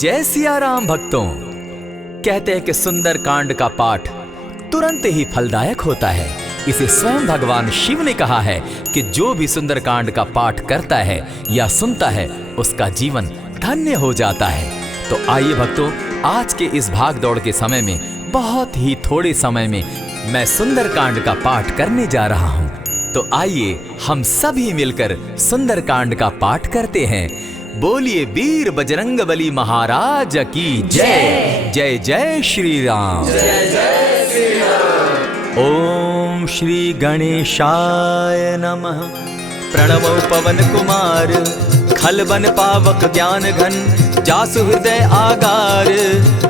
जय सिया राम भक्तों। कहते हैं कि सुंदर कांड का पाठ तुरंत ही फलदायक होता है। इसे स्वयं भगवान शिव ने कहा है कि जो भी सुंदर कांड का पाठ करता है या सुनता है उसका जीवन धन्य हो जाता है। तो आइए भक्तों, आज के इस भाग दौड़ के समय में बहुत ही थोड़े समय में मैं सुंदर कांड का पाठ करने जा रहा हूँ। तो आइए हम सभी मिलकर सुंदर कांड का पाठ करते हैं। बोलिए वीर बजरंगबली महाराज की जय। जय जय श्री राम। जय जय श्री राम। ओम श्री गणेशाय नमः। प्रणवो पवन कुमार खलबन पावक ज्ञान घन जासु हृदय आगार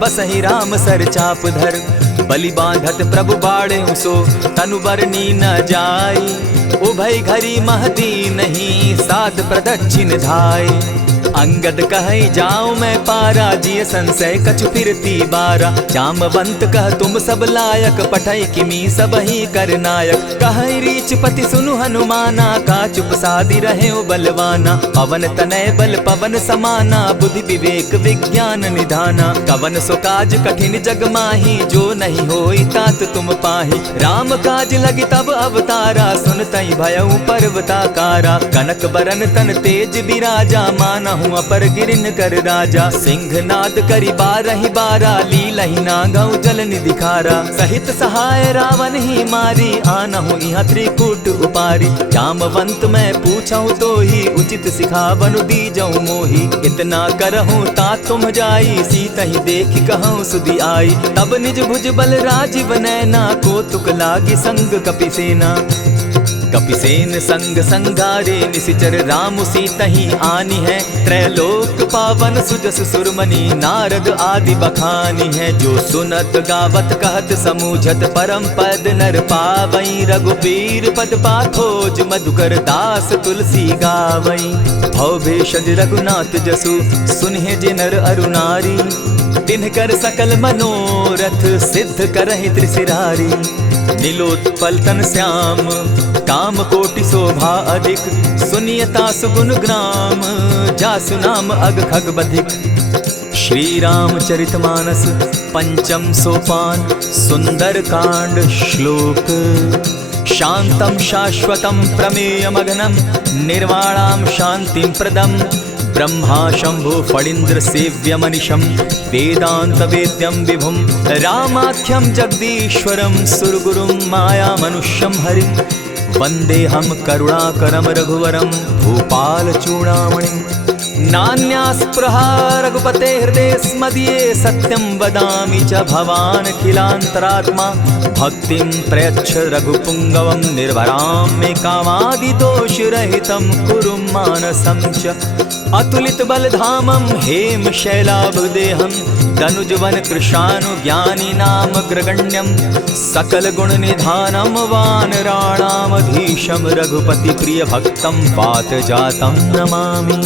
बसहि राम सर चाप धर बलि बांधत प्रभु बाढ़े सो तनु बरनी न जाई उभय घरी महदी नहीं साध प्रदक्षिण धाय अंगद कहे जाऊं मैं पारा जिय संशय कछु फिरती बारा जामवंत कह तुम सब लायक पठय किमी सब ही कर नायक कहे रीच पति सुनु हनुमाना का चुप सादी रहे बलवाना पवन तनय बल पवन समाना बुद्धि विवेक विज्ञान निधाना कवन सो काज कठिन जग माही जो नहीं होई तात तुम पाही राम काज लगी तब अवतारा सुनतई भयउ पर्वताकारा कनक बरन तन तेज बिराजा माना हूँ अपर गिरिन कर राजा सिंह नाद करी बारहि बारा लीलहि नागौ जल निधि खारा सहित सहाय रावण ही मारी आनहु यहाँ त्रिकूट उपारी जामवंत मैं पूछऊँ तो ही उचित सिखावनु दीजऊँ मोही इतना करहूँ ता तुम जाई सीता ही देखी कहूँ सुधि आई तब निज भुज बल राजीव नैना को तुक लागी संग कपिसेना कपिसेन संग संगारे निशिचर राम सीता ही आनी है त्रैलोक पावन सुजस सुरमणि नारद आदि बखानी है जो सुनत गावत कहत समूझत परम पद नर पावई रघुबीर पद पाथोज मधुकर दास तुलसी गावई भव भेषज रघुनाथ जसु सुनहि जिनर अरुनारी तिनकर सकल मनोरथ सिद्ध करहि त्रिशिरारी नीलोत्पल तन श्याम काम कोटि शोभा अधिक सुनियता सुगुण ग्राम जासु नाम अग खग बधिक। श्री रामचरितमानस पंचम सोपान सुंदर कांड श्लोक शांतम शाश्वतम प्रमेयमगनम निर्वाणाम शांतिं प्रदम ब्रह्मा शंभु फणीन्द्र सेव्य मनिशम वेदांत वेद्यम विभुम रामाख्यम जगदीश्वरम सुरगुरुम माया मनुष्यम हरिम वंदे हम करुणाकरम रघुवरम भूपाल चूड़ामणिम नान्यास्पृहा रघुपते हृदय स्मदीये सत्यं वदामि च भवान् खिलान्तरात्मा भक्तिं प्रयच्छ रघुपुंगवं निर्भरां मे कामादिदोषरहितं कुरु मानसं च अतुलित बलधामं हेम शैलाभदेहं तनुजवन कृशानु ज्ञानी नाम ग्रगण्यं सकल गुण निधानं वानराणामधीशं रघुपति प्रिय भक्तं पात जातं नमामि।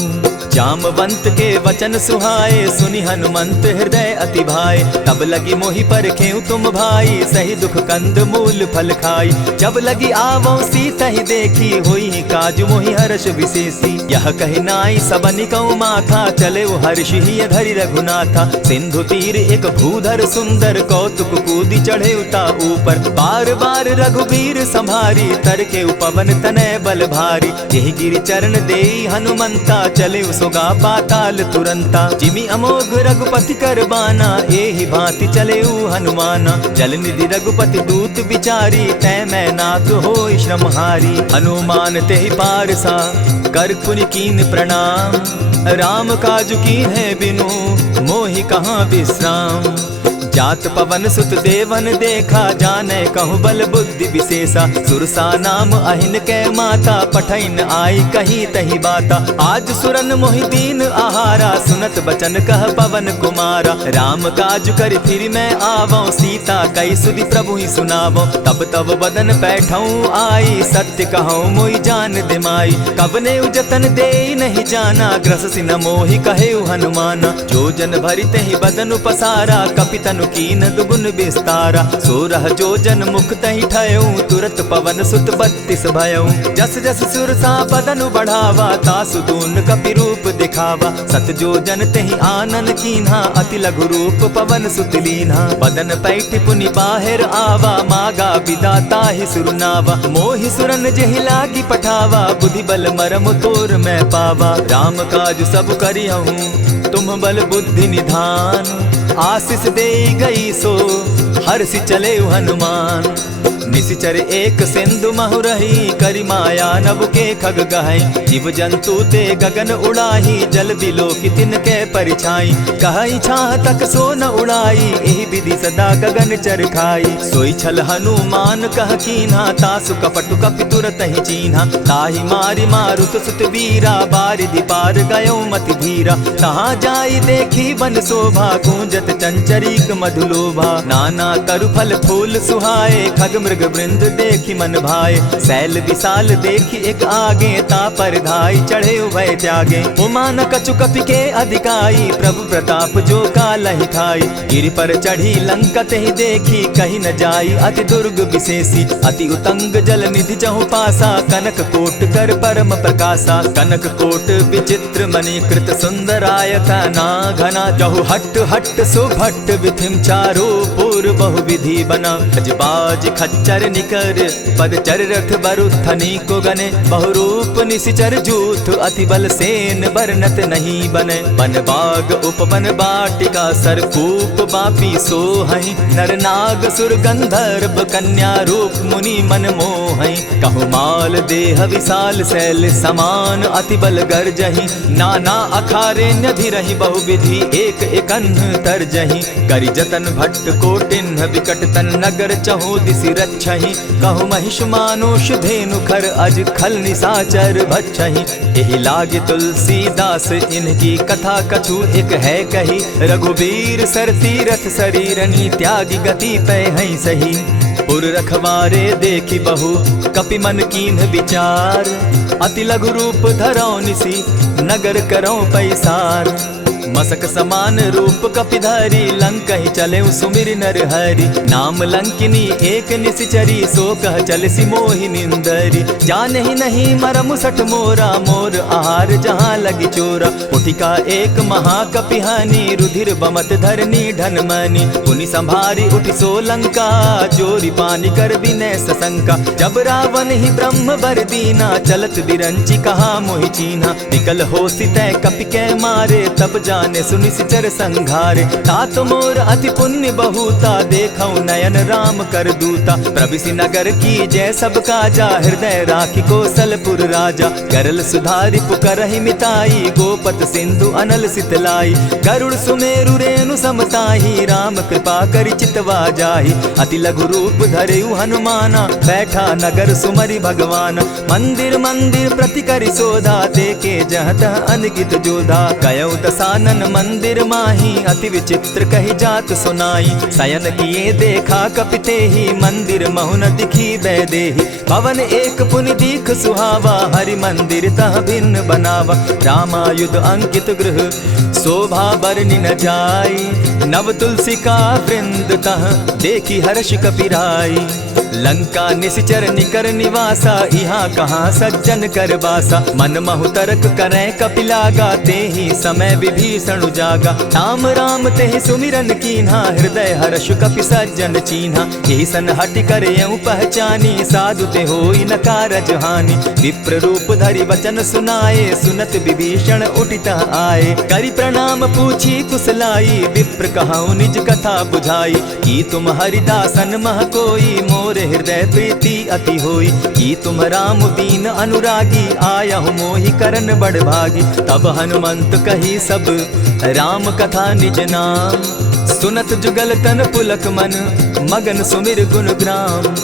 जामवंत के वचन सुहाए सुनि हनुमंत हृदय अति भाए तब लगी मोहि पर खेऊ तुम भाई सही दुख कंद मूल फल खाई जब लगी आवो सीता ही देखी हुई काज मोहि हर्ष विशेषी यह कही नाई सबनि कौ माथा चले वो हर्ष ही धरि रघुनाथा सिंधु तीर एक भूधर सुंदर कौतुक कूदी चढ़े उता ऊपर बार बार रघुबीर संभारी तर के उपवन तनय बल भारी यही गिरि चरण देई हनुमंता चले सोगा पाताल तुरंता जिमि अमोघ रघुपति कर बाना एहि भांति चले हनुमाना जल निधि रघुपति दूत बिचारी तै मैं नाथ होई श्रमहारी हनुमान तेहि पारसा कर पुनि कीन प्रणाम राम काज कीन है बिनु मोहि कहाँ विश्राम जात पवन सुत देवन देखा जाने कहूँ बल बुद्धि विशेषा सुरसा नाम अहिन कै माता पठैन आई कही तही बाता आज सुरन मोहिदीन आहारा सुनत बचन कह पवन कुमारा राम काज कर फिर मैं आवो सीता कई सुधि प्रभु ही सुनावो तब तब बदन बैठऊँ आई सत्य कहूँ मोहि जान दिमाई कबने उजतन दे नहीं जाना ग्रस सिन मोहि कहे हनुमाना जो जन भरित ही बदन पसारा कपितन धनु कीन दुगुन विस्तारा। 16 जोजन मुख तहि ठयऊ, तुरत पवन सुत 32 भयऊ। जस जस सुरसा बदनु बढ़ावा, तासु दून कपि रूप दिखावा। 7 जोजन तेहि आनन कीन्हा, अति लघु रूप पवन सुत लीन्हा। बदन पैठ पुनि बाहिर आवा, मागा बिदा ताहि सुरनावा। मोहि सुरन जेहि लागी पठावा, बुद्धि बल मरम तोर मैं पावा। राम काज सब करिहूँ, तुम बल बुद्धि निधान। आशीष दे गई सो हर्षि चले हनुमान। निशिचर एक सिंधु महु रही, करि माया नभ के खग गहई। जीव जंतु ते गगन उड़ाही, जल बिलो की तिनके परिछाई। कहई छाह तक सो न उड़ाई, एहि विधि सदा गगन चर खाई। सोई छल हनुमान कह कीन्हा, तासु कपटु कपि तुरत ही चीन्हा। ताहि मारि मारुत सुत वीरा, बारिधि पार गयो मति धीरा। तहाँ जाई देखी बन शोभा, गूंजत चंचरीक मधुलोभा। नाना तरु फल फूल सुहाए, खग मृग वृंद देखी मन भाए। शैल विशाल देखी एक आगे, ता पर धाई चढ़े उभय त्यागे। उमा न कछु कपि के अधिकाई, प्रभु प्रताप जो कालहि खाई। गिरि पर चढ़ी लंका तेहि देखी, कहीं न जाई अति दुर्ग विशेषी। अति उतंग जल निधि चहु पासा, कनक कोट कर परम प्रकाशा। कनक कोट विचित्र मणिकृत सुंदरायता ना घना। जहु हट हट सुभट विधिम चारो पूर्व बहु विधि बना। बाज खच्चर निकर पदचर रथ बरुथनी को गने। बहुरूप निशिचर जूथ, अति बल सेन बरनत नहीं बने। बन बाग उपवन बाटिका, सरकूप बापी सोहई। नर नाग सुर गंधर्व कन्या, रूप मुनि मन मोहई। कहु माल देह विशाल शैल समान, अति बल गर्जही। नाना अखारे न्यधिरहि बहुविधि, एक एकन्ह तरजही। करि जतन भट्ट कोटिन्ह, विकट तन नगर चहु दिसि रक्षहि। कहु महिष मानुष धेनु खर, अज खल निशाचर भक्षहि। एहि लागे तुलसीदास, इनकी कथा कछु एक है कही। रघुबीर सर तीरथ शरीरनी, त्यागी गति पै हई सही। पुर रखवारे देखी बहु, कपि मन कीन्ह विचार। अति लघु रूप धरौ निसी, नगर करौ पैसार। मसक समान रूप कपिधारी, लंकहि चले सुमिर नर हरि। नाम लंकिनी एक निशिचरी, सो कह चल सी मोहि निंदरी। जानहि नहीं मरम सठ मोरा, मोर आहार जहाँ लगी चोरा। उठिका एक महाकपिहानी, रुधिर बमत धरनी ढन मनी। पुनि संभारी उठि सो लंका, जोरी पानी कर विनय सशंका। जब रावण ही ब्रह्म बर दीना, चलत बिरंची कहा मोहि चीन्हा। निकल होसी तै कपि कै मारे, तब जाने सुनिशिचर संघारे। तात मोर अति पुण्य बहुता, देखौ नयन राम कर दूता। प्रविशि नगर की जय सब काजा, हृदय राखी कौशलपुर राजा। करल सुधारि पुकरहि मिताई, गोपत सिंधु अनल सितलाई। गरुड़ सुमेरु रेणु समताही, राम कृपा करि चितवा जाहि। अति लघु रूप धरेउ हनुमाना, बैठा नगर सुमरि भगवान। मंदिर मंदिर प्रति करि सोधा, देखे जहतः अनगित जोधा। गयौ दसानन मंदिर माही, अति विचित्र कही जात सुनाई। शयन किए देखा कपिते ही, मंदिर महु न दिखी वैदेही। भवन एक पुनि दीख सुहावा, हरि मंदिर तह भिन्न बनावा। रामायुध अंकित गृह, शोभा बरनि न जाई। नव तुलसी का वृंद तह, देखी हर्ष कपिराई। लंका निशिचर निकर निवासा, यहाँ कहाँ सज्जन कर बासा। मन महु तर्क करें कपिलागा, तेहि समय विभीषण जागा। राम राम तेहि सुमिरन कीन्हा, हृदय हर्ष कपि सज्जन चीन्हा। एहि सन हटि कर यूं पहचानी, साधु ते होई न कारज हानि। विप्र रूप धरि वचन सुनाए, सुनत विभीषण उठितः आए। करि प्रणाम पूछी कुशलाई, विप्र कहौ निज कथा बुझाई। की तुम हरिदासन मह कोई, मोर हृदय प्रीति अति होई। की तुम राम दीन अनुरागी, आयहु मोहि करन बड़ भागी। तब हनुमंत कही सब राम कथा निज नाम। सुनत जुगल तन पुलक मन, मगन सुमिर गुण ग्राम।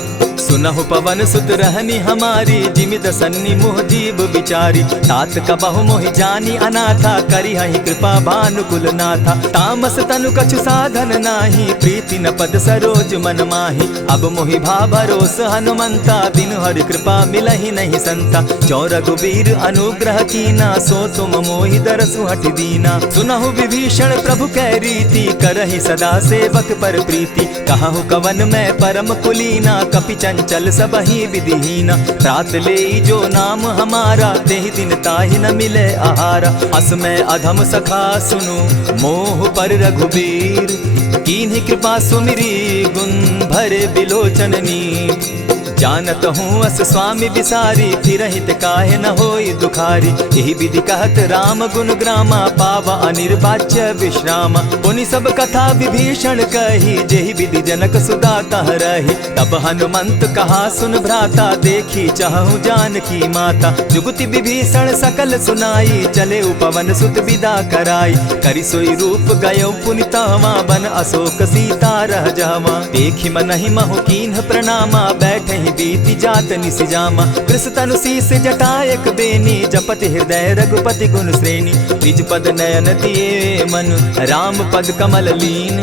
सुनहु पवन सुत रहनी हमारी, जिमिद सन्नी मुह जीव बिचारी। तात कबहु मोहि जानी अनाथा, करी हहि कृपा भानुकुल नाथा। तामस तनु कछु साधन नाही, प्रीति न पद सरोज मन माही। अब मोहि भा भरोस हनुमंता, बिनु हरि कृपा मिलहि नहीं संता। जो रघुबीर अनुग्रह कीना, सो तुम मोहि दरसु हठि दीना। सुनहु विभीषण प्रभु कै रीति, करहि सदा सेवक पर प्रीति। कहु कवन मैं परम कुलीना, कपि चंचल सबहि विधिहीना। रात ले जो नाम हमारा, तेहि दिन ताहि न मिले आहारा। अस मैं अधम सखा सुनु, मोह पर रघुबीर। कीन्ही कृपा सुमिरी, गुण भरे बिलोचन नीर। जानत हूँ अस स्वामी बिसारी, फिर हित काहे न होई दुखारी। यही विधि कहत राम गुण ग्रामा, पावा अनिर्वाच्य विश्रामा। पुनि सब कथा विभीषण कही, जेहि विधि जनक सुदा कह रही। तब हनुमंत कहा सुन भ्राता, देखी चाहूँ जानकी माता। जुगति विभीषण सकल सुनाई, चले पवन सुत विदा कराई। करि सोई रूप गयो पुनितावा, बन अशोक सीता रह जावा। देखी मनहि महु कीन्ह प्रणामा, बैठहि बीति जात निसिजामा। कृष तनु शीस जटायक बेनी, जपति हृदय रघुपति गुण श्रेणी। निज पद नयन दिए मन, राम पद कमल लीन।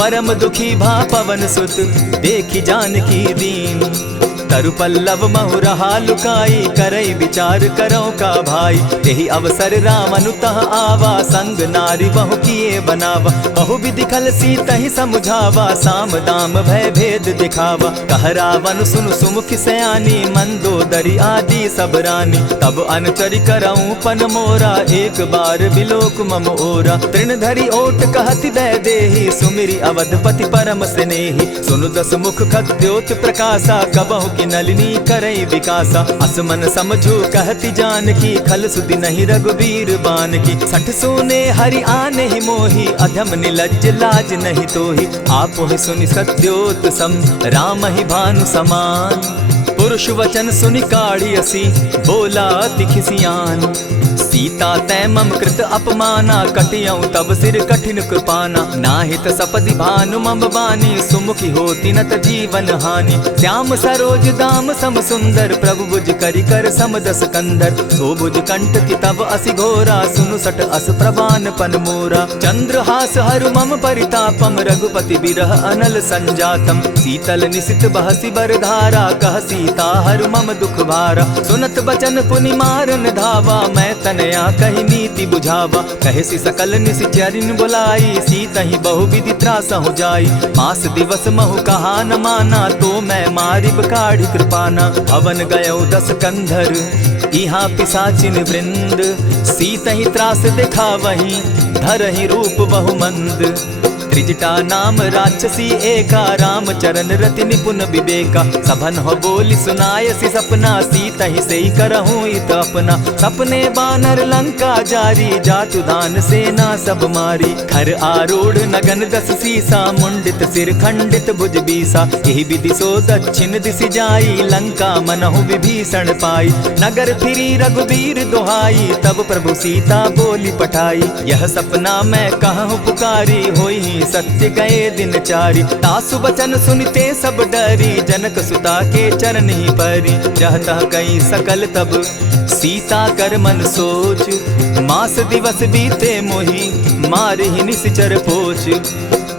परम दुखी भा पवन सुत, देखी जानकी दीन। तरु पल्लव महु रहा लुकाई, करई विचार करो का भाई। यही अवसर राम अनुतः आवा, संग नारी बहु किए बनावा। बहु विधि खल सीतहि समझावा, साम दाम भय भेद दिखावा। कह रावण सुन सुमुखि सयानी, मंदोदरी आदि सब रानी। तब अनुचरि करऊं पन मोरा, एक बार बिलोक मम ओरा। तृण धरि ओट कहति दय देहि, सुमिरि अवधपति परम स्नेही। सुनु दस मुख खद्योत प्रकाशा, कबहु की नलिनी करई विकासा। असमन समझू कहती जानकी, खल सुधि नहीं रघुबीर बान की। सठ सोने हरि आने ही मोही, अधम निलज्ज लाज नहीं तोही। आपो ही सुनि सत्योत सम, राम ही भानु समान। पुरुष वचन सुनि काढ़ियसी, बोला अति खिसियान। सीता तै मम कृत अपमाना, कटियऊं तब सिर कठिन कृपाना। नाहित सपदि भानु मम बानी, सुमुखी होती न त जीवन हानि। श्याम सरोज दाम सम सुंदर, प्रभु बुझ करि कर समदस कंदर। सो बुझ कंठ की तब असि घोरा, सुनु सट अस प्रवान पन मोरा। चंद्रहास हरु मम परितापम, रघुपति बिरह अनल संजातम। शीतल निशित बहसी बरधारा, कह सीता हरु मम दुख भारा। सुनत बचन पुनि मारन धावा, मैं तनया कही नीति बुझावा। कहेसी सकल निशिचरिन बुलाई, सीतहि बहु विधि त्रास हो जाई। मास दिवस महु कहा न माना, तो मैं मारिब काढ़ी कृपाना। अवन गयो 10 कंधर, इहाँ पिशाचिन वृंद। सीतहि त्रास दिखावहि, धरहि रूप बहुमंद। त्रिजटा नाम राक्षसी एका, राम चरण रति निपुण विवेका। सभन हो बोली सुनायसी सपना, सीतहि सेई करहूँ इत अपना। सपने बानर लंका जारी, जातु दान सेना सब मारी। खर आरूढ़ नगन 10 सीसा, मुंडित सिर खंडित भुज बीसा। यही विधि सो दक्षिण दिशि जाई, लंका मनहु विभीषण पाई। नगर फिरी रघुबीर दुहाई, तब प्रभु सीता बोली पठाई। यह सपना मैं कहूँ पुकारी, होई सत्य गए दिन चारि। तासु बचन सुनते सब डरी, जनक सुता के चरण ही परी। जह तह कई सकल तब, सीता कर मन सोच। मास दिवस बीते मोही, मारे ही निश्चर पोच।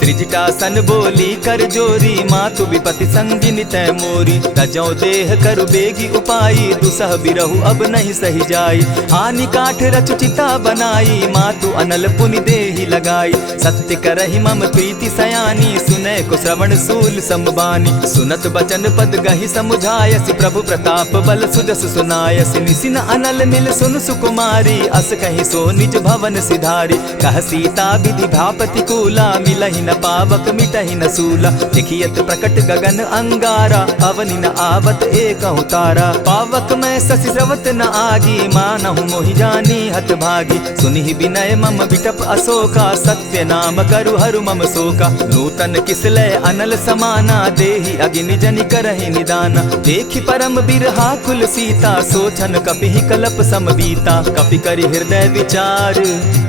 त्रिजटा सन बोली कर जोरी, मातु विपति संगिनी तै मोरी। तजौ देह करु बेगी उपाई, दुसह बिरहु अब नहीं सही जाई। हानि काठ रच चिता बनाई, मातु अनल पुनि देहि लगाई। सत्य करहि मम प्रीति सयानी, सुनै को श्रवण सूल समबानी। सुनत बचन पद गहि समुझायसि, प्रभु प्रताप बल सुजस सुनायसि। निसिन अनल मिल सुन सुकुमारी, अस कहि सो निज भवन सिधारी। कह सीता विधि भापति कूला, मिलहि न पावक मिटहि न सूला। लिखियत प्रकट गगन अंगारा, अवनि न आवत एकहु तारा। पावक मैं शशि स्रवत न आगी, मानहु मोहि जानी हत भागी। सुनिहि विनय मम बिटप अशोका, सत्य नाम करु हरु मम शोका। नूतन किसलय अनल समाना, देहि अगिनि जनि करहि निदाना। देखि परम बिरहा कुल सीता, सोचन कपिहि कलप सम बीता। कपि करि हृदय विचार,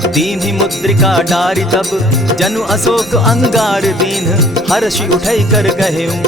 दीन्हि मुद्रिका डारि तब। जनु अशोक अंगार दीन, हर्षि उठै कर गहेऊं।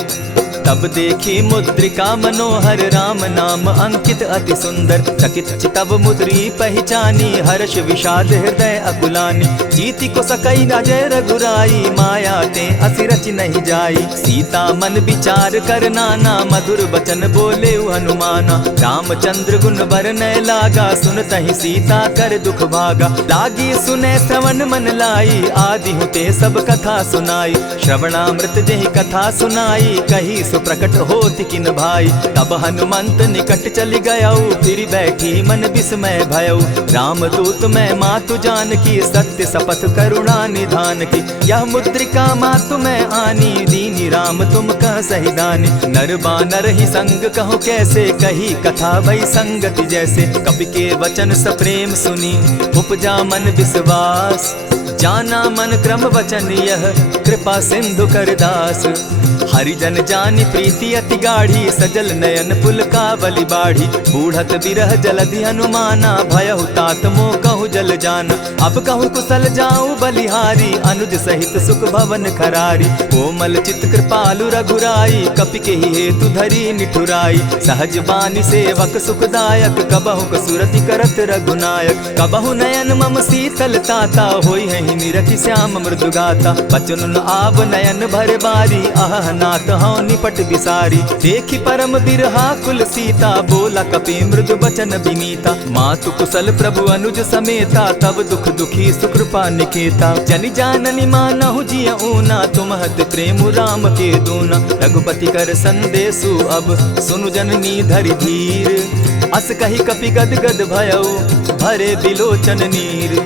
तब देखी मुद्रिका मनोहर राम नाम अंकित अति सुंदर। चकित चितव मुद्री पहचानी हर्ष विषाद हृदय अकुलानी। जीति को सकई अजय रघुराई माया ते असि रच नहीं जाई। सीता मन विचार कर नाना मधुर बचन बोले हनुमाना। रामचंद्र गुण बरनय लागा सुनतहि सीता कर दुख भागा। लागी सुने श्रवण मन लाई आदि हुते सब कथा सुनाई। श्रवणामृत जेहि कथा सुनाई कही सुप्रकट होति किन भाई। तब हनुमंत निकट चली गयऊ फिर बैठी मन विस्मय भयऊ। रामदूत मैं मातु जान की सत्य शपथ करुणा निधान की। यह मुद्रिका मातु मैं आनी दीनी राम तुम कह सही दानी। नर बानर ही संग कहो कैसे कही कथा वही संगति जैसे। कपि के वचन सप्रेम सुनी उपजा मन विश्वास। जाना मन क्रम वचन यह कृपा सिंधु कर दास। हरिजन जानी प्रीति अति गाढ़ी सजल नयन पुलकावली बाढ़ी। बूढ़त बिरह जलधि हनुमाना भयहु तात मोह कहु जल जाना। अब कहु कुशल जाऊं बलिहारी अनुज सहित सुख भवन खरारी। कोमल चित कृपालु रघुराई कपि के ही हेतु धरी निठुराई। सहज बानी सेवक सुखदायक कबहु कसुरति करत रघुनायक। कबहु नयन मम शीतल ताता होई है निरखि श्याम मृदु गाता। बचन आब नयन भर बारी आह नाथ हौ निपट बिसारी। देखी परम बिरहा कुल सीता बोला कपि मृदु बचन विनीता। मातु कुशल प्रभु अनुज समेता तब दुख दुखी सुकृपा निकेता। जनि जाननी मानहु जिय ऊना तुमहत प्रेम राम के दूना। रघुपति कर संदेशु अब सुनु जननी धरि धीर। अस कही कपि गद गद भयऊ भरे बिलोचन नीर।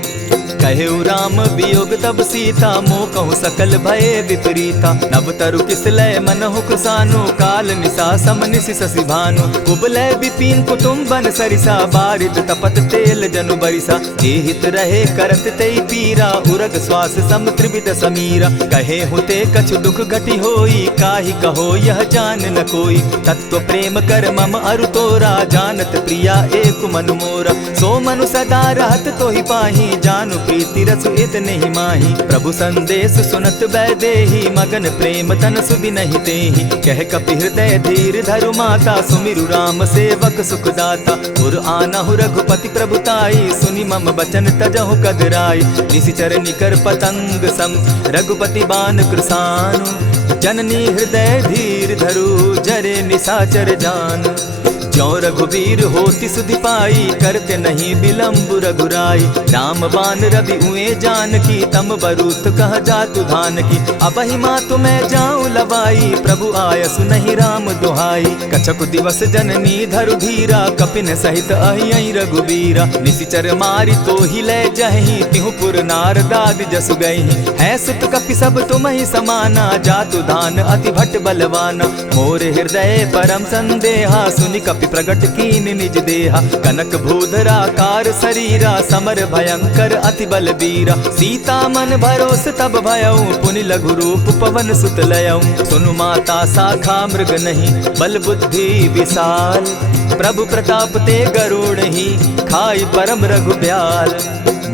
कहेउ राम वियोग तब सीता मोह कहु सकल भये विपरीता। नव तरु किसलय मनहु कृसानु काल निशा समनिशि शशि भानु। कुबलय विपिन कुटुम्बन सरिसा बारिद तपत तेल जनु बरिसा। जे हित रहे करत तेई पीरा उरग श्वास सम त्रिविध समीरा। कहे हुते कछु दुख घटी होई काहि कहो यह जान न कोई। तत्व प्रेम कर मम अरु तोरा जानत प्रिया एक मनु मोरा। सो मनु सदा रहत तोहि पाही जानु प्रीति रसु इतने ही माही। प्रभु संदेश सुनत बैदेही मगन प्रेम तन सुधि नहीं तेहि। कह कपि हृदय धीर धरु माता सुमिरु राम सेवक सुखदाता। उर आनहु रघुपति प्रभुताई सुनि मम बचन तजहु कदराई। निशिचर निकर पतंग सम रघुपति बान कृसानु। जननी हृदय धीर धरु जरे निशाचर जान। ज्यों रघुवीर होति सुधि पाई करते नहीं विलम्ब रघुराई। राम बान रवि उए जान की तम बरूत कह जातु धान की। अब ही मातु मैं जाऊं लवाई प्रभु आयसु नहीं राम दुहाई। कछक दिवस जननी धरु धीरा कपिन सहित अहियई रघुवीरा। निशिचर मारी तो ही ले जहि तिहुपुर नारदाद जसु गई। है सुत कपि सब तुम ही समाना जातु धान अति भट बलवाना। मोर हृदय परम संदेहा सुनि कपि प्रगट कीन निज देहा। कनक भूधरा कार शरीरा समर भयंकर अति बलबीरा। सीता मन भरोस तब भयऊ पुनि लघु रूप पवन सुत लयऊ। सुनु माता शाखा मृग नहीं बल बुद्धि विशाल। प्रभु प्रताप ते गरुड़ ही खाई परम रघु ब्याल।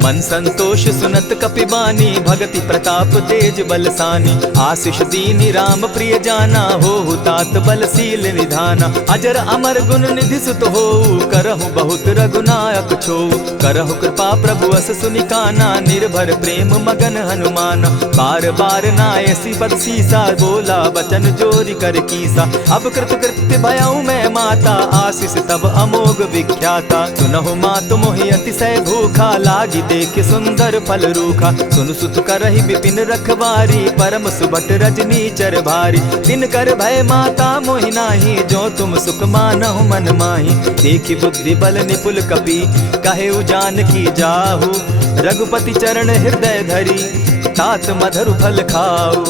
मन संतोष सुनत कपि बानी भगति प्रताप तेज बलसानी। आशीष दीनी राम प्रिय जाना हो तात बलशील निधाना। अजर अमर गुण निधि सुत हो करहु बहुत रघुनायक छो। करहु कृपा प्रभु अस सुनि काना निर्भर प्रेम मगन हनुमाना। बार बार नायसी पद सीसा बोला बचन जोरी कर कीसा। अब कृत कृत्य भयऊ मैं माता आशीष तब अमोघ विख्याता। सुनहु मातु मोहि अतिशय भूखा लागी देख सुंदर फल रूखा। सुन सुत करहि विपिन रखवारी परम सुबट रजनी चर भारी। दिन कर भय माता मोहि नाही जो तुम सुख मानहु मन माही। देखी बुद्धि बल निपुल कपि कहे जान की जाहु। रघुपति चरण हृदय धरी तात मधुर फल खाऊ।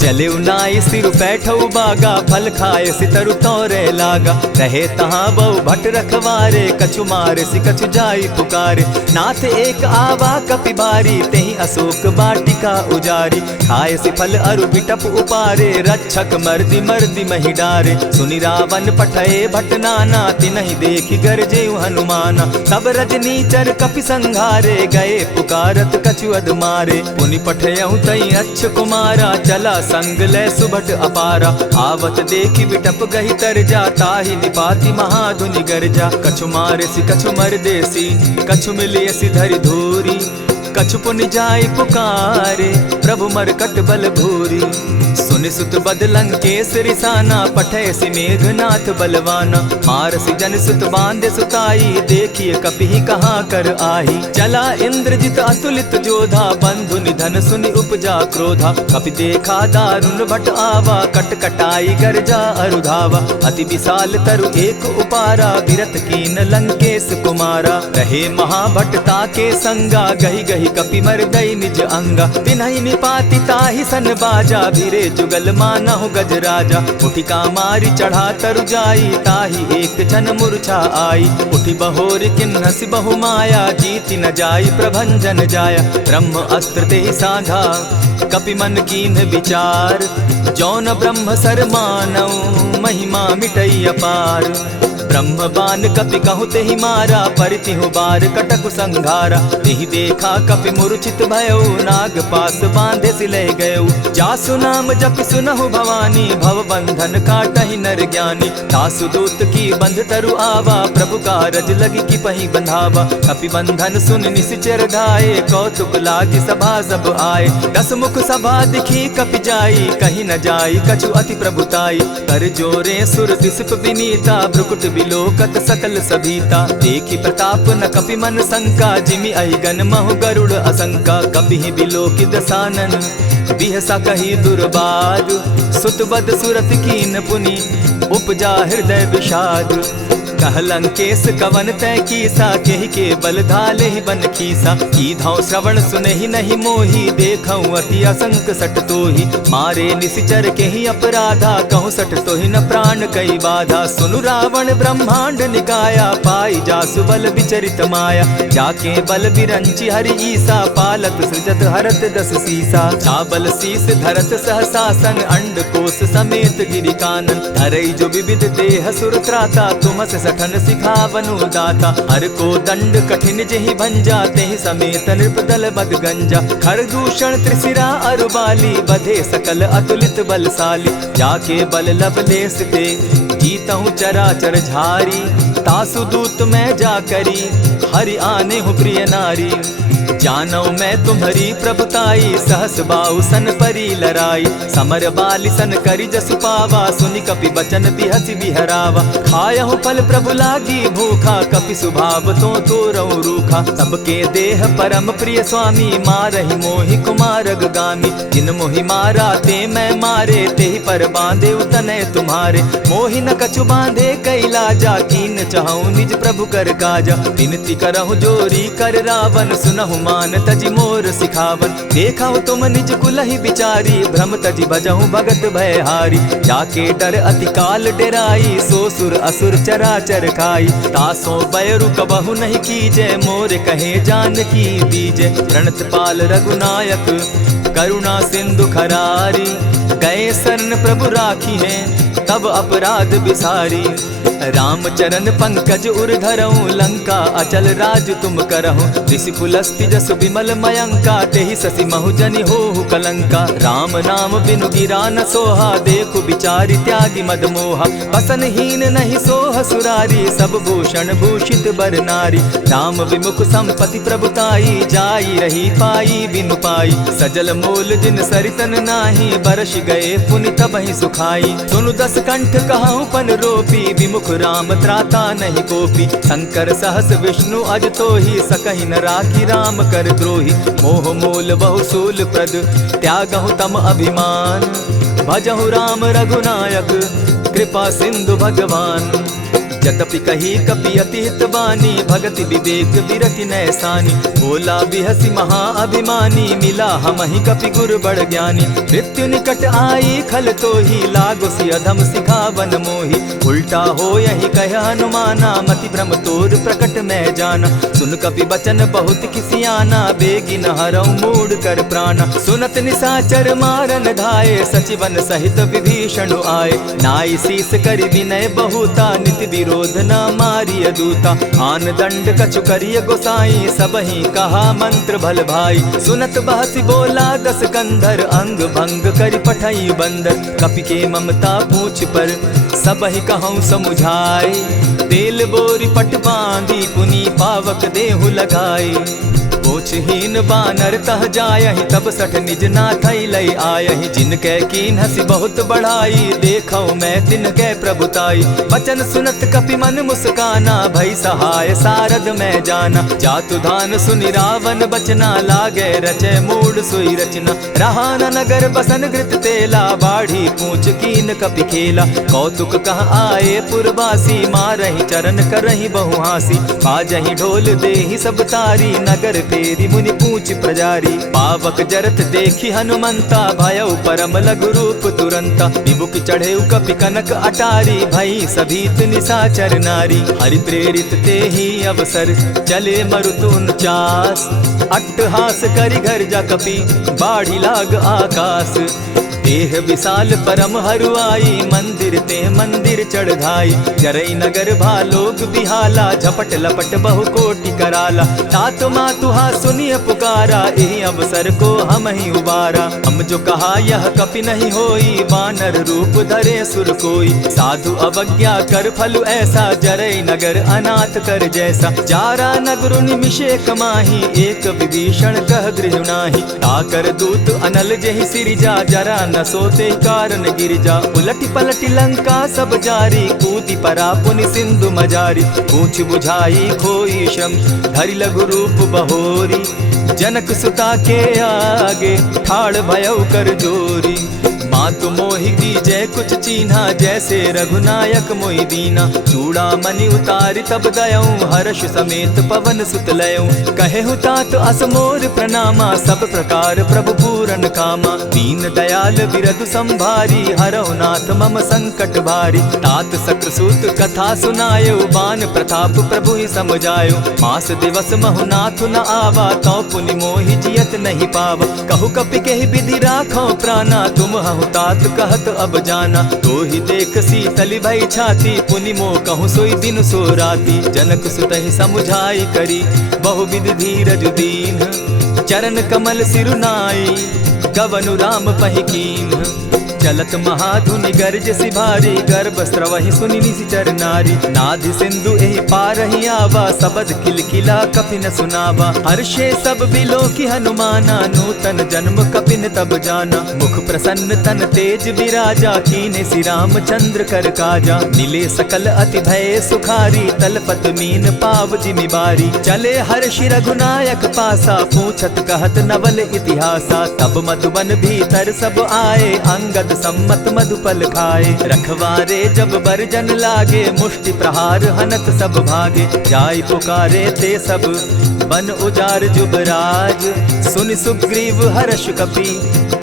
चले नाई सिर बैठऊ बागा फल खाए सितरु तोरे लागा। रहे तहाँ बहु भट रखवारे कछु मारे सि कछु जाई पुकारे। नाथ एक आवा कपि बारी तेहि अशोक बाटिका उजारी। खाए सि फल अरु बिटप उपारे रक्षक मर्दि मर्दि महि डारे। सुनि रावण पठये भट नाना तिनहि देखि गरजेउ हनुमाना। तब रजनीचर कपि संघारे गए पुकारत कछु अध मारे। पुनि पठयउ तई अच्छ कुमारा चला संग ले सुभट अपारा। आवत देखी बिटप गही तर जाता ही निपाति महाधुनि गर्जा। कछु मारेसी कछु मरदेसी कछु मिलियसी धरि धूरी। कछु पुनि जाय पुकारे प्रभु मरकट बल भूरी। सुनि सुत बद लंकेश रिसाना पठैसी मेघनाथ बलवाना। मारसी जन सुत बांधे सुताई देखिए कपि कहाँ कर आही। चला इंद्रजित अतुलित जोधा बंधु निधन सुनि उपजा क्रोधा। कपि देखा दारुण भट आवा कट कटाई गर्जा अरुधावा। अति विशाल तरु एक उपारा बिरत कीन लंकेश कुमारा। रहे महाभट ताके संगा गही गही कपि मरदई निज अंगा। तिन्हि निपाति ताहि सन बाजा भिरे जुगल मानहु गज राजा। उठिका मारी चढ़ा तरु जाई ताहि एक जन मूर्छा आई। उठि बहोर किन्नस बहु माया जीति न जाई प्रभंजन जाया। ब्रह्म अस्त्र तेहि साधा कपि मन कीन विचार। जौन ब्रह्म सर मानऊ महिमा मिटई अपार। ब्रह्म बान कपि कहु तेहि मारा परितिहु बार कटक संघारा। तेहि देखा कपि मूर्छित भयो नाग पास बांधे सिले गयो। जासु नाम जपि सुनहु भवानी भव बंधन काटहि नर ज्ञानी। तासु दूत की बंध तरु आवा प्रभु कारज लगी की पही बंधावा। कपि बंधन सुन निसिचर धाये कौतुक लागी सभा सब आए। दस मुख सभा दिखी कपि जाई कहीं न जाई कछु अति प्रभुताई। कर जोरे सुर दिसप विनीता भ्रुकुट बिलोकत सकल सभीता। देखी प्रताप न कपि मन शंका जिमि अहिगन महु गरुड़ असंका। कपि बिलोकि दसानन बिहसा कही दुर्बाद। सुत बद सुरत कीन पुनि उपजा हृदय विषाद। कह लंकेश कवन तय कीसा केहि के बल धाले ही बन खीसा। की धाव श्रवण सुने ही नहीं मोही देखऊं अति असंक सट तोही। मारे निसिचर के ही अपराधा कहूँ सट तो ही न प्राण कई बाधा। सुनु रावण ब्रह्मांड निकाया पाई जासु बल विचरित माया। जाके बल बिरंची हरि ईसा पालत सृजत हरत दस सीसा। चाबल शीस धरत सहसासन अंड कोश समेत गिरि कानन। धरई जो विविध देह सुर त्राता तुमस सठन सिखावनु दाता। हर को दंड कठिन जेहि भंजा तेहि समेत नृपदल बद गंजा। खर दूषण त्रिशिरा अरुबाली बधे सकल अतुलित बलशाली। जाके बल लवलेस ते जीतहु चराचर झारी। तासु दूत मैं जा करी हरि आने हूँ प्रिय नारी। जानौ मैं तुम्हारी प्रभुताई सहस बाहु सन परी लराई। समर बाली सन करी जसु पावा सुनि कपि बचन बिहसि बिहरावा। खायहु फल प्रभु लागी भूखा कपि सुभाव तो तोरऊ रूखा। सबके देह परम प्रिय स्वामी मारहि मोहि कुमारग गामी। जिन मोहि मारा ते मैं मारे तेहि पर बांधे उतने तुम्हारे। मोहि न कछु बांधे कैलाजा कीन चाहूं निज प्रभु कर काजा। विनती करहु जोरी कर रावण सुनहु मान तजि मोर सिखावन। देखा तुम निज कुलहि बिचारी भ्रम तजि भजहु भगत भयहारी। जाके डर अति काल डेराई सो सुर असुर चराचर खाई। तासो बैरु कबहु नहीं कीजे मोर कहे जानकी दीजे। प्रणत पाल रघुनायक करुणा सिंधु खरारी। गए शरण प्रभु राखी हैं तब अपराध बिसारी। राम चरण पंकज उर धरऊं लंका अचल राज तुम करहूं। ऋषि पुलस्ति जसु विमल मयंका तेहि ससि महु जनि होहु कलंका। राम नाम बिनु गिरा न सोहा देखु बिचारी त्यागी मद मोहा। बसनहीन नहीं सोह सुरारी सब भूषण भूषित बर नारी। राम विमुख संपति प्रभुताई जाई रही पाई बिनु पाई। सजल मोल जिन सरितन नाही बरस गए पुनि तबहि सुखाई। सुनु दस कंठ कहूँ पन रोपी विमुख राम त्राता नहीं कोपी। शंकर सहस विष्णु अज तो ही सकहि न राखी राम कर द्रोही। मोह मूल बहु सूल प्रद त्यागहु तम अभिमान। भजहु राम रघुनायक कृपा सिंधु भगवान। जतपि कही कपि अति हित बानी भगति विवेक विरति नैसानी। बोला बिहसी महा अभिमानी मिला हमहि कपि गुर बड़ ज्ञानी। मृत्यु निकट आई खल तो ही लागो सि अधम सिखावन मोही। उल्टा हो यही कह हनुमाना मति भ्रम तोर प्रकट मैं जाना। सुन कपि बचन बहुत किसियाना बेगी न हरऊ मूड कर प्राणा। सुनत निसाचर मारन धाये सचिवन सहित विभीषण आए। नाई शीस करि विनय बहुता नित विरोध न मारिय दूता। आन दंड कछु करिय गोसाई, सबहि कहा मंत्र भल भाई। सुनत बहसी बोला दस कंधर, अंग भंग करि पठई बंदर। कपि के ममता पूछ पर, सबहि कहूँ समुझाए। तेल बोरी पट बांधी, पुनि पावक देहु लगाई। पोछहीन बानर तह जायहि, तब सठ निज नाथई लई आयहि। जिनकै कीन हसी बहुत बढ़ाई, देखौ मैं तिनकै प्रभुताई। वचन सुनत कपि मन मुस्काना, भई सहाय सारद मैं जाना। जातु धान सुनि रावण बचना, लागे रचे मूड सोई रचना। रहा न नगर बसन घृत तेला, बाढ़ी पूछ कीन कपि खेला। कौतुक कह आए पुरवासी, मारहि चरण करहि बहु हासी। बाजहि ढोल देहि सब तारी, नगर तेरी मुनि पूछ प्रजारी। पावक जरत देखी हनुमंता, भयउ परम लघु रूप तुरंता। विमुख चढ़े कपि कनक अटारी, भई सभीत निशाचर नारी। हरि प्रेरित ते ही अवसर, चले मरुतुन चास। अट्टहास करि घर जा कपि, बाढ़ी लाग आकाश। देह विशाल परम हरुआई, मंदिर ते मंदिर चढ़ाई। जरई नगर भालोग बिहाला, झपट लपट बहु कोटि कराला। तात मातुहा सुनिय पुकारा, एहि अवसर को हम ही उबारा। हम जो कहा यह कपि नहीं होई, बानर रूप धरे सुर कोई। साधु अवज्ञा कर फल ऐसा, जरई नगर अनाथ कर जैसा। जारा नगर निमिषे कमाही, एक विभीषण कह गृह नाही। ताकर दूत अनल जहि सिरिजा, जरा न सोते कारण गिरजा। उलटी पलटी लंका सब जारी, कूदी परा पुनि सिंधु मजारी। पूछ बुझाई खोई श्रम, धरि लघु रूप बहोरी। जनक सुता के आगे, ठाड़ भयउ कर जोरी। मातु मोहि दीजै कुछ चीन्हा, जैसे रघुनायक मोहि दीना। चूड़ा मणि उतारि तब दयऊं, हर्ष समेत पवन सुत लयऊं। कहेहु तात असमोर प्रणामा, सब प्रकार प्रभु पूरन कामा। दीन दयाल बिरधु संभारी, हरौ नाथ मम संकट भारी। तात सक्रसूत कथा सुनायो, बान प्रताप प्रभु ही समझायो। मास दिवस महु नाथ न आवा, तौ पुनि मोहि जियत नहीं पावा। कहु कपि केहि विधि राखो प्राणा, तुम हहु तात कहत अब जाना। तो ही देख शीतल भई छाती, पुनि मो कहूँ सोई दिन सो राती। जनक सुतहि समुझाई करी, बहु विधि धीरज दीन। चरण कमल सिरुनाई, गवनु राम पहि कीन। चलत महाधुनि गर्ज सिभारी, गर्भ स्रवहि सुनि निशिचर नारी। नाधि सिंधु एहि पारहि आवा, सबद किलकिला कपि न सुनावा। हर्षे सब बिलो की हनुमाना, नूतन जन्म कपि न तब जाना। मुख प्रसन्न तन तेज विराजा, कीने श्री रामचंद्र कर काजा। मिले सकल अति भय सुखारी, तलपत मीन पाव जिमि बारी। चले हर्षि रघुनायक पासा, पूछत कहत नवल इतिहासा। तब मधुबन भीतर सब आए, अंगद सम्मत मधुपल खाए। रखवारे जब बरजन लागे, मुष्टि प्रहार हनत सब भागे। जाय पुकारे ते सब, बन उजार जुबराज। सुनि सुग्रीव हर्ष कपि,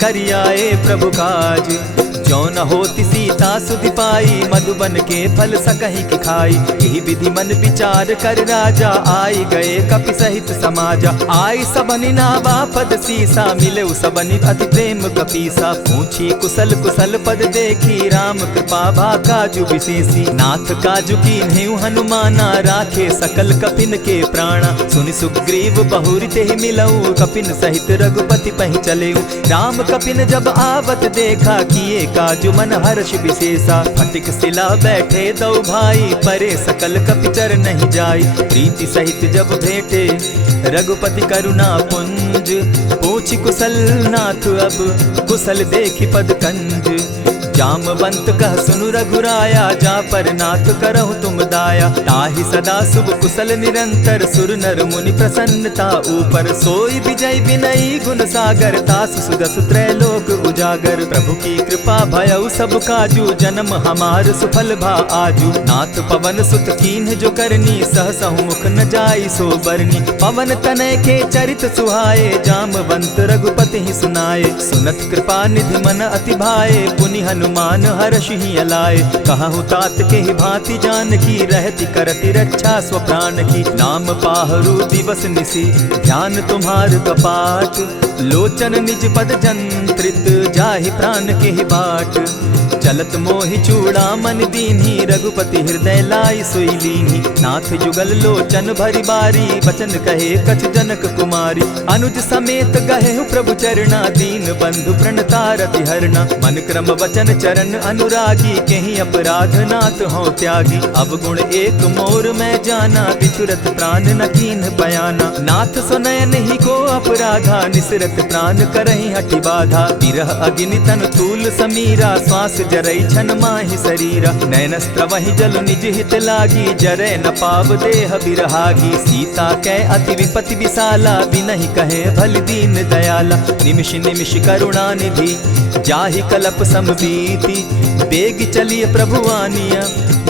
करियाए प्रभु काज। जो न होती सीता सुधि पाई, मधुबन के फल सकहि की खाई। यही विधि मन विचार कर राजा, आई गए कपि सहित समाजा। आई सबनि नावा पद सीसा, मिले सबनि अति प्रेम कपीसा। पूछी कुशल कुशल पद देखी, राम कृपा भा काजु विशेषी। नाथ काजु कीन्हेउ हनुमाना, राखे सकल कपिन के प्राणा। सुनि सुग्रीव बहुरि तेहि मिलऊ, कपिन सहित रघुपति पहि चलेऊ। राम कपिन जब आवत देखा, किए काजु मन हर्ष विशेषा। फटिक सिला बैठे दो भाई, परे सकल कपिचर नहीं जाई। प्रीति सहित जब भेटे, रघुपति करुणा पुंज। पूछि कुशल नाथ अब, कुशल देखि पद कंज। जामवंत कह सुनु रघुराया, जा पर नाथ करहु तुम दाया। ताहि सदा शुभ कुशल निरंतर, सुर नर मुनि प्रसन्नता ऊपर। सोई विजय विनयी गुण सागर, तास सुदस त्रैलोक उजागर। प्रभु की कृपा भयउ सब काजू, जन्म हमार सुफल भा आजू। नाथ पवन सुत कीन्ह जो करनी, सहसहु मुख न जाई सो बरनी। पवन तनय के चरित सुहाए, जामवंत रघुपति ही सुनाए। सुनत कृपा निधि मन अति भाए, पुनि हनु हनुमान हर्ष ही अलाए। कहूँ तात के ही भांति जानकी, रहती करती रक्षा स्वप्राण की। नाम पाहरु दिवस निसी, ध्यान तुम्हार कपाट। लोचन निज पद जंत्रित, जाहि प्राण के ही बाट। चलत मोहि चूड़ामन दीन्ही, रघुपति हृदय लाई सोई लीन्ही। नाथ जुगल लोचन भरी बारी, बचन कहे कछ जनक कुमारी। अनुज समेत गहे प्रभु चरणा, दीन बंधु प्रणतारति हरना। मन क्रम वचन चरण अनुरागी, कहीं अपराध नाथ हो त्यागी। अब गुण एक मोर में जाना, बिछुरत प्राण न कीन्ह बयाना। नाथ सुनयन ही को अपराधा, निसरत प्राण करहि हठि बाधा। विरह अग्नि तन तूल समीरा, श्वास जरई छन माहि शरीरा। नयन स्त्रवहि जल निज हित लागी, जरै न पाव देह बिरहागी। सीता कै अति विपति विशाला, बिनहि कहे भल दीन दयाला। निमिष निमिष करुणा निधि, जाहि कलप समबीति। बेग चलिए प्रभु आनिया,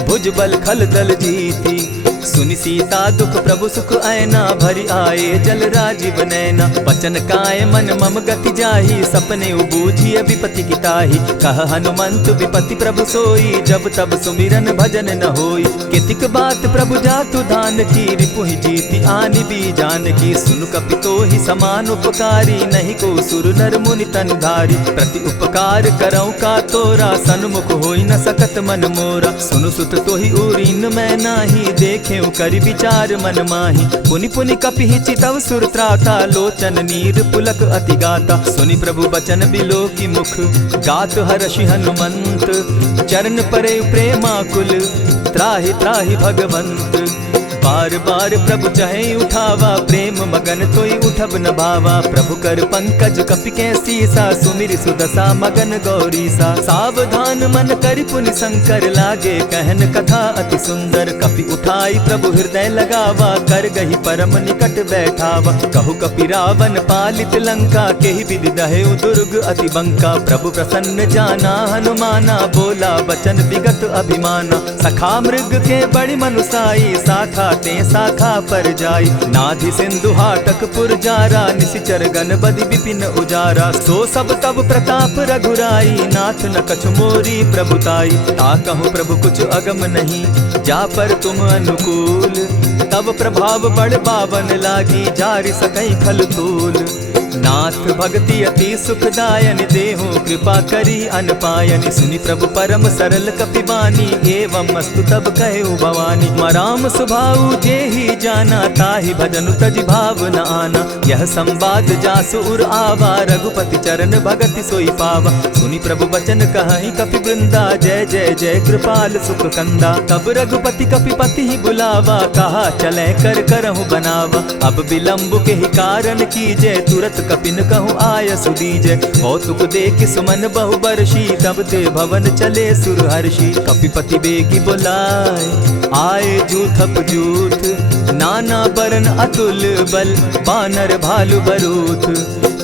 भुज बल खल दल जीती। सुनि सीता दुख प्रभु सुख ऐना, भरि आए जल राजीव नैना। बचन काय मन मम गति जाहि, सपने बूझिए विपति किताहि। कह हनुमंत विपति प्रभु सोई, जब तब सुमिरन भजन न होई। कितिक बात प्रभु जातु धान की, रिपुहि जीति आनि भी जानकी। सुनु कपितो ही समान उपकारी, नहीं को सुर नर मुनि तन धारी। प्रति उपकार करौ का तोरा, सन्मुख होई न सकत मन मोरा। सुनु सुत तोहि उरीन मैं नाही, देखे करि विचार मन माही। पुनि पुनि कपिहि चितव सुर त्राता, लोचन नीर पुलक अति गाता। सुनि प्रभु बचन बिलो की मुख, गात हर्षि हनुमंत। चरण परे प्रेमाकुल, त्राहि त्राहि भगवंत। बार बार प्रभु चहे उठावा, प्रेम मगन तोई उठब न भावा। प्रभु कर पंकज कपि के सीसा, सुमिर सुदशा मगन गौरीसा। सावधान मन करि पुनि शंकर, लागे कहन कथा अति सुंदर। कपि उठाई प्रभु हृदय लगावा, कर गही परम निकट बैठावा। कहु कपि रावण पालित लंका, केहि विधि दहेउ दुर्ग अति बंका। प्रभु प्रसन्न जाना हनुमाना, बोला बचन विगत अभिमाना। सखा मृग के बड़ी मनुसाई, शाखा ते शाखा पर जाई। नाधि सिंधु हाटक पुरजारा, निशिचर गण बदि विपिन उजारा। सो सब तब प्रताप रघुराई, नाथ न कछु मोरी प्रभुताई। ताकहु प्रभु कुछ अगम नहीं, जा पर तुम अनुकूल। तब प्रभाव बड़ बावन लागी, जारि सकई खल तूल। नाथ भक्ति अति सुखदायन, देहु कृपा करी अनपायनि। सुनि प्रभु परम सरल कपिबानी, एवं मस्तु तब कहु भवानी। मराम सुभाऊ जेहि जाना, ताहि भजनु तजि भाव न आना। यह संवाद जासु उर आवा, रघुपति चरण भगति सोई पावा। सुनि प्रभु बचन कहहि कपि वृंदा, जय जय जय कृपाल सुख कंदा। तब रघुपति कपिपति ही बुलावा, कहा चले कर करहु बनावा। अब विलंब के ही कारण कीजय, तुरत कपिन कहूँ आय सुदीजय। कौतुक देख सुमन बहु बरसी, तब ते भवन चले सुर हर्षि। कपिपति बेगी बुलाए, आए जूथप जूथ। नाना बरन अतुल बल, बानर भालु बरूथ।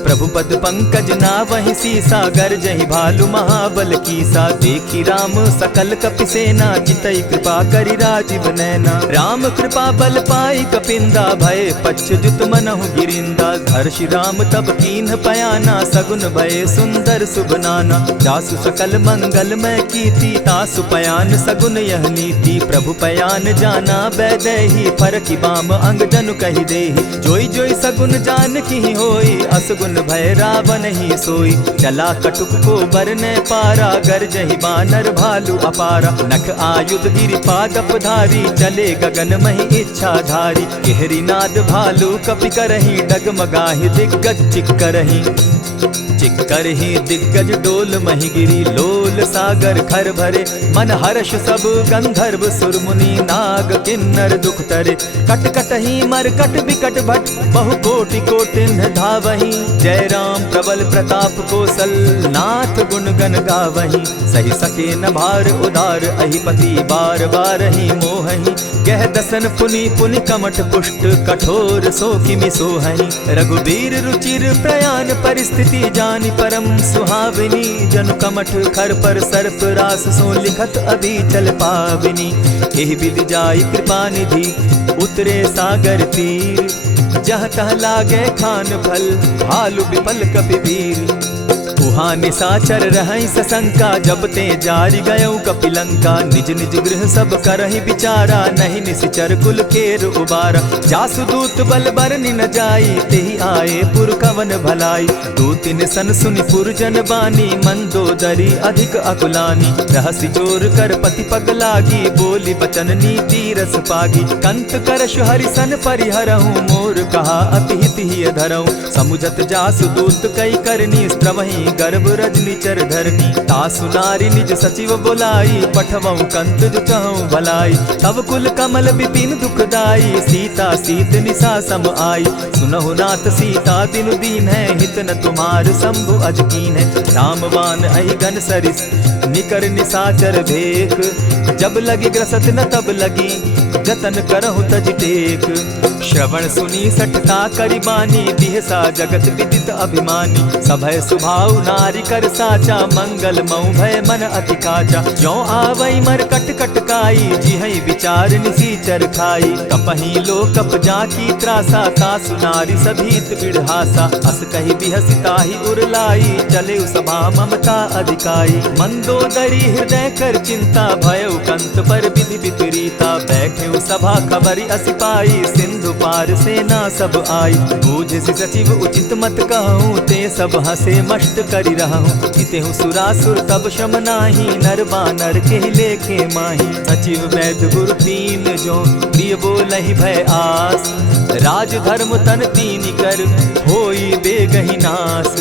प्रभु पद पंकज नावहि सीसा, गरजहि भालु महाबल कीसा। देखी राम सकल कपि सेना, चितई कृपा करि राजीव नैना। राम कृपा बल पाई कपिंदा, भय पच्युत मनहु गिरिंदा। हर्षि राम तब कीन्ह पयाना, सगुन भय सुंदर शुभ नाना। जासु सकल मंगल मैं कीति, तासु पयान सगुन यह नीति। प्रभु पयान जाना बैदेही, फरकि बाम अंग जनु कहि देहि। जोई जोई सगुन जान की होई, असगुन भय रावण ही सोई। चला कटुक को बरने पारा, गरजहि बानर भालु अपारा। नख आयुध गिरि पादप धारी, चले गगन महि इच्छा धारी। केहरी नाद भालु कपि करहि, डगमगाहि दिग्गज चिक्करहि। चिक्करहि दिग्गज डोल महि गिरी, लोल सागर खर भरे। मन हर्ष सब गंधर्व सुर मुनि, नाग किन्नर दुख तरे। कट कटहि मरकट बिकट भट, बहु कोटि कोटिन्ह धावहि। जय राम प्रबल प्रताप कौशल, नाथ गुण गण गावहि। सही सके न भार उदार, अहिपति बार बार ही मोहहि। गह दसन पुनि पुनि कमठ पुष्ट, कठोर सो किमि सोहहि। रघुबीर रुचिर प्रयाण परिस्थिति, जानि परम सुहाविनी। जनु कमठ खर पर सर्प रास, सो लिखत अभी चल पाविनी। एहि विधि जाई कृपा निधि, उतरे सागर तीर। जह तह लागे खान फल, भालु विफल कपि वीर। उहाँ निशाचर रहई सशंका, जब ते जारी गयऊ कपिलंका। निज निज गृह सब करहि विचारा, नहीं निशिचर कुल केर उबारा। जासु दूत बल बरनि न जाई, तेहि आए पुर कवन भलाई। दूतिन सन सुनि पुरजन बानी, मंदोदरी अधिक अकुलानी। रहसि जोर कर पति पग लागी, बोली बचन नीति रस पागी। कंत करश हरि सन परिहरहूँ, मोर कहा अति हित ही धरऊँ। समुझत जासु दूत कई करनी, स्त्रवहि गर्भ रजनी चर धरनी। तासु नारी निज सचिव बोलाई, पठवऊँ कंत जो चहऊँ भलाई। तब कुल कमल विपिन दुखदाई, सीता सीत निशा सम आई। सुनहु नाथ सीता बिनु दीन है, हित न तुम्हार शंभु अजकीन है। रामवान अहिगन सरिस निकर निशाचर भेक, जब लगी ग्रसत न तब लगी, जतन करहु तज टेक। श्रवण सुनी सठता करिबानी, बिहसा जगत विदित अभिमानी। सभय सुभाव नारी कर साचा, मंगल मऊ भय मन अति काचा। ज्यों आवई मर कट कट काई, जिहई विचार निसीचर खाई। कपही लो कप जाकी त्रासा, तासु नारी सभीत बिढ़हासा। अस कही बिहसिता ही उरलाई, चले सभा ममता अधिकाई। मंदोदरी हृदय कर चिंता, भयउ कंत पर विधि विपरीता। बैठे सभा खबरी असी पाई, सिंधु पार सेना सब आई। बूझ सचिव उचित मत कहूँ, ते सब हंसे मस्त करी रहूँ। इतेहु सुरासुर तब शम नाही, नर बानर के लेखे माही। सचिव वैद्य गुरु तीन जो, प्रिय बोलहि भय आस। राज धर्म तन तीन कर, होई बेगहि नास।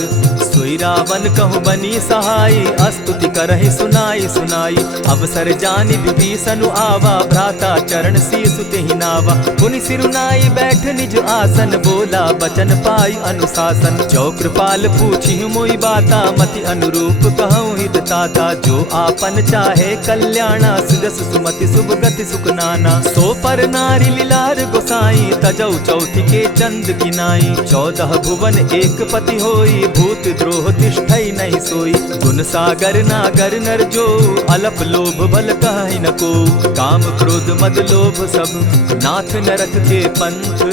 सोई रावण कहु बनी सहाई, अस्तुति करहि सुनाई सुनाई। अवसर जानि विभीषण आवा, भ्राता चरण शीसु तेहि नावा। पुनि सिरुनाई बैठ निज आसन, बोला बचन पाई अनुशासन। जो कृपाल पूछि मोई बाता, मति अनुरूप कहूँ हित ताता। जो आपन चाहे कल्याणा, सुजस सुमति शुभ गति सुख नाना। सो पर नारी लीलार गोसाई, तजौ चौथी के चंद किनाई। 14 भुवन एक पति होई, भूत द्रोह तिष्ठई नहीं सोई। गुण सागर नागर नर जो, अलप लोभ बल कहि न को। काम क्रोध मद लोभ सब, नाथ नरक के पंथ।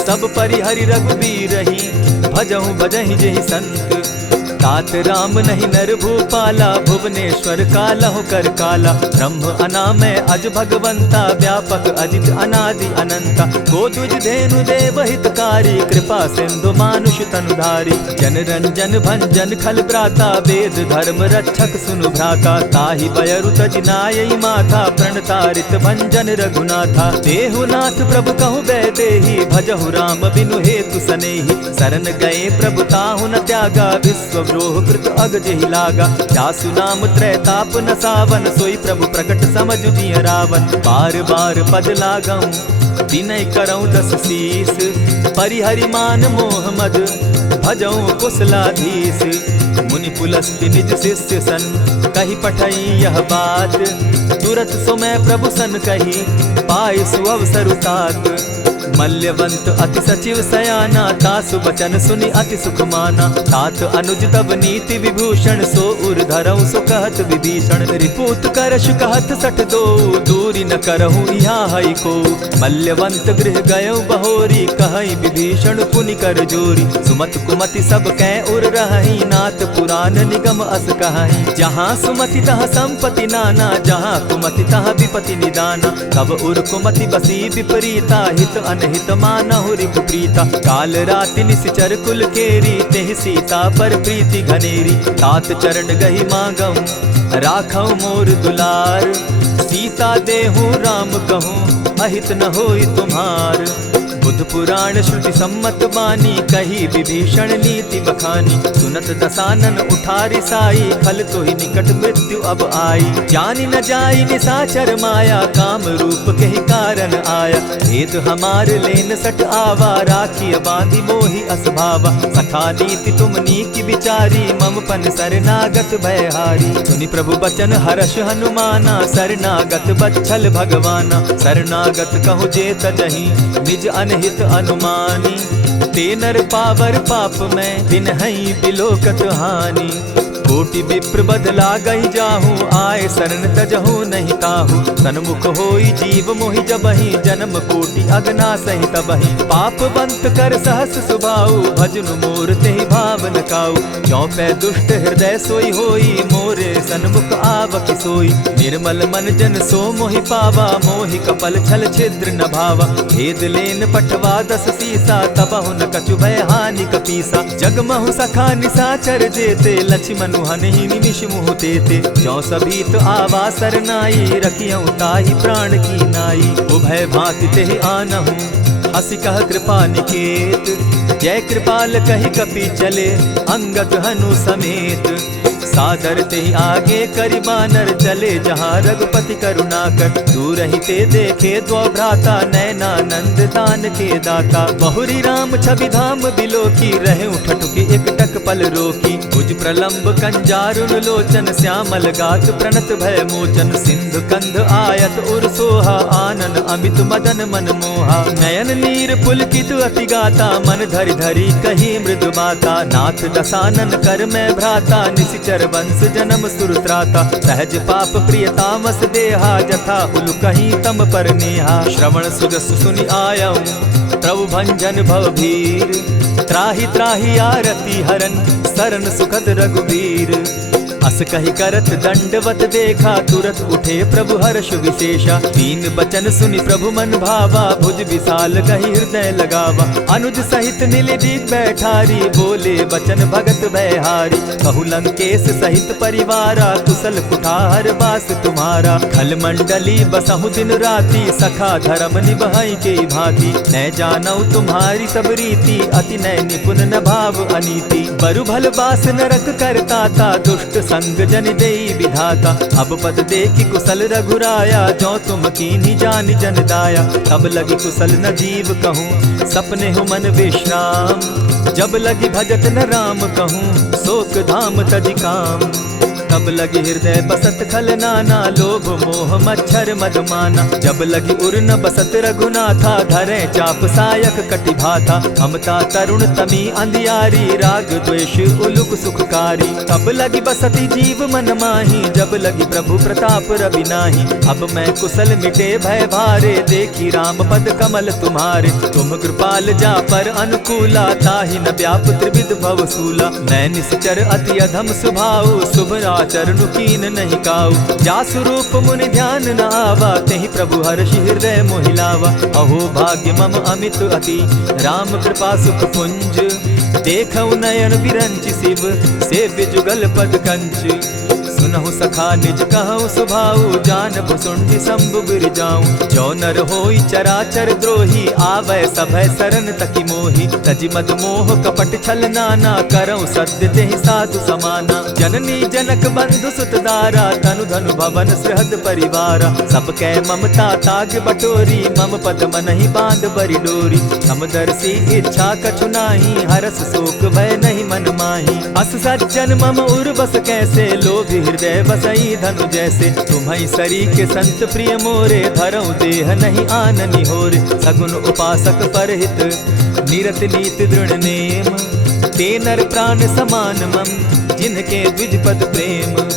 सब परिहरि रघुबीर रही, भजहु भजहि जेहि संत। तात राम नहीं नर भूपाला, भुवनेश्वर कालहु कर काला। ब्रह्म अनामय अज भगवंता, व्यापक अजित अनादि अनंता। गोदुज धेनु देव हितकारी, कृपा सिंधु मानुष तनुधारी। जन रंजन भंजन खल भ्राता, वेद धर्म रक्षक सुनु भ्राता। ताहि बयरु तज नायई माथा, प्रणतारित भंजन रघुनाथा। देहुनाथ प्रभु कहु बैदेही, भजहु राम बिनु हेतु सनेही। शरण गए प्रभु ताहु न त्यागा, विश्व द्रोह कृत अग जेहि लागा। जासु नाम त्रैताप न सावन, सोई प्रभु प्रकट समझु जिय रावण। बार बार पद लागऊं, विनय करऊं 10 शीस। परिहरि मान मोह मद, भजऊं कुशलाधीश। मुनि पुलस्त्य निज शिष्य सन, कही पठई यह बात। तुरत सुमय प्रभु सन कही, पाय सुअवसर तात। मल्यवंत अति सचिव सयाना, तासु बचन सुनि अति सुख माना। तात अनुज तब नीति विभूषण, सो उर धरऊं सो कहत विभीषण। रिपुत करश कहत सठ दो, दूरी न करहूँ यहाँ हई को। मल्यवंत गृह गयऊ बहोरी, कहई विभीषण पुनि कर जोरी। सुमत कुमति सब कै उर रहई, नाथ पुराण निगम अस कहई। जहाँ सुमति तहाँ संपत्ति नाना, जहाँ कुमति तहाँ विपति निदाना। तब उर कुमति बसी विपरीता, हित अनहित मानहु रिपु प्रीता। काल राति निशिचर कुल केरी, तेहि सीता पर प्रीति घनेरी। तात चरण गही मांगऊं, राखऊं मोर दुलार। सीता देहूँ राम कहूँ, अहित न होई तुम्हार। बुध पुराण श्रुति सम्मत बानी, कही विभीषण नीति बखानी। सुनत दसानन उठारी साई, खल तो ही निकट मृत्यु अब आई। जानी न जाई निशाचर माया, काम रूप के ही कारण आया। भेद हमार लेन सट आवा, राखी बांधी मोहि असभावा। सखा नीति तुम नीति विचारी, मम पन शरणागत भयहारी। सुनि प्रभु बचन हर्ष हनुमाना, शरणागत बच्छल भगवाना। शरणागत कहु जे तजहि, निज अनहित अनुमानी। ते नर पावर पाप में, दिन हई बिलोकत हानि। कोटि विप्र बदला गई जाहू, आए शरण तजहू नहीं ताहू। सन्मुख होई जीव मोहि जबहि, जन्म कोटि अगना सहि तबहि। पाप बंत कर सहस सुभाऊ, भजनु मोर तेहि भाव न काऊ। क्यों पै दुष्ट हृदय सोई होई, मोरे सन्मुख आवक सोई। निर्मल मन जन सो मोहि पावा, मोहि कपल छल छिद्र न भावा। भेद लेन पठवा 10 सीसा, तबहु न कछु भय हानि कपीसा। जगमहु सखा निसाचर जेते, लक्ष्मण हनहि निमिष मुह तेते। ज्यों सभीत आवा सरनाई, रखियौ ताहि प्राण की नाई। उभय भांति तेहि आनहु, हसी कह कृपा निकेत। जय कृपाल कहि कपि चले, अंगद हनु समेत। सादर तेहि आगे करि बानर, चले जहाँ रघुपति करुणा कर। दूर ही ते देखे द्वौ भ्राता, नैनानंद दान के दाता। बहुरी राम छवि धाम बिलोकी, रहे ठठुकी एक टक पल रोकी। भुज प्रलंब कंजारुन लोचन, श्यामल गात प्रणत भय मोचन। सिंधु कंध आयत उर सोहा, आनन अमित मदन मन मोहा। नयन नीर पुलकित अति गाता, मन धरि धरि कही मृदु बाता। नाथ दसानन कर मैं भ्राता, निशिचर वंश जन्म सुरत्राता। सहज पाप प्रियतामस देहा, जथा उलु कहीं तम पर नेहा। श्रवण सुजस सुनि आयऊ, प्रभु भंजन भवभीर। त्राहि त्राहि आरती हरन, सरन सुखद रघुवीर। अस कहि करत दंडवत देखा, तुरत उठे प्रभु हर्ष विशेषा। तीन बचन सुनि प्रभु मन भावा, भुज विशाल कहि हृदय लगावा। अनुज सहित नीलदीप बैठारी, बोले बचन भगत भयहारी। कहु लंकेश सहित परिवारा, कुशल कुठार बास तुम्हारा। खल मंडली बसहु दिन राति, सखा धर्म निभई के भांति। न जानऊ तुम्हारी सब रीति, अति नय निपुण न भाव अनीति। बरु भल बास नरक करताता, दुष्ट संग जन देई विधाता। अब पद देखि कुशल रघुराया, जो तुम कीन्ही जानि जन दाया। तब लगी कुशल न जीव कहूँ, सपने हो मन विश्राम। जब लगी भजत न राम कहूँ, शोक धाम तजि काम। तब लगी हृदय बसत खल नाना, लोभ मोह मच्छर मधुमाना। जब लगी उर न बसत रघुनाथा, धरे चाप सायक कटि भाथा। ममता तरुण तमी अंधियारी, राग द्वेष उलुक सुखकारी। तब लगी बसती जीव मन माही, जब लगी प्रभु प्रताप रवि नाही। अब मैं कुशल मिटे भय भारे, देखी राम पद कमल तुम्हारे। तुम कृपाल जा पर अनुकूला, ताहि न व्याप त्रिविध भवसूला। मैं निश्चर अति अधम स्वभाव, शुभ चरणु कीन नहीं काऊ। जासु रूप मुनि ध्यान न आवा, तेहि प्रभु हर्षि हृदय मोहिलावा। अहो भाग्य मम अमित अति, राम कृपा सुख पुंज। देखऊ नयन विरंचि शिव, सेव्य जुगल पद कंच। सुनहु सखा निज कहु सुभाऊ, जान भुसुंडि शंभु गिर जाऊं। जो नर होई चराचर द्रोही, आवै सभय सरन तकि मोहि। तजि मद मोह कपट छल नाना, करऊं सत्य तेहि साधु समाना। जननी जनक बंधु सुत दारा, तनु धनु भवन सृहद परिवारा। सब कै ममता ताग बटोरी, मम पद मनहि बांध बरि डोरी। समदर्शी इच्छा कछु नाही, हरस शोक भय नहीं मन माही। अस सज्जन मम उर बस कैसे, लोभी हृदय बसई धनु जैसे। तुम्हारी सरी के संत प्रिय मोरे, धरऊं देह नहीं आननि होरे। सगुन उपासक परहित, निरत नीत दृढ़ नेम। ते नर प्राण समान मम, जिनके द्विज पद प्रेम।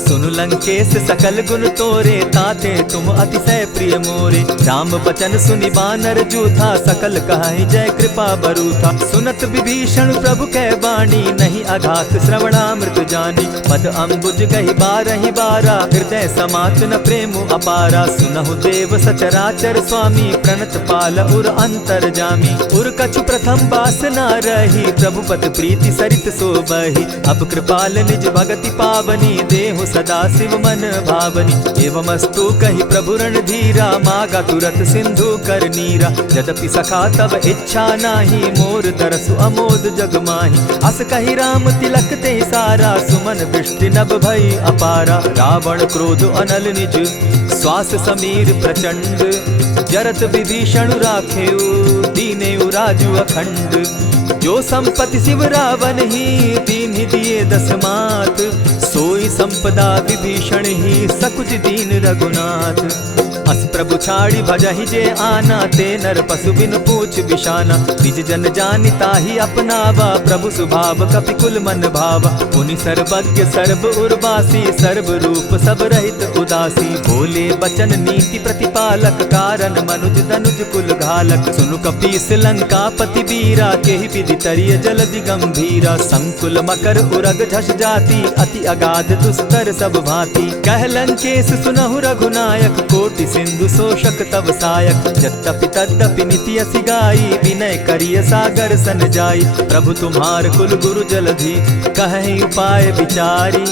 सुनु लंकेश सकल गुण तोरे, ताते तुम अतिशय प्रिय मोरे। राम बचन सुनि बानर जूथा, सकल कहाहि जय कृपा बरूथा। सुनत विभीषण प्रभु कै बाणी, नहीं अघात श्रवणामृत जानी। पद अम्बुज गहि बारहि बारा, हृदय समात न प्रेम अपारा। सुनहु देव सचराचर स्वामी, प्रणत पाल उर अंतर जामी। उर कछु प्रथम बास न रही, प्रभु पद प्रीति सरित सोबहि। अब कृपाल निज भगति पावनी, देहु सदा शिव मन भावनी। एवमस्तु कहि प्रभु रणधीरा, मागा तुरत सिंधु कर नीरा। यद्यपि सखा तब इच्छा नाही, मोर दरसु अमोद जग माही। अस कहि राम तिलक ते सारा, सुमन वृष्टि नभ भई अपारा। रावण क्रोध अनल निज, श्वास समीर प्रचंड। जरत विभीषण राखेउ, दीनेउ राजु अखंड। जो संपत्ति शिव रावण ही, दीन्हि दिए 10 मात। सोई संपदा विभीषण ही सकुच दीन रघुनाथ। अस प्रभु छाड़ी भजहि जे आना, ते नर पशु बिन पूछ बिशाना। निज जन जानिता ही अपनावा, प्रभु स्वभाव कपिकुल मन भावा। मुनि सर्वज्ञ सर्व उर्वासी, सर्व रूप सब रहित उदासी। बोले बचन नीति प्रतिपालक, कारण मनुज धनुज कुल घालक। सुनु कपीस लंका पति बीरा, केहि विधि तरिय जलधि गंभीरा। संकुल मकर उरग झष जाति, अति अगाध दुस्तर सब भांति। कह लंकेश सुनहु रघुनायक, कोटि सिंधु शोषक तव सायक। यद्यपि तद्यपि निति असि गाई, विनय करिय सागर सन जाई। प्रभु तुम्हार कुल गुरु जलधि, कहि उपाय विचारी।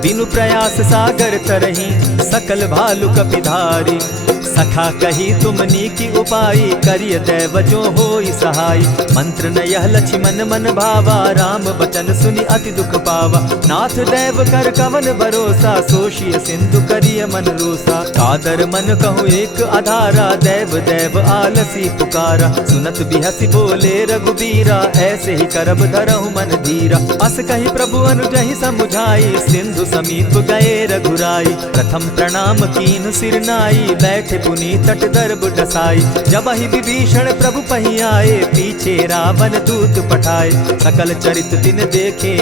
बिनु प्रयास सागर तरही, सकल भालु कपिधारी। सखा कही तुमनी की उपाई, करिय दैव जो होई सहाय। मंत्र न यह लक्ष्मण मन भावा, राम बचन सुनि अति दुख पावा। नाथ दैव कर कवन भरोसा, सोषिय सिंधु करिय मन रोसा। कादर मन कहूँ एक आधारा, दैव दैव आलसी पुकारा। सुनत बिहसी बोले रघुबीरा, ऐसे ही करब धरहु मन धीरा। अस कही प्रभु अनुजहि समुझाई, सिंधु समीप गए रघुराई। प्रथम प्रणाम कीन सिर नाई, बैठे पुनि तट दर्ब डसाई। जब ही विभीषण प्रभु पही आए, पीछे रावण दूत पठाए। सकल चरित दिन देखे,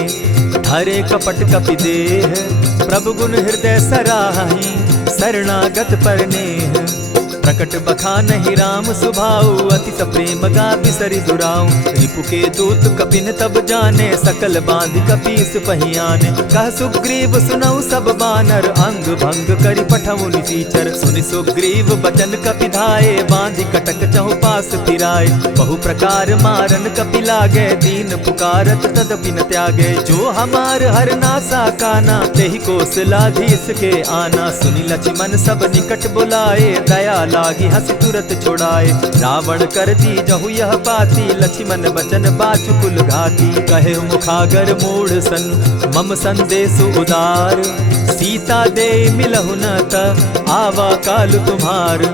धरे कपट कपि देह। प्रभु गुण हृदय सराहि, शरणागत पर नेह। प्रकट बखानहि राम सुभाऊ, अति सप्रेम गा बिसरि दुराऊ। रिपु के दूत कपिन तब जाने, सकल बांधि कपीस पहियाने। कह सुग्रीव सुनऊ सब बानर, अंग भंग करि पठऊ निसीचर। सुनि सुग्रीव बचन कपिधाए, बांधि कटक चहु पास फिराए। बहु प्रकार मारन कपि लागे, दीन पुकारत तदपि न त्यागे। जो हमार हर नासा काना, तेहि कौशलाधीश के आना। सुनि लक्ष्मण सब निकट बुलाए, दया लागी हंसी तुरत छुड़ाए। रावण कर दी जहु यह पाती, लक्ष्मण बचन बाचु कुल घाती। कहे मुखागर मूढ़ सन, मम संदेश उदार। सीता दे मिलहु न त, आवा काल तुम्हार।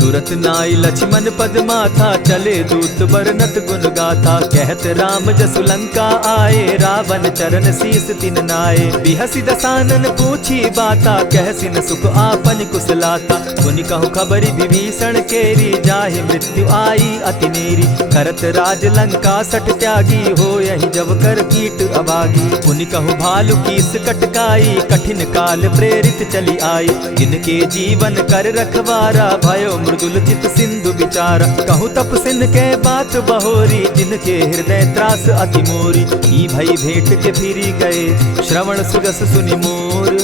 तुरत नाई लक्ष्मण पद माथा, चले दूत बरनत गुण गाथा। कहत राम जसु लंका आए, रावण चरण शीस तिन नाए। बिहसी दसानन पूछी बाता, कहसी न सुख आपन कुशलाता। सुनि कहु खबरी विभीषण केरी, जाहि मृत्यु आई अति नेरी। करत राज लंका सठ त्यागी, हो यही जब कर कीट अभागी। पुनि कहु भालु कीस कटकाई, कठिन काल प्रेरित चली आई। जिनके जीवन कर रखवारा, भयो मृदुल चित सिंधु विचारा। कहु तप सिन के बात बहोरी, जिनके हृदय त्रास अति मोरी। ई भई भेंट के फिरी गए, श्रवण सुजस सुनि मोर।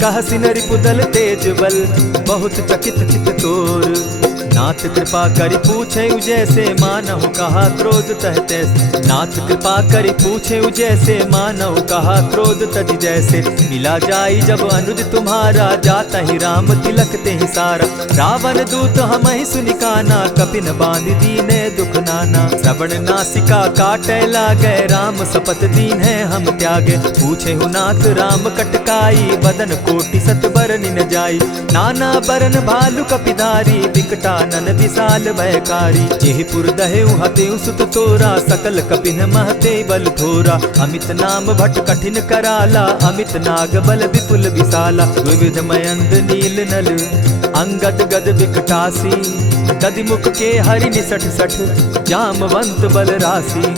कहसि न रिपुदल तेज बल, बहुत चकित चित तोर। नाथ कृपा करि पूछे जैसे, मानहु कहा क्रोध तह तैसे। नाथ कृपा करि पूछे जैसे, मानहु कहा क्रोध तज जैसे। मिला जाई जब अनुज तुम्हारा, जाता ही राम तिलक ते ही सारा। रावण दूत हम ही सुनि काना, कपिन बांध दीने दुख नाना। श्रवण नासिका काटे लागे, राम सपत दीन है हम त्यागे। पूछे हु नाथ राम कटकाई, बदन कोटि सत बरनि न जाई। नाना बरन भालु कपिधारी, विकटा नन विशाल भयकारी। जेहिपुर दहेउ हतेउ सुत तोरा, सकल कपिन महते बल थोरा। अमित नाम भट कठिन कराला, अमित नाग बल विपुल विशाला। विविध मयंद नील नल, अंगद गद विकटासी। गदिमुख के हरि निसठ सठ, जामवंत बल राशि।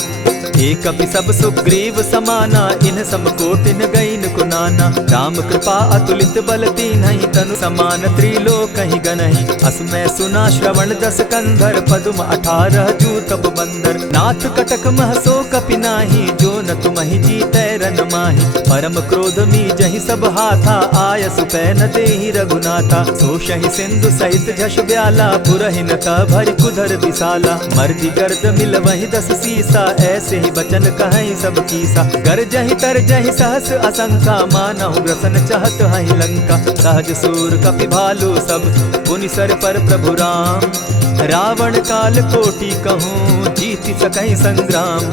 एक कपि सब सुग्रीव समाना, इन समकोटिन गईन कुनाना। राम कृपा अतुलित बल दीन्हि, तनु समान त्रिलोक ही गनहि। अस मैं सुना श्रवण दस कंधर, पदुम 18 जूतब बंदर। नाथ कटक महसो कपि नाही, जो न तुमहि जीतै रन माहि। परम क्रोध मी जहि सब हाथा, आय सुपै न देहि रघुनाथा। सोषहि सिंधु सहित झष ब्याला, पुरहि न भरि कुधर विशाला। मर्दि गर्द मिल वहि 10 सीसा, ऐसे ही बचन कहीं सब कीसा। गरजहि तरजहि सहस असंख्या, मानहु ग्रसन चाहत हहि लंका। सहज सूर कपि भालु सब, पुनि सर पर प्रभु राम। रावण काल कोटि कहूँ, जीत जीति सकहि संग्राम।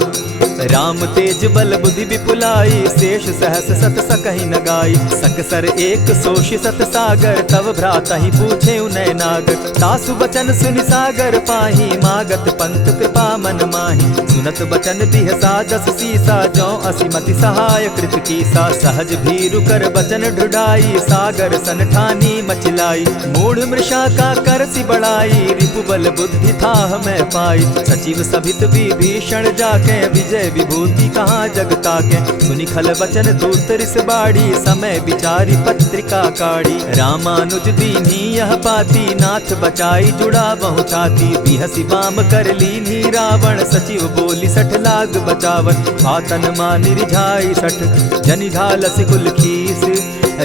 राम तेज बल बुद्धि विपुलाई, शेष सहस सत सकहि न गाई। सकसर एक सोषि सत सागर, तव भ्राता ही पूछे उनय नागर। तासु बचन सुनि सागर पाही, मागत पंत कृपा मन माही। सुनत बचन बिहसा दस सीसा, जौ असिमति सहाय कृत कीसा। सहज भीरु कर बचन ढुढ़ाई, सागर सन ठानी मचिलाई। मूढ़ मृषा का कर सी बढ़ाई, रिपु बल बुद्धि थाह मैं पाई। सचिव सभित विभीषण जाके, विजय विभूति कहाँ जगता के। सुनि खल बचन दूत रिस बाड़ी, समय विचारी पत्रिका काढ़ी। रामानुज दीन्ही यह पाती, नाथ बचाई जुड़ा बहु छाती। बिहसी बाम कर लीन्ही रावण, सचिव बोली सठ लाग बचावन। आतन मानि रिझाई सठ, जनि झालसि कुल खीस।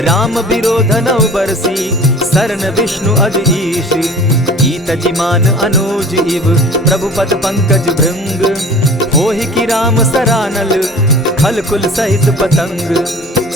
राम विरोध नौ बरसी, सरन विष्णु अज ईश। कीत जिमान अनुज इव, प्रभु पद पंकज भृंग। होहि की राम सरानल, खल कुल सहित पतंग।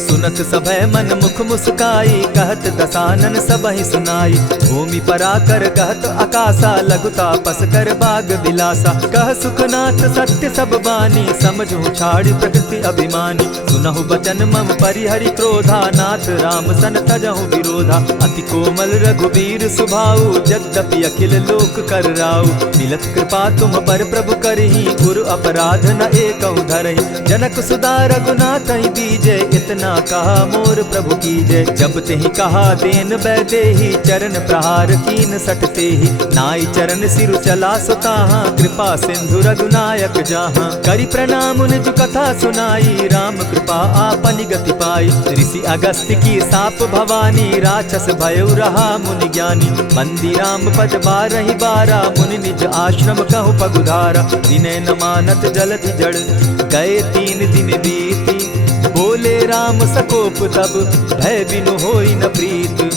सुनत सभय मन मुख मुस्काई, कहत दसानन सबहि सुनाई। भूमि पराकर कहत आकाशा, लघुता पस कर बाग बिलासा। कह सुखनाथ सत्य सब बानी, समझू छाड़ी प्रकृति अभिमानी। सुनहु बचन मम परिहरि क्रोधा, नाथ राम सन तजहु विरोधा। अति कोमल रघुबीर सुभाऊ, यद्यपि अखिल लोक कर राऊ। मिलत कृपा तुम पर प्रभु करही, गुरु अपराध न एकहु धरहि। जनक सुदा रघुनाथ ही दीजे, इतना कहा मोर प्रभु कीजय। जब तेहि कहा देन बैदेही, चरण प्रहार कीन सटते ही। नाई चरण सिरु चला सुताहा, कृपा सिंधु रघुनायक जाहा। करि प्रणाम निज कथा सुनाई, राम कृपा आपनि गति पाई। ऋषि अगस्त्य की साप भवानी, राक्षस भयउ रहा मुनि ज्ञानी। बंदी राम पद बारहि बारा, मुनि निज आश्रम कहु पगुधारा। विनय न मानत जलधि जड़, गए 3 दिन बीती। बोले राम सकोप तब, भय बिनु होई न प्रीत।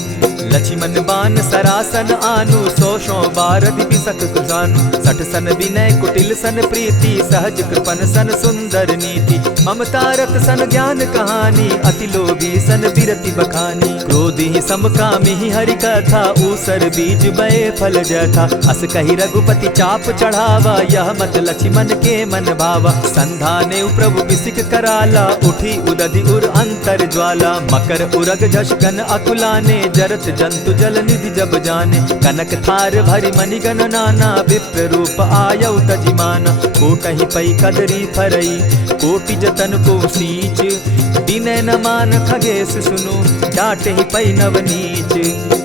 लक्ष्मण बान सरासन आनु, 100 बारधि बिसक कुजानु। 60 सन विनय कुटिल सन प्रीति, सहज कृपन सन सुंदर नीति। ममता रत सन ज्ञान कहानी, अति लोभी सन बिरति बखानी। क्रोधी समकामी हरि कथा, ऊसर बीज बये फल जथा। अस कहि रघुपति चाप चढ़ावा, यह मत लक्ष्मण के मन भावा। संधाने प्रभु बिसिक कराला, उठी उदधि उर अंतर ज्वाला। मकर उरग झष घन अकुलाने, जरत जंतु जल निधि जब जाने। कनक थार भरि मणिगण नाना, विप्र रूप आयउ तजिमाना। कोटहि पै कदरी फरई, कोटि जतन को सींच। विनय न मान खगेश सुनु, डांटहि पै नव नीच।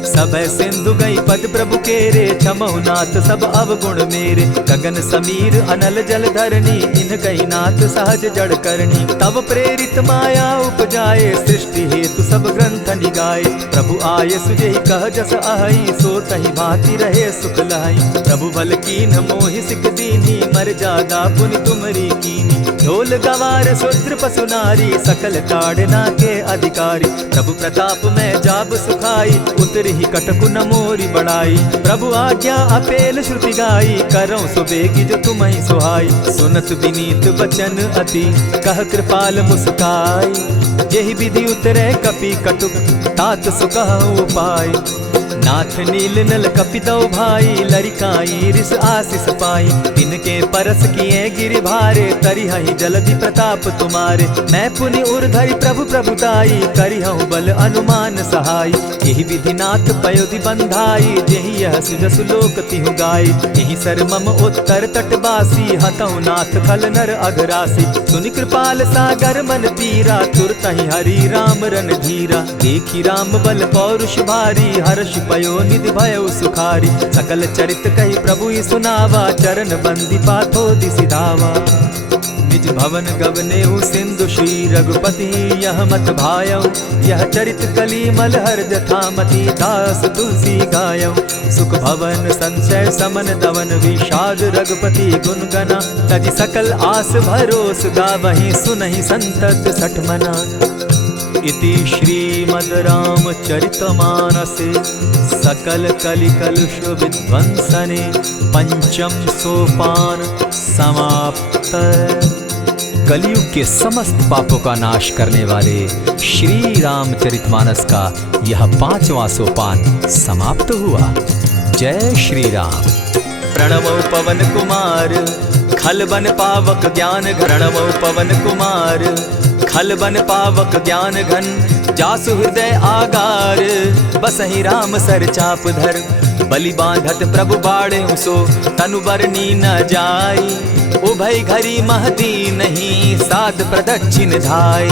सब सिंधु गई पद प्रभु केरे, क्षमहु नाथ सब अवगुण मेरे। गगन समीर अनल जल धरनी, इन गई नाथ सहज जड़ करनी। तब प्रेरित माया उपजाए, सृष्टि हेतु सब ग्रंथ निगाए। प्रभु आये सुजेहि कह जस अहई, सो तहि भांति रहे सुख लहई। प्रभु बल कीन मोहि सिख दीनी, मर जादा पुनि तुमरी कीनी। ढोल गवार शूद्र पशु नारी, सकल ताड़ना के अधिकारी। प्रभु प्रताप में जाब सुखाई, उतरि कटकु न मोरी बढ़ाई। प्रभु आज्ञा अपेल श्रुति गाई, करऊं सुबेगी जो तुम्हि सुहाई। सुनत विनीत बचन अति, कह कृपाल मुस्काई। जेहि विधि उतरे कपि कटुक, तात सुकहु उपाय। नाथ नील नल कपितौ भाई, लरिकाई रिस आशीष पाई। तिनके परस किए गिरि भारे, तरिहहि जलधि प्रताप तुम्हारे। मैं पुनि उर्धरि प्रभु प्रभुताई, करिहउ बल अनुमान सहाय। यही विधि नाथ पयोधि बंधाई, जेहि यह सुजसु लोक तिहु गाई। यही सर मम उत्तर तटवासी, हतहु नाथ खल नर अघरासी। सुनि कृपाल सागर मन पीरा, तुरतहि हरि राम रन धीरा। देखी राम बल पौरुष भारी, हर्ष पयो निधि भयउ सुखारी। सकल चरित कहि प्रभु ही सुनावा, चरण बंदी पाथो दिसि धावा। निज भवन गवनेहु सिंधु श्री रघुपति, यह मत भायऊ। यह चरित कली मलहर जथामति, दास तुलसी गायऊ। सुख भवन संशय समन दवन, विषाद रघुपति गुण गना। तजि सकल आस भरोस, गावहि सुनहि संतत सठ मना। इति श्रीमद् रामचरितमानसे, सकल कलि कलुष विध्वंसने। पंचम सोपान समाप्त। कलयुग के समस्त पापों का नाश करने वाले श्री रामचरितमानस का यह 5वां सोपान समाप्त हुआ। जय श्री राम। प्रणमो पवन कुमार, खल बन पावक ज्ञान घरणमो पवन कुमार। खल बन पावक ज्ञान घन जासु हृदय आगार। बसहि राम सर चाप धर बलि बांधत प्रभु बाढ़े सो तनु बरनी न जाई। उभय घरी महदी नहीं साध प्रदक्षिण धाय।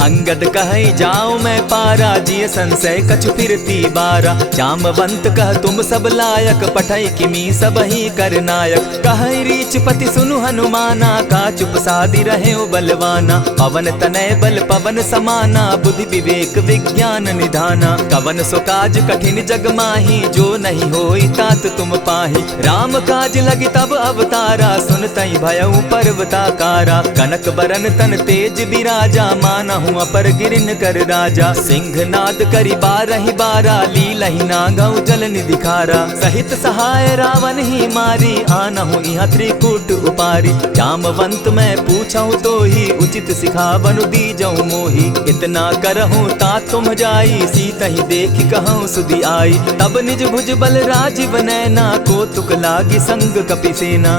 अंगद कहे जाऊं मैं पारा जिय संशय कछु फिरती बारा। जामवंत कह तुम सब लायक पठै किमी सब ही कर नायक। कहे रीच पति सुनु हनुमाना का चुप सादी रहे बलवाना। पवन तनय बल पवन समाना बुद्धि विवेक विज्ञान निधाना। कवन सो काज कठिन जग माही जो नहीं होई तात तुम पाही। राम काज लगी तब अवतारा सुन तई भयउ पर्वताकारा। कनक बरन तन तेज बिराजा माना अपर गिरिन कर राजा। सिंह नाद करी बारहि बारा लीलहि नागौ जल निधि खारा। सहित सहाय रावण ही मारी आनहु इहाँ त्रिकूट उपारी। जामवंत मैं पूछऊं तो ही उचित सिखावनु दीजऊं मोही। इतना करहूं ता तुम जाई सीतहि देखि कहूं सुधि आई। तब निज भुज बल राजीव नैना को तुक लागी संग कपिसेना।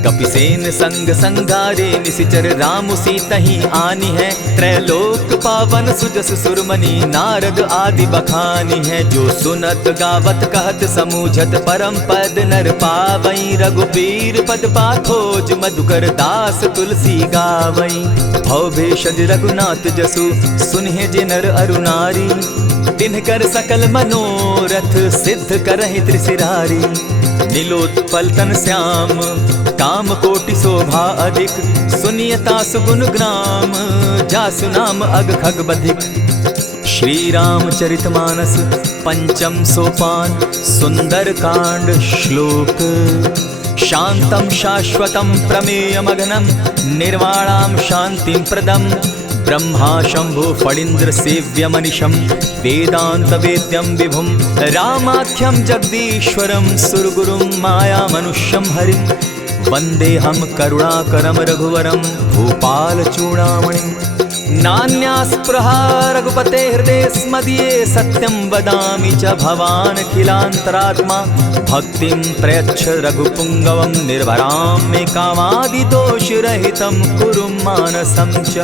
कपिसेन संग संगारे निशिचर राम सीतहि आनी है। त्रैलोक पावन सुजस सुरमणि नारद आदि बखानी है। जो सुनत गावत कहत समूझत परम पद नर पावई। रघुबीर पद पाखोज मधुकर दास तुलसी गावई। भव भेषज रघुनाथ जसु सुनहि जे नर अरु नारी। तिनकर सकल मनोरथ सिद्ध करहि त्रिशिरारी। नीलोत्पल तन श्याम काम कोटि शोभा अधिक। सुनियता सुगुण ग्राम जासु नाम अग खग बधिक। श्री रामचरित मानस पंचम सोपान सुंदर कांड श्लोक। शांतम शाश्वतम प्रमेयमघनम निर्वाणाम शांतिं प्रदम। ब्रह्मा शंभु फणीन्द्र सेव्य मनिशम वेदांत वेद्यम विभुम। रामाख्यम जगदीश्वरम सुरगुरुम माया मनुष्यम हरिम। वंदे हम करुणाकरम रघुवरम भूपाल चूड़ामणिम। नान्यास्पृहा रघुपते हृदय स्मदीये सत्यं वदामि च भवान् खिलान्तरात्मा। भक्तिं प्रयच्छ रघुपुंगवं निर्भरां मे कामादिदोषरहितं कुरु मानसं च।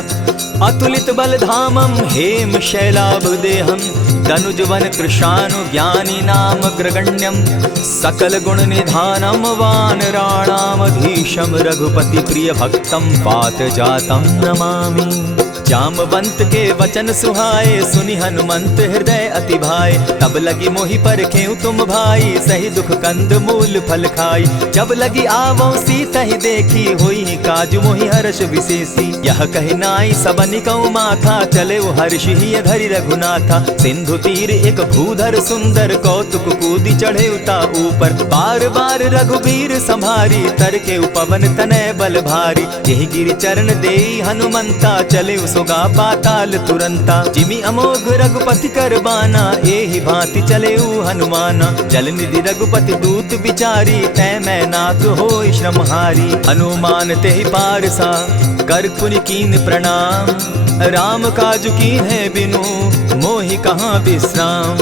अतुलित बलधामं हेम शैलाभदेहं दनुजवन कृशानु ज्ञानी नाम ग्रगण्यं। सकल गुण निधानं वानराणामधीशं रघुपति प्रिय भक्तं पात जातं नमामि। जामवंत के वचन सुहाए सुनि हनुमंत हृदय अति भाए। तब लगी मोहि परखेउ तुम भाई सही दुख कंद मूल फल खाई। जब लगी आवो सीतहि देखी होई काजु मोहि हर्ष विशेषी। यह कहि नाई सबनि कहु माथा चले हर्षि हिय धरि रघुनाथा। सिंधु तीर एक भूधर सुंदर कौतुक कूदी चढ़े उता ऊपर। बार बार रघुबीर संभारी तर के पवन तनय बल भारी। यही गिरि चरण देई हनुमंता चले सोगा पाताल तुरंता। जिमि अमोघ रघुपति कर बाना एहि भांति चले हनुमाना। जल निधि रघुपति दूत बिचारी तै मैं नाथ होई श्रमहारी। हनुमान तेहि पारसा कर पुनि कीन प्रणाम। राम काज कीन है बिनु मोहि कहाँ विश्राम।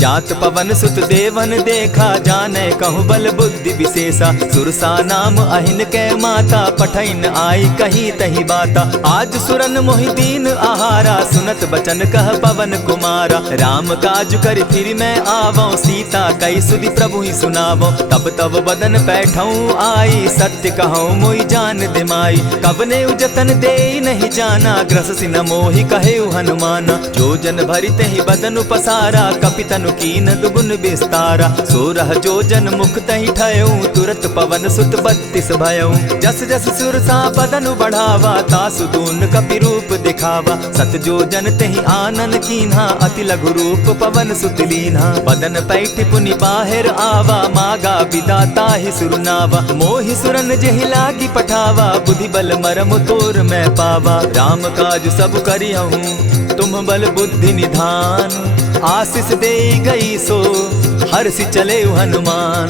जात पवन सुत देवन देखा जाने कहु बल बुद्धि विशेषा। सुरसा नाम अहिन कै माता पठैन आई कहीं तही बाता। आज सुरन मोहि दीन आहारा सुनत बचन कह पवन कुमारा। राम काज कर फिर मैं आवो सीता कई सुधि प्रभु ही सुनावो। तब तब बदन बैठऊं आई सत्य कहूँ मोहि जान दिमाई। कबने उजतन दे नहीं जाना ग्रस सिन मोहि कहे हनुमाना। जो जन भरित ही बदन पसारा कपितन कीन दुगुन विस्तारा। सोरह जो जन मुख तहि ठयऊं तुरत पवन सुत 32 भयऊं। जस जस सुरसा बदन बढ़ावा तासु दून कपि रूप दिखावा। सत जो जन तहि आनन कीन्हा अति लघु रूप पवन सुत लीन्हा। बदन पैठ पुनि बाहिर आवा मागा विदाता ही सुरनावा। मोहि सुरन जेहि लागी पठावा बुद्धि बल मरम तोर मैं पावा। राम काज सब करियहूँ तुम बल बुद्धि निधान। आशीष दे गई सो हर्षि चले हनुमान।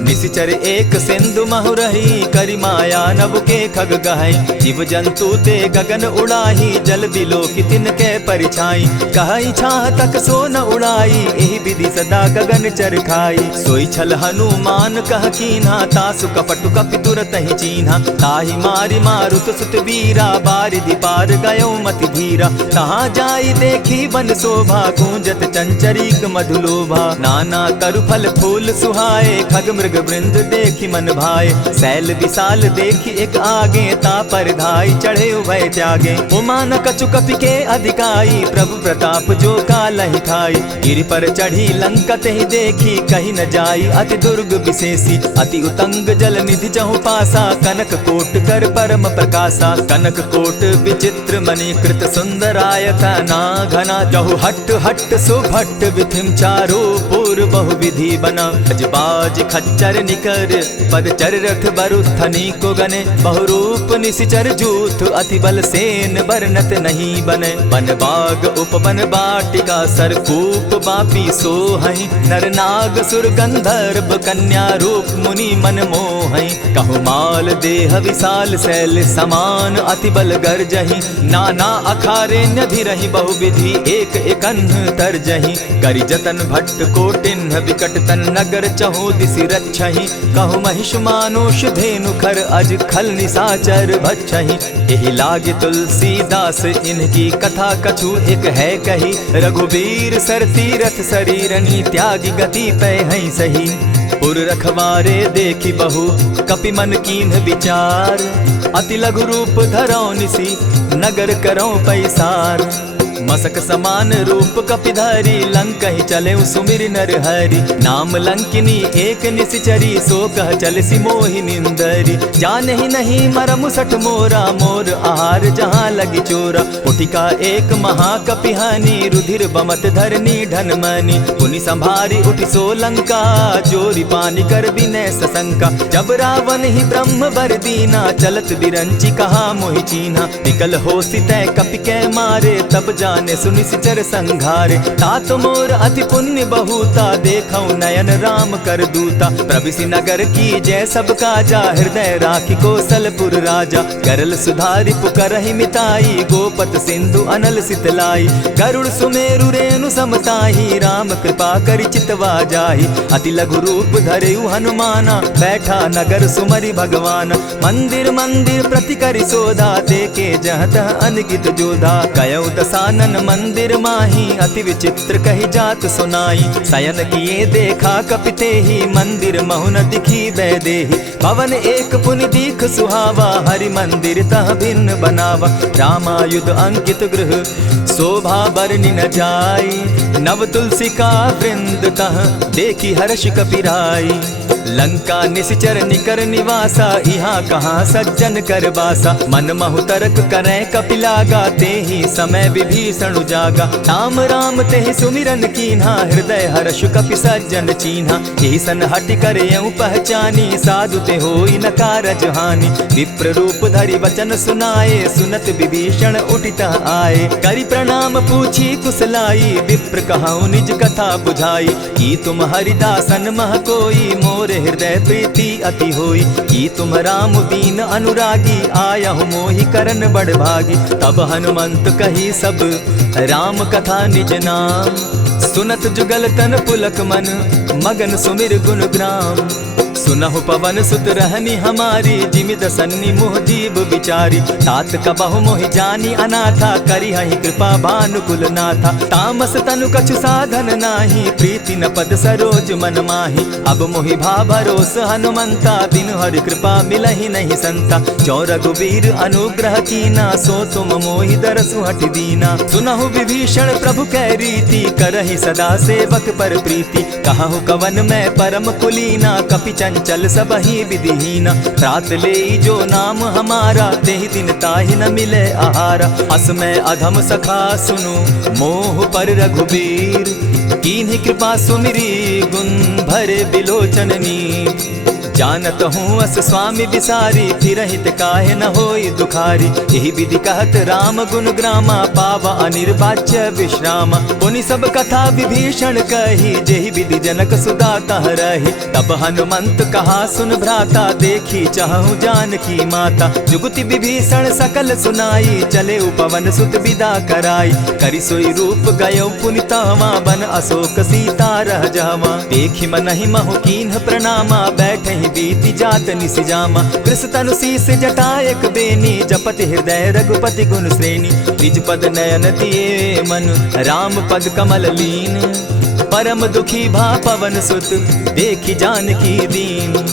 निशिचर एक सिंधु महु रही, करी माया नभ के खग गहई। जीव जंतु ते गगन उड़ाही, जल बिलो की तिनके परिछाई। कहई छाह तक सो न उड़ाई, एहि विधि सदा गगन चर खाई। सोई छल हनुमान कह कीन्हा, तासु कपटु कपि तुरत ही चीन्हा। ताहि मारि मारुत सुत वीरा, बारिधि पार गयो मति धीरा। तहाँ जाई देखी बन शोभा, गूंजत चंचरीक मधुलोभा। नाना तरु फल फूल सुहाए, खग मृग वृंद देखी मन भाए। शैल विशाल देखी एक आगे, ता पर धाई चढ़े उभय त्यागे। उमान कछु कपि के अधिकाई, प्रभु प्रताप जो कालहि खाई। गिरि पर चढ़ी लंका तेहि देखी, कही न जाई अति दुर्ग विशेषी। अति उतंग जल निधि चहु पासा, कनक कोट कर परम प्रकाशा। कनक कोट विचित्र मणि कृत सुंदरायता ना घना। जहु हट हट सुभट विधिम चारो पूर बहु विधि बना। अजबाज खच्चर निकर पद चर रथ बरुथनी को गने। बहुरूप निशिचर जूथ अति बल सेन बरनत नहीं बने। बन बाग उपवन बाटिका सरकूप बापी सोहई। नर नाग सुर गंधर्व कन्या रूप मुनि मन मोहई। कहु माल देह विशाल शैल समान, अति बल गर्जही। नाना अखारे न्यधिरहि बहुविधि, एक एकन्ह तरजही। करि जतन भट्ट कोटिन्ह विकट तन नगर, चहु दिसि रक्षहि। कहु महिष मानुष धेनु खर, अज खल निशाचर भक्षहि। एहि लागे तुलसीदास इनकी कथा, कछु एक है कही। रघुबीर सर तीरथ शरीरनी, त्यागी गति पै हई सही। पुर रखवारे देखी बहु, कपि मन कीन्ह विचार। अति लघु रूप धरौ निसी, नगर करौ पैसार। मसक समान रूप कपिधारी, लंकहि चले सुमिर नर हरि। नाम लंकिनी एक निशिचरी, सो कह चल सी मोहि निंदरी। जानहि नहीं मरम सठ मोरा, मोर आहार जहाँ लगी चोरा। उठिका एक महाकपिहानी, रुधिर बमत धरनी ढनमनी। पुनि संभारी उठि सो लंका, जोरी पानी कर बिनै सशंका। जब रावण ही ब्रह्म बर दीना, चलत बिरंची कहा मोहि चीन्हा। निकल होसी तै कपि कै मारे, तब जाने सुनिशिचर संघारे। तात मोर अति पुण्य बहुता, देखौ नयन राम कर दूता। प्रविशि नगर की जय सब काजा, हृदय राखी कौशलपुर राजा। करल सुधारि पुकरहि मिताई, गोपत सिंधु अनल सितलाई। गरुड़ सुमेरु रेणु समताही, राम कृपा करि चितवा जाहि। अति लघु रूप धरेउ हनुमाना, बैठा नगर सुमरि भगवान। मंदिर मंदिर प्रति करि सोधा, देखे जहाँ तह अनगित जोधा। कयौ दसानन मंदिर माही, अति विचित्र कही जात सुनाई। शयन किए देखा कपिते ही, मंदिर महु न दिखी वैदेही। भवन एक पुनि दीख सुहावा, हरि मंदिर तह भिन्न बनावा। रामायुध अंकित गृह, शोभा बरनि न जाई। नव तुलसी का वृंद तह, देखी हर्ष कपिराई। लंका निशिचर निकर निवासा, यहाँ कहाँ सज्जन कर बासा। मन महु तरक करै कपिलागा, तेहि समय विभीषण जागा। राम राम तेहि सुमिरन कीन्हा, हृदय हर्ष कपि सज्जन चीन्हा। एहि सन हटि कर यऊ पहचानी, साधु ते होई न कारज हानि। विप्र रूप धरि वचन सुनाए, सुनत विभीषण उठितः आए। करि प्रणाम पूछी कुशलाई, विप्र कहऊँ निज कथा बुझाई। की तुम हरिदासन मह कोई, मोर हृदय प्रीति अति होई। की तुम राम दीन अनुरागी, आयहु मोहि करन बड़ भागी। तब हनुमंत कही सब राम कथा निज नाम, सुनत जुगल तन पुलक मन, मगन सुमिर गुण ग्राम। सुनहु पवन सुत रहनी हमारी, जिमि दसन्नी मुह जीव विचारी। तात कबहु मोहि जानी अनाथा, करी हहि कृपा भानुकुल नाथा। तामस तनु कछु साधन नाही, प्रीति न पद सरोज मन माही। अब मोहि भा भरोस हनुमंता, बिनु हरि कृपा मिलहि नहीं संता। जो रघुबीर अनुग्रह कीना, सो तुम मोहि दरसु हठि दीना। सुनहु विभीषण प्रभु कै रीति, करहि सदा सेवक पर प्रीति। कहु कवन मैं परम कुलीना, कपि चंचल सबहि विधिहीना। रात ले जो नाम हमारा, तेहि दिन ताहि न मिले आहारा। अस मैं अधम सखा सुनु, मोह पर रघुबीर। कीन्हि कृपा सुमिरी, गुण भरे बिलोचन नीर। जानत हूँ अस स्वामी बिसारी, फिर हित काहे न होई दुखारी। यही विधि कहत राम गुण ग्रामा, पावा अनिर्वाच्य विश्रामा। पुनि सब कथा विभीषण कही, जेहि विधि जनक सुता तह रही। तब हनुमंत कहा सुन भ्राता, देखी चाहूँ जानकी माता। जुगति विभीषण सकल सुनाई, चले पवन सुत विदा कराई। करि सोई रूप गयो पुनि तहवा, बन अशोक सीता रह जावा। देखि मनहि महु कीन्ह प्रणामा, बैठहि बीति जात निसि जामा। कृष तनु शीस जटा एक बेनी, जपति हृदय रघुपति गुण श्रेणी। निज पद नयन दिए मन, राम पद कमल लीन। परम दुखी भा पवन सुत, देखि जानकी दीन।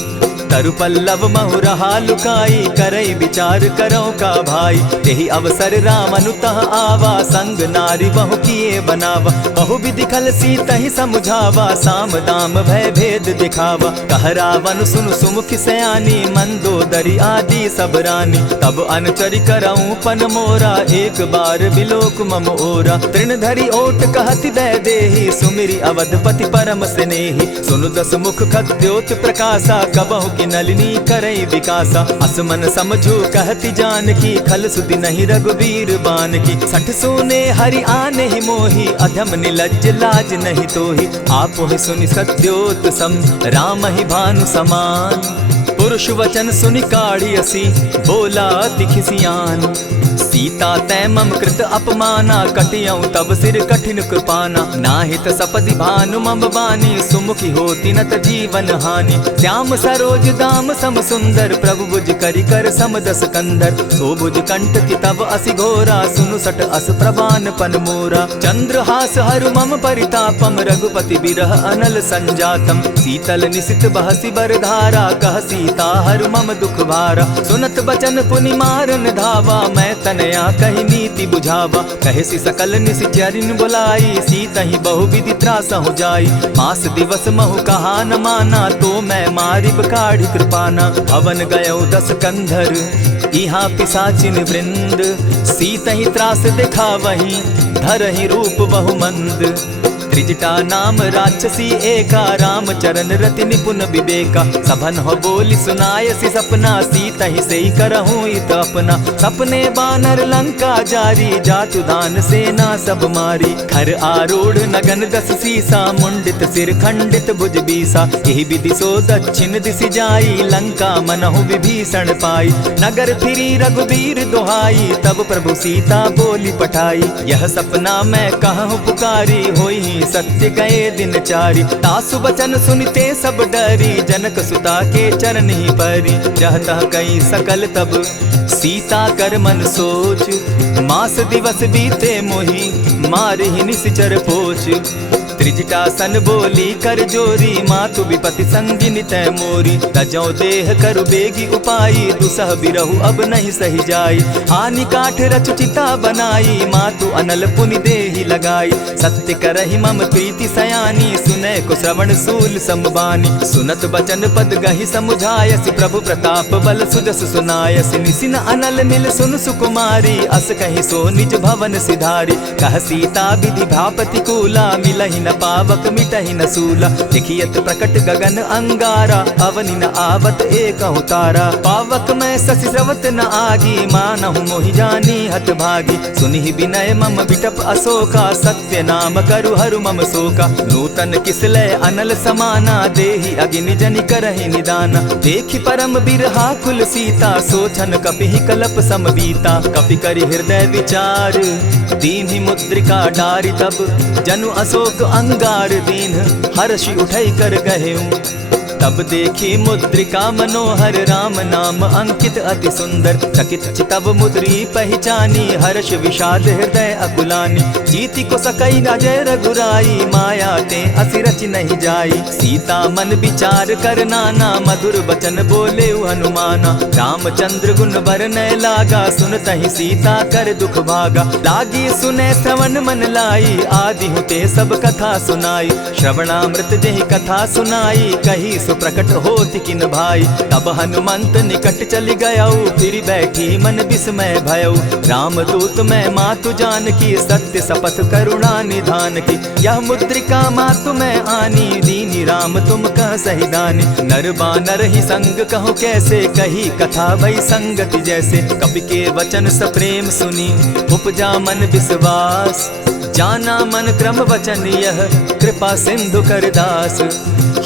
तरु पल्लव महु रहा लुकाई, करई विचार करो का भाई। यही अवसर राम अनुतः आवा, संग नारी बहु किए बनावा। बहु विधि खल सीतहि समुझावा, साम दाम भय भेद दिखावा। कह रावण सुन सुमुखि सयानी, मंदोदरी आदि सब रानी। तब अनुचरि करऊं पन मोरा, एक बार बिलोक मम ओरा। तृण धरि ओट कहति दय देहि, सुमिरि अवधपति परम स्नेही। सुनु दस मुख खद्योत प्रकाशा, कबहु की नलिनी करई विकासा। असमन समझो कहति जानकी, खल सुधि नहीं रघुवीर बान की। सठ सोने हरि आने ही मोही, अधम निलज्ज लाज नहीं तोही। आपो ही सुनि सत्योत सम, राम ही भानु समान। पुरुष वचन सुनि काढ़ियसी, बोला अति खिसियान। सीता तै मम कृत अपमाना, कटियऊं तब सिर कठिन कृपाना। नाहित सपदि भानु मम बानी, सुमुखी होती नत जीवन हानि। श्याम सरोज दाम सम सुंदर, प्रभु भुज करि कर सम दस कंधर। सो भुज कंठ की तब असि घोरा, सुनु सट अस प्रवान पन मोरा। चंद्रहास हरु मम परितापम, रघुपति बिरह अनल संजातम। शीतल निशित बहसी बरधारा, कह सीता हरु मम दुख भारा। सुनत बचन पुनि मारन धावा, मैं तनया कही नीति बुझावा। कहे सकल निशिचरिन बुलाई, सीतहि बहु विधि त्रासहु जाई। मास दिवस महु कहा न माना, तो मैं मारिब काढ़ी कृपाना। भवन गयो दस कंधर, इहाँ पिशाचिन वृंद। सीतहि त्रास दिखावहि, धरहि रूप बहु मंद। त्रिजटा नाम राक्षसी एका, राम चरण रति निपुण विवेका। सभन हो बोली सुनायसी सपना, सीतहि सेई करहूँ इत अपना। सपने बानर लंका जारी, जातु दान सेना सब मारी। खर आरूढ़ नगन दस सीसा, मुंडित सिर खंडित भुज बीसा। यही विधि सो दक्षिण दिशि जाई, लंका मनहु विभीषण पाई। नगर फिरी रघुवीर दुहाई, तब प्रभु सीता बोली पठाई। यह सपना मैं कहूँ पुकारी, होई सत्य गए दिन चारी। तासु बचन सुनते सब डरी, जनक सुता के चरण ही परी। जहता कई सकल तब सीता कर मन सोच, मास दिवस बीते मोही, मार ही निश्चर पोच। त्रिजटा सन बोली कर जोरी, मातु विपति संगिनी तै मोरी। तजौ देह करु बेगी उपाई, दुसह बिरहु अब नहीं सही जाई। हानि काठ रचु चिता बनाई, मातु अनल पुनि देहि लगाई। सत्य करहि मम प्रीति सयानी, सुनै को श्रवण सूल समबानी। सुनत बचन पद गहि समुझायसि, प्रभु प्रताप बल सुजस सुनायसि। निसिन अनल मिल सुन सुकुमारी, अस कहि सो निज भवन सिधारी। कह सीता विधि भापति कूला, मिलहि न पावक मिटहि न सूला। देखियत प्रकट गगन अंगारा, अवनि न आवत एकहु तारा। पावक मैं शशि स्रवत न आगी, मानहु मोहि जानी हत भागी। सुनिहि विनय मम विटप अशोका, सत्य नाम करु हरु मम शोका। नूतन किसलय अनल समाना, देहि अगिनि जनि करहि निदाना। देखि परम बिरहा कुल सीता, सोचन कपिहि कलप समबीता। कपि करि हृदय विचार, दीन्हि मुद्रिका डारि। तब जनु अशोक अंगार दीन, हर्षि उठै कर गहेऊं। तब देखी मुद्रिका मनोहर, राम नाम अंकित अति सुंदर। चकित चितव मुद्री पहचानी, हर्ष विषाद हृदय अकुलानी। जीति को सकई न जय रघुराई, माया ते असि रचि नहीं जाई। सीता मन विचार कर नाना, मधुर बचन बोले हनुमाना। रामचंद्र गुण बरनय लागा, सुनतहि सीता कर दुख भागा। लागी सुने श्रवण मन लाई, आदि होते सब कथा सुनाई। श्रवणामृत जेहि कथा सुनाई, कही प्रकट होत किन भाई। तब हनुमंत निकट चली गयऊ, फिर बैठी मन विस्मय भयऊ। राम दूत मैं मातु जान की, सत्य शपथ करुणा निधान की। यह मुद्रिका मातु मैं आनी, दीनी राम तुम कह सही दानी। नर बानर ही संग कहूँ कैसे, कही कथा भई संगति जैसे। कपि के वचन सप्रेम सुनी, उपजा मन विश्वास। जाना मन क्रम वचन यह, कृपा सिंधु कर दास।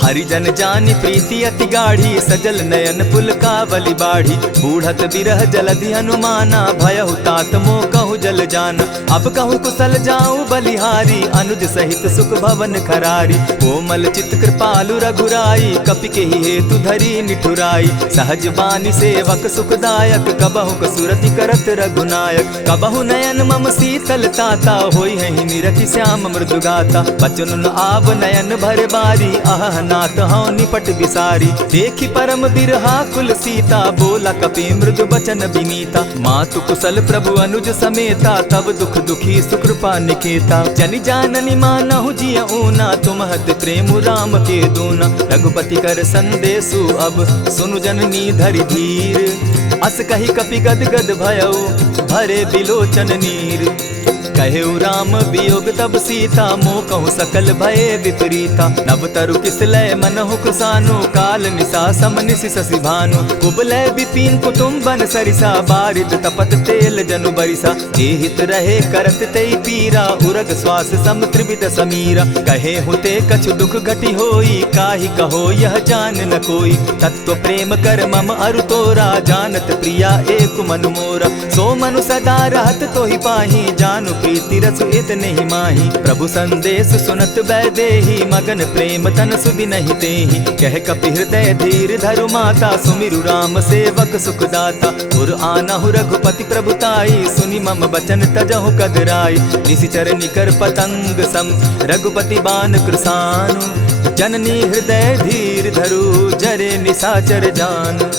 हरिजन जानी प्रीति अति गाढ़ी, सजल नयन पुलकावली बाढ़ी। बूढ़त बिरह जलधि हनुमाना, भयहु तात मोह कहु जल जाना। अब कहूँ कुशल जाऊँ बलिहारी, अनुज सहित सुख भवन खरारी। कोमल चित कृपालु रघुराई, कपि के ही हेतु धरी निठुराई। सहज बानी सेवक सुखदायक, कबहु कसुरति करत रघुनायक। कबहु नयन मम शीतल ताता, होई है निरखि श्याम मृदु गाता। बचन आव नयन भर बारी, आह नाथ हौ निपट बिसारी। देखी परम बिरहा कुल सीता, बोला कपि मृदु बचन विनीता। मातु कुशल प्रभु अनुज समेता, तब दुख दुखी सुकृपा निकेता। जनि जाननी मानहु जिय ऊना, तुम हत प्रेम राम के दूना। रघुपति कर संदेशु अब, सुनु जननी धरि धीर। अस कही कपि गद गद भयऊ, भरे बिलोचन नीर। कहेउ राम वियोग तब सीता, मोह कहूँ सकल भये विपरीता। नव तरु किस लय मनहु कुसानु, काल निशा सम निशि शशि भानु। कुबलय विपिन कुटुम्बन सरिसा, बारिद तपत तेल जनु बरिसा। जेहित रहे करत तेई पीरा, उरग श्वास सम त्रिविध समीरा। कहे हुते कछु दुख घटी होई, काहि कहो यह जान न कोई। तत्व प्रेम कर मम अरु तोरा, जानत प्रिया एक मनु मोरा। सो मनु सदा रहत तोहि पाही, जानु प्रीति रस इतने ही माही। प्रभु संदेश सुनत बैदेही, मगन प्रेम तन सुधि नहीं तेहि। कह कपि हृदय धीर धरु माता, सुमिरु राम सेवक सुखदाता। उर आनहु रघुपति प्रभुताई, सुनि मम बचन तजहु कदराई। निशिचर निकर पतंग सम, रघुपति बान कृसानु। जननी हृदय धीर धरु, जरे निशाचर जान।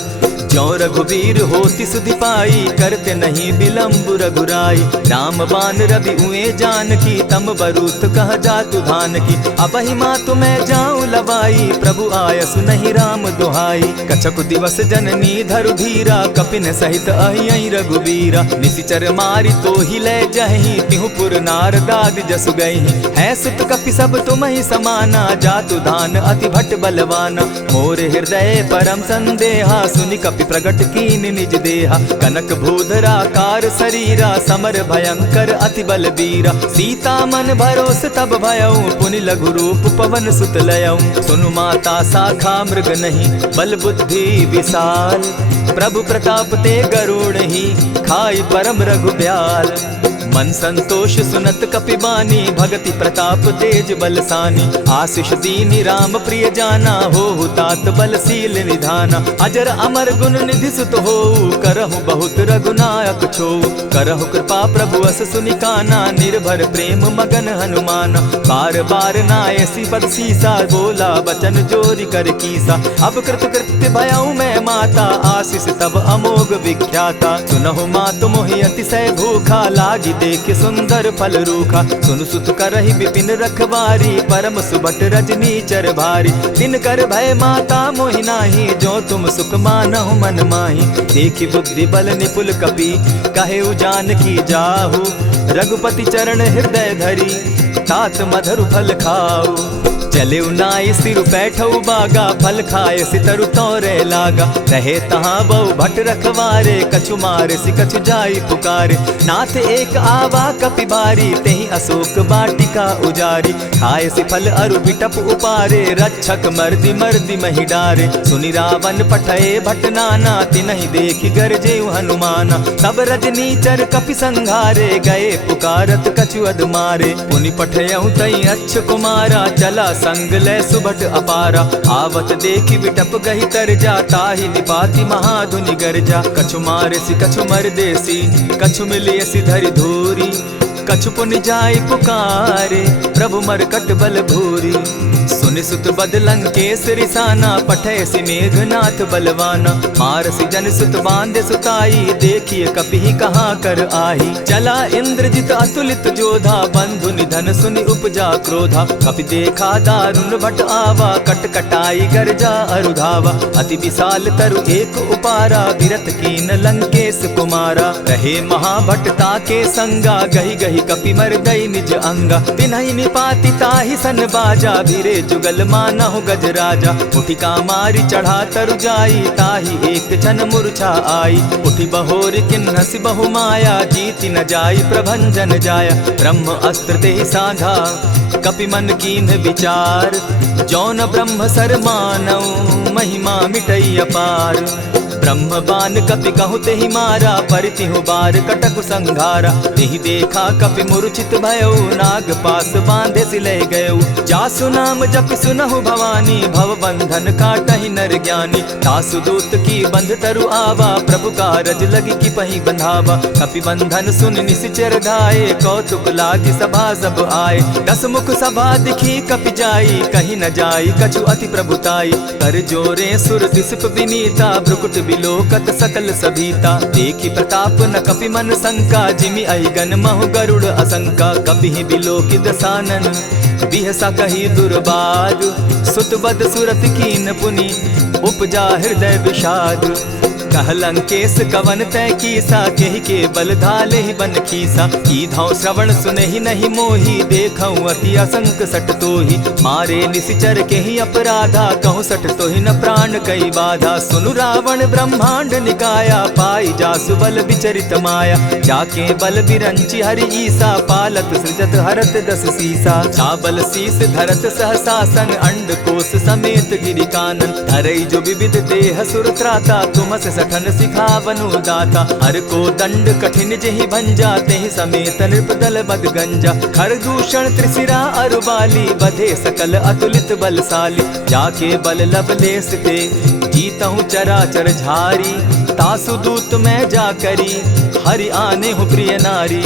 ज्यों रघुवीर होति सुधि पाई, करते नहीं विलम्ब रघुराई। राम बान रवि उए जान की, तम बरूथ कह जातु धान की। अबहि मातु मैं जाऊं लवाई, प्रभु आयसु नहीं राम दुहाई। कछक दिवस जननी धरु धीरा, कपिन सहित अहियहि रघुबीरा। निशिचर मारी तो ही ले जहि, तिहु पुर नारदादि जसु गहि। है सुत कपि सब तुम ही समाना, जातु धान अति भट बलवाना। मोर हृदय परम संदेहा, सुनि कपि प्रगट कीन निज देहा। कनक भूधराकार शरीरा, समर भयंकर अति बलबीरा। सीता मन भरोस तब भयऊ, पुनि लघु रूप पवन सुत लयऊ। सुनु माता शाखा मृग नहीं, बल बुद्धि विशाल। प्रभु प्रताप ते गरुड़ ही, खाई परम रघुब्याल। मन संतोष सुनत कपिबानी, भगति प्रताप तेज बलसानी। आशीष दीनी राम प्रिय जाना, हो तात बलशील निधाना। अजर अमर गुण निधि सुत हो, करहु बहुत रघुनायक छो। करहु कृपा प्रभु अस सुनिकाना, निर्भर प्रेम मगन हनुमाना। बार बार नायसी पद सीसा, बोला बचन जोरि कर कीसा। अब कृत कृत्य भयऊ मैं माता, आशीष तब अमोघ विख्याता। सुनहु मातु मोहि अतिशय भूखा, लागी देख सुंदर फल रूखा। सुन सुत करहि विपिन रखवारी, परम सुबट रजनी चर भारी। दिन कर भय माता मोहि नाही, जो तुम सुख मानहु मन माही। देखि बुद्धि बल निपुल कपि, कहेउ जानकी जाहु। रघुपति चरण हृदय धरी, तात मधुर फल खाऊ। चले नाई सिर बैठऊ बागा, फल खाए सितरु तोरे लागा। रहे तहाँ बहु भट रखवारे, कछु मारे सि कछु जाई पुकारे। नाथ एक आवा कपि बारी, तेहि अशोक बाटिका उजारी। खाए सि फल अरु बिटप उपारे, रक्षक मर्दि मर्दि महि डारे। सुनि रावण पठये भट नाना, तिनहि देखि गरजेउ हनुमाना। तब रजनीचर कपि संघारे, गए पुकारत कछु अधमारे। पुनि पठयउ तई अच्छ कुमारा, चला संग ले सुभट अपारा। आवत देखि बिटप गहि तर जा, ताहि निपाति महाधुनि गर्जा। कछु मारे सि कछु मर देसी, कछु मिलिय सि धरि धूरी। कछु पुनि जाय पुकारे, प्रभु मरकट बल भूरी। सुन सुत बदलंकेश रिसाना, पठै सि मेघनाथ बलवाना। मारसि जन सुत बांधे सुताई, देखिए कपि कहाँ कर आही। चला इंद्रजित अतुलित जोधा, बंधु निधन सुनि उपजा क्रोधा। कपि देखा दारुण भट आवा, कट कटाई गर्जा अरुधावा। अति विशाल तरु एक उपारा, विरत कीन लंकेश कुमारा। रहे महाभटता के संगा, गही गही कपि मर्दई निज अंगा। तिन्हि निपाति ताहि सन बाजा, भीरे जुगल मानहु गजराजा। उठिका मारी चढ़ा तरु जाई, ताहि एक क्षण मूर्छा आई। उठि बहोर किन्हसि बहु माया, जीति न जाई प्रभंजन जाया। ब्रह्म अस्त्र तेहि साधा, कपि मन कीन्ह विचार। जौन ब्रह्म सर मानऊ, महिमा मिटई अपार। ब्रह्म बान कपि कहु तेहि मारा, परितिहु बार कटकु संघारा। तेहि देखा कपि मूर्छित भयउ, नाग पास बांधे सिलय गयउ। जासु नाम जपि सुनहु भवानी, भव बंधन काटहि नर ज्ञानी। तासु दूत की बंध तरु आवा, प्रभु कारज लगी कि पहि बंधावा। कपि बंधन सुन निश्चर धाये, कौतुक लागी सभा सब आए। दस मुख सभा दिखी कपि जाई, कहीं न जाई कछु अति प्रभुताई। कर जोरे सुर दिसप विनीता, भ्रुकुट बिलोकत सकल सभीता। देखी प्रताप न कपि मन शंका, जिमि अहिगन महु गरुड़ असंका। कपि बिलोकि दसानन, बिहसा कही दुर्बाद। सुत बद सुरत कीन पुनि, उपजा हृदय विषाद। कह लंकेश कवन तय कीसा, केहि के बल धाले ही बन खीसा। कीधौ श्रवण सुनहि नहीं मोही, देखऊं अति असंक सट तोही। मारे निशिचर केहि अपराधा, कहूँ सट तोहि न प्राण कई बाधा। सुनु रावण ब्रह्मांड निकाया, पाई जासु बल विचरित माया। जाके बल बिरंचि हरि ईसा, पालत सृजत हरत दस सीसा। चाबल शीस धरत सहसासन, अंड कोश समेत गिरि कानन। धरई जो विविध देह सुर त्राता, तुमस सठन सिखावनु दाता। हर को दंड कठिन जेहि भंजा, तेहि समेत नृपदल बद गंजा। खर दूषण त्रिशिरा अरुबाली, बधे सकल अतुलित बलशाली। जाके बल लवलेस ते, जीतहु चराचर झारी। तासु दूत मैं जा करी, हरि आने हूँ प्रिय नारी।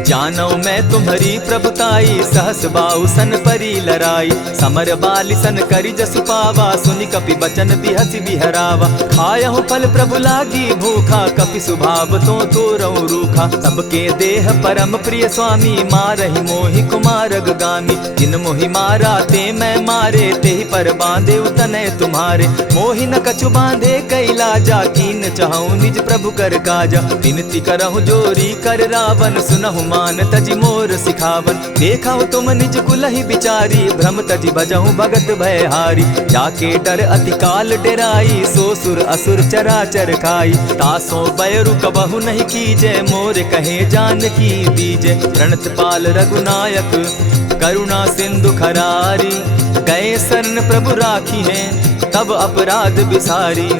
जानो मैं तुम्हारी प्रभुताई, सहस बाहु सन परी लराई। समर बाली सन करी जसु पावा, सुनि कपि बचन बिहसि बिहरावा। खायहु फल प्रभु लागी भूखा, कपि सुभाव तो तोरहु रूखा। सबके देह परम प्रिय स्वामी, मारहि मोहि कुमारग गामी। जिन मोहि मारा ते मैं मारे, तेहि पर बांधे उतने तुम्हारे। मोहि न कछु बांधे कैलाजा, कीन चहु निज प्रभु कर काजा। विनती करहु जोरी कर रावण, सुनहु मान तजि मोर सिखावन। देखा तुम निज कुलहि बिचारी, भ्रम तजि भजहु भगत भयहारी। जाके डर अति काल डेराई, सो सुर असुर चराचर खाई। तासो बैरु कबहु नहीं कीजे, मोर कहे जानकी दीजे। प्रणत पाल रघुनायक, करुणा सिंधु खरारी। गए शरण प्रभु राखी हैं, तब अपराध बिसारी।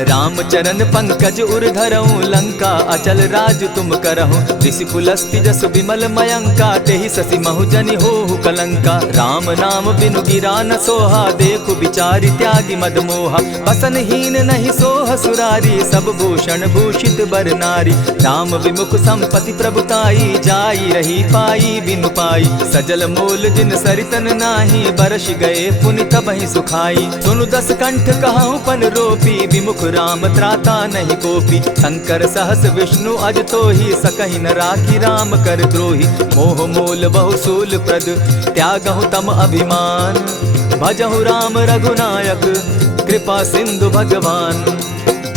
राम चरण पंकज उर धरऊं, लंका अचल राज तुम करहूं। ऋषि पुलस्ति जस विमल मयंका, तेहि ससि महु जनि होहु कलंका। राम नाम बिनु गिरा न सोहा, देखु बिचारी त्यागी मद मोहा। बसन हीन नहीं सोह सुरारी, सब भूषण भूषित बर नारी। राम विमुख संपति प्रभुताई, जाई रही पाई बिनु पाई। सजल मोल जिन सरितन नाही, बरस गए पुनि तबहि सुखाई। सुनु दस कंठ कहूँ पन रोपी, विमुख राम त्राता नहीं कोपी। शंकर सहस विष्णु अज तो ही, सकहि न राखी राम कर द्रोही। मोह मोल बहु सूल प्रद, त्यागहु तम अभिमान। भजहु राम रघुनायक, कृपा सिंधु भगवान।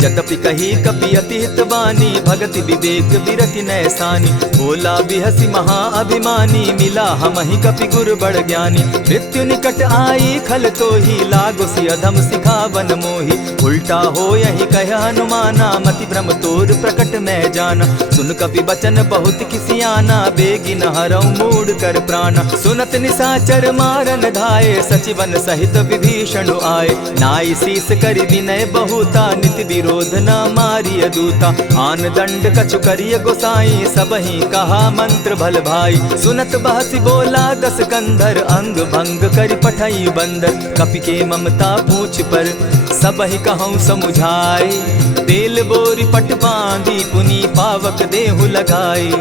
यद्यपि कही कपि अति हितवानी, भगति विवेक विरति नैसानी। बोला बिहसी महा अभिमानी, मिला हमहि कपि गुर बड़ ज्ञानी। मृत्यु निकट आई खल तो ही, लागो सि अधम सिखावन मोही। उल्टा हो यही कह हनुमाना, मति भ्रम तोर प्रकट मैं जाना। सुन कपि बचन बहुत किसियाना, बेगी न हरऊ मूड कर प्राणा। सुनत निसाचर मारन धाये, सचिवन सहित विभीषण आए। नाई शीस करि विनय बहुता, नित विरोध न मारिय दूता। आन दंड कछु करिय गोसाई, सबहि कहा मंत्र भल भाई। सुनत बहसी बोला दस कंधर, अंग भंग करि पठई बंदर। कपि के ममता पूछ पर, सबहि कहूँ समुझाई। तेल बोरी पट बांधी, पुनि पावक देहु लगाई।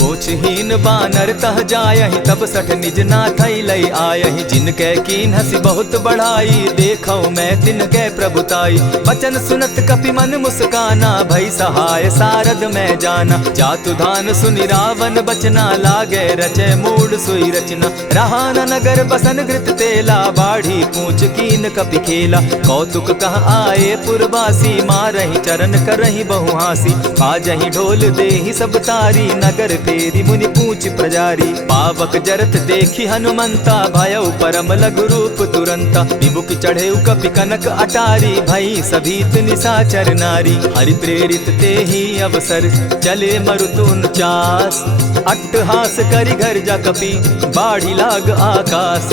पूछहीन बानर तह जायहि तब सठ निज नाथ लई आयहि। जिनके कीन हसी बहुत बढ़ाई देखौ मैं तिनके प्रभुताई। बचन सुनत कपि मन मुस्काना भई सहाय सारद में जाना। जातु धान सुनि रावण बचना लागे रचे मूड सोई रचना। रहा न नगर बसन घृत तेला बाढ़ी पूछ कीन कपि खेला। कौतुक कह आए पुरवासी मारहि चरण करहि बहु हासी। बाजहि ढोल देहि सब तारी नगर तेरी मुनि पूछ प्रजारी। पावक जरत देखी हनुमंता भयउ परम लघु रूप तुरंता। विमुख चढ़े कपि कनक अटारी भई सभीत निशाचर नारी। हरि प्रेरित ते ही अवसर चले मरुत 49। अट्टहास करि घर जा कपि बाढ़ी लाग आकाश।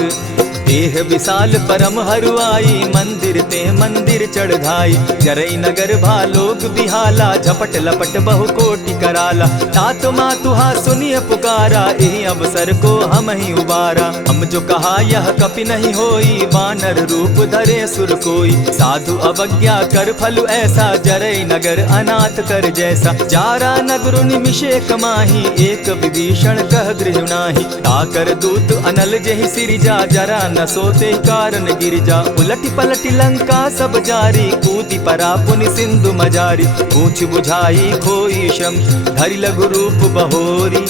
देह विशाल परम हरुआई मंदिर ते मंदिर चढ़ाई। जरई नगर भालोग बिहाला झपट लपट बहु कोटि कराला। तात मातुहा सुनिय पुकारा यही अवसर को हम ही उबारा। हम जो कहा यह कपि नहीं होई बानर रूप धरे सुर कोई। साधु अवज्ञा कर फल ऐसा जरई नगर अनाथ कर जैसा। जारा नगर निमिषे कमाही एक विभीषण कह गृह नाही। ताकर दूत अनल जहि सिरिजा जरा न सोते कारण गिरिजा। उलटी पलटी लंका सब जारी कूदी परा पुनि सिंधु मजारी। पूछ बुझाई खोई श्रम धरि लघु रूप बहोरी।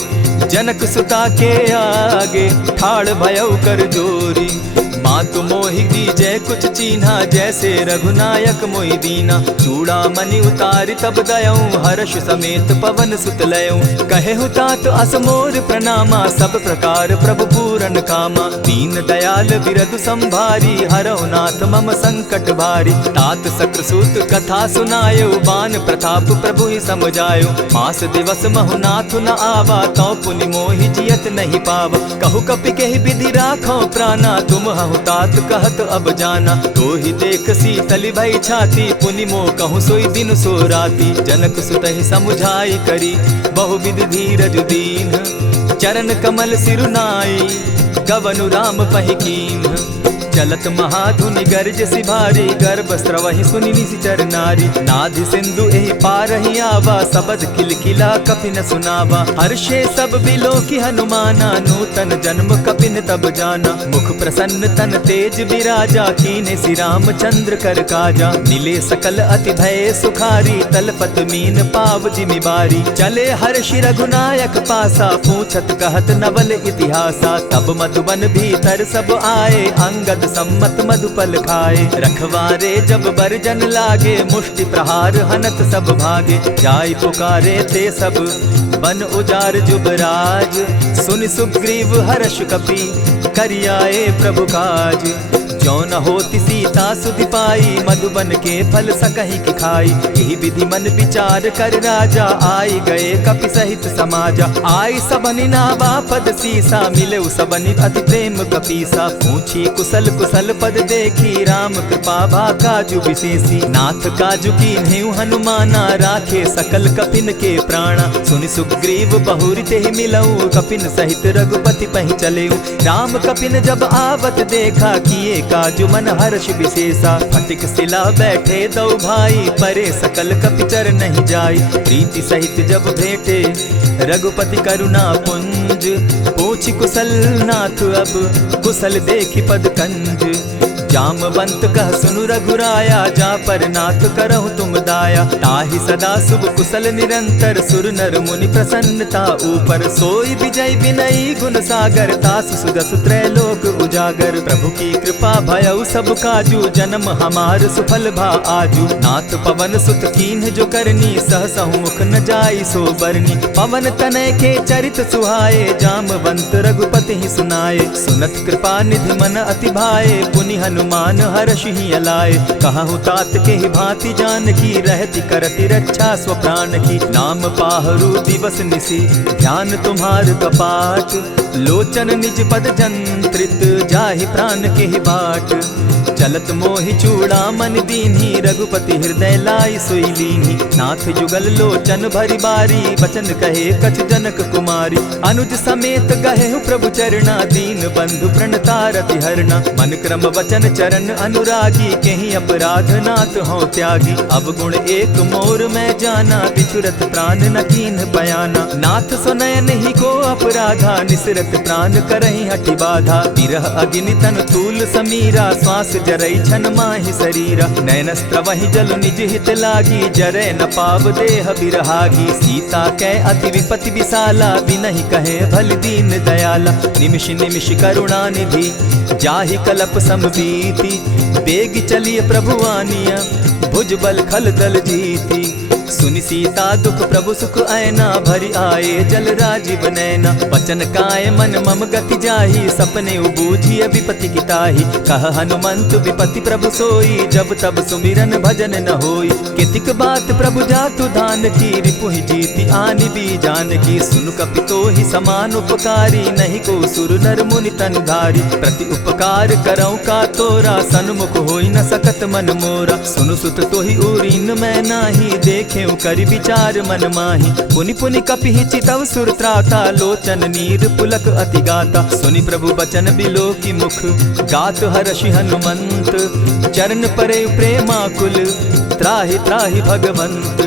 जनक सुता के आगे ठाड़ भयउ कर जोरी। मातु मोहि दीजै कुछ चीन्हा जैसे रघुनायक मोहि दीना। चूड़ा मणि उतारि तब दयऊं हर्ष समेत पवन सुत लयऊं। कहे तात असमोर प्रणामा सब प्रकार प्रभु पूरन कामा। दीन दयाल बिरदु संभारी हरौ नाथ मम संकट भारी। तात सक्रसूत कथा सुनायो बान प्रताप प्रभु ही समझायो। मास दिवस महु नाथ न आवा तौ पुनि मोहि जियत नहीं पावा। कहु कपि केहि विधि राखो प्राणा तुम हहु तात कहत अब जाना। तो ही देख शीतल भई छाती पुनि मो कहूँ सोई दिन सो राती। जनक सुतहि समुझाई करी बहुविधि धीरज दीन। चरण कमल सिरुनाई गवनु राम पहि कीन। चलत महाधुनि गर्ज सिभारी गर्भ स्रवहि सुनि निशिचर नारी। नाधि सिंधु एहि पारहि आवा सबद किलकिला कपि न सुनावा। हर्षे सब बिलोकि हनुमाना नूतन जन्म कपिन तब जाना। मुख प्रसन्न तन तेज विराजा कीने श्री रामचंद्र कर काजा। मिले सकल अति भय सुखारी तलपत मीन पाव जिमि बारी। चले हर्षि रघुनायक पासा पूछत कहत नवल इतिहासा। तब मधुबन भीतर सब आए अंगद सम्मत मधुपल खाए। रखवारे जब बरजन लागे मुष्टि प्रहार हनत सब भागे। जाय पुकारे ते सब बन उजार जुबराज। सुनि सुग्रीव हर्ष कपि करियाए प्रभु काज। जो न होती सीता सुधि पाई मधुबन के फल सकहि की खाई। यही विधि मन विचार कर राजा आई गए कपि सहित समाजा। आई सबनि नावा पद सीसा मिले सबनि अति प्रेम कपीसा। पूछी कुशल कुशल पद देखी राम कृपा भा काजु विशेषी। नाथ काजु कीन्हेउ हनुमाना राखे सकल कपिन के प्राणा। सुनि सुग्रीव बहुरि तेहि मिलऊ कपिन सहित रघुपति पहि चलेऊ। राम कपिन जब आवत देखा किए काजु मन हर्ष विशेषा। फटिक सिला बैठे दो भाई परे सकल कपिचर नहीं जाई। प्रीति सहित जब भेटे रघुपति करुणा पुंज। पूछ कुशल नाथ अब कुशल देखी पद कंज। जामवंत कह सुनु रघुराया जा पर नाथ करहु तुम दाया। ताहि सदा शुभ कुशल निरंतर सुर नर मुनि प्रसन्नता ऊपर। सोई विजय विनयी गुण सागर तास सुदस त्रैलोक उजागर। प्रभु की कृपा भयउ सब काजू जन्म हमार सुफल भा आजू। नाथ पवन सुत कीन्ह जो करनी सहसहु मुख न जाई सो बरनी। पवन तनय के चरित सुहाए जामवंत रघुपति ही सुनाए। सुनत कृपा निधि मन अति भाए पुनि हनुमान हर्ष ही अलाए। कहूँ तात के ही भांति जान की रहती करती रक्षा स्व प्राण की। नाम पाहरु दिवस निसी ध्यान तुम्हार कपाट लोचन निज पद जंत्रित जाहि प्राण के ही बाट। चलत मोहि चूड़ामन दीन्ही रघुपति हृदय लाई सोई लीन्ही। नाथ जुगल लोचन भरी बारी बचन कहे कछ जनक कुमारी। अनुज समेत गहे प्रभु चरणा दीन बंधु प्रणतारति हरना। मन क्रम वचन चरण अनुरागी कहीं अपराध नाथ हो त्यागी। अब गुण एक मोर में जाना बिचुरत प्राण न कीन बयाना। नाथ सुनयन ही को अपराधा निसरत प्राण करहि हटि बाधा। विरह अग्नि तन तूल समीरा श्वास जरई छन माहि शरीरा। नयनस्त्र वही जल निज हित लागी जरे न पाव देह बिरहागी। सीता कै अति विपति विशाला बिनहि कहे भल दीन दयाला। निमिष निमिष करुणा निधि जाहि कलप समबीति। बेग चलिए प्रभु आनिया भुज बल खल दल जीती। सुनि सीता दुख प्रभु सुख ऐना भरी आए जल राजीव नैना। वचन काय मन मम गति जाहि सपने बूझिय विपति किताहि। कह हनुमंत विपति प्रभु सोई जब तब सुमिरन भजन न होई। कितिक बात प्रभु जातु धान की रिपुहि जीति आनि भी जान की। सुन कपितो ही समान उपकारी नहीं को सुर नर मुनि तन धारी। प्रति उपकार करौ का तोरा सन्मुख होई न सकत मन मोरा। सुनु सुत तोहि उरीन मैं नाही देखे करि विचार मन माही। पुनि पुनि कपिहि चितव सुर त्राता लोचन नीर पुलक अति गाता। सुनि प्रभु बचन बिलो की मुख गात हर्षि हनुमंत। चरण परे प्रेमाकुल त्राहि त्राहि भगवंत।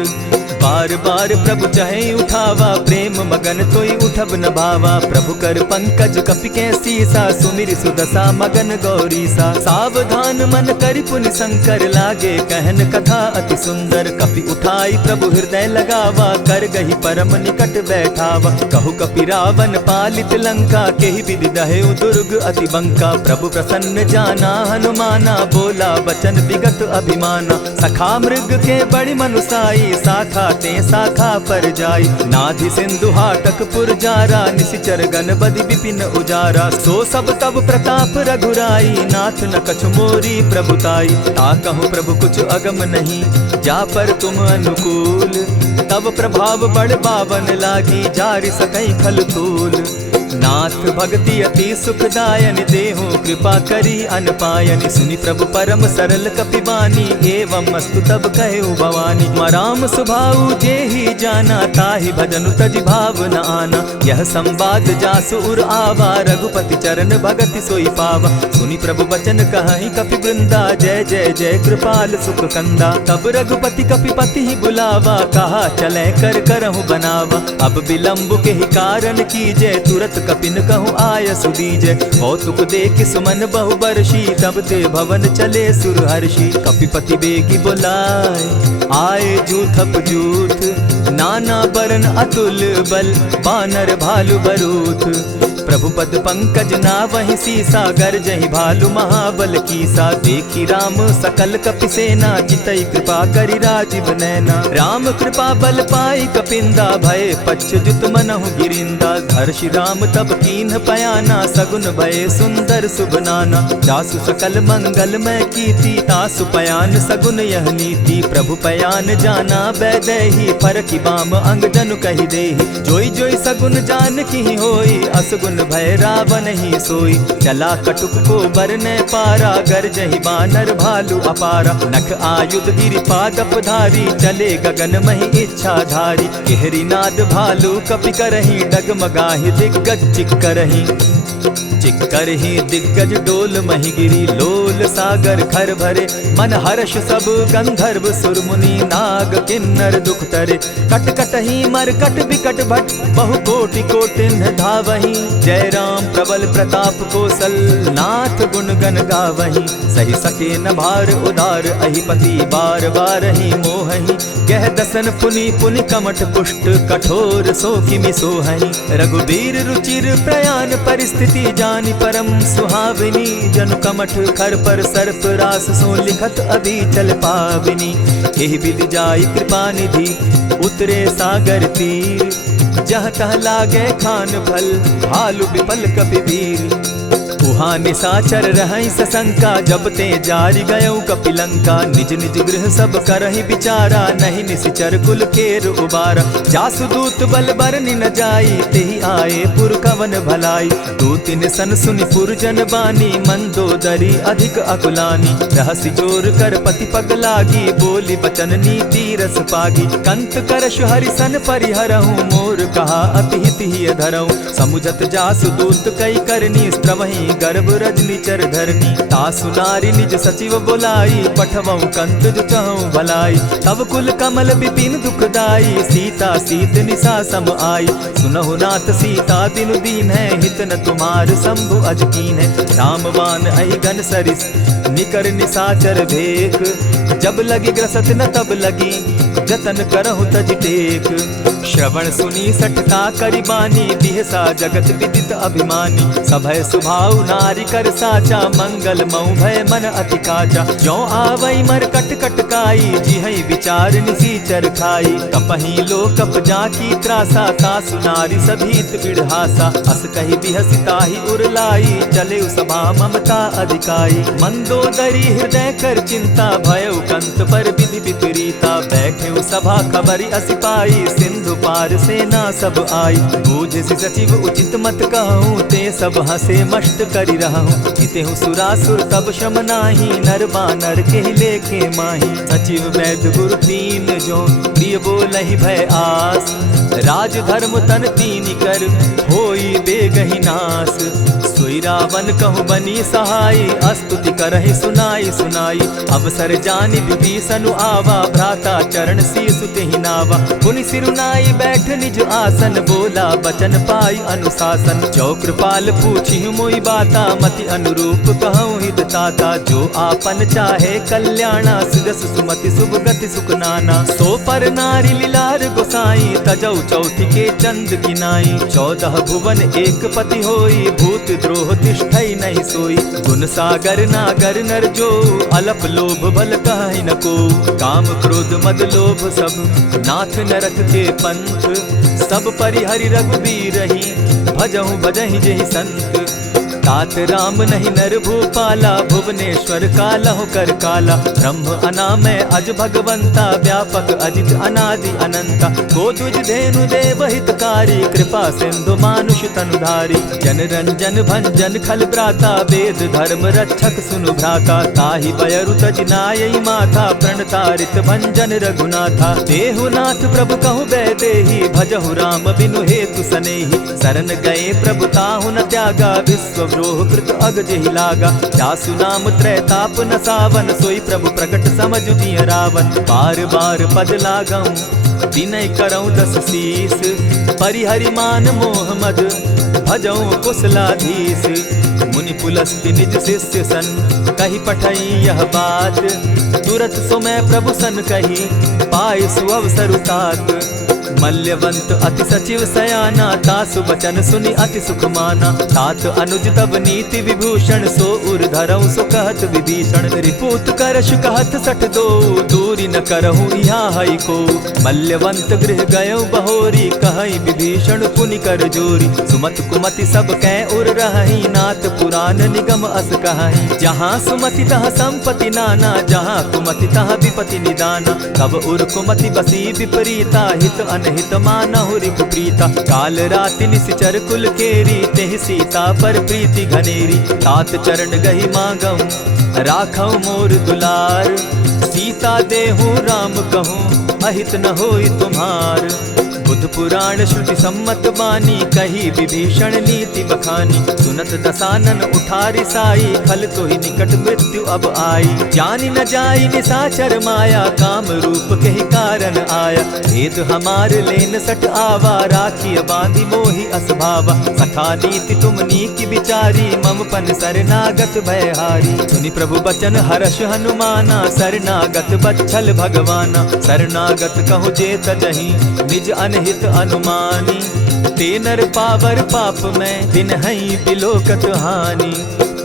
बार बार प्रभु चाहे उठावा प्रेम मगन तोई उठब न भावा। प्रभु कर पंकज कपि के सीसा सुमिर सुदशा मगन गौरीसा। सावधान मन करि पुनि शंकर लागे कहन कथा अति सुंदर। कपि उठाई प्रभु हृदय लगावा कर गही परम निकट बैठावा। कहु कपि रावण पालित लंका केहि विधि दहेउ दुर्ग अति बंका। प्रभु प्रसन्न जाना हनुमाना बोला वचन विगत अभिमाना। सखा मृग के बड़ी मनुसाई शाखा ते शाखा पर जाई। नाधि सिंधु हाटक पुर जारा निशिचर गण बदि विपिन उजारा। सो सब तब प्रताप रघुराई नाथ न कछु मोरी प्रभुताई। ता कहूँ प्रभु कुछ अगम नहीं जा पर तुम अनुकूल। तब प्रभाव बड़ बावन लागी जारि सकई खल तूल। नाथ भक्ति अति सुखदायन देहु कृपा करी अनपायन। सुनि प्रभु परम सरल कपिबानी एवं मस्तु तब कहे भवानी। मराम सुभाऊ जेहि जाना ताहि भजनु तजि भाव न आना। यह संवाद जासु उर आवा रघुपति चरण भगति सोई पावा। सुनि प्रभु बचन कहि कपि वृंदा जय जय जय कृपाल सुख कंदा। तब रघुपति कपिपति ही बुलावा कहा चले कर करहु बनावा। अब विलंब के ही कारण कीजय तुरत कपिन कहूँ आय सुदीजय। कौतुक देख सुमन बहु बरसी तब ते भवन चले सुर हर्षि। कपिपति बेगी बुलाए आए जूथप जूथ। नाना बरन अतुल बल बानर भालु बरूथ। प्रभु पद पंकज ना वही सीसा गर्जहि भालु महाबल कीसा। देखी राम सकल कपि सेना चितई कृपा करि राजीव नैना। राम कृपा बल पाई कपिंदा भय पच्युत मनहु गिरिंदा। हर्षि राम तब कीन्ह पयाना सगुन भय सुंदर शुभ नाना। जासु सकल मंगल में कीति तासु पयान सगुन यह नीति। प्रभु पयान जाना बैदेही फरकि बाम अंग जनु कहि देहि। जोई जोई सगुन जान की होई असगुन भय रावण ही सोई। चला कटुक को बरने पारा गरजहि बानर भालु अपारा। नख आयुध गिरि पादप धारी चले गगन महि इच्छा धारी। केहरी नाद भालु कपि करहि डगमगाहि दिग्गज चिक्करहि। चिक्करहि दिग्गज डोल महि गिरी लोल सागर खर भरे। मन हर्ष सब गंधर्व सुर मुनि नाग किन्नर दुख तरे। कट कटहि मरकट विकट भट बहु कोटि कोटिन्ह धावहि। जय राम प्रबल प्रताप कौशल नाथ गुण गण गावहि। सही सके न भार उदार अहिपति बार बार ही मोहहि। कह दसन पुनि पुनि कमठ पुष्ट कठोर सो किमि सोहहि। रघुबीर रुचिर प्रयाण परिस्थिति जानि परम सुहाविनी। जनु कमठ खर पर सर्प रास सो लिखत अभी चल पाविनी। एहि विधि जाई कृपा निधि उतरे सागर तीर। जह तह लागे खान फल भालु विपल कपि वीर। उहाँ निशाचर रहई सशंका, जब ते जारी गयऊ कपिलंका। निज निज गृह सब करहि विचारा, नहीं निशिचर कुल केर उबारा। जासुदूत बल बरनि न जाई, तेहि आए पुर कवन भलाई। दूतिन सन सुनि पुरजन बानी, मंदोदरी अधिक अकुलानी। रहसि जोर कर पति पग लागी, बोली बचन नीति रस पागी। कंत करशु हरिसन परिहरहूँ, मोर कहा अति हित ही धरऊँ। समुझत जासुदूत कई करनी, स्त्रवहि गर्भ रजनी चर धरनी। तासु नारी निज सचिव बोलाई, पठवऊँ कंत जो चहूँ भलाई। तब कुल कमल विपिन दुखदाई, सीता सीत निशा सम आई। सुनहु नाथ सीता दिनु दीन है, हित न तुम्हार शंभु अजकीन है। रामवान अहि गन सरिस निकर निशाचर भेक, जब लगी ग्रसत न तब लगी जतन करहु तज टेक। श्रवण सुनी सठता करिबानी, बिहसा जगत विदित अभिमानी। सभय सुभाव नारी कर साचा, मंगल मऊ भय मन अति काचा। जो आवई मर कट कट काई, जिहई विचार निसीचर खाई। कपही लो कप जाकी त्रासा, तासु नारी सभीत बिढ़ासा। अस कही बिहसिताहि उरलाई, चले सभा ममता अधिकाई। मंदोदरी हृदय कर चिंता, भयउ कंत पर विधि विपरीता। बैठे सभा खबरि असी पाई, सिंधु पार सेना सब आई। बूझसि सचिव उचित मत कहूँ, ते सब हसे मष्ट करि रहूँ। हितेहु सुरासुर तब श्रम नाही, नर बानर के लेखे माही। सचिव वैद्य गुरु तीन जो, प्रिय बोलहि भय आस। राज धर्म तन तीन कर, होई बेगहि नास। सोई रावण कहु बनी सहाय, अस्तुति करहि सुनाई सुनाई। अवसर जानि विभीषण आवा, भ्राता चरण शीस तेहि नावा। पुनि सिरुनाई बैठ निज आसन, बोला बचन पाई अनुशासन। जो कृपाल पूछि मोई बाता, मति अनुरूप कहूँ हित ताता। जो आपन चाहे कल्याणा, सिदस सुमति शुभ गति सुख नाना। सो पर नारी लीलार गोसाई, तजौ चौथि के चंद किनाई। 14 भुवन एक पति होई, भूत द्रोह तिष्ठई नहीं सोई। गुण सागर नागर नर जो, अलप लोभ बल कहि न को। काम क्रोध मद लोभ सब, नाथ नरक के पंथ। सब परिहरि रघुबीरहि, भजहु भजहि जेहि संत। तात राम नहीं नर भूपाला, भुवनेश्वर कालहु कर काला। ब्रह्म अनामय अज भगवंता, व्यापक अजित अनादि अनंता। गोद्विज धेनु देव हितकारी, कृपा सिंधु मानुष तनुधारी। जन रंजन भंजन खल भ्राता, वेद धर्म रक्षक सुनु भ्राता। ताहि बयरु तज नायई माथा, प्रणतारित भंजन रघुनाथा। देहुनाथ प्रभु कहु बैदेहि, भजहु राम बिनु हेतु सनेहि। शरण गए प्रभु ताहु न त्यागा, विश्व द्रोह कृत अग जेहि लागा। जासु नाम त्रैताप न सावन, सोई प्रभु प्रकट समझ जिय रावण। बार बार पद लागऊं, विनय करऊं दस शीस। परिहरि मान मोह मद, भजऊं कुशलाधीश। मुनि पुलस्ति निज शिष्य सन, कही पठई यह बात। तुरत सो मैं प्रभु सन कही, पाए सुअवसर तात। मल्यवंत अति सचिव सयाना, तासु बचन सुनि अति सुख माना। तात अनुज तब नीति विभूषण, सो उर धरऊं सो कहत विभीषण। रिपुत करश कहत सठ दो, दूरी न करहूँ यहाँ हई को। मल्यवंत गृह गयऊ बहोरी, कहई विभीषण पुनि कर जोरी। सुमत कुमति सब कै उर रहई, नाथ पुराण निगम अस कहई। जहाँ सुमति तहाँ संपत्ति नाना, जहाँ कुमति तहाँ विपति निदाना। तब उर कुमति बसी विपरीता, हित अनहित मानहु रिपु प्रीता। काल राति निशिचर कुल केरी, तेहि सीता पर प्रीति घनेरी। तात चरण गहि मांगऊं, राखऊं मोर दुलार। सीता देहूँ राम कहूँ, अहित न होई तुम्हार। बुध पुराण श्रुति सम्मत बानी, कही विभीषण नीति बखानी। सुनत दसानन उठारी साई, खल तो ही निकट मृत्यु अब आई। जानी न जाई निशाचर माया, काम रूप के ही कारण आया। भेद हमार लेन सट आवा, राखी बांधी मोहि असभावा। सखा नीति तुम नीति विचारी, मम पन शरणागत भयहारी। सुनि प्रभु बचन हर्ष हनुमाना, शरणागत बच्छल भगवाना। शरणागत कहु जे तजहि, निज अनहित अनुमानी। ते नर पावर पाप में, दिन हई बिलोकत हानि।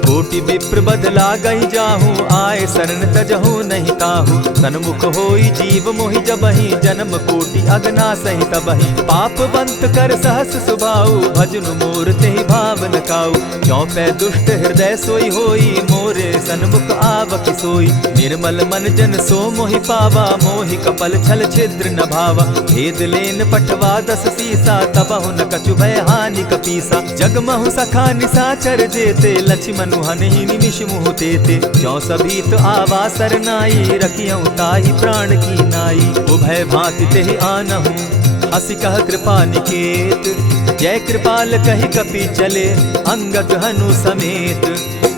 कोटि विप्र बदला गई जाहूँ, आए शरण तजहू नहीं ताहू। सन्मुख होई जीव मोहि जबहि, जन्म कोटि अगना सही तबहि। पापवंत कर सहस सुभाऊ, भजनु मोर तेहि भावन काऊ। ज्यों पै दुष्ट हृदय सोई होई, मोरे सन्मुख आवक सोई। निर्मल मन जन सो मोहि पावा, मोहि कपल छल छिद्र न भावा। भेद लेन पठवा दस सीसा, तबहु न कछु भय हानि कपीसा। जगमहु सखा निसाचर जेते, लक्ष्मण हनहि निमिष मुह तेते। ज्यों सभीत आवा सरनाई, रखियौ ताहि प्राण की नाई। उभय भांति तेहि आनहु, हसी कह कृपा निकेत। जय कृपाल कहि कपि चले, अंगद हनु समेत।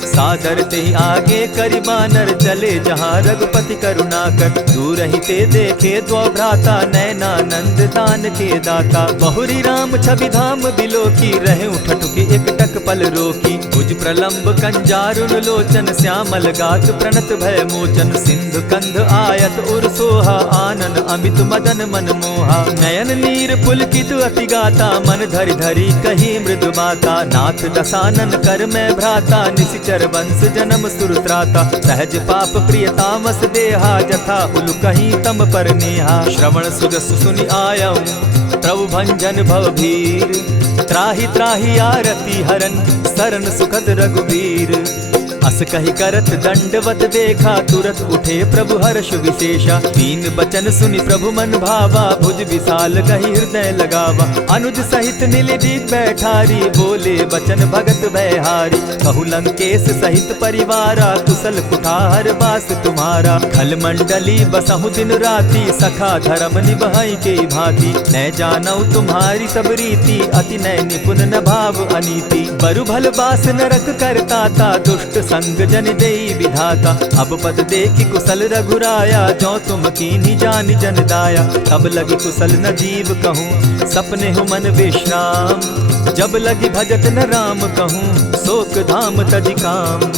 सादर तेहि आगे करि बानर, चले जहाँ रघुपति करुणाकर। दूर ही ते देखे द्वौ भ्राता, नयनानंद दान के दाता। बहुरी राम छवि धाम बिलोकी, रहे ठठुकी एकटक पल रोकी। भुज प्रलंब कंजारुन लोचन, श्यामल गात प्रणत भय मोचन। सिंधु कंध आयत उर सोहा, आनन अमित मदन मन मोहा। नयन नीर पुलकित अति गाता, मन धरि धरि कही मृदु बाता। नाथ दसानन कर मैं भ्राता, निशिचर वंश जन्म सुरत्राता। सहज पाप प्रियतामस देहा, जथा उलु कहीं तम पर नेहा। श्रवण सुजस सुनि आयऊ, प्रभु भंजन भव भीर। त्राहि त्राहि आरती हरन, सरन सुखद रघुबीर। अस कहि करत दंडवत देखा, तुरत उठे प्रभु हर्ष विशेषा। दीन बचन सुनि प्रभु मन भावा, भुज विशाल कहि हृदय लगावा। अनुज सहित नीलदीप बैठारी, बोले बचन भगत भयहारी। कहु लंकेश सहित परिवारा, कुशल कुठार बास तुम्हारा। खल मंडली बसहु दिन राति, सखा धर्म निभाई के भांति। न जानऊ तुम्हारी सब रीति, अति नय निपुण न भाव अनीति। बरु भल बास नरक करताता, दुष्ट संग जन देई विधाता। अब पद देखि कुशल रघुराया, जो तुम कीन्ही जानि जन दाया। तब लगी कुशल न जीव कहूँ, सपने हो मन विश्राम। जब लगी भजत न राम कहूँ, शोक धाम तजि काम।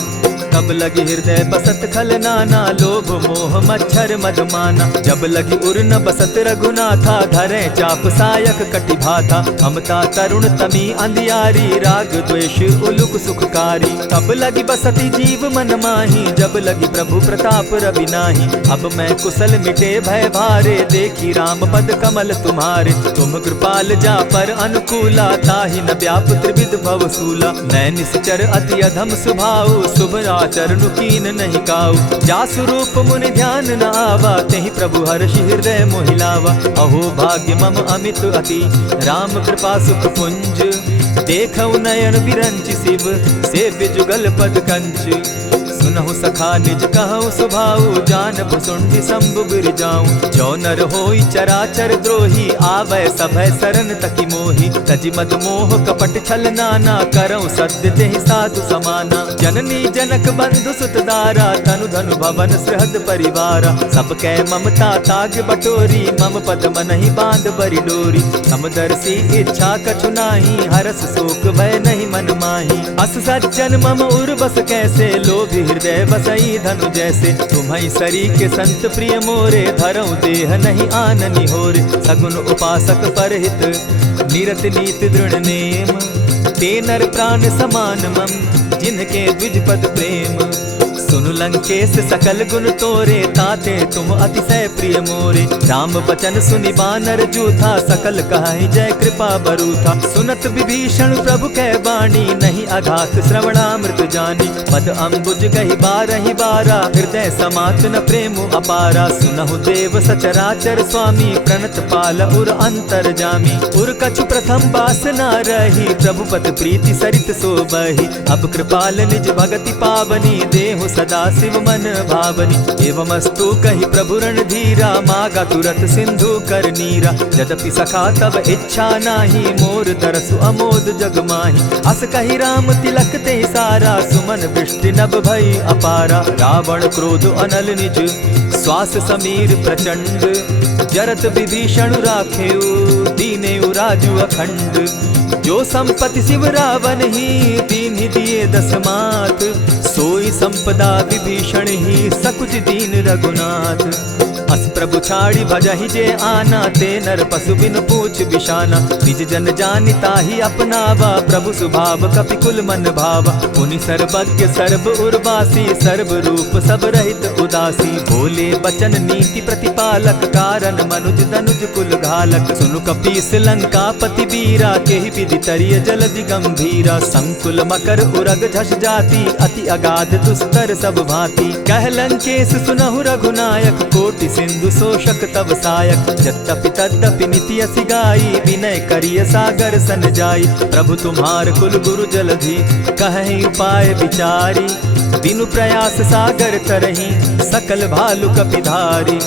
तब लगी हृदय बसत खल नाना, लोभ मोह मच्छर मदमाना। जब लगी उर न बसत रघुनाथा, धरे चाप सायक कटि भाथा। ममता तरुण तमी अंधियारी, राग द्वेष उलुक सुखकारी। तब लगी बसती जीव मन माही, जब लगी प्रभु प्रताप रवि नाही। अब मैं कुशल मिटे भय भारे, देखी राम पद कमल तुम्हारे। तुम कृपाल जा पर अनुकूला, ताहि न व्याप त्रिविध भवसूला। मैं निश्चर अति अधम स्वभाव, शुभ चरण कीन नहीं काऊ। जासु रूप मुनि ध्यान न आवा, तेहि प्रभु हर्षि हृदय मोहिलावा। अहो भाग्य मम अमित अति, राम कृपा सुख पुंज। देखऊ नयन विरंचि शिव, सेव्य जुगल पद कंच। सुनहु सखा निज कहु सुभाऊ, जानब सुंडि शंभु गिर जाऊं। जो नर होई चराचर द्रोही, आवे सभय शरण तकी मोहि। तजि मद मोह कपट छल नाना, करऊं सत्य तेहि साधु समाना। जननी जनक बंधु सुत दारा, तनु धनु भवन सृहद परिवारा। सब कै ममता ताग बटोरी, मम पद मनहि बांध बरि डोरी। समदर्शी इच्छा कछु नाही, हरस शोक भय नहीं मन माही। अस सज्जन मम उर बस कैसे, लोभी हृदय बसई धनु जैसे। तुम्हि सरी के संत प्रिय मोरे, धरऊं देह नहीं आननि होरे। सगुन उपासक परहित, निरत नीति दृढ़ नेम। ते नर प्राण समान मम, जिनके द्विज पद प्रेम। सुनु लंकेश सकल गुण तोरे, ताते तुम अतिशय प्रिय मोरे। राम बचन सुनि बानर जूथा, सकल कहाहि जय कृपा बरूथा। सुनत विभीषण प्रभु कै बाणी, नहीं अघात श्रवणामृत जानी। पद अम्बुज गहि बारहि बारा, हृदय समात न प्रेम अपारा। सुनहु देव सचराचर स्वामी, प्रणत पाल उर अंतर जामी। उर कछु प्रथम बास न रही, प्रभु पद प्रीति सरित सोबहि। अब कृपाल निज भगति पावनी, देहु सदा शिव मन भावनी। एवमस्तु कहि प्रभु रणधीरा, मागा तुरत सिंधु कर नीरा। यद्यपि सखा तब इच्छा नाही, मोर दरसु अमोद जग माही। अस कहि राम तिलक ते सारा, सुमन वृष्टि नभ भई अपारा। रावण क्रोध अनल निज, श्वास समीर प्रचंड। जरत विभीषण राखेउ, दीनेउ राजु अखंड। जो संपत्ति शिव रावण ही, दीन्हि दिए दस मात। सोई संपदा विभीषण ही, सकुच दीन रघुनाथ। अस प्रभु छाड़ी भजहि जे आना, ते नर पशु बिन पूछ बिशाना। निज जन जानि ताहि अपनावा, प्रभु स्वभाव कपि कुल मन भावा। पुनि सर्वज्ञ सर्व उर्वासी, सर्व रूप सब रहित उदासी। बोले बचन नीति प्रतिपालक, कारण मनुज दनुज कुल घालक। सुनु कपीस लंकापति बीरा, केहि विधि तरिय जलधि गंभीरा। संकुल मकर उरग झष जाति, अति अगाध दुस्तर सब भांति। कह लंकेश सुनहु रघुनायक, कोटि सिंधु शोषक तब सायक। यद्यपि तद्यपि निति असि गाई, विनय करिय सागर सन जाई। प्रभु तुम्हार कुल गुरु जलधि, कहि उपाय विचारी। दिनु प्रयास सागर तरही, सकल भालु कपिधारी।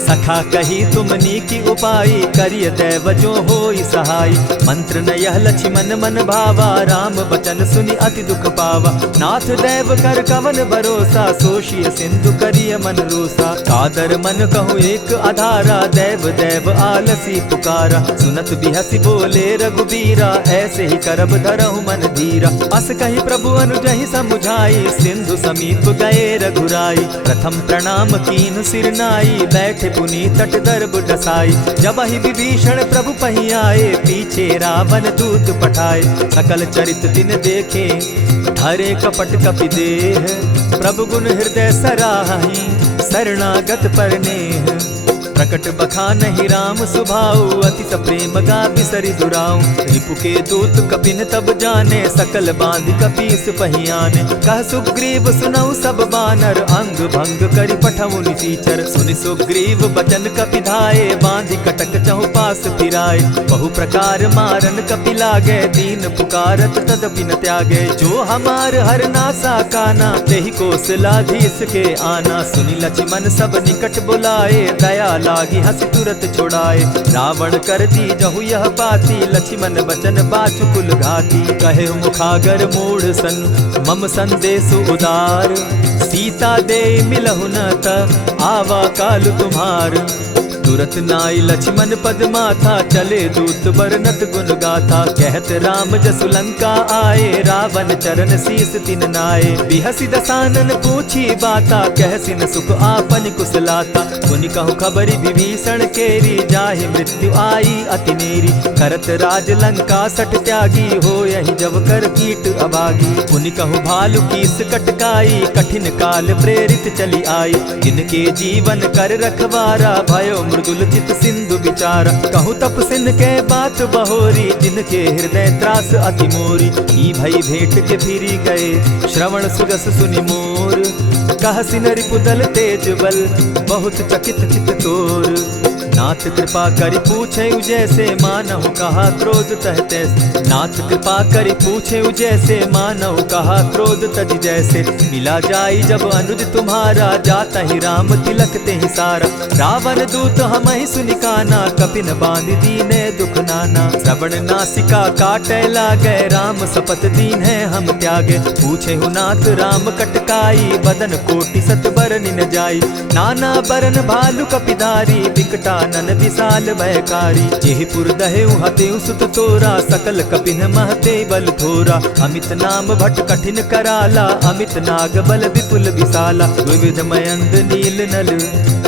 सखा कही तुमनी की उपाई, करिय दैव जो होई सहाय। मंत्र न यह लक्ष्मण मन भावा, राम बचन सुनि अति दुख पावा। नाथ दैव कर कवन भरोसा, सोषिय सिंधु करिय मन रोसा। कादर मन कहूँ एक आधारा, दैव दैव आलसी पुकारा। सुनत बिहसी बोले रघुबीरा, ऐसे ही करब धरहु मन धीरा। अस कही प्रभु अनुजहि समुझाई, सिंधु समीप गए रघुराई। प्रथम प्रणाम कीन सिर नाई, बैठे पुनि तट दर्भ डसाई। जब ही विभीषण प्रभु पही आए, पीछे रावण दूत पठाए। सकल चरित दिन देखे, धरे कपट कपि देह। प्रभु गुण हृदय सराहि, शरणागत पर नेह। प्रकट बखानहि राम सुभाऊ, अति प्रेम गा बिसरि दुराऊ। रिपु के दूत कपिन तब जाने, सकल बांधि कपीस पहियाने। कह सुग्रीव सुनऊ सब बानर, अंग भंग करि पठऊ निसीचर। सुनि सुग्रीव बचन कपि धाये, बांधि कटक चहु पास फिराए। बहु प्रकार मारन कपि लागे, दीन पुकारत तदपि न त्यागे। जो हमार हर नासा काना, तेहि कौशलाधीश के आना। सुनि लक्ष्मण सब निकट बुलाए, दया लागी हंसी तुरत छुड़ाए। रावण कर दी जहु यह बाती, लक्ष्मण बचन बाचु कुल घाती। कहे मुखागर मूढ़ सन, मम संदेश उदार। सीता दे मिलहु न त, आवा काल तुम्हार। तुरत नाई लक्ष्मण पद माथा, चले दूत बरनत गुण गाथा। कहत राम जसु लंका आए, रावण चरण शीस तिन नाए। बिहसी दसानन पूछी बाता, कहसिन सुख आपन कुशलाता। सुनि कहु खबरि विभीषण केरी, जाहि मृत्यु आई अति नेरी। करत राज लंका सठ त्यागी, हो यही जब कर कीट अभागी। पुनि कहु भालु कीस कटकाई, कठिन काल प्रेरित चली आई। जिनके जीवन कर रखवारा, भयो मृदुल चित सिंधु विचारा। कहु तप सिन के बात बहोरी, जिनके हृदय त्रास अति मोरी। ई भई भेंट के फिरी गए, श्रवण सुगस सुनि मोर। कह सिन रिपुदल तेज बल, बहुत चकित चित तोर। नाथ कृपा करि पूछे जैसे, मानहु कहा क्रोध तह तैसे। नाथ कृपा करि पूछे जैसे, मानहु कहा क्रोध तज जैसे। मिला जाई जब अनुज तुम्हारा, जाता ही राम तिलक ते ही सारा। रावण दूत हमहि सुनि काना, कपिन बांधि दीने दुख नाना। श्रवण नासिका काटे लागे, राम सपत दीन है हम त्यागे। पूछे नाथ राम कटकाई, बदन कोटि सत बरनि न जाई। नाना बरन भालु कपिधारी, विकटा नन विशाल भयकारी। जेहिपुर दहेउ हतेउ सुत तोरा, सकल कपिन महते बल थोरा। अमित नाम भट कठिन कराला, अमित नाग बल विपुल विशाला। विविध मयंद नील नल,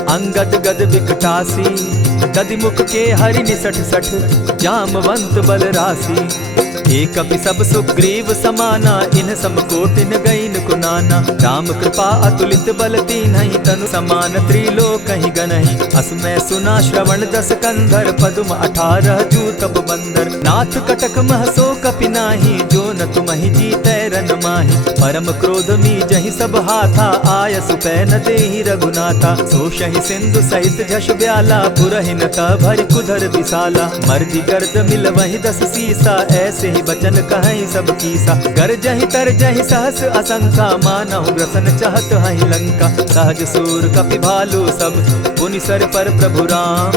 अंगद गद विकटासी। गदि मुख के हरि निसठ सठ, जामवंत बल राशि। एक कपि सब सुग्रीव समाना, इन सम कोटिन गईन कुनाना। राम कृपा अतुलित बल दीन्हि, तनु समान त्रिलोक ही गनहि। असमय सुना श्रवण दस कंधर, पदुम 18 जूतब बंदर। नाथ कटक महसो कपि नाही, जो न तुमहि जीतै रन माहि। परम क्रोध मी जहि सब हाथा, आयस पै न देहि रघुनाथा। सोषहि सिंधु सहित झष ब्याला, पुरहिन त भरि कुधर विशाला। मर्दि गर्द मिल वहि 10 सीसा, ऐसे ही बचन कहीं सब कीसा। गरजहि तरजहि सहस असंखा, मानहु ग्रसन चाहत हहि लंका। सहज सूर कपि भालु सब, पुनि सर पर प्रभु राम।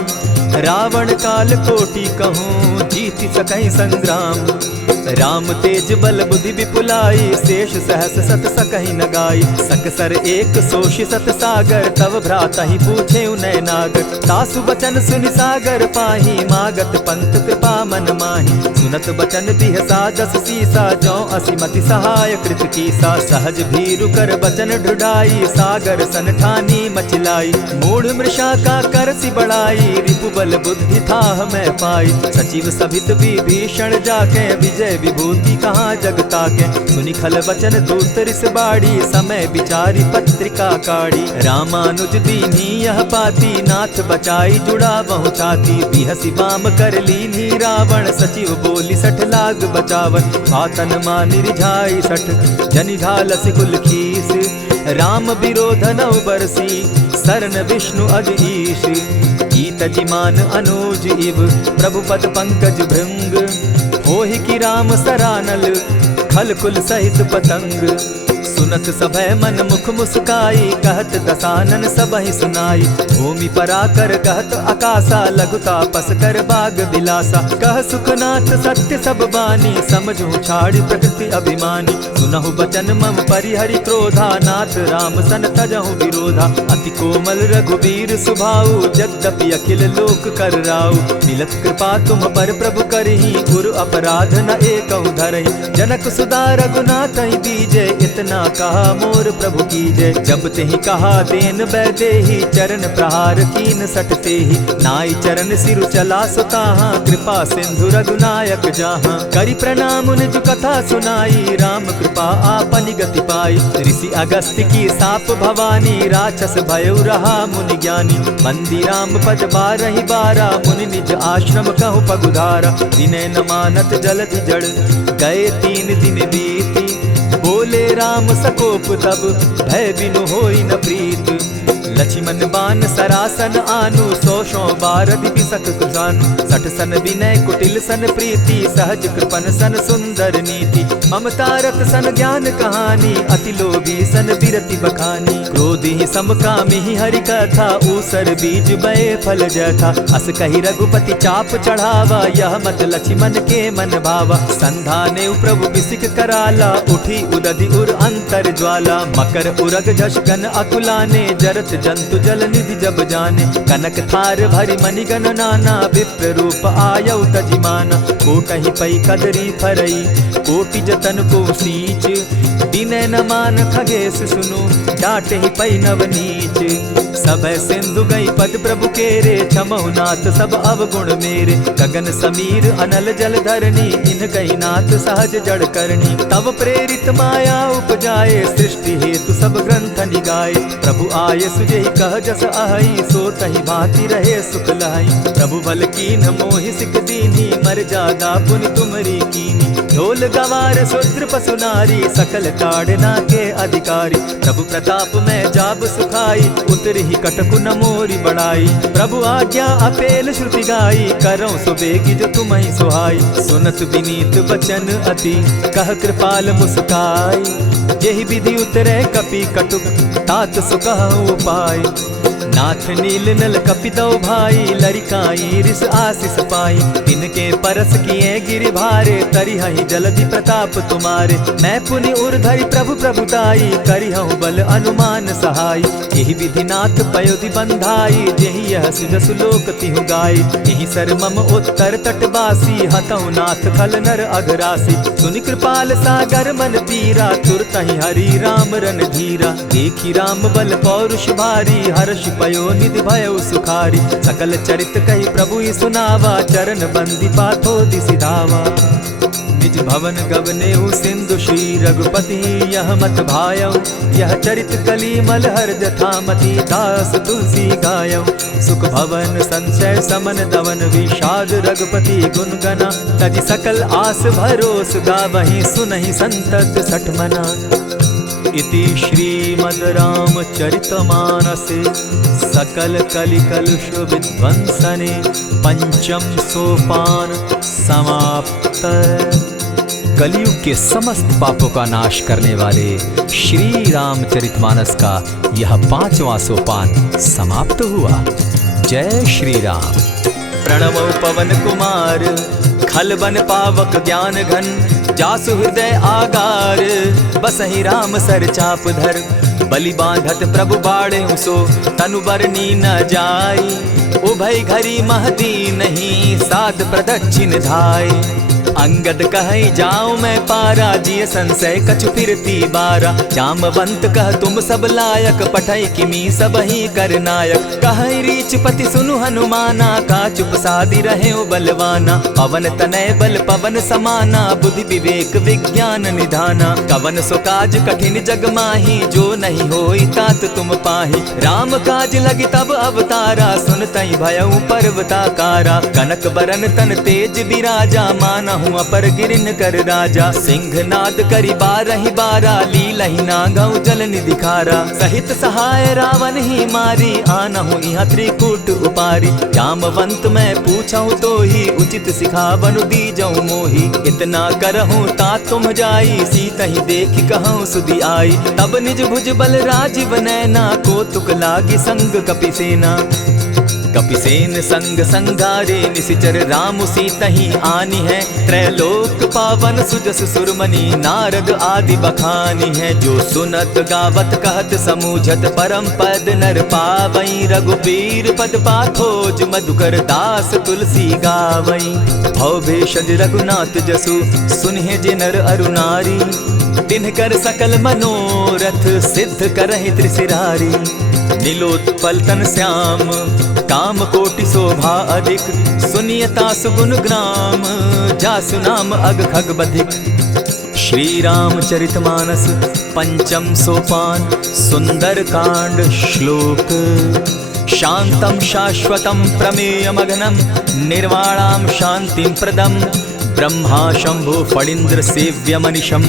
रावण काल कोटि कहूँ, जीत जीति सकहि संग्राम। राम तेज बल बुद्धि विपुलाई, शेष सहस सत सकहि न गाई। सकसर एक सोषि सत सागर, तव भ्रातहि पूछे उनय नागर। तासु बचन सुनि सागर पाही, मागत पंत कृपा मन माही। सुनत बचन बिहसा जस सीसा, जौ असिमति सहाय कृत कीसा। सहज भीरु कर बचन ढुढ़ाई, सागर सन ठानी मचिलाई। मूढ़ मृषा का करसि बढ़ाई, रिपु बल बुद्धि थाह मैं पाई। सचिव सभित विभीषण जाके, विजय विभूति कहाँ जग ताके। सुनि खल वचन दूत रिस बाड़ी, समय विचारी पत्रिका काढ़ी। रामानुज दीन्ही यह पाती, नाथ बचाई जुड़ा बहु छाती। बिहसी बाम कर लीन्ही रावण, सचिव बोली सठ लाग बचावन। आतन मानि रिझाई सठ, जनि ढालसि कुल खीस। राम विरोध नौ बरसी, सरन विष्णु अज ईश। गीत जिमान अनुज इव, प्रभु पद पंकज भृंग। होहि की राम सरानल, खल कुल सहित पतंग। सुनत सभय मन मुख मुस्काई, कहत दसानन सबहि सुनाई। भूमि पराकर कहत आकाशा, लघुता पस कर बाग बिलासा। कह सुखनाथ सत्य सब बानी, समझू छाड़ प्रकृति अभिमानी। सुनहु बचन मम परिहरि क्रोधा, नाथ राम सन तजहु विरोधा। अति कोमल रघुबीर सुभाऊ, यद्यपि अखिल लोक कर राऊ। मिलत कृपा तुम पर प्रभु करही, गुरु अपराध न एकहु धरहि। जनक सुदा रघुनाथ दीजे, इतना कहा मोर प्रभु की जय। जब तेहि कहा देन बैदेही, चरण प्रहार कीन सटते ही। नाई चरण सिरु चला सुताहा, कृपा सिंधु रघुनायक जाहा। करि प्रणाम निज कथा सुनाई, राम कृपा आपनि गति पाई। ऋषि अगस्त्य की साप भवानी, राक्षस भयउ रहा मुनि ज्ञानी। बंदी राम पद बारहि बारा, मुनि निज आश्रम कहु पगुधारा। विनय न मानत जलधि जड़, गए 3 दिन बीती। बोले राम सकोप तब, भय बिनु होई न प्रीत। लक्ष्मण बान सरासन आनु, 100 बारदि बिसक कुजानु। 60 सन विनय कुटिल सन प्रीति, सहज कृपन सन सुंदर नीति। ममता रत सन ज्ञान कहानी, अति लोभी सन बिरति बखानी। क्रोधि समकामी हरि कथा, ऊसर बीज बये फल जथा। अस कहि रघुपति चाप चढ़ावा, यह मत लक्ष्मण के मन भावा। संधाने प्रभु बिसिक कराला, उठी उदधि उर अंतर ज्वाला। मकर उरग झष गन अकुलाने, जरत जंतु जल निधि जब जाने। कनक थार भरि मणिगण नाना, विप्र रूप आयौ तजिमाना। कोटहि पै कदरी फरई, कोटि जतन को सींच। विनय न मान खगेश सुनु, डांटहि पै नव नीच। सब सिंधु गई पद प्रभु केरे, क्षमहु नाथ सब अवगुण मेरे। गगन समीर अनल जल धरणी, इन कही नाथ सहज जड़ करणी। तब प्रेरित माया उपजाए, सृष्टि हेतु सब ग्रंथ निगाए। प्रभु आये सुजेहि कह जस अहई, सो तहि भांति रहे सुख लहई। प्रभु बल कीन मोहि सिख दीनी, मर जादा पुनि तुमरी कीनी। ढोल गवार शूद्र पशु नारी, सकल ताड़ना के अधिकारी। प्रभु प्रताप में जाब सुखाई, उतरहि कटकु न मोरी बड़ाई। प्रभु आज्ञा अपेल श्रुति गाई, करौ सुबेगी जो तुम्हि सुहाई। सुनत विनीत बचन अति, कह कृपाल मुस्काई। जेहि विधि उतरे कपि कटुक, तात सुकहु उपाय। नाथ नील नल कपि दौ भाई, लरिकाई रिस आशीष पाई। तिनके परस किए गिरि भारे, तरिहहि जलधि प्रताप तुम्हारे। मैं पुनि उर्धरि प्रभु प्रभुताई, करिहु बल अनुमान सहाय। एहि विधि नाथ पयोधि बंधाई, जेहि यह सुजसु लोक तिहु गाई। एहि सर मम उत्तर तटवासी, हतहु नाथ खल नर अघरासी। सुनि कृपाल सागर मन पीरा, तुरतहि हरि राम रन धीरा। देखी राम बल पौरुष भारी, हर्ष पयो निधि भयउ सुखारी। सकल चरित कहि प्रभु सुनावा, चरण बंदी पाथो दिसि धावा। निज भवन गवनेहु सिंधु श्री रघुपति, यह मत भायौ। यह चरित कली मलहर जथामति, दास तुलसी गायौ। सुख भवन संशय समन दवन, विषाद रघुपति गुण गना। तजि सकल आस भरोस, गावहि सुनहि संतत सठ मना। इति श्रीमद् रामचरितमानसे, सकल कलि कलुष विध्वंसने। पंचम सोपान समाप्त। कलयुग के समस्त पापों का नाश करने वाले श्री रामचरितमानस का यह 5वां सोपान समाप्त हुआ। जय श्री राम। प्रणमो पवन कुमार, खल बन पावक ज्ञान घन, जासु हृदय आगार। बसहि राम सर चाप धर, बलि बांधत प्रभु बाढ़े सो, तनु बरनी न जाई। उभय घरी महदी नहीं, साध प्रदक्षिण धाय। अंगद कहे जाऊं मैं पारा, जिय संशय कछु फिरती बारा। जामवंत कह तुम सब लायक, पठै किमी सब ही कर नायक। कहे रीच पति सुनु हनुमाना, का चुप सादी रहे बलवाना। पवन तनय बल पवन समाना, बुद्धि विवेक विज्ञान निधाना। कवन सो काज कठिन जग माही, जो नहीं होई तात तुम पाही। राम काज लगी तब अवतारा, सुनतई भयउ पर्वताकारा। कनक बरन तन तेज बिराजा, मानहु अपर गिरिन कर राजा। सिंहनाद करि बारहि बारा, लीलहि नागौ जल निधिखारा। सहित सहाय रावण ही मारी, आनहु इहाँ त्रिकूट उपारी। जामवंत मैं पूछऊं तो ही, उचित सिखावनु दीजऊं मोही। इतना करहूं तात तुम जाई, सीतहि देखि कहूं सुधि आई। तब निज भुज बल राजीव नैना, कौतुक लागी संग कपिसेना। कपिसेन संग संगारे, निशिचर राम सीतहि आनी है। त्रैलोक पावन सुजस सुरमणि, नारद आदि बखानी है। जो सुनत गावत कहत समूझत, परम पद नर पावई। रघुबीर पद पाथोज, मधुकर दास तुलसी गावई। भव भेषज रघुनाथ जसु, सुनहि जे नर अरु नारी। तिनकर सकल मनोरथ, सिद्ध करहि त्रिशिरारी। नीलोत्पल तन श्याम, काम कोटि शोभा अधिक। सुनियता सुगुन ग्राम, जासु नाम अग खग बधिक। श्री रामचरित मानस पंचम सोपान, सुंदर कांड श्लोक। शांतम शाश्वतम प्रमेयमघनम, निर्वाणाम शांतिम प्रदम। ब्रह्मा शंभु फणीन्द्र सेव्य मनिशम,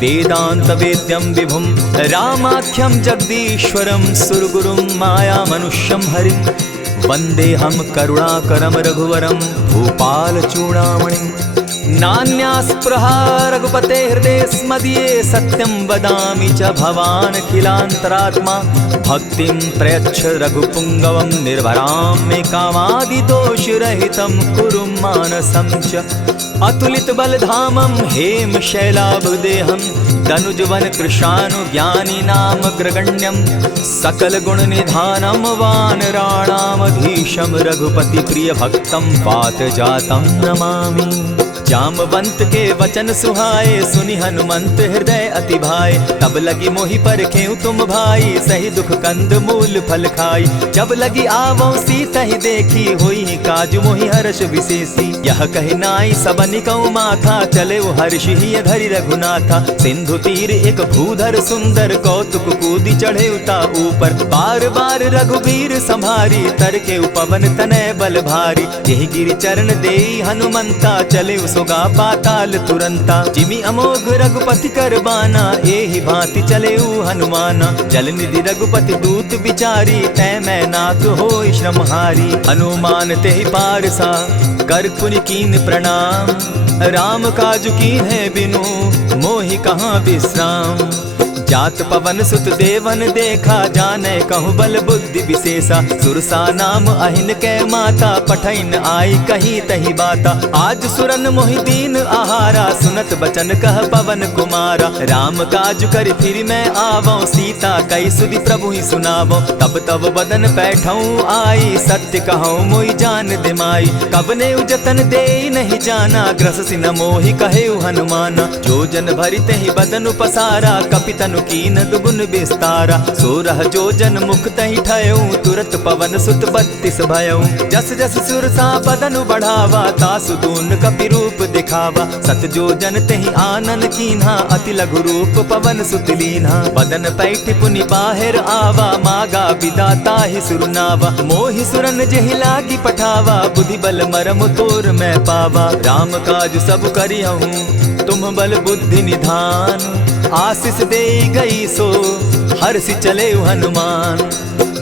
वेदांत वेद्यम विभुम। रामाख्यम जगदीश्वरम, सुरगुरुम माया मनुष्यम हरिम। वंदे हम करुणाकरम रघुवरम, भूपाल चूड़ामणिम। नान्यास्पृहा रघुपते हृदय स्मदीये, सत्यं वदामि च भवान् खिलान्तरात्मा। भक्तिं प्रयच्छ रघुपुङ्गवं, निर्भरां मे कामादिदोषरहितं कुरु मानसं च। अतुलित बलधामं हेम शैलाभदेहं, तनुजवन कृशानुज्ञानी नाम ग्रगण्यं। सकल गुण निधानं वानराणामधीशं, रघुपति प्रिय भक्तं पात जातं नमामि। जामवंत के वचन सुहाए, सुनि हनुमंत हृदय अति भाए। तब लगी मोहि परखेउ तुम भाई, सही दुख कंद मूल फल खाई। जब लगी आवो सीतहि देखी, होई काज मोहि हर्ष विशेषी। यह कहि नाई सबनि कहु माथा, चले वो हर्ष ही धरि रघुनाथा। सिंधु तीर एक भूधर सुंदर, कौतुक कूदी चढ़े उता ऊपर। बार बार रघुबीर संभारी, तर के पवन तनय बल भारी। यही गिरि चरण देई हनुमंता, चले सोगा पाताल तुरंता। जिमि अमोघ रघुपति कर बाना, एहि भांति चले हनुमाना। जल निधि रघुपति दूत बिचारी, तै मैं नाथ होई श्रमहारी। हनुमान तेहि पारसा, कर पुनि कीन प्रणाम। राम काज कीन है बिनु, मोहि कहाँ विश्राम। जात पवन सुत देवन देखा, जाने कहु बल बुद्धि विशेषा। सुरसा नाम अहिन कै माता, पठैन आई कही तही बाता। आज सुरन मोहि दीन आहारा, सुनत बचन कह पवन कुमारा। राम काज कर फिर मैं आवो, सीता कई सुधि प्रभु ही सुनावो। तब तब बदन बैठऊं आई, सत्य कहूँ मोहि जान दिमाई। कबने उजतन दे नहीं जाना, ग्रस सिन मोहि कहे हनुमाना। जो जन भरिते ही बदन पसारा, कपितनु कीन दुगुन विस्तारा। सोरह जो जन मुख तहि ठयऊ, तुरत पवन सुत 32 भयऊ। जस जस सुरसा बदन बढ़ावा, तासु दून कपि रूप दिखावा। सत जो जन तहि आनन कीन्हा, अति लघु रूप पवन सुत लीन्हा। बदन पैठ पुनि बाहिर आवा, मागा विदा ताहि सुरनावा। मोहि सुरन जेहि लागी पठावा, बुद्धि बल मरम तोर मैं पावा। राम काज सब करिहूँ, तुम बल बुद्धि निधान। आशीष दे गई सो, हर्षि चले हनुमान।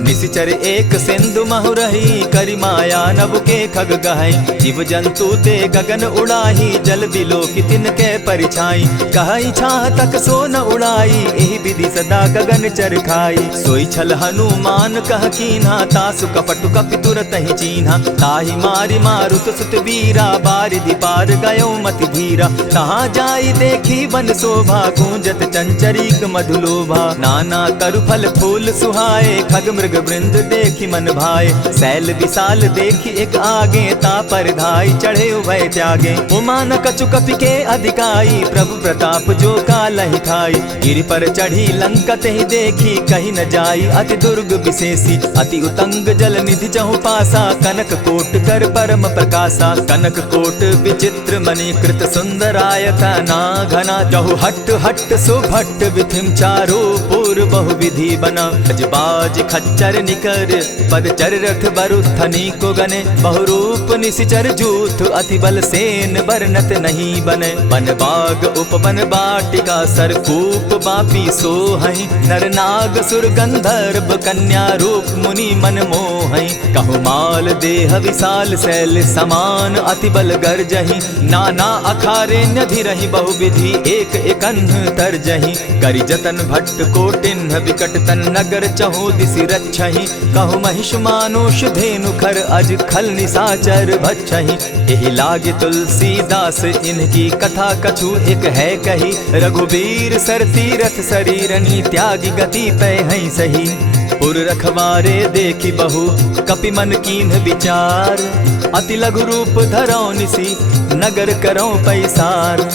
निशिचर एक सिंधु महु रही, करि माया नभ के खग गहई, जीव जंतु ते गगन उड़ाही, जल बिलो की तिनके परिछाई, कहई छाह तक सो न उड़ाई, एहि विधि सदा गगन चर खाई। सोई छल हनुमान कह कीन्हा, तासु कपटु कपि तुरत ही चीन्हा, ताहि मारि मारुत सुत वीरा, बारिधि पार गयो मति धीरा। तहाँ जाई देखी वन शोभा, गूंजत चंचरीक मधुलोभा, नाना तरु फल फूल सुहाए, खग मृग वृंद देखी मन भाए। शैल विशाल देखी एक आगे, तापर धाई चढ़े उभय त्यागे। उमान कछु कपि के अधिकाई, प्रभु प्रताप जो कालहि खाई। गिरि पर चढ़ी लंकत ही देखी, कहीं न जाई अति दुर्ग विशेषी। अति उतंग जल निधि जहु पासा, कनक कोट कर परम प्रकाशा। कनक कोट विचित्र मणि कृत सुंदरायत ना घना, जहु हट हट सुभट विधिम चारो पूर्व बहु विधि बना। बाज खच्चर निकर पदचर रथ बरुथनी को गने, बहुरूप निशिचर जूथ अति बल सेन बरनत नहीं बने। वन बाग उपवन बाटिका सरकूप बापी सोहई, नर नाग सुर गंधर्व कन्या रूप मुनि मन मोहई। कहु माल देह विशाल शैल समान, अति बल गर्जही, नाना अखारे न्यधिरहि बहुविधि एक एकन्ह तरजही। करि जतन भट्ट कोटिन्ह विकट तन नगर, चहु दिसि रक्षहि, कहु महिष मानुष धेनु खर अज खल निशाचर भक्षहि। एहि लागे तुलसीदास इनकी कथा कछु एक है कही, रघुबीर सर तीरथ शरीरनी त्यागी गति पै हई सही। पुर रखवारे देखी बहु कपि मन कीन्ह विचार, अति लघु रूप धरौ निसी नगर करौ पैसार।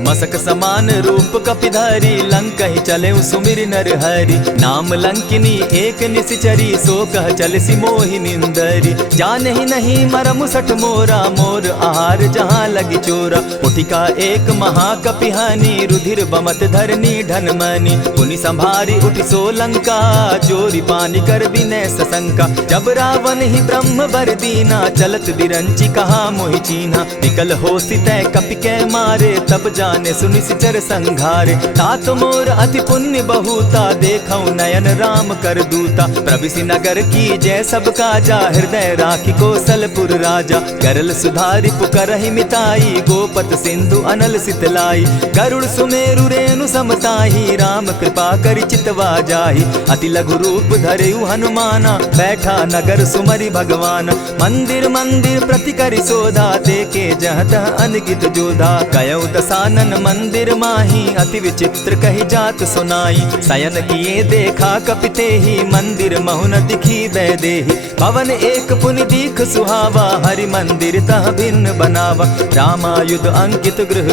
मसक समान रूप कपिधारी, लंक ही चले सुमिर नर हरि। नाम लंकिनी एक निशिचरी, सो कह चल सी मोहि निंदरी। जाने ही नहीं मरम सठ मोरा, मोर आहार जहाँ लगी चोरा। उठिका एक महाकपिहानी, रुधिर बमत धरनी ढन मनी। पुनि संभारी उठि सो लंका, चोरी पानी कर विनय सशंका। जब रावण ही ब्रह्म बर दीना, चलत बिरंची कहा मोहि चीन्हा। निकल हो सितै कपि के मारे, तब जाने सुनि सिचर संघारे। तात मोर अति पुण्य बहुता, देखौ नयन राम कर दूता। प्रविशि नगर की जय सब काजा, हृदय राखी कौशलपुर राजा। करल सुधारि पुकरहि मिताई, गोपत सिंधु अनल सितलाई। गरुड़ सुमेरु रेणु समताही, राम कृपा करि चितवा जाहि। अति लघु रूप धरेउ हनुमाना, बैठा नगर सुमरि भगवान। मंदिर मंदिर प्रति करि सोधा, देखे जह तह अनगित जोधा। कयौ दसानन मंदिर माही, अति विचित्र कही जात सुनाई। शयन किए देखा कपिते ही, मंदिर महु न दिखी वैदेही। भवन एक पुनि दीख सुहावा, हरि मंदिर तह भिन्न बनावा। रामायुध अंकित गृह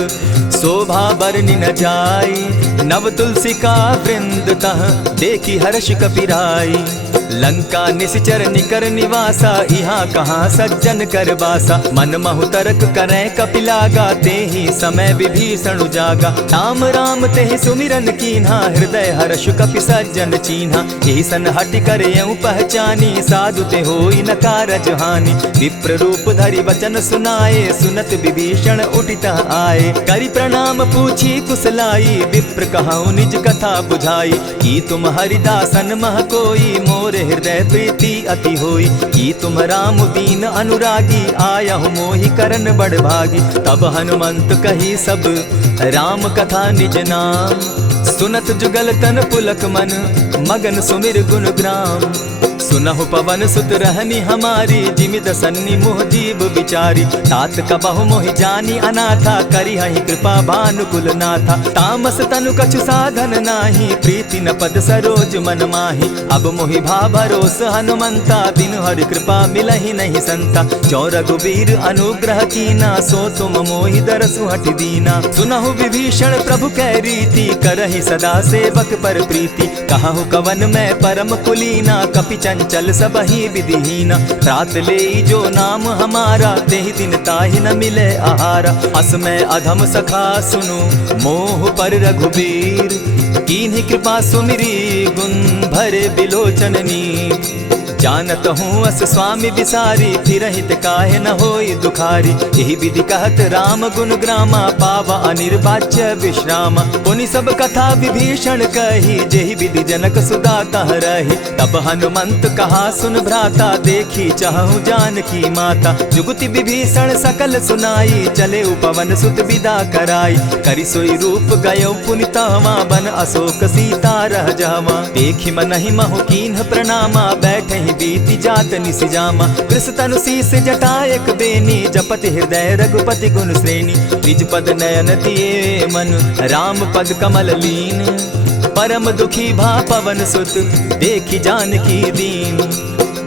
शोभा बरनि न जाई, नव तुलसी का वृंद तह देखी हर्ष कपिराई। लंका निशिचर निकर निवासा, यहाँ कहाँ सज्जन कर बासा। मन महु तरक करै कपिलागा, तेहि समय विभीषण जागा। राम राम तेहि सुमिरन कीन्हा, हृदय हर्ष कपि सज्जन चीन्हा। एहि सन हटि करयउ पहचानी, साधु ते होई न कारज हानि। विप्र रूप धरि वचन सुनाए, सुनत विभीषण उठित आए। करि प्रणाम पूछी कुशलाई, विप्र कहौ निज कथा बुझाई। की तुम हरिदासन मह कोई, मोर हृदय प्रीति अति होई। की तुम राम दीन अनुरागी, आयहु मोहि करन बड़ भागी। तब हनुमंत कही सब राम कथा निज नाम, सुनत जुगल तन पुलक मन, मगन सुमिर गुण ग्राम। सुनहु पवन सुत रहनी हमारी, जिमिद सन्नि मुह जीव विचारी। तात कबहु मोहि जानी अनाथा, करी हहि कृपा भानुकुल नाथा। तामस तनु कछु साधन नाही, प्रीति न पद सरोज मन माही। अब मोहि भा भरोस हनुमंता, बिनु हरि कृपा मिलहि नहीं संता। जो रघुबीर अनुग्रह कीना, सो तुम मोहि दरसु हठि दीना। सुनहु विभीषण प्रभु कै रीति, करहि सदा सेवक पर प्रीति। कहु कवन मैं परम कुलीना, कपि चंचल सबहि विधिहीना। रात ले जो नाम हमारा, तेहि दिन ताहि न मिले आहारा। अस मैं अधम सखा सुनु, मोह पर रघुबीर। कीन्हि कृपा सुमिरी, गुण भरे बिलोचन नीर। जानत हूँ अस स्वामी विसारी, फिर हित काहे न होई दुखारी। यही विधि कहत राम गुण ग्रामा, पावा अनिर्वाच्य विश्रामा। पुनि सब कथा विभीषण कही, जेहि विधि जनक सुदा कह रही। तब हनुमंत कहा सुन भ्राता, देखी चाहूँ जानकी माता। जुगति विभीषण सकल सुनाई, चले पवन सुत विदा कराई। करि सोई रूप गयो पुनितावा, बन अशोक सीता रह जावा। देखि मनहि महु कीन्ह प्रणामा, बैठे ही बीति जात निसि जामा। कृष तनु शीस जटायक बेनी, जपति हृदय रघुपति गुण श्रेणी। निज पद नयन दिए मन, राम पद कमल लीन। परम दुखी भा पवन सुत, देखि जानकी दीन।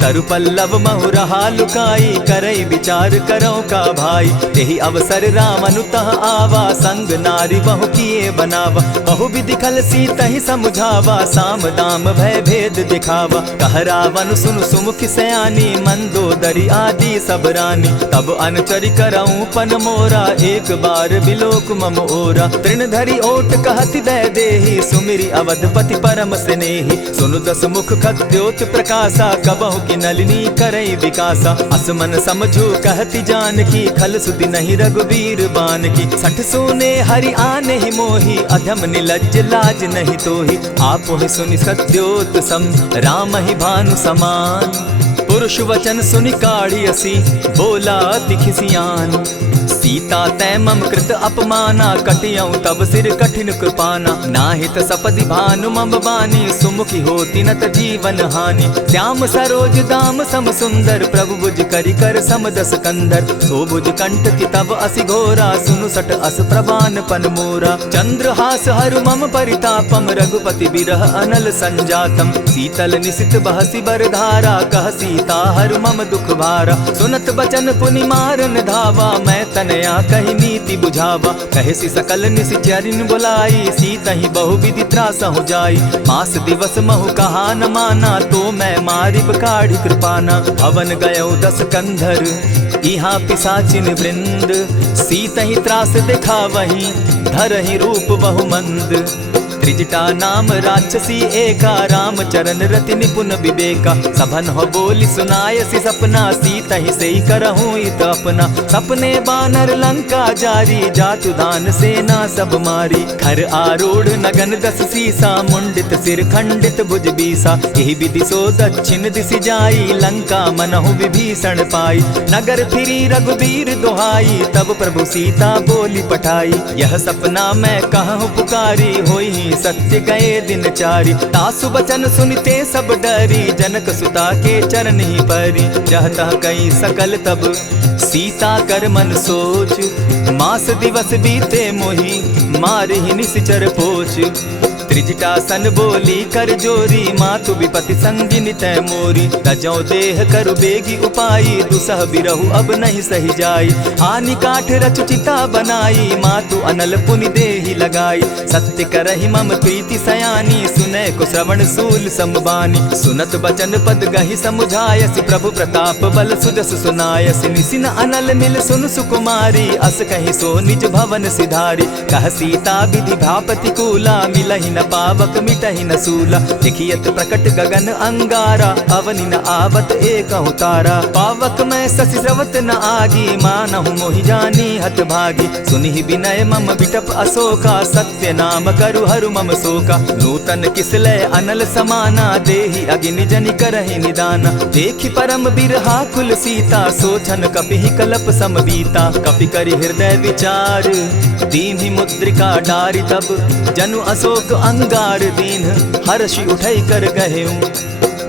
तरु पल्लव महु रहा लुकाई, करई विचार करो का भाई। यही अवसर राम अनुतः आवा, संग नारी बहु किए बनावा। बहु विधि खल सीतहि समझावा, साम दाम भय भेद दिखावा। कह रावण सुन सुमुख सयानी, मंदोदरी आदि सब रानी। तब अनुचरि करऊं पन मोरा, एक बार बिलोक मम ओरा। तृण धरि ओट कहति दय देहि, सुमिरि अवधपति परम स्नेही। सुनु दस मुख खद्योत प्रकाशा, कबहु की नलिनी करई विकासा। असमन समझो कहती जानकी, खल सुधि नहीं रघुबीर बान की। सठ सोने हरि आने ही मोही, अधम निलज्ज लाज नहीं तोही। आप ही सुनि सत्योत सम, राम ही भानु समान। पुरुष वचन सुनि काढ़ी असी, बोला अति खिसियान। सीता तै मम कृत अपमाना, कटियऊं तब सिर कठिन कृपाना। नाहित सपदि भानु मम बानी, सुमुखी होती नत जीवन हानि। श्याम सरोज दाम सम सुंदर, प्रभु भुज करि कर सम दस कंधर। सो भुज कंठ की तब असि घोरा, सुनु सट अस प्रवान पन मोरा। चंद्रहास हरु मम परितापम, रघुपति बिरह अनल संजातम। शीतल निशित बहसी बरधारा, कह सीता हरु मम दुख भारा। सुनत बचन पुनि मारन धावा, मैं तनया कही नीति बुझावा। कहे सी सकल निश्चरिन बुलाई, सीतहि बहु विधि त्रास हो जाई। मास दिवस महु कहा न माना, तो मैं मारिब काढ़ी कृपाना। भवन गयो दस कंधर, इहाँ पिशाचिन वृंद। सीतहि त्रास देखा वही, धरहि रूप बहु मंद। त्रिजटा नाम राक्षसी एका, राम चरण रति निपुण विवेका। सभन हो बोली सुनायसी सपना, सीतहि सेई करहूँ इत अपना। सपने बानर लंका जारी, जातु दान सेना सब मारी। खर आरूढ़ नगन दस सीसा, मुंडित सिर खंडित भुज बीसा। यही विधि सो दक्षिण दिशि जाई, लंका मनहु विभीषण पाई। नगर फिरी रघुबीर दुहाई, तब प्रभु सीता बोली पठाई। यह सपना मैं कहूँ पुकारी, होई सत्य गए दिन चारी। तासु बचन सुनते सब डरी, जनक सुता के चरण ही परी। जहता कई सकल तब सीता कर मन सोच। मास दिवस बीते मोही, मारे ही निश्चर पोच। त्रिजटा सन बोली कर जोरी, मातु विपति संगिनी तै मोरी। तजौ देह करु बेगी उपाई, दुसह बिरहु अब नहीं सही जाई। आनी काठ रच चिता बनाई, मातु अनल पुनि देहि लगाई। सत्य करहि मम प्रीति सयानी, सुनै को श्रवण सूल समबानी। सुनत बचन पद गहि समुझायसि, प्रभु प्रताप बल सुजस सुनायसि। निसिन अनल मिल सुन सुकुमारी, अस कहि सो निज भवन सिधारी। कह सीता विधि भा प्रतिकूला, मिलहि न पावक मिटहि न सूला। देखियत प्रकट गगन अंगारा, अवनि न आवत एकहु तारा। पावक मैं शशि स्रवत न आगी, मानहु मोहि जानी हत भागी। सुनिहि विनय मम बिटप अशोका, सत्य नाम करु हरु मम शोका। नूतन किसलय अनल समाना, देहि अगिनि जनि करहि निदाना। देखि परम बिरहा कुल सीता, सोचन कपिहि कलप सम बीता। कपि करि हृदय विचार, दीन्हि मुद्रिका डारि। तब जनु अशोक अंगार दीन, हर्षि उठई कर गहेऊं।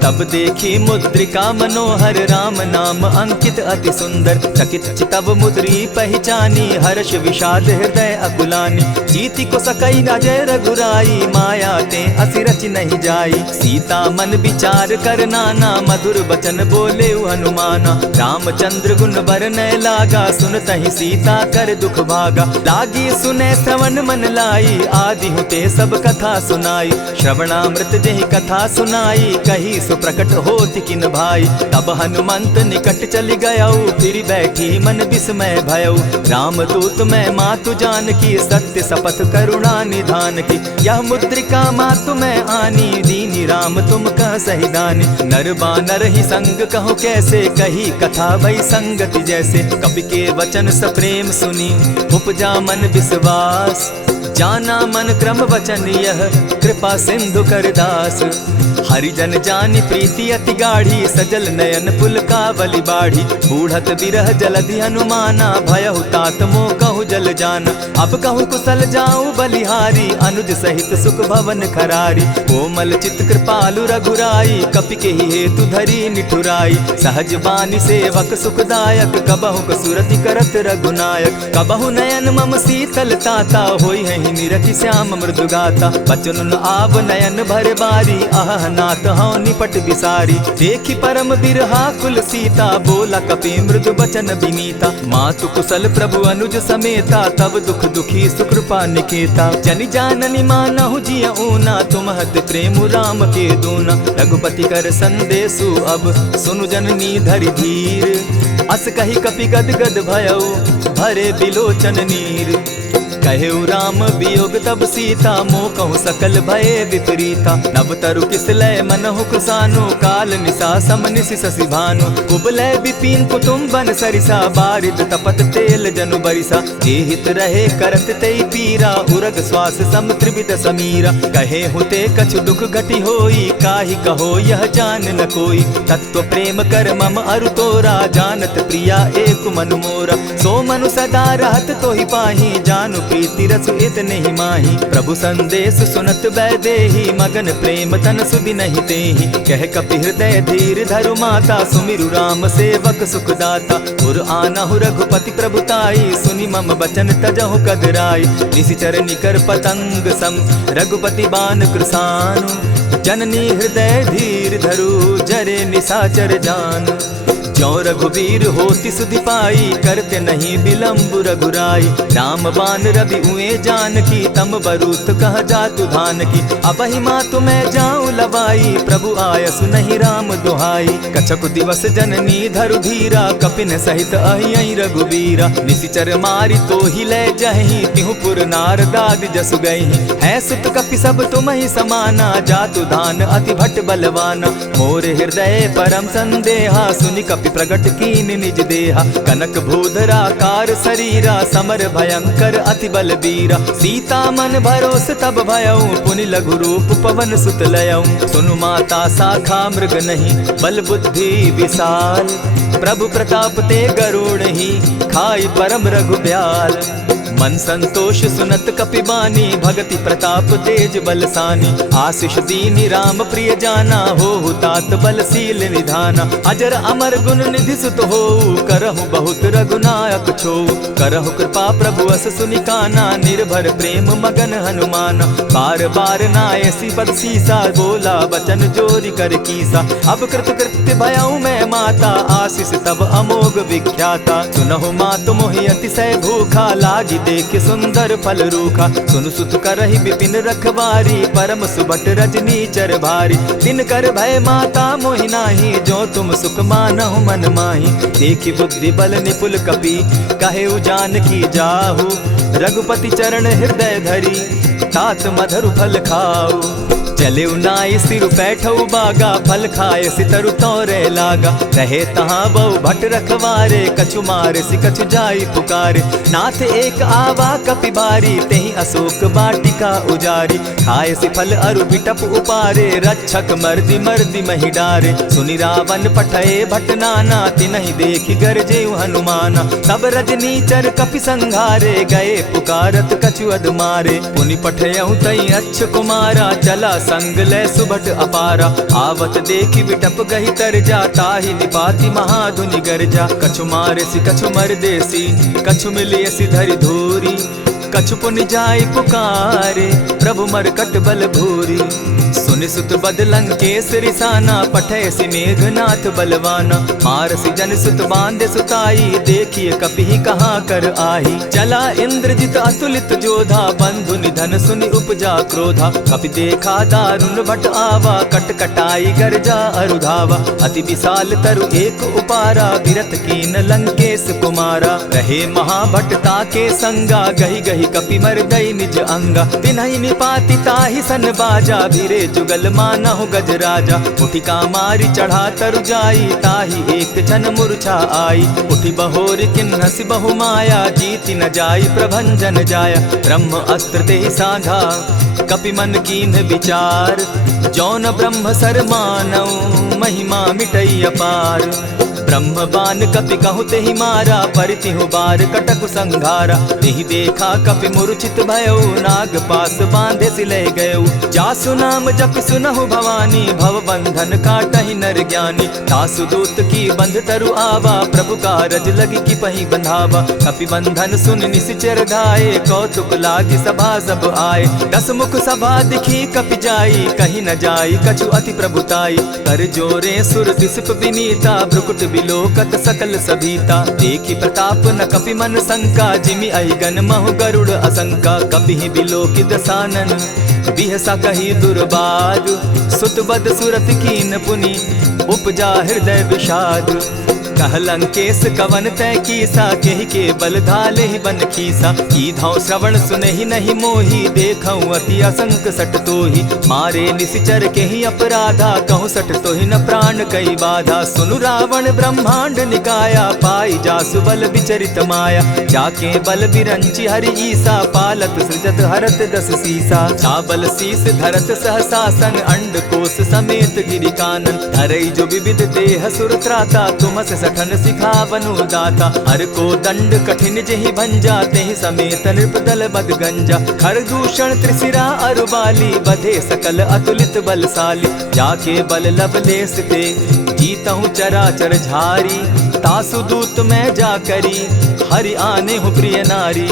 तब देखी मुद्रिका मनोहर, राम नाम अंकित अति सुंदर। चकित चितव मुद्री पहचानी, हर्ष विषाद हृदय अकुलानी। जीति को सकई अजय रघुराई, माया ते असि रचि नहीं जाई। सीता मन विचार कर नाना, मधुर बचन बोले हनुमाना। रामचंद्र गुण बरनय लागा, सुनतहि सीता कर दुख भागा। लागी सुने श्रवण मन लाई, आदि हुते सब कथा सुनाई। श्रवणामृत जेहि कथा सुनाई, कही सो प्रकट होति किन भाई। तब हनुमंत निकट चली गयऊ, फिर बैठी मन विस्मय भयऊ। रामदूत मैं मातु जानकी, सत्य शपथ करुणा निधान की। यह मुद्रिका मातु मैं आनी, दीनी राम तुम कह सही दानी। नर बानर ही संग कहो कैसे, कही कथा भई संगति जैसे। कपि के वचन सप्रेम सुनी, उपजा मन विश्वास। जाना मन क्रम वचन यह, कृपा सिंधु कर दास। हरिजन जानी प्रीति अति गाढ़ी, सजल नयन पुलकावली बाढ़ी। बूढ़त बिरह जलधि हनुमाना, भयहु तात मोह कहु जल जाना। अब कहु कुशल जाऊं बलिहारी, अनुज सहित सुख भवन खरारी। कोमल चित कृपालु रघुराई, कपि के ही हेतु धरी निठुराई। सहज बानी सेवक सुखदायक, कबहु कसुरति करत रघुनायक। कबहु नयन मम शीतल ताता, होई है निरखि श्याम मृदु गाता। बचन आव नयन भर बारी, आह नाथ हौ निपट बिसारी। देखी परम बिरहा कुल सीता, बोला कपि मृदु बचन विनीता। मातु कुशल प्रभु अनुज समेता, तब दुख दुखी सुकृपा निकेता। जनि जाननी मानहु जिय ऊना, तुम हत प्रेम राम के दूना। रघुपति कर संदेशु अब, सुनु जननी धरि धीर। अस कही कपि गद गद भयऊ, भरे बिलोचन नीर। कहेउ राम वियोग तब सीता, मोह कहूँ सकल भये विपरीता। नव तरु किसलय मनहु कुसानु, काल निशा सम निशि शशि भानु। कुबलय विपिन कुटुम्बन सरिसा, बारिद तपत तेल जनु बरिसा। जे हित रहे करत तेई पीरा, उरग श्वास सम त्रिविध समीरा। कहे हुते कछु दुख घटी होई, काहि कहो यह जान न कोई। तत्व प्रेम कर मम अरु तोरा, जानत प्रिया एक मनु मोरा। सो मनु सदा रहत तोहि पाही, जानु प्रीति रसु इतने ही माही। प्रभु संदेश सुनत वैदेही, मगन प्रेम तन सुधि नहीं तेहि। कह कपि हृदय धीर धरु माता, सुमिरु राम सेवक सुखदाता। उर आनहु रघुपति प्रभुताई, सुनि मम बचन तजहु कदराई। निशिचर निकर पतंग सम, रघुपति बान कृसानु। जननी हृदय धीर धरु, जरे निशाचर जान। ज्यों रघुवीर होति सुधि पाई, करते नहीं विलम्ब रघुराई। राम बान रवि उए जानकी, तम बरूत कह जातु धान की। अबहि मातु मैं जाऊं लवाई, प्रभु आयसु नहीं राम दुहाई। कछक दिवस जननी धरु धीरा, कपिन सहित अहियहि रघुवीरा। निशिचर मारि तो ही ले जहि, तिहु पुर नार दाद जसु गहि। है सुत कपि सब तुम ही समाना, जातु धान अति भट बलवाना। मोर हृदय परम संदेहा, सुनि कपि प्रगट कीन निज देहा। कनक भूधराकार शरीरा, समर भयंकर अति बलबीरा। सीता मन भरोस तब भयऊ, पुनि लघु रूप पवन सुत लयऊ। सुनु माता शाखा मृग नहीं, बल बुद्धि विशाल। प्रभु प्रताप ते गरुड़ ही, खाई परम रघुब्याल। मन संतोष सुनत कपि बानी, भगति प्रताप तेज बलसानी। आशीष दीनी राम प्रिय जाना, हो तात बलशील निधाना। अजर अमर गुण निधि सुत हो, करहु बहुत रघुनायक छो। करहु कृपा प्रभु अस सुनि काना, निर्भर प्रेम मगन हनुमाना। बार बार नायसी पद सीसा, बोला बचन जोरी कर कीसा। अब कृत कृत्य भयऊ मैं माता, आशीष तब अमोघ विख्याता। सुनहु मातु मोहि अतिशय भूखा, लागी देख सुंदर फल रूखा। सुनु सुत करहि विपिन रखवारी, परम सुबट रजनी चर भारी। दिन कर भय माता मोहि नाही, जो तुम सुख मानहु मन माही। देखी बुद्धि बल निपुल कपि, कहेउ जानकी जाहु। रघुपति चरण हृदय धरी, तात मधुर फल खाऊ। चले नाई सिर बैठऊ बागा, फल खाए सितरु तोरे लागा। रहे तहाँ बहु भट रखवारे, कछु मारे सि कछु जाई पुकारे। नाथ एक आवा कपि बारी, तेहि अशोक बाटिका उजारी। खाए सि फल अरु बिटप उपारे, रक्षक मर्दि मर्दि महि डारे। सुनि रावण पठए भट नाना, तिनहि देखि गरजेउ हनुमाना। सब रजनीचर कपि संघारे, गए पुकारत कछु अधमारे। पुनि पठयउ तई अच्छ कुमारा, चला संग ले सुबट अपारा। आवत देखी बिटप गही तर जा, ताहि निपाति महाधुनि गर्जा। कछु मारे सि कछु मर देसी, कछु मिलिय सि धरि धूरी। कछु पुनि जाय पुकारे, प्रभु मरकट बल भूरी। सुन सुनि सुत बद लंकेश रिसाना, पठै सि मेघनाथ बलवाना। मारसि जन सुत बांधे सुताई, देखिए कपि कहाँ कर आही। चला इंद्रजित अतुलित जोधा, बंधु निधन सुनि उपजा क्रोधा। कपि देखा दारुण भट आवा, कट कटाई गर्जा अरुधावा। अति विशाल तरु एक उपारा, विरत कीन लंकेश कुमारा। रहे महाभट ताके संगा, गही गही कपि मर्दई निज अंगा। तिन्हि निपाति ताहि सन बाजा, भिरे जुगल मानहु गजराजा। उठिका मारी चढ़ा तरु जाई, ताहि एक जन मूर्छा आई। उठि बहोर किन्हसि बहु माया, जीति न जाई प्रभंजन जाया। ब्रह्म अस्त्र तेहि साधा, कपि मन कीन्ह विचार। जौन ब्रह्म सर मानौ, महिमा मिटई अपार। ब्रह्म बान कपि कहु तेहि मारा, परितिहु बार कटकु संघारा। तेहि देखा कपि मूर्छित भयो, नाग पास बांधे सिले गयो। जासु नाम जपि सुनहु भवानी, भव बंधन काटहि नर ज्ञानी। तासु दूत की बंध तरु आवा, प्रभु कारज लगी की पही बंधावा। कपि बंधन सुन निसिचर धाये, कौतुक लागी सभा सब आए। दस मुख सभा दिखी कपि जाई, कहीं न जाई कछु अति प्रभुताई। कर जोरे सुर दिसप विनीता, भ्रुकुट बिलोकत सकल सभीता। देखी प्रताप न कपि मन शंका, जिमि अहिगन महु गरुड़ असंका। कपि बिलोकि दसानन, बिहसा कही दुर्बाद। सुत बद सुरत कीन पुनि, उपजा हृदय विषाद। कह लंकेश कवन तै कीसा, केहि के बल धाले ही बन खीसा। कीधौ श्रवण सुनहि नहीं मोही, देखऊं अति असंक सट तोही। मारे निसिचर केहि अपराधा, कहूँ सट तोहि न प्राण कई बाधा। सुनु रावण ब्रह्मांड निकाया, पाई जासु बल विचरित माया। जाके बल बिरंची हरि ईसा, पालत सृजत हरत दस सीसा। चावल शीस धरत सहसासन, अंड कोश समेत गिरि कानन। धरई जो विविध देह सुर त्राता, तुमस सठन सिखावनु दाता। हर को दंड कठिन जेहि भंजा, तेहि समेत नृप दल बद गंजा। खरदूषण त्रिशिरा अरुबाली, बधे सकल अतुलित बलशाली। जाके बल लवलेस ते, जीतहु चराचर झारी। तासु दूत मैं जा करी, हरि आने हूँ प्रिय नारी।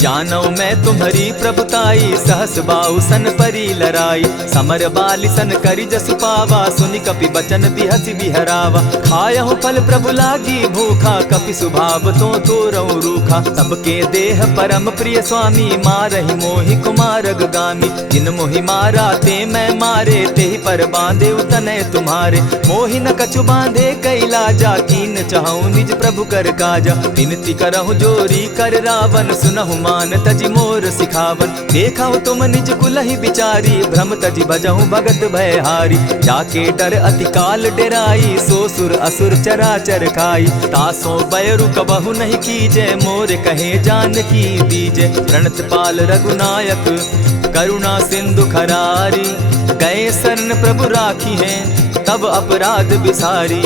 जानौ मैं तुम्हारी प्रभुताई, सहस बाहु सन परी लराई। समर बाली सन करि जसु पावा, सुनि कपि बचन बिहसि बिहरावा। खायहु फल प्रभु लागी भूखा, कपि सुभाव तो तोरऊ रूखा। सबके देह परम प्रिय स्वामी, मारहि मोहि कुमारग गामी। जिन मोहि मारा ते मैं मारे, तेहि पर बांधे उतनय तुम्हारे। मोहि न कछु बांधे कैलाजा, कीन चाहूं निज प्रभु कर काजा। विनती करहु जोरी कर रावण, सुनहु मान तजि मोर सिखावन। देखा तुम निज कुलहि बिचारी, भ्रम तजि भजहु भगत भयहारी। जाके डर अति काल डेराई, सो सुर असुर चराचर खाई। तासो बैरु कबहु नहीं कीजे, मोर कहे जानकी दीजे। प्रणत पाल रघुनायक, करुणा सिंधु खरारी। गए शरण प्रभु राखी हैं, तब अपराध बिसारी।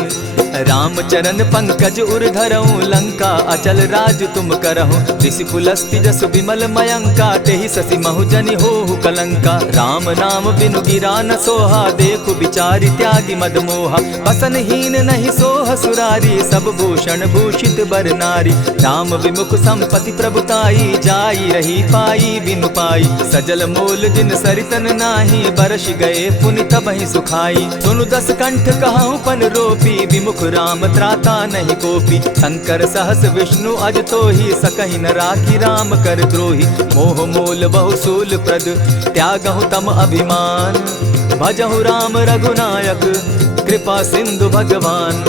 रामचरण पंकज उर धरऊं, लंका अचल राज तुम करहु। ऋषि पुलस्ति जस विमल मयंका, तेहि ससि महु जनि होहु कलंका। राम नाम बिनु गिरा न सोहा, देखु बिचारी त्यागी मद मोहा। बसन हीन नहीं सोह सुरारी, सब भूषण भूषित बर नारी। राम विमुख संपति प्रभुताई, जाई रही पाई बिनु पाई। सजल मोल जिन सरितन नाही, बरस गए पुनि तबहि सुखाई। सुनु दस कंठ कहूँ पन रोपी, विमुख राम त्राता नहीं कोपी। शंकर सहस विष्णु अज तोहि, सकहि न राखी राम कर द्रोही। मोह मोल बहुसूल प्रद, त्यागहु तम अभिमान। भजहु राम रघुनायक, कृपा सिंधु भगवान।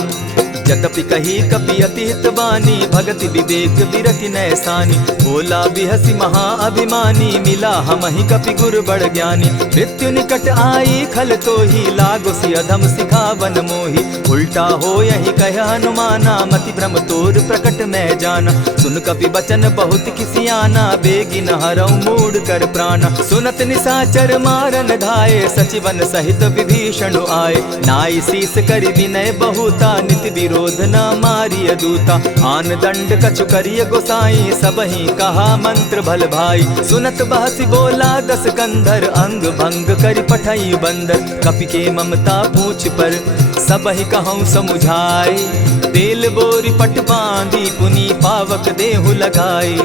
जतपि कही कपि अति हित बानी, भगति विवेक विरति नैसानी। बोला बिहसि महा अभिमानी, मिला हमहि कपि गुर बड़ ज्ञानी। मृत्यु निकट आई खल तोहि, लागो सि अधम सिखावन मोहि। उल्टा हो यही कह हनुमाना, मति भ्रम तोर प्रकट मैं जाना। सुन कपि बचन बहुत किसियाना, बेगी न हरऊ मूड कर प्राणा। सुनत निसाचर मारन धाये, सचिवन सहित विभीषण आए। नाई शीस करि विनय बहुता, नित विरोध न मारिय दूता। आन दंड कछु करिय गोसाई, सबहि कहा मंत्र भल भाई। सुनत बहसि बोला दस कंधर, अंग भंग करि पठई बंदर। कपि के ममता पूछ पर, सबहि कहूँ समुझाई। तेल बोरी पट बांधी, पुनि पावक देहु लगाई।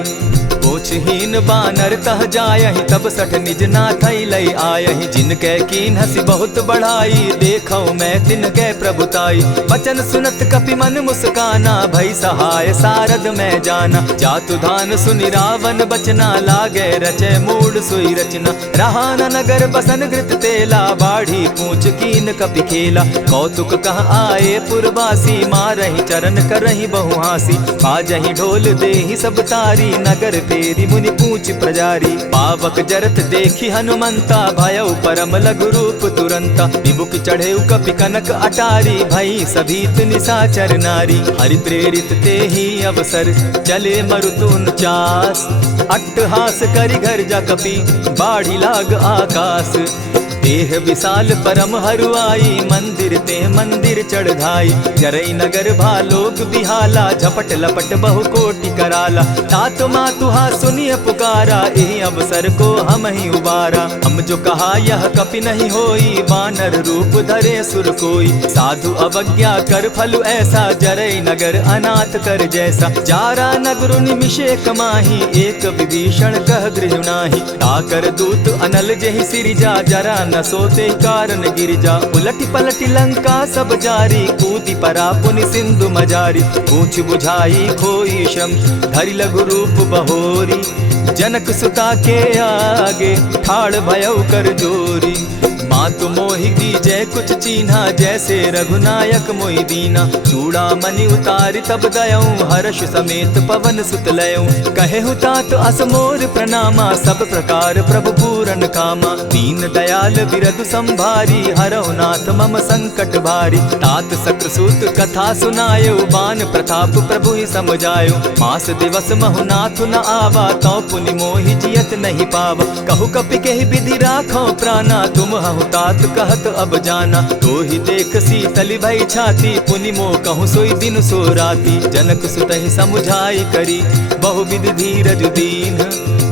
सोचहीन बानर तह जायहि, तब सठ निज नाथ लई आयहि। जिनके कीन हसी बहुत बढ़ाई, देखौ मैं तिनके प्रभुताई। बचन सुनत कपि मन मुस्काना, भई सहाय सारद मैं जाना। जातु धान सुनि रावण बचना, लागे रचे मूड सोई रचना। रहा न नगर बसन घृत तेला, बाढ़ी पूछ कीन कपि खेला। कौतुक कह आए पुरवासी, मारहि चरण करहि बहु हासी। बाजहि ढोल देहि सब तारी, नगर फेरी मुनि पूछ प्रजारी। पावक जरत देखी हनुमंता, भयउ परम लघु रूप तुरंता। विमुख चढ़े कपि कनक अटारी, भई सभीत निशाचर नारी। हरि प्रेरित ते ही अवसर, चले मरुत 49। अट्टहास करि घर जा कपि, बाढ़ी लाग आकाश। देह विशाल परम हरुआई, मंदिर ते मंदिर चढ़ाई। जरई नगर भालोग बिहाला, झपट लपट बहु कोटि कराला। तात मातुहा सुनिय पुकारा, एहि अवसर को हम ही उबारा। हम जो कहा यह कपि नहीं होई, वानर रूप धरे सुर कोई। साधु अवज्ञा कर फल ऐसा, जरई नगर अनाथ कर जैसा। जारा नगर निमिषे कमाही, एक विभीषण कह गृह नाही। ताकर दूत अनल जेहि सिरिजा, जरा न सोते कारण गिरिजा। उलटी पलटी लंका सब जारी, कूदी परा पुनि सिंधु मजारी। पूछ बुझाई खोई श्रम, धरि लघु रूप बहोरी। जनक सुता के आगे, ठाड़ भयउ कर जोरी। मातु मोहि दीजै कुछ चीन्हा, जैसे रघुनायक मोहि दीना। चूड़ा मणि उतारि तब दयऊं, हर्ष समेत पवन सुत लयऊं। कहे तात अस मोर प्रणामा, सब प्रकार प्रभु पूरन कामा। दीन दयाल बिरदु संभारी, हरौ नाथ मम संकट भारी। तात सक्रसूत कथा सुनायो, बान प्रताप प्रभु ही समझायो। मास दिवस महु नाथ न आवा, तौ पुनि मोहि जियत नहीं पावा। कहु कपि केहि विधि राखो प्राणा, तुम हहु तात कहत अब जाना। तो ही देख शीतल भई छाती, पुनि मो कहूँ सोई दिन सो राती। जनक सुतहि समुझाई करी, बहु विधि धीरज दीन।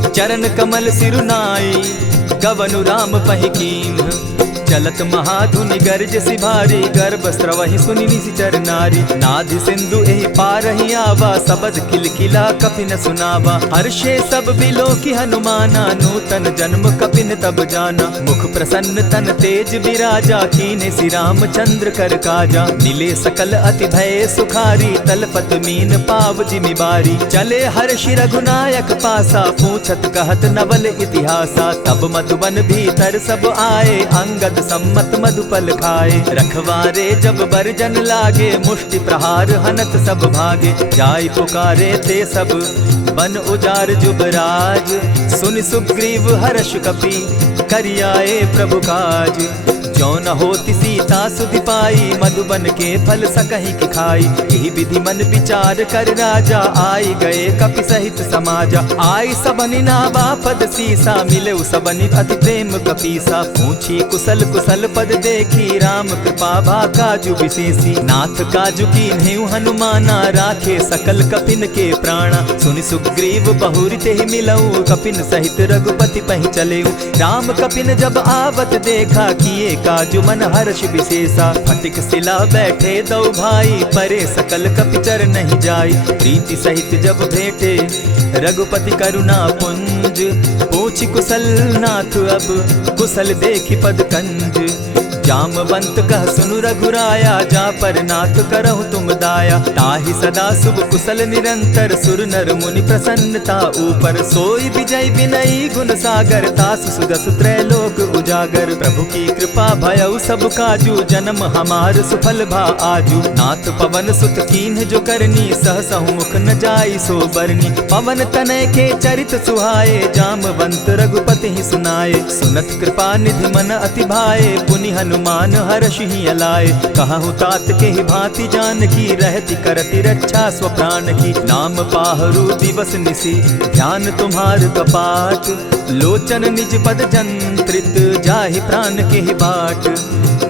चरण कमल सिरुनाई, गवनु राम पहि कीन। चलत महाधुनि गर्ज सिभारी, गर्भ स्रवहि सुनि निशिचर नारी। नाधि सिंधु एहि पारहि आवा, सबद किलकिला कपि न सुनावा। हर्षे सब बिलो की हनुमाना, नूतन जन्म कपिन तब जाना। मुख प्रसन्न तन तेज विराजा, कीने श्री रामचंद्र कर काजा। मिले सकल अति भय सुखारी, तलपत मीन पाव जिमि बारी। चले हर्षि रघुनायक पासा, पूछत कहत नवल इतिहासा। तब मधुबन भीतर सब आए, अंगद सम्मत मधुपल खाए। रखवारे जब बरजन लागे, मुष्टि प्रहार हनत सब भागे। जाय पुकारे ते सब, बन उजार जुबराज। सुनि सुग्रीव हर्ष कपि, करियाए प्रभु काज। जो न होती सीता सुधि पाई, मधुबन के फल सकहि की खाई। यही विधि मन विचार कर राजा, आई गए कपि सहित समाजा। आई सबनि नावा पद सीसा, मिले सबनि अति प्रेम कपीसा। पूछी कुशल कुशल पद देखी, राम कृपा भा काजु विशेषी। नाथ काजु कीन्हेउ हनुमाना, राखे सकल कपिन के प्राणा। सुनि सुग्रीव बहुरि तेहि मिलऊ, कपिन सहित रघुपति पहि चलेऊ। राम कपिन जब आवत देखा, किए काजु मन हर्ष विशेषा। फटिक सिला बैठे दो भाई, परे सकल कपि चर नहीं जाई। प्रीति सहित जब भेटे, रघुपति करुणा पुंज। पूछि कुशल नाथ अब, कुशल देखि पद कंज। जामवंत कह सुनु रघुराया, जा पर नाथ करहु तुम दाया। ताहि सदा शुभ कुशल निरंतर, सुर नर मुनि प्रसन्नता ऊपर। सोई विजय विनयी गुण सागर, तास सुदस त्रैलोक उजागर। प्रभु की कृपा भयउ सब काजू, जन्म हमार सुफल भा आजू। नाथ पवन सुत कीन्ह जो करनी, सहसहु मुख न जाई सो बरनी। पवन तनय के चरित सुहाए, जामवंत रघुपति ही सुनाए। सुनत कृपा निधि मन अति भाए, पुनि हनुमान हर्ष ही अलाए। कहूँ तात के ही भांति जान की, रहती करती रक्षा स्व प्राण की। नाम पाहरु दिवस निसी, ध्यान तुम्हार कपाट। लोचन निज पद जंत्रित, जाहि प्राण के ही बाट।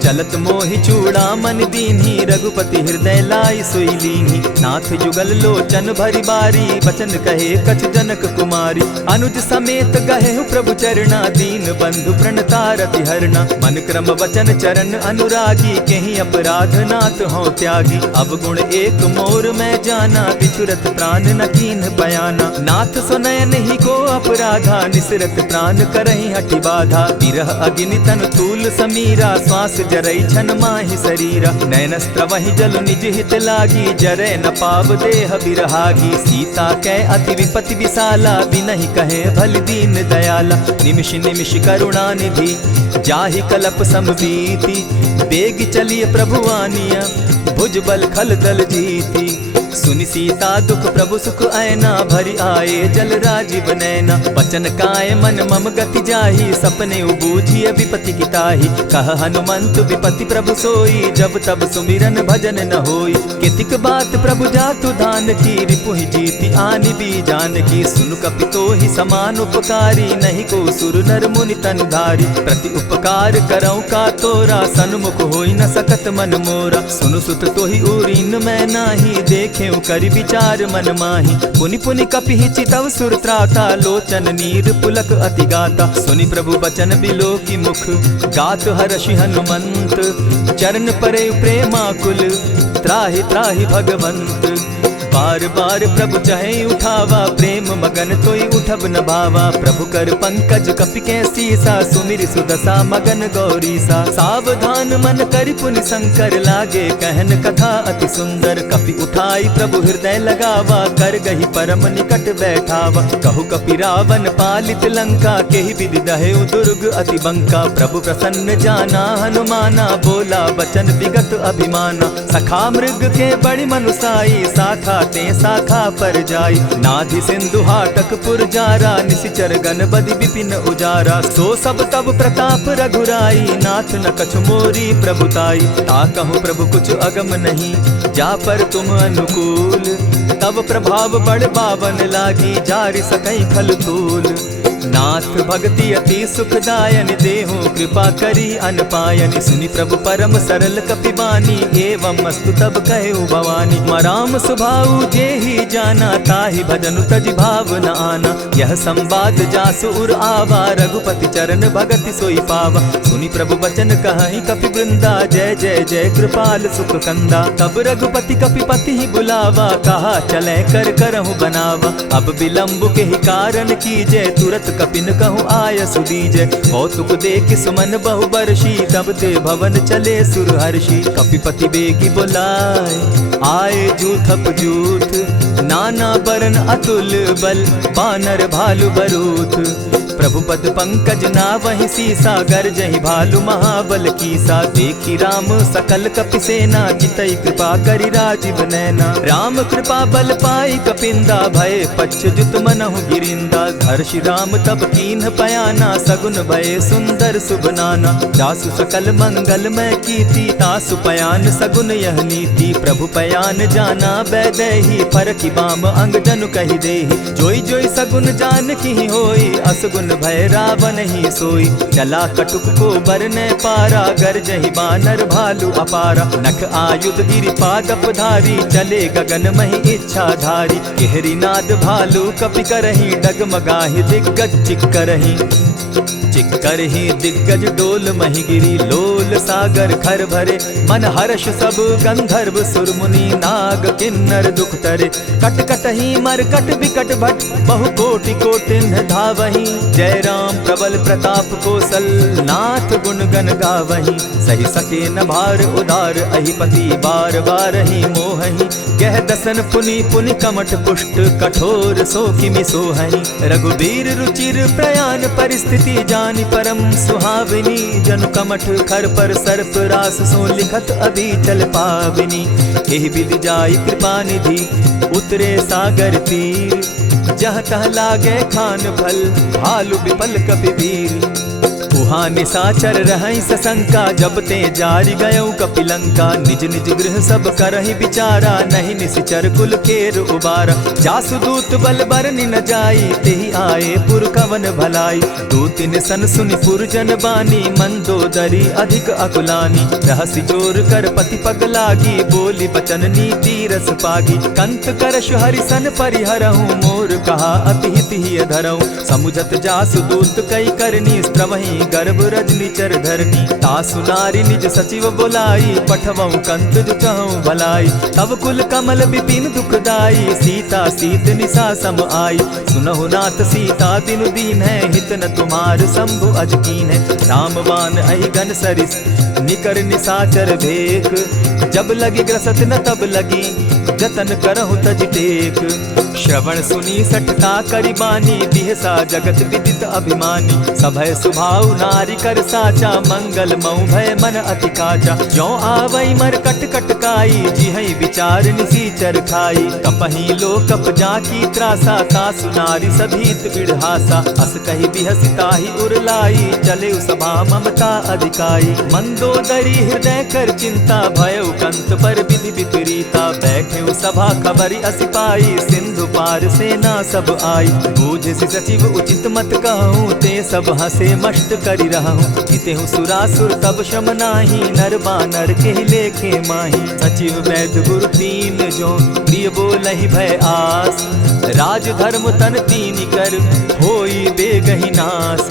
चलत मोहि चूड़ा मन दीन्ही, रघुपति हृदय लाई सोई लीन्ही। नाथ जुगल लोचन भरी बारी, बचन कहे कछ जनक कुमारी। अनुज समेत गहे प्रभु चरणा, दीन बंधु प्रणतारति हरना। मन क्रम वचन चरण अनुरागी, केहि अपराध नाथ हो त्यागी। अब गुण एक मोर मैं जाना, बिछुरत प्राण न कीन्ह बयाना। नाथ सुनयन ही को अपराधा, निसरत प्राण करहि हठि बाधा। विरह अग्नि तन तूल समीरा, श्वास जरई छन माहि शरीरा। नयनस्त्र वही जल निज हित लागी, जरै न पाव देह बिरहागी। सीता कै अति विपति विशाला, बिनहि कहे भल दीन दयाला। निमिष निमिष करुणा निधि, जाहि कलप समबीति। बेग चलिए प्रभु आनिया, भुज बल खल दल जीती। सुनि सीता दुख प्रभु सुख ऐना, भरि आए जल राजीव नैना। बचन काय मन मम गति जाहि, सपने बूझिय विपति की ताहि। कह हनुमंत विपति प्रभु सोई, जब तब सुमिरन भजन न होई। कितिक बात प्रभु जातु धान की, रिपुहि जीति आनि भी जान की। सुनु कपि तोहि समान उपकारी, नहीं को सुर नर मुनि तनुधारी। प्रति उपकार करऊँ का तोरा, सन्मुख होई न सकत मन मोरा। सुनु सुत तोहि उरीन मैं नाही, देखे करि विचार मन माही। पुनि पुनि कपिहि चितव सुर त्राता, लोचन नीर पुलक अति गाता। सुनि प्रभु बचन बिलो की मुख, गात हर्षि हनुमंत। चरण परे प्रेमाकुल, त्राहि त्राहि भगवंत। बार बार प्रभु चहे उठावा, प्रेम मगन तोई उठब न भावा। प्रभु कर पंकज कपि के सीसा, सुमिर सुदशा मगन गौरीसा। सावधान मन करि पुनि शंकर, लागे कहन कथा अति सुंदर। कपि उठाई प्रभु हृदय लगावा, कर गही परम निकट बैठावा। कहु कपि रावण पालित लंका, केहि विधि दहेउ दुर्ग अति बंका। प्रभु प्रसन्न जाना हनुमाना, बोला बचन विगत अभिमाना। सखा मृग के बड़ि मनुसाई, साखा ते शाखा पर जाई। नाधि सिंधु हाटक पुर जारा, निशिचर गण बदि विपिन उजारा। सो सब तब प्रताप रघुराई, नाथ न कछु मोरी प्रभुताई। ता कहूँ प्रभु कुछ अगम नहीं, जा पर तुम अनुकूल। तब प्रभाव बड़ पावन लागी, जारि सकई खल तूल। नाथ भक्ति अति सुखदायन, देहु कृपा करी अनपायनि। सुनि प्रभु परम सरल कपिबानी, एवं मस्तु तब कहु भवानी। मराम सुभाऊ जेहि जाना, ताहि भजनु तजि भाव न आना। यह संवाद जासु उर आवा, रघुपति चरण भगति सोई पावा। सुनि प्रभु बचन कहि कपि वृंदा, जय जय जय कृपाल सुख कंदा। तब रघुपति कपिपति ही बुलावा, कहा चले कर करहु बनावा। अब विलम्ब के ही कारण कीजय, तुरत कपिन कहूँ आय सुदीजय। कौतुक देख सुमन बहु बरसी, तब ते भवन चले सुर हर्षि। कपिपति बेगी बुलाए, आए जूथप जूथ। नाना बरन अतुल बल, बानर भालु बरूथ। प्रभु पद पंकज नावहि सीसा, गर्जहि भालु महाबल कीसा। देखी राम सकल कपि सेना, जितई कृपा करि राजीव नैना। राम कृपा बल पाई कपिंदा, भय पच्युत मनहु गिरिंदा। हर्षि राम तब कीन्ह पयाना, सगुन भय सुंदर शुभ नाना। जासु सकल मंगल मैं कीर्ति, तासु पयान सगुन यह नीति। प्रभु पयान जाना बैदेही, फरकि बाम अंग जनु कहि देहि। जोई जोई सगुन जान की होई, असगुन भय रावण ही सोई। चला कटुक को बरने पारा, गर्जहि बानर भालु अपारा। नख आयुध गिरिपादप धारी, चले गगन महि इच्छा धारी। केहरी नाद भालु कपि करहि, डगमगाहि दिग्गज चिक्करहि। चिक्करहि दिग्गज डोल महि गिरी, लोल सागर खर भरे। मन हर्ष सब गंधर्व सुर मुनि, नाग किन्नर दुख तरे। कट कटहि मरकट विकट भट, बहु कोटि कोटिन्ह धावहि। जय राम प्रबल प्रताप कौशल, नाथ गुण गण गावहि। सही सके न भार उदार, अहिपति बार बार ही मोहहि। कह दसन पुनि पुनि कमठ पुष्ट, कठोर सो किमि सोहहि। रघुबीर रुचिर प्रयाण परिस्थिति, जानि परम सुहाविनी। जनु कमठ खर पर सर्प रास, सो लिखत अभी चल पाविनी। एहि विधि जाई कृपा निधि, उतरे सागर तीर। जहाँ तह लागे खान फल, भालु विपल कपि वीर। वहाँ निशाचर रहई सशंका, जब ते जारी गयऊ कपिलंका। निज निज गृह सब करहि विचारा, नहीं निशिचर कुल केर उबारा। जासु दूत बल बरनि न जाई, तेहि आए पुर कवन भलाई। दू तिन सन सुनि पुरजन बानी, मंदोदरी अधिक अकुलानी। रहसि जोर कर पति पग लागी, बोली बचन नीति रस पागी। कंत करश हरिसन परिहरहूँ, मोर कहा अति हित ही धरऊँ। समुझत जासु दूत कई करनी, स्त्रवहीं गर्भ रजनी चर धरनी। तासु नारी निज सचिव बोलाई, पठवऊँ कंत जो चहूँ भलाई। तब कुल कमल विपिन दुखदाई, सीता सीत निशा सम आई। सुनहु नाथ सीता बिनु दीन है, हित न तुम्हार शंभु अजकीन है। रामबान अहि घन सरिस निकर निशाचर भेक, जब लगी ग्रसत न तब लगी जतन करहु तज टेक। श्रवण सुनी सठता करिबानी, बिहसा जगत विदित अभिमानी। सभय सुभाव नारी कर साचा, मंगल मऊ भय मन अति काचा। जो आवई मर कट कट काई, जिहई विचार निसीचर खाई। कपही लो कप जाकी त्रासा, तासु नारी सभीत बिढ़ासा। अस कही बिहसिता ही उरलाई, चले सभा ममता अधिकाई। मंदोदरी हृदय कर चिंता, भयउ कंत पर विधि विपरीता। बैठे सभा खबरी असी पाई, सिंधु पार सेना सब आई। बूझ सचिव उचित मत कहूँ, ते सब हंसे मस्त करि रहूँ। हितेहु सुरासुर तब शम नाही, नर बानर के लेखे माही। सचिव वैद्य गुरु तीन जो, प्रिय बोलहि भय आस। राज धर्म तन तीन कर, होई बेगहि नास।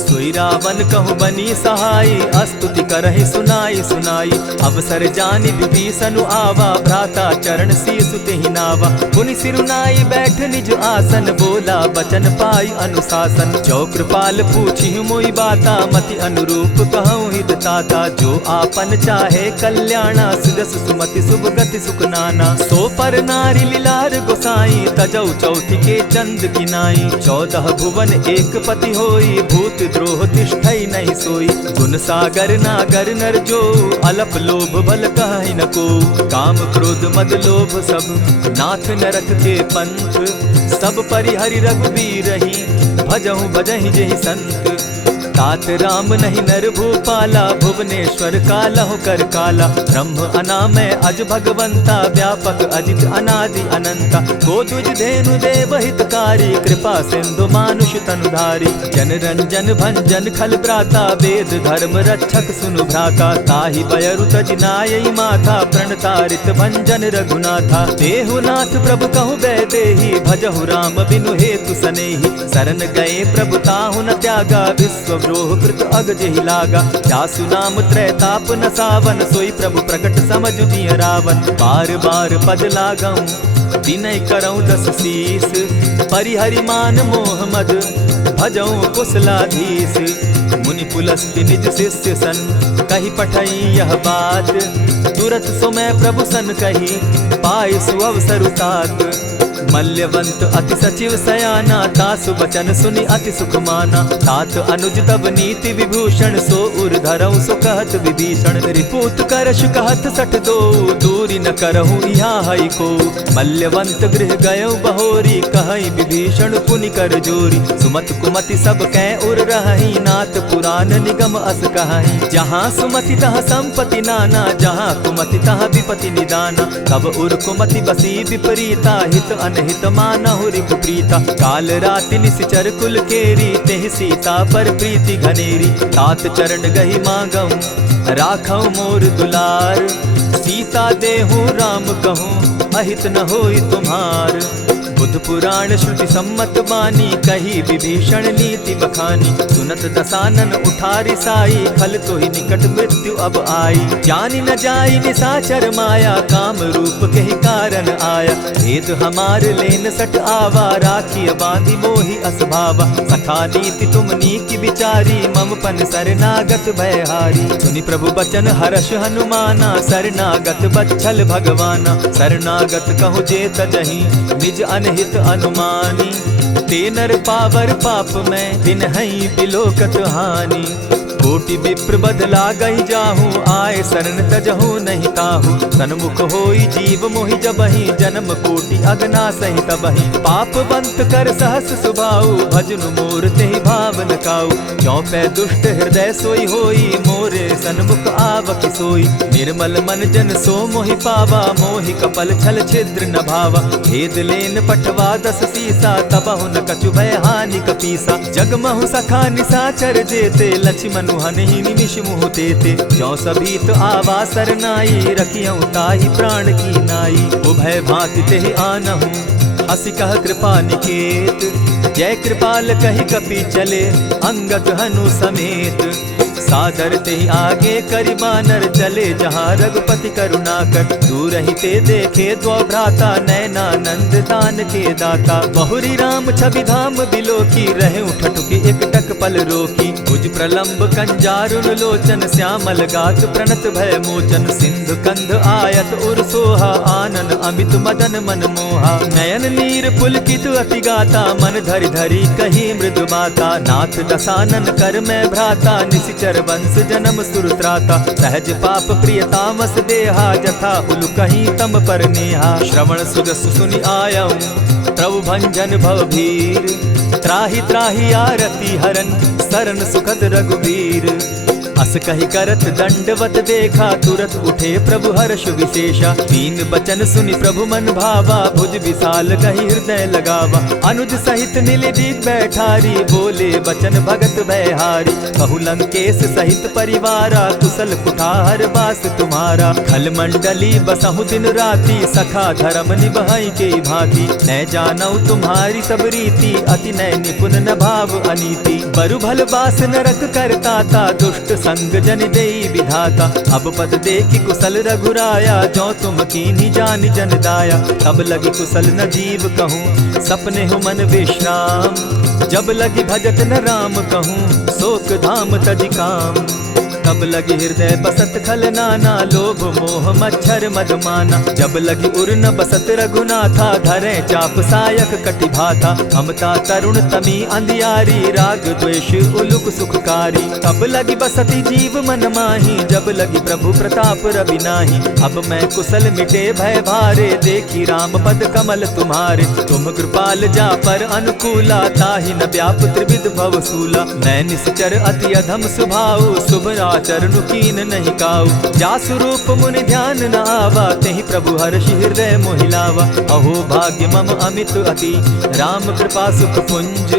सोई रावण कहु बनी सहाय, स्तुति करहि सुनाई सुनाई। अवसर जानि विभीषण आवा, भ्राता चरण शीसु तेहि नावा। पुनि सिरुनाई बैठ निज आसन, बोला बचन पाई अनुशासन। जो कृपाल पूछि मोई बाता, मति अनुरूप कहूँ हित ताता। जो आपन चाहे कल्याणा, सुजस सुमति शुभ गति सुख नाना। सो पर नारी लीलार गोसाई, तजौ चौथि के चंद किनाई। 14 भुवन एक पति होई, भूत द्रोह तिष्ठई नहीं सोई। गुण सागर नागर नर जो, अलप लोभ बल कहि न को। काम क्रोध मद लोभ सब, नाथ नरक के पंथ। सब परिहरि रघुबीरहि, भजहु भजहि जेहि संत। तात राम नहीं नर भूपाला, भुवनेश्वर कालहु कर काला। ब्रह्म अनामय अज भगवंता, व्यापक अजित अनादि अनंता। को तुझ धेनु देव हितकारी, कृपा सिंधु मानुष तनुधारी। जन रंजन भंजन खल भ्राता, वेद धर्म रक्षक सुनु भ्राता। ताहि बयरु तज नायई माथा, प्रणतारित भंजन रघुनाथा। देहुनाथ प्रभु कहु बैदेहि, भजहु राम बिनु हेतु सनेहि। शरण गए प्रभु ताहु न त्यागा, विश्व द्रोह कृत अग जेहि लागा। जासु नाम त्रैताप न सावन, सोई प्रभु प्रकट समझ दिय रावण। बार बार पद लागऊं, विनय करऊं 10 शीस। परिहरि मान मोह मद, भजऊं कुशलाधीश। मुनि पुलस्ति निज शिष्य सन, कही पठई यह बात। तुरत सो मैं प्रभु सन कही, पाए सुअवसर तात। मल्यवंत अति सचिव सयाना, तासु बचन सुनि अति सुख माना। तात अनुज तब नीति विभूषण, सो उर धरऊं सो कहत विभीषण। रिपुत करश कहत 62, दूरी न करहूँ यहाँ हई को। मल्यवंत गृह गयऊ बहोरी, कहई विभीषण पुनि कर जोरी। सुमत कुमति सब कै उर रहई, नाथ पुराण निगम अस कहई। जहाँ सुमति तहाँ संपत्ति नाना, जहाँ कुमति तहाँ विपति निदाना। तब उर कुमति बसी विपरीता, हित अनहित मानहु रिपु प्रीता। काल राति निशिचर कुल केरी, तेहि सीता पर प्रीति घनेरी। तात चरण गहि मांगऊं, राखऊं मोर दुलार। सीता देहूं राम कहूं, अहित न होई तुम्हार। बुद्ध पुराण श्रुति सम्मत बानी, कही विभीषण नीति बखानी। सुनत दसानन उठारी साई, खल तो ही निकट मृत्यु अब आई। जानी न जाई निशाचर माया, काम रूप के ही कारण आया। भेद हमार लेन सट आवा, राखी बांधी मोहि असभावा। सखा नीति तुम नीकी विचारी, मम पन शरणागत भयहारी। सुनि प्रभु बचन हर्ष हनुमाना, शरणागत बच्छल भगवाना। शरणागत कहु जे तजहि, निज अनहित अनुमानी। ते नर पावर पाप में, दिन हई बिलोकत हानि। कोटि विप्र बदला गई जाहूँ, आए शरण तजहूँ नहीं ताहू। सन्मुख होई जीव मोहि जबहि, जन्म कोटि अगना सही तबहि। पाप बंत कर सहस सुभाऊ, भजनु मोर तेहि भावन काऊ। ज्यों पै दुष्ट हृदय सोई होई, मोरे सन्मुख आवकी सोई। निर्मल मन जन सो मोहि पावा, मोहि कपल छल छिद्र न भावा। भेद लेन पठवा 10 सीसा, तबहु न कछु भय हानि कपीसा। जगमहु सखा निसाचर जेते, लक्ष्मनु हनहि निमिष मुँह तेते। ज्यों सभीत आवा सरनाई, रखियऊँ ताहि प्राण की नाई। उभय भांति तेहि आनहूँ, हसी कह कृपा निकेत। जय कृपाल कहि कपि चले, अंगद हनु समेत। सादर ते आगे करि बानर चले, जहाँ रघुपति करुणाकर। दूर ही ते देखे द्वौ भ्राता, नैनानंद दान के दाता। बहुरी राम छवि धाम बिलोकी, रहे ठठुकी एक टक पल रोकी। भुज प्रलंब कंजारुन लोचन, श्यामल गात प्रणत भय मोचन। सिंधु कंध आयत उर सोहा, आनन अमित मदन मन मोहा। नयन नीर पुलकित अति गाता, मन धरि धरि कही मृदु बाता। नाथ दसानन कर मैं भ्राता, निशिचर वंश जन्म सुरत्राता। सहज पाप प्रिय तामस देहा, जथा उलु कहीं तम पर नेहा। श्रवण सुजस सुनि आयऊँ, प्रभु भंजन भव भीर। त्राहि त्राहि आरती हरन, सरन सुखद रघुबीर। अस कहि करत दंडवत देखा, तुरत उठे प्रभु हर्ष विशेषा। दीन बचन सुनि प्रभु मन भावा, भुज विशाल कहि हृदय लगावा। अनुज सहित नीलदीप बैठारी, बोले बचन भगत भयहारी। कहु लंकेश सहित परिवारा, कुशल कुठार बास तुम्हारा। खल मंडली बसहु दिन राति, सखा धर्म निभाई के भांति। न जानौ तुम्हारी सब रीति, अति नय निपुण न भाव अनीति। बरु भल बास नरक करताता, दुष्ट संग जन देई विधाता। अब पद देखि कुशल रघुराया, जो तुम कीन्ही जानि जन दाया। तब लगी कुशल न जीव कहूँ, सपने हो मन विश्राम। जब लगी भजत न राम कहूँ, शोक धाम तज काम। तब लगी हृदय बसत खल नाना, लोभ मोह मच्छर मद माना। जब लगी उर न बसत रघुनाथा, धरे चाप सायक कटि भाता। ममता तरुण तमी अंधियारी, राग द्वेष उलुक सुखकारी। तब लगी बसती जीव मन माही, जब लगी प्रभु प्रताप रवि नाही। अब मैं कुशल मिटे भय भारे, देखी राम पद कमल तुम्हारे। तुम कृपाल जा पर अनुकूला, ताहि न व्याप त्रिविध भव सूला। मैं निश्चर अति अधम सुभाऊ, शुभ चरणु कीन नहीं काऊ। जासु रूप मुनि ध्यान न आवा, तेहि प्रभु हर्षि हृदय मोहिलावा। अहो भाग्य मम अमित अति, राम कृपा सुख पुंज।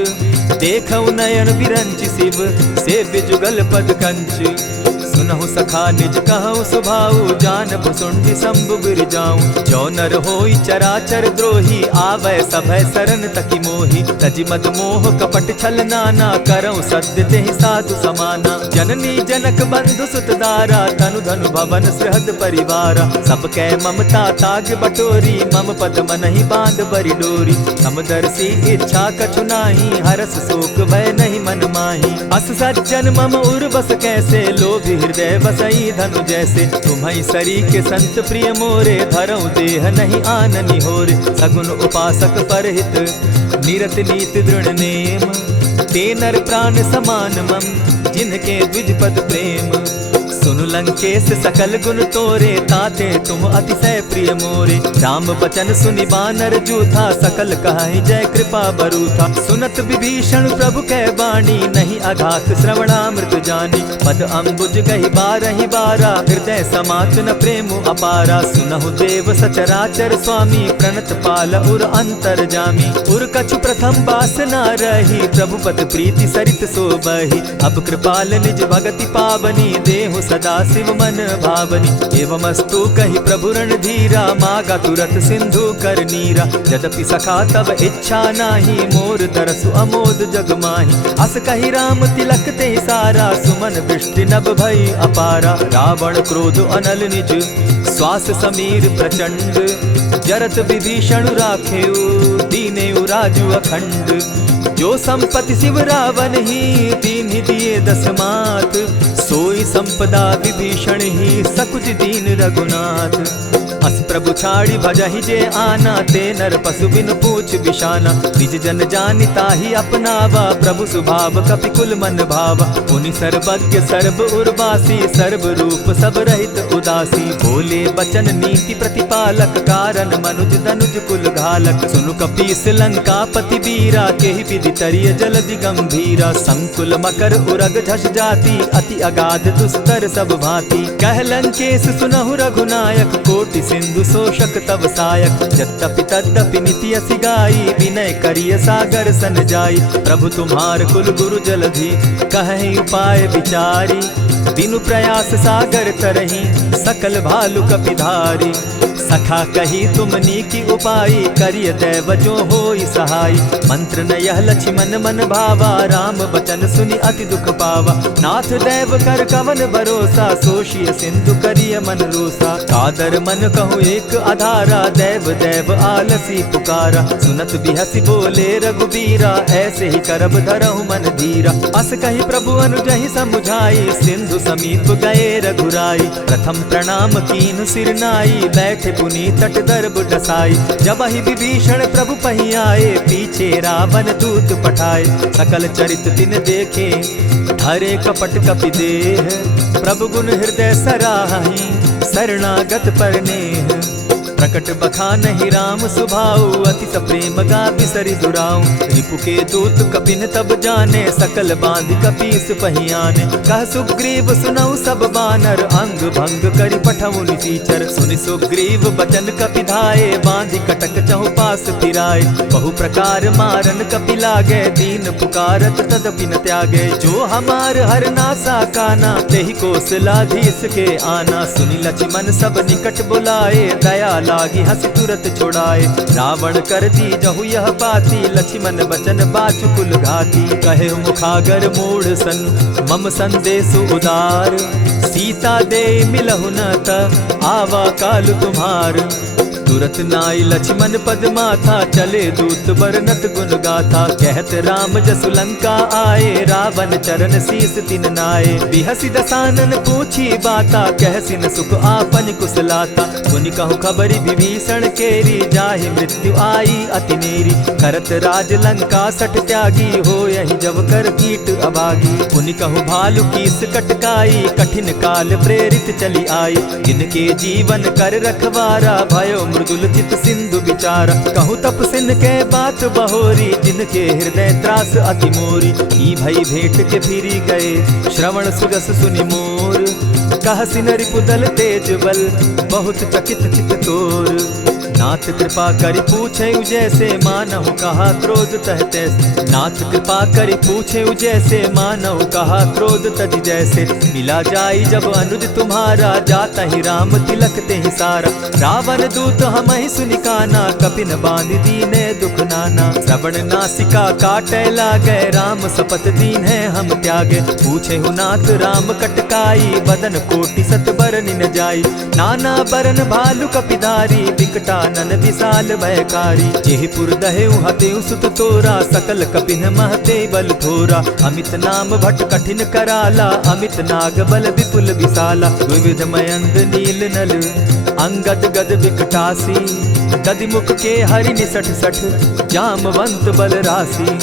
देखऊ नयन विरंचि शिव, सेव्य जुगल पद कंच। सुनहु सखा निज कहूँ सुभाऊ, जान भुसुंडि शंभु गिर जाऊँ। जो नर होई चराचर द्रोही, आवे सभय शरण तकी मोही। तजि मद मोह कपट छल नाना, करऊँ सत्य तेहि साधु समाना। जननी जनक बंधु सुत दारा, तनु धनु भवन सृहद परिवारा। सब कै ममता ताग बटोरी, मम पद मनहि बांध बरि डोरी। समदर्शी इच्छा कछु नाही, हरस शोक भय नहीं मन माही। अस सज्जन मम उर बस कैसे, लोभी हृदय बसई धनु जैसे। तुम्हि सरी के संत प्रिय मोरे, धरऊ देह नहीं आननि होरे। सगुन उपासक परहित, निरत नीत दृढ़ नेम। ते नर प्राण समान मम, जिनके द्विज पद प्रेम। सुनु लंकेश सकल गुण तोरे, ताते तुम अतिशय प्रिय मोरे। राम बचन सुनि बानर जूथा, सकल कहाहि जय कृपा बरूथा। सुनत विभीषण प्रभु कै बाणी, नहीं अघात श्रवणामृत जानी। पद अम्बुज गहि बारहि बारा, हृदय समात न प्रेम अपारा। सुनहु देव सचराचर स्वामी, प्रणत पाल उर अंतर जामी। उर कछु प्रथम बास न रही, प्रभु पद प्रीति सरित सोबहि। अब कृपाल निज भगति पावनी, देहु सदा शिव मन भावनी। एवमस्तु कहि प्रभु रणधीरा, मागा तुरत सिंधु कर नीरा। यद्यपि सखा तब इच्छा नाही, मोर तरसु अमोद जग माही। अस कहि राम तिलक ते सारा, सुमन वृष्टि नभ भई अपारा। रावण क्रोध अनल निज, श्वास समीर प्रचंड। जरत विभीषण राखेउ, दीनेउ राजु अखंड। जो संपत्ति शिव रावण ही, दीन्हि दिए 10 मात। सोई संपदा विभीषण ही, सकुच दीन रघुनाथ। अस प्रभु छाड़ी भजहि जे आना, ते नर पशु बिन पूछ बिशाना। निज जन जानि ताहि अपनावा, प्रभु स्वभाव कपि कुल मन भावा। पुनि सर्वज्ञ सर्व उर्वासी, सर्व रूप सब रहित उदासी। बोले बचन नीति प्रतिपालक, कारण मनुज धनुज कुल घालक। सुनु कपीस लंकापति बीरा, केहि विधि तरिय जलधि गंभीरा। संकुल मकर उरग झष जाति, अति अगाध दुस्तर सब भांति। कह लंकेश सुनहु रघुनायक, कोटि सिंधु शोषक तब सायक। यद्यपि तद्यपि निति असि गाई, विनय करिय सागर सन जाई। प्रभु तुम्हार कुल गुरु जलधि, कहि उपाय विचारी। बिनु प्रयास सागर तरहि, सकल भालु कपिधारी। सखा कही तुमनी की उपाय, करिय दैव जो होई सहाय। मंत्र न यह लक्ष्मण मन भावा, राम बचन सुनि अति दुख पावा। नाथ दैव कर कवन भरोसा, सोषिय सिंधु करिय मन रोसा। कादर मन कहूँ एक आधारा, दैव दैव आलसी पुकारा। सुनत बिहसी बोले रघुबीरा, ऐसे ही करब धरहु मन धीरा। अस कही प्रभु अनुजहि समुझाई, सिंधु समीप गए रघुराई। प्रथम प्रणाम कीन सिर नाई, बैठे पुनि तट दर्ब डसाई। जब ही विभीषण प्रभु पही आए, पीछे रावण दूत पठाए। सकल चरित तिन देखे, धरे कपट कपि देह। प्रभु गुण हृदय सराहि, शरणागत पर नेह। प्रकट बखानहि राम सुभाऊ, अति सप्रेम गा बिसरि दुराऊ। रिपु के दूत कपिन तब जाने, सकल बांधि कपीस पहियाने। कह सुग्रीव सुनऊ सब बानर, अंग भंग करि पठऊ निसीचर। सुनि सुग्रीव बचन कपि धाये, बांधि कटक चहु पास फिराए। बहु प्रकार मारन कपि लागे, दीन पुकारत तदपि न त्यागे। जो हमार हर नासा काना, तेहि कौशलाधीश के आना। सुनि लक्ष्मण सब निकट बुलाए, दया लागी हंस तुरत छुड़ाए। रावण कर दी जहु यह बाती, लक्ष्मण बचन बाचु कुल घाती। कहे मुखागर मूढ़ सन, मम संदेश उदार। सीता दे मिलहु न त, आवा काल तुम्हार। तुरत नाई लक्ष्मण पद माथा, चले दूत बरनत गुण गाथा। कहत राम जसु लंका आए, रावण चरण शीस तिन नाये। बिहसि दसानन पूछी बाता, कहसिन सुख आपन कुशलाता। मुनि कहु खबरि विभीषण केरी, जाहि मृत्यु आई अति नेरी। करत राज लंका सठ त्यागी, हो यही जब कर कीट अभागी। मुनि कहु भालु कीस कटकाई, कठिन काल प्रेरित चली आई। इनके जीवन कर रखवारा, भयो मृदुल चित सिंधु विचार। कहु तपसिन के बात बहोरी, जिनके हृदय त्रास अति मोरी। की भई भेंट के फिरी गए, श्रवण सुजस सुनि मोर। कहसिन रिपुदल तेज बल, बहुत चकित चित तोर। नाथ कृपा करि पूछे जैसे, मानहु कहा क्रोध तह तैसे। नाथ कृपा करि पूछे जैसे, मानहु कहा क्रोध तज जैसे। मिला जाई जब अनुज तुम्हारा, जाता ही राम तिलक ते ही सारा। रावण दूत हम ही सुनिकाना, कपिन बांध दीने दुख नाना। श्रवण नासिका काटे लागे, राम सपत दीन है हम त्यागे। पूछे हु नाथ राम कटकाई, बदन कोटि सत बरन न जाई। नाना बरन भालु कपिधारी, विकटा नन विशाल भयकारी। जेहिपुर दहेउ हतेउ सुत तोरा, सकल कपिन महते बल थोरा। अमित नाम भट कठिन कराला, अमित नाग बल विपुल विशाला। द्विविध मयंद नील नल, अंगद गद विकटासी। गदिमुख के हरि निसठ सठ, जामवंत बल राशि।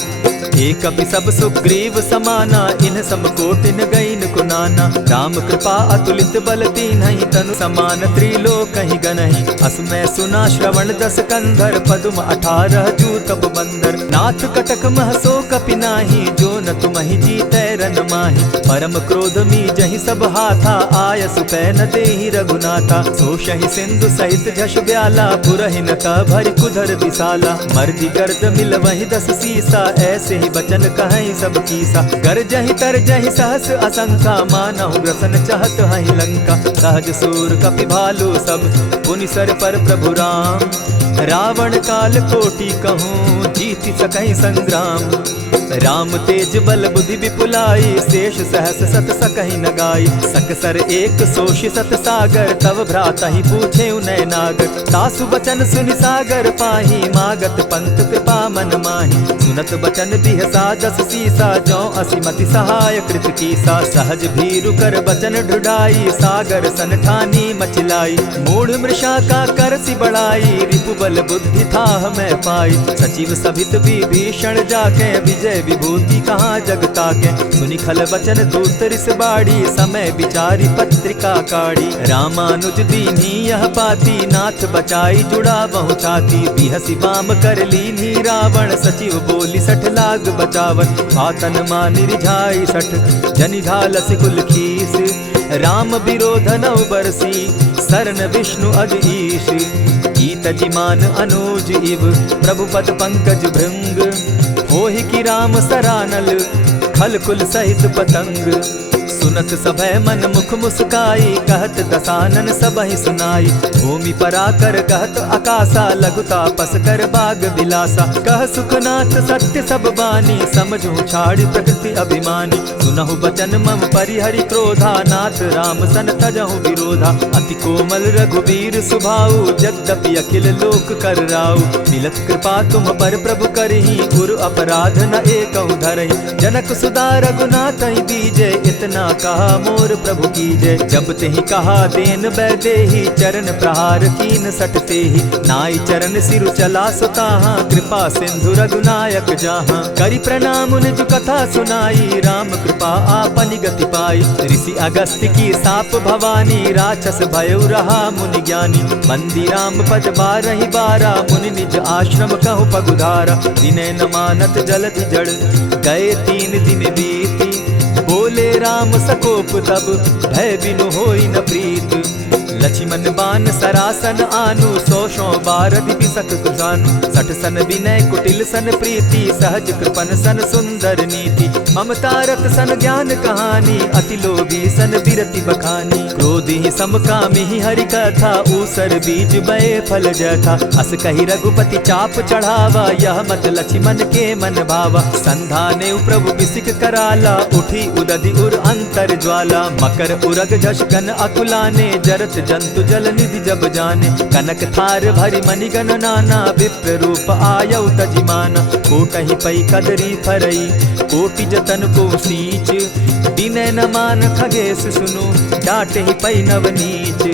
एक कपि सब सुग्रीव समाना, इन सम कोटिन गईन कुनाना। राम कृपा अतुलित बल तीन्हि, तनु समान त्रिलोक ही गनहि। असमय सुना श्रवण दस कंधर, पदुम 18 जूतब बंदर। नाथ कटक महसो कपि नाही, जो न तुमहि जीतै रन माहि। परम क्रोध मी जहि सब हाथा, आय सुपै न देहि रघुनाथा। सोषहि सिंधु सहित झष ब्याला, पुरहि न त भरि कुधर विशाला। मर्दि गर्द मिल वहि 10 सीसा, ऐसे बचन कहीं सब कीसा। कर जहि तर जहि सहस असंखा, मानहु ग्रसन चाहत हहि लंका। सहज सूर कपि भालु सब, पुनि सर पर प्रभु राम। रावण काल कोटि कहूँ, जीति सकहि संग्राम। राम तेज बल बुद्धि विपुलाई, शेष सहस सत सकहि न गाई। सकसर एक सोषि सत सागर, तव भ्राता ही पूछे उनय नागर। तासु बचन सुनि सागर पाही, मागत पंत कृपा मन माही। सुनत बचन बिहसा जस सीसा, जौ असिमति सहाय कृत कीसा। सहज भीरु कर बचन ढुढ़ाई, सागर सन ठानी मचिलाई। मूढ़ मृषा का कर सी बढ़ाई, रिपु बल बुद्धि थाह मैं पाई। सचिव सभित विभीषण जाके, विजय विभूति कहाँ जगता के। सुनि खल बचन दूत रिस बाड़ी, समय विचारी पत्रिका काढ़ी। रामानुज दीन्ही यह पाती, नाथ बचाई जुड़ा बहु छाती। बिहसी बाम कर लीन्ही रावण, सचिव बोली सठ लाग बचावन। आतन मानि रिझाई सठ, जनि ढालस कुल खीस। राम विरोध नव बरसी, सरन विष्णु अज ईश। गीत जिमान अनुज इव, प्रभु पद पंकज भृंग। होहि की राम सरानल, खल कुल सहित पतंग। सुनत सभय मन मुख मुस्काई, कहत दसानन सबहि सुनाई। भूमि पराकर कहत आकाशा, लघु तापस कर बाग विलासा। कह सुखनाथ सत्य सब बानी, समझू छाड़ प्रकृति अभिमानी। सुनहु बचन मम परिहरि क्रोधा, नाथ राम सन तजहु विरोधा। अति कोमल रघुवीर सुभाऊ, यद्यपि अखिल लोक कर राऊ। मिलत कृपा तुम पर प्रभु करही, गुरु अपराध न एकहु धरहि। जनक सुदा रघुनाथ ही दीजे, इतना कहा मोर प्रभु कीजय। जब तेहि कहा देन बैदेही, चरण प्रहार कीन सटते ही। नाई चरण सिरु चला सुताहा, कृपा सिंधु रघुनायक जाहा। करि प्रणाम निज कथा सुनाई, राम कृपा आपनि गति पाई। ऋषि अगस्त्य की साप भवानी, राक्षस भयउ रहा मुनि ज्ञानी। बंदी राम पद बारहि बारा, मुनि निज आश्रम कहु पगुधारा। विनय न मानत जलधि जड़, गए 3 दिन बीती। बोले राम सकोप तब, भय बिनु होई न प्रीत। लक्ष्मण बान सरासन आनु, 100 बार दिपिसक कुजानु। 60 सन विनय कुटिल सन प्रीति, सहज कृपन सन सुंदर नीति। ममता रत सन ज्ञान कहानी, अति लोभी सन बिरति बखानी। क्रोधी समकामी हरि कथा, ऊसर बीज बय फल जथा। अस कहि रघुपति चाप चढ़ावा, यह मत लक्ष्मण के मन भावा। संधाने प्रभु बिसिक कराला, उठी उदधि उर अंतर ज्वाला। मकर उरग झष घन अकुलाने, जरत जंतु जल निधि जब जाने। कनक थार भरी मणिगण नाना, विप्र रूप आयउ तजिमाना। कोटहि पै कदरी फरई, कोटि जतन को सींच। विनय न मान खगेश सुनु, डांटहि पै नवनीच।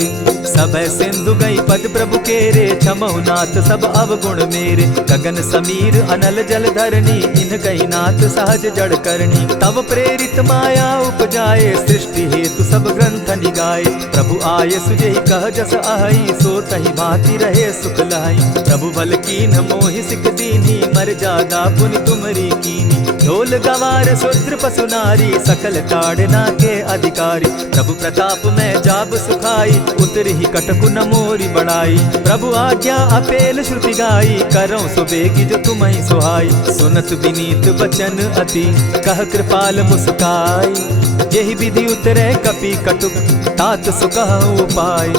सभय सिंधु गई पद प्रभु केरे, छमहु नाथ सब अवगुण मेरे। गगन समीर अनल जल धरनी, इन गई नाथ सहज जड़ करनी। तब प्रेरित माया उपजाए, सृष्टि हेतु सब ग्रंथ निगाए। प्रभु आय सुजेहि कह जस अहि, सो तहि भांति रहे सुख लहै। प्रभु बल कीन मोहि सिख दीनी, मर जादा पुनि तुमरी कीनी। ढोल गवार शूद्र पशु नारी, सकल ताड़ना के अधिकारी। प्रभु प्रताप में जाब सुखाई, उतरहि कटकु न मोरी बढ़ाई। प्रभु आज्ञा अपेल श्रुति गाई, करऊं सुबेगी जो तुम्हि सुहाई। सुनत विनीत बचन अति, कह कृपाल मुस्काई। जेहि विधि उतरे कपि कटुक, तात सुकहु उपाय।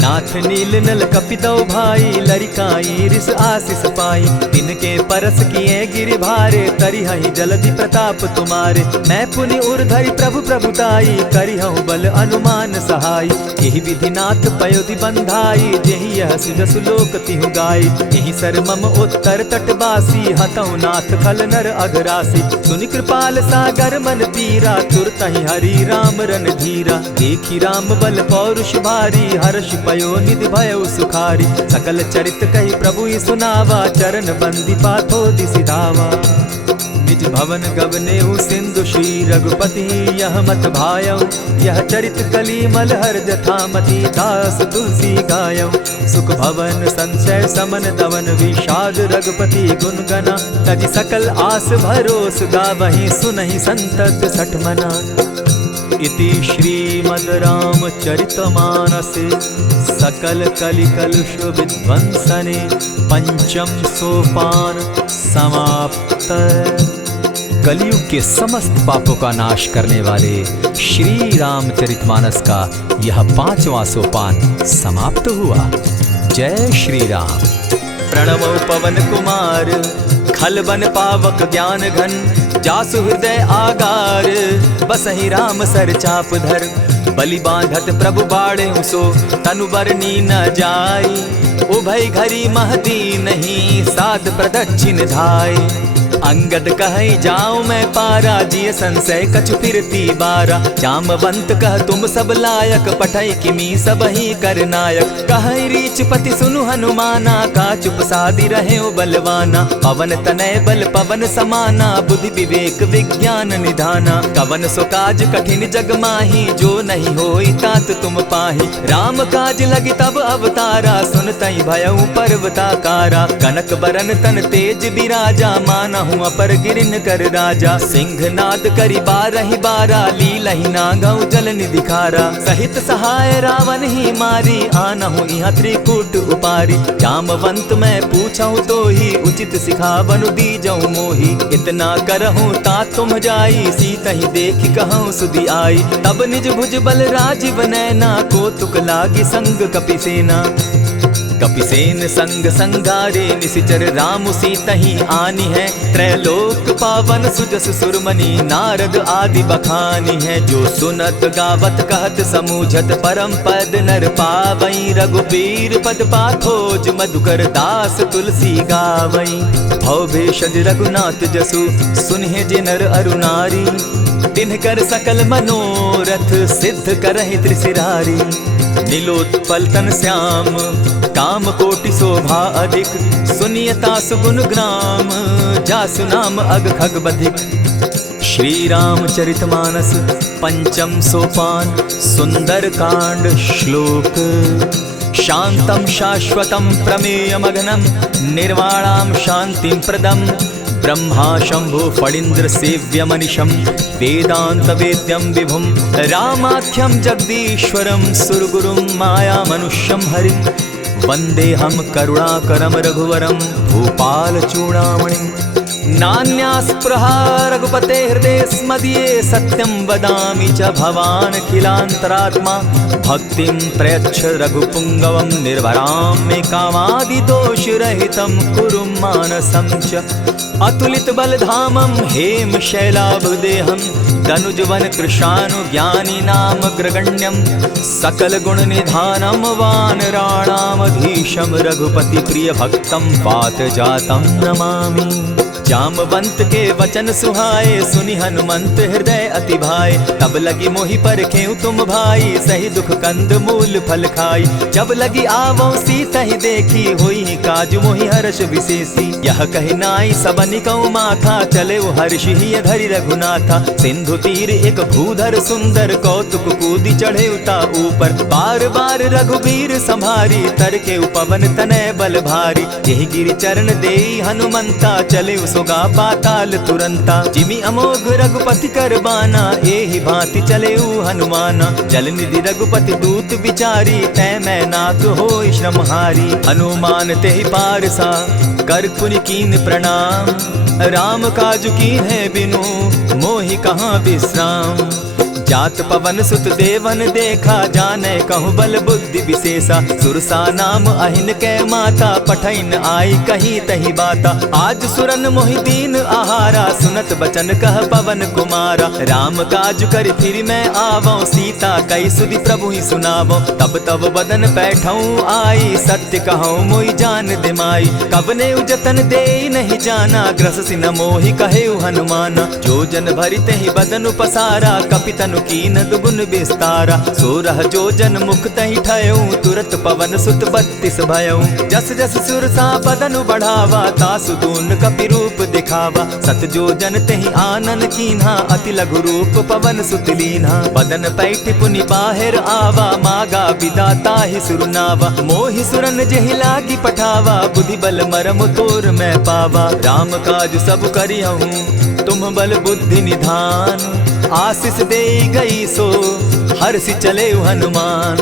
नाथ नील नल कपितौ भाई, लरिकाई रिस आशीष पाई। तिनके परस किए गिरि भारे, तरिहहि जलधि प्रताप तुम्हारे। मैं पुनि उर्धरि प्रभु प्रभुताई, करिहु बल अनुमान सहाय। एहि विधि नाथ पयोधि बंधाई, जेहि यह सुजसु लोक तिहु गाई। एहि सर मम उत्तर तटवासी, हतौ नाथ खल नर अघरासी। सुनि कृपाल सागर मन पीरा, तुरतहि हरि राम रन धीरा। देखि राम बल पौरुष भारी, हर्ष पयो निधि भयउ सुखारी। सकल चरित कहि प्रभु ही सुनावा, चरण बंदी पाथो दिसि धावा। निज भवन गवनेउ सिंधु श्री रघुपति, यह मत भायउ। यह चरित कली मलहर जथामति, दास तुलसी गायउ। सुख भवन संशय समन दवन, विषाद रघुपति गुण गना। तजि सकल आस भरोस, गावहि सुनहि संतत सठ मना। इति श्रीमद् रामचरितमानसे, सकल कलिकलुष विध्वंसने, पंचम सोपान समाप्त। कलयुग के समस्त पापों का नाश करने वाले श्री रामचरितमानस का यह 5वां सोपान समाप्त हुआ। जय श्री राम। प्रणमो पवन कुमार, खल बन पावक ज्ञान घन, जासु हृदय आगार, बसहि राम सर चाप धर। बलि बांधत प्रभु बाढ़े सो, तनु बरनी न जाई, उभय घरी महदी नहीं, साध प्रदक्षिण धाई। अंगद कहे जाऊं मैं पारा, जिय संशय कछु फिरती बारा। जामवंत कह तुम सब लायक, पठय किमी सब ही कर नायक। कहे रीच पति सुनु हनुमाना, का चुप सादी रहे बलवाना। पवन तनय बल पवन समाना, बुद्धि विवेक विज्ञान निधाना। कवन सो काज कठिन जग माही, जो नहीं होई तात तुम पाही। राम काज लगी तब अवतारा, सुनतई भयउ पर्वताकारा। कनक बरन तन तेज बिराजा, माना हूँ अपर गिरिन कर राजा। सिंहनाद करी बारहि बारा, लीलहि नागौ जल निधि खारा। सहित सहाय रावण ही मारी, आनहु इहाँ त्रिकूट उपारी। जामवंत मैं पूछऊँ तो ही, उचित सिखावनु दीजऊँ मोही। इतना करहूँ ता तुम जाई, सीतहि देखि कहूँ सुधि आई। तब निज भुज बल राजीव नैना, को तुक लागी संग कपिसेना। कपिसेन संग संगारे, निशिचर राम सीतहि आनी है। त्रैलोक पावन सुजस सुरमणि, नारद आदि बखानी है। जो सुनत गावत कहत समूझत, परम पद नर पावई। रघुबीर पद पाथोज, मधुकर दास तुलसी गावई। भव भेषज रघुनाथ जसु, सुनिहे जे नर अरु नारी। तिनकर सकल मनोरथ, सिद्ध करहि त्रिशिरारी। नीलोत्पल तन श्याम, काम कोटि शोभा अधिक। सुनियता सुगुण ग्राम, जासु नाम अग खग बधिक। श्री रामचरित मानस पंचम सोपान, सुंदर कांड श्लोक। शांतम शाश्वतम प्रमेयमघनम, निर्वाणाम शांतिं प्रदम। ब्रह्मा शंभु फणीन्द्र सेव्य मनिशम, वेदांत वेद्यम विभुम। रामाख्यम जगदीश्वरम, सुरगुरुम माया मनुष्यम हरिम। वंदेहम करुणाकरम रघुवरम, भूपाल चूड़ामणिम। नान्यास्पृहा रघुपते हृदय स्मदीये, सत्यं वदामि च भवान् खिलान्तरात्मा। भक्तिं प्रयच्छ रघुपुङ्गवं, निर्भरां मे कामादिदोषरहितं कुरु मानसं च। अतुलित बलधामं हेम शैलाभदेहं, तनुजवन कृशानुज्ञानी नाम ग्रगण्यं। सकल गुण निधानं वानराणामधीशं, रघुपति प्रिय भक्तं पात जातं नमामि। जामवंत के वचन सुहाए, सुनि हनुमंत हृदय अति भाए। तब लगी मोहि परखेउ तुम भाई, सही दुख कंद मूल फल खाई। जब लगी आवो सीतहि देखी, होई काज मोहि हर्ष विशेषी। यह कहि नाई सबनि कौ माथा, चले वो हर्षि हिय धरि रघुनाथा। सिंधु तीर एक भूधर सुंदर, कौतुक कूदी चढ़े उता ऊपर। बार बार रघुबीर संभारी, तर के उपवन तनय बल भारी। यही गिरि चरण देई हनुमंता, चले सोगा पाताल तुरंता। जिमि अमोघ रघुपति कर बाना, एहि भांति चले हनुमाना। जल निधि रघुपति दूत बिचारी, तै मैं नाक होई श्रमहारी। हनुमान तेहि पारसा, कर पुनि कीन प्रणाम। राम काज कीन्हे बिनु, मोहि कहाँ विश्राम। जात पवन सुत देवन देखा, जाने कहूँ बल बुद्धि विशेषा। सुरसा नाम अहिन कै माता, पठैन आई कहीं तही बाता। आज सुरन मोहि दीन आहारा, सुनत बचन कह पवन कुमारा। राम काज कर फिर मैं आवऊं, सीता कई सुधि प्रभु ही सुनावो। तब तब बदन बैठऊं आई, सत्य कहूँ मोहि जान दिमाई। कबने उजतन दे नहीं जाना, ग्रस सिन मोहि कहे हनुमाना। जो जन भरित ही बदन पसारा, कपितनु कीन दुगुन विस्तारा। सोरह जो जन मुख तहि ठयऊं, तुरत पवन सुत 32 भयऊं। जस जस सुरसा बदनु बढ़ावा, तासु दून कपि रूप दिखावा। सत जो जन तेहि आनन कीन्हा, अति लघु रूप पवन सुत लीन्हा। बदन पैठ पुनि बाहिर आवा, मागा विदा ताहि सुरनावा। मोहि सुरन जेहि लागी पठावा, बुद्धि बल मरम तोर मैं पावा। राम काज सब करिहूँ, तुम बल बुद्धि निधान। आशीष दे गई सो, हर्षि चले हनुमान।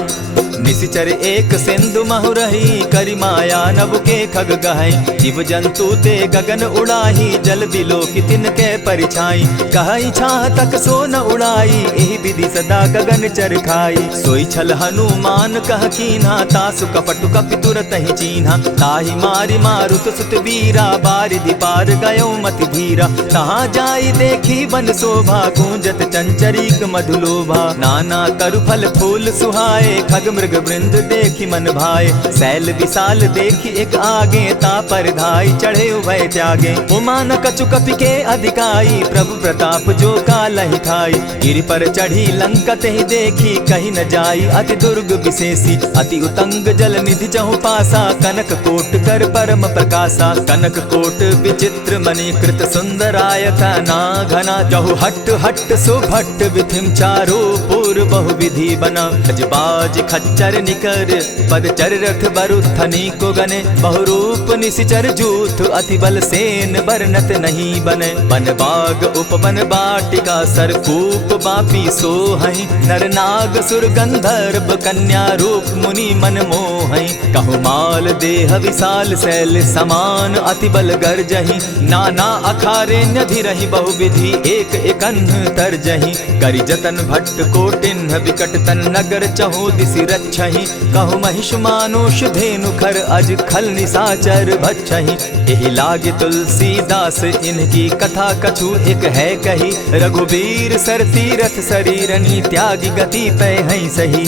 निशिचर एक सिंधु महु रही, करि माया नभ के खग गहई। जीव जंतु ते गगन उड़ाही, जल बिलो की तिनके परिछाई। कहई छाह तक सो न उड़ाई, एहि विधि सदा गगन चर खाई। सोई छल हनुमान कह कीन्हा, तासु कपटु कपि तुरत ही चीन्हा। ताहि मारि मारुत सुत वीरा, बारिधि पार गयो मति धीरा। तहाँ जाई देखी बन शोभा, गूंजत चंचरीक मधुलोभा। नाना तरु फल फूल सुहाए, खग मृग वृंद देखी मन भाए। शैल विशाल देखी एक आगे, ता पर धाई चढ़े उभय त्यागे। उमान कछु कपि के अधिकाई, प्रभु प्रताप जो कालहि खाई। गिरि पर चढ़ी लंका ही देखी, कहीं न जाई अति दुर्ग विशेषी। अति उतंग जल निधि चहु पासा, कनक कोट कर परम प्रकाशा। कनक कोट विचित्र मणिकृत सुंदरायता ना घना। जहु हट हट सुभट विधिम चारो पूर्व बहु विधि बना। बाज खच्चर निकर पदचर रथ बरुथनी को गने। बहुरूप निशिचर जूथ अति बल सेन बरनत नहीं बने। बन बाग उपवन बाटिका सरकूप बापी सोहई। नर नाग सुर गंधर्व कन्या रूप मुनि मन मोहई। कहु माल देह विशाल शैल समान, अति बल गर्जही। नाना अखारे न्यधिरहि बहुविधि, एक एकन्ह तरजही। करि जतन भट्ट कोटिन्ह विकट तन नगर, चहु दिसि रक्षहि। कहु महिष मानुष धेनु खर, अज खल निशाचर भक्षहि। एहि लागे तुलसीदास इनकी कथा, कछु एक है कही। रघुबीर सर तीरथ शरीरनी, त्यागी गति पै हई सही।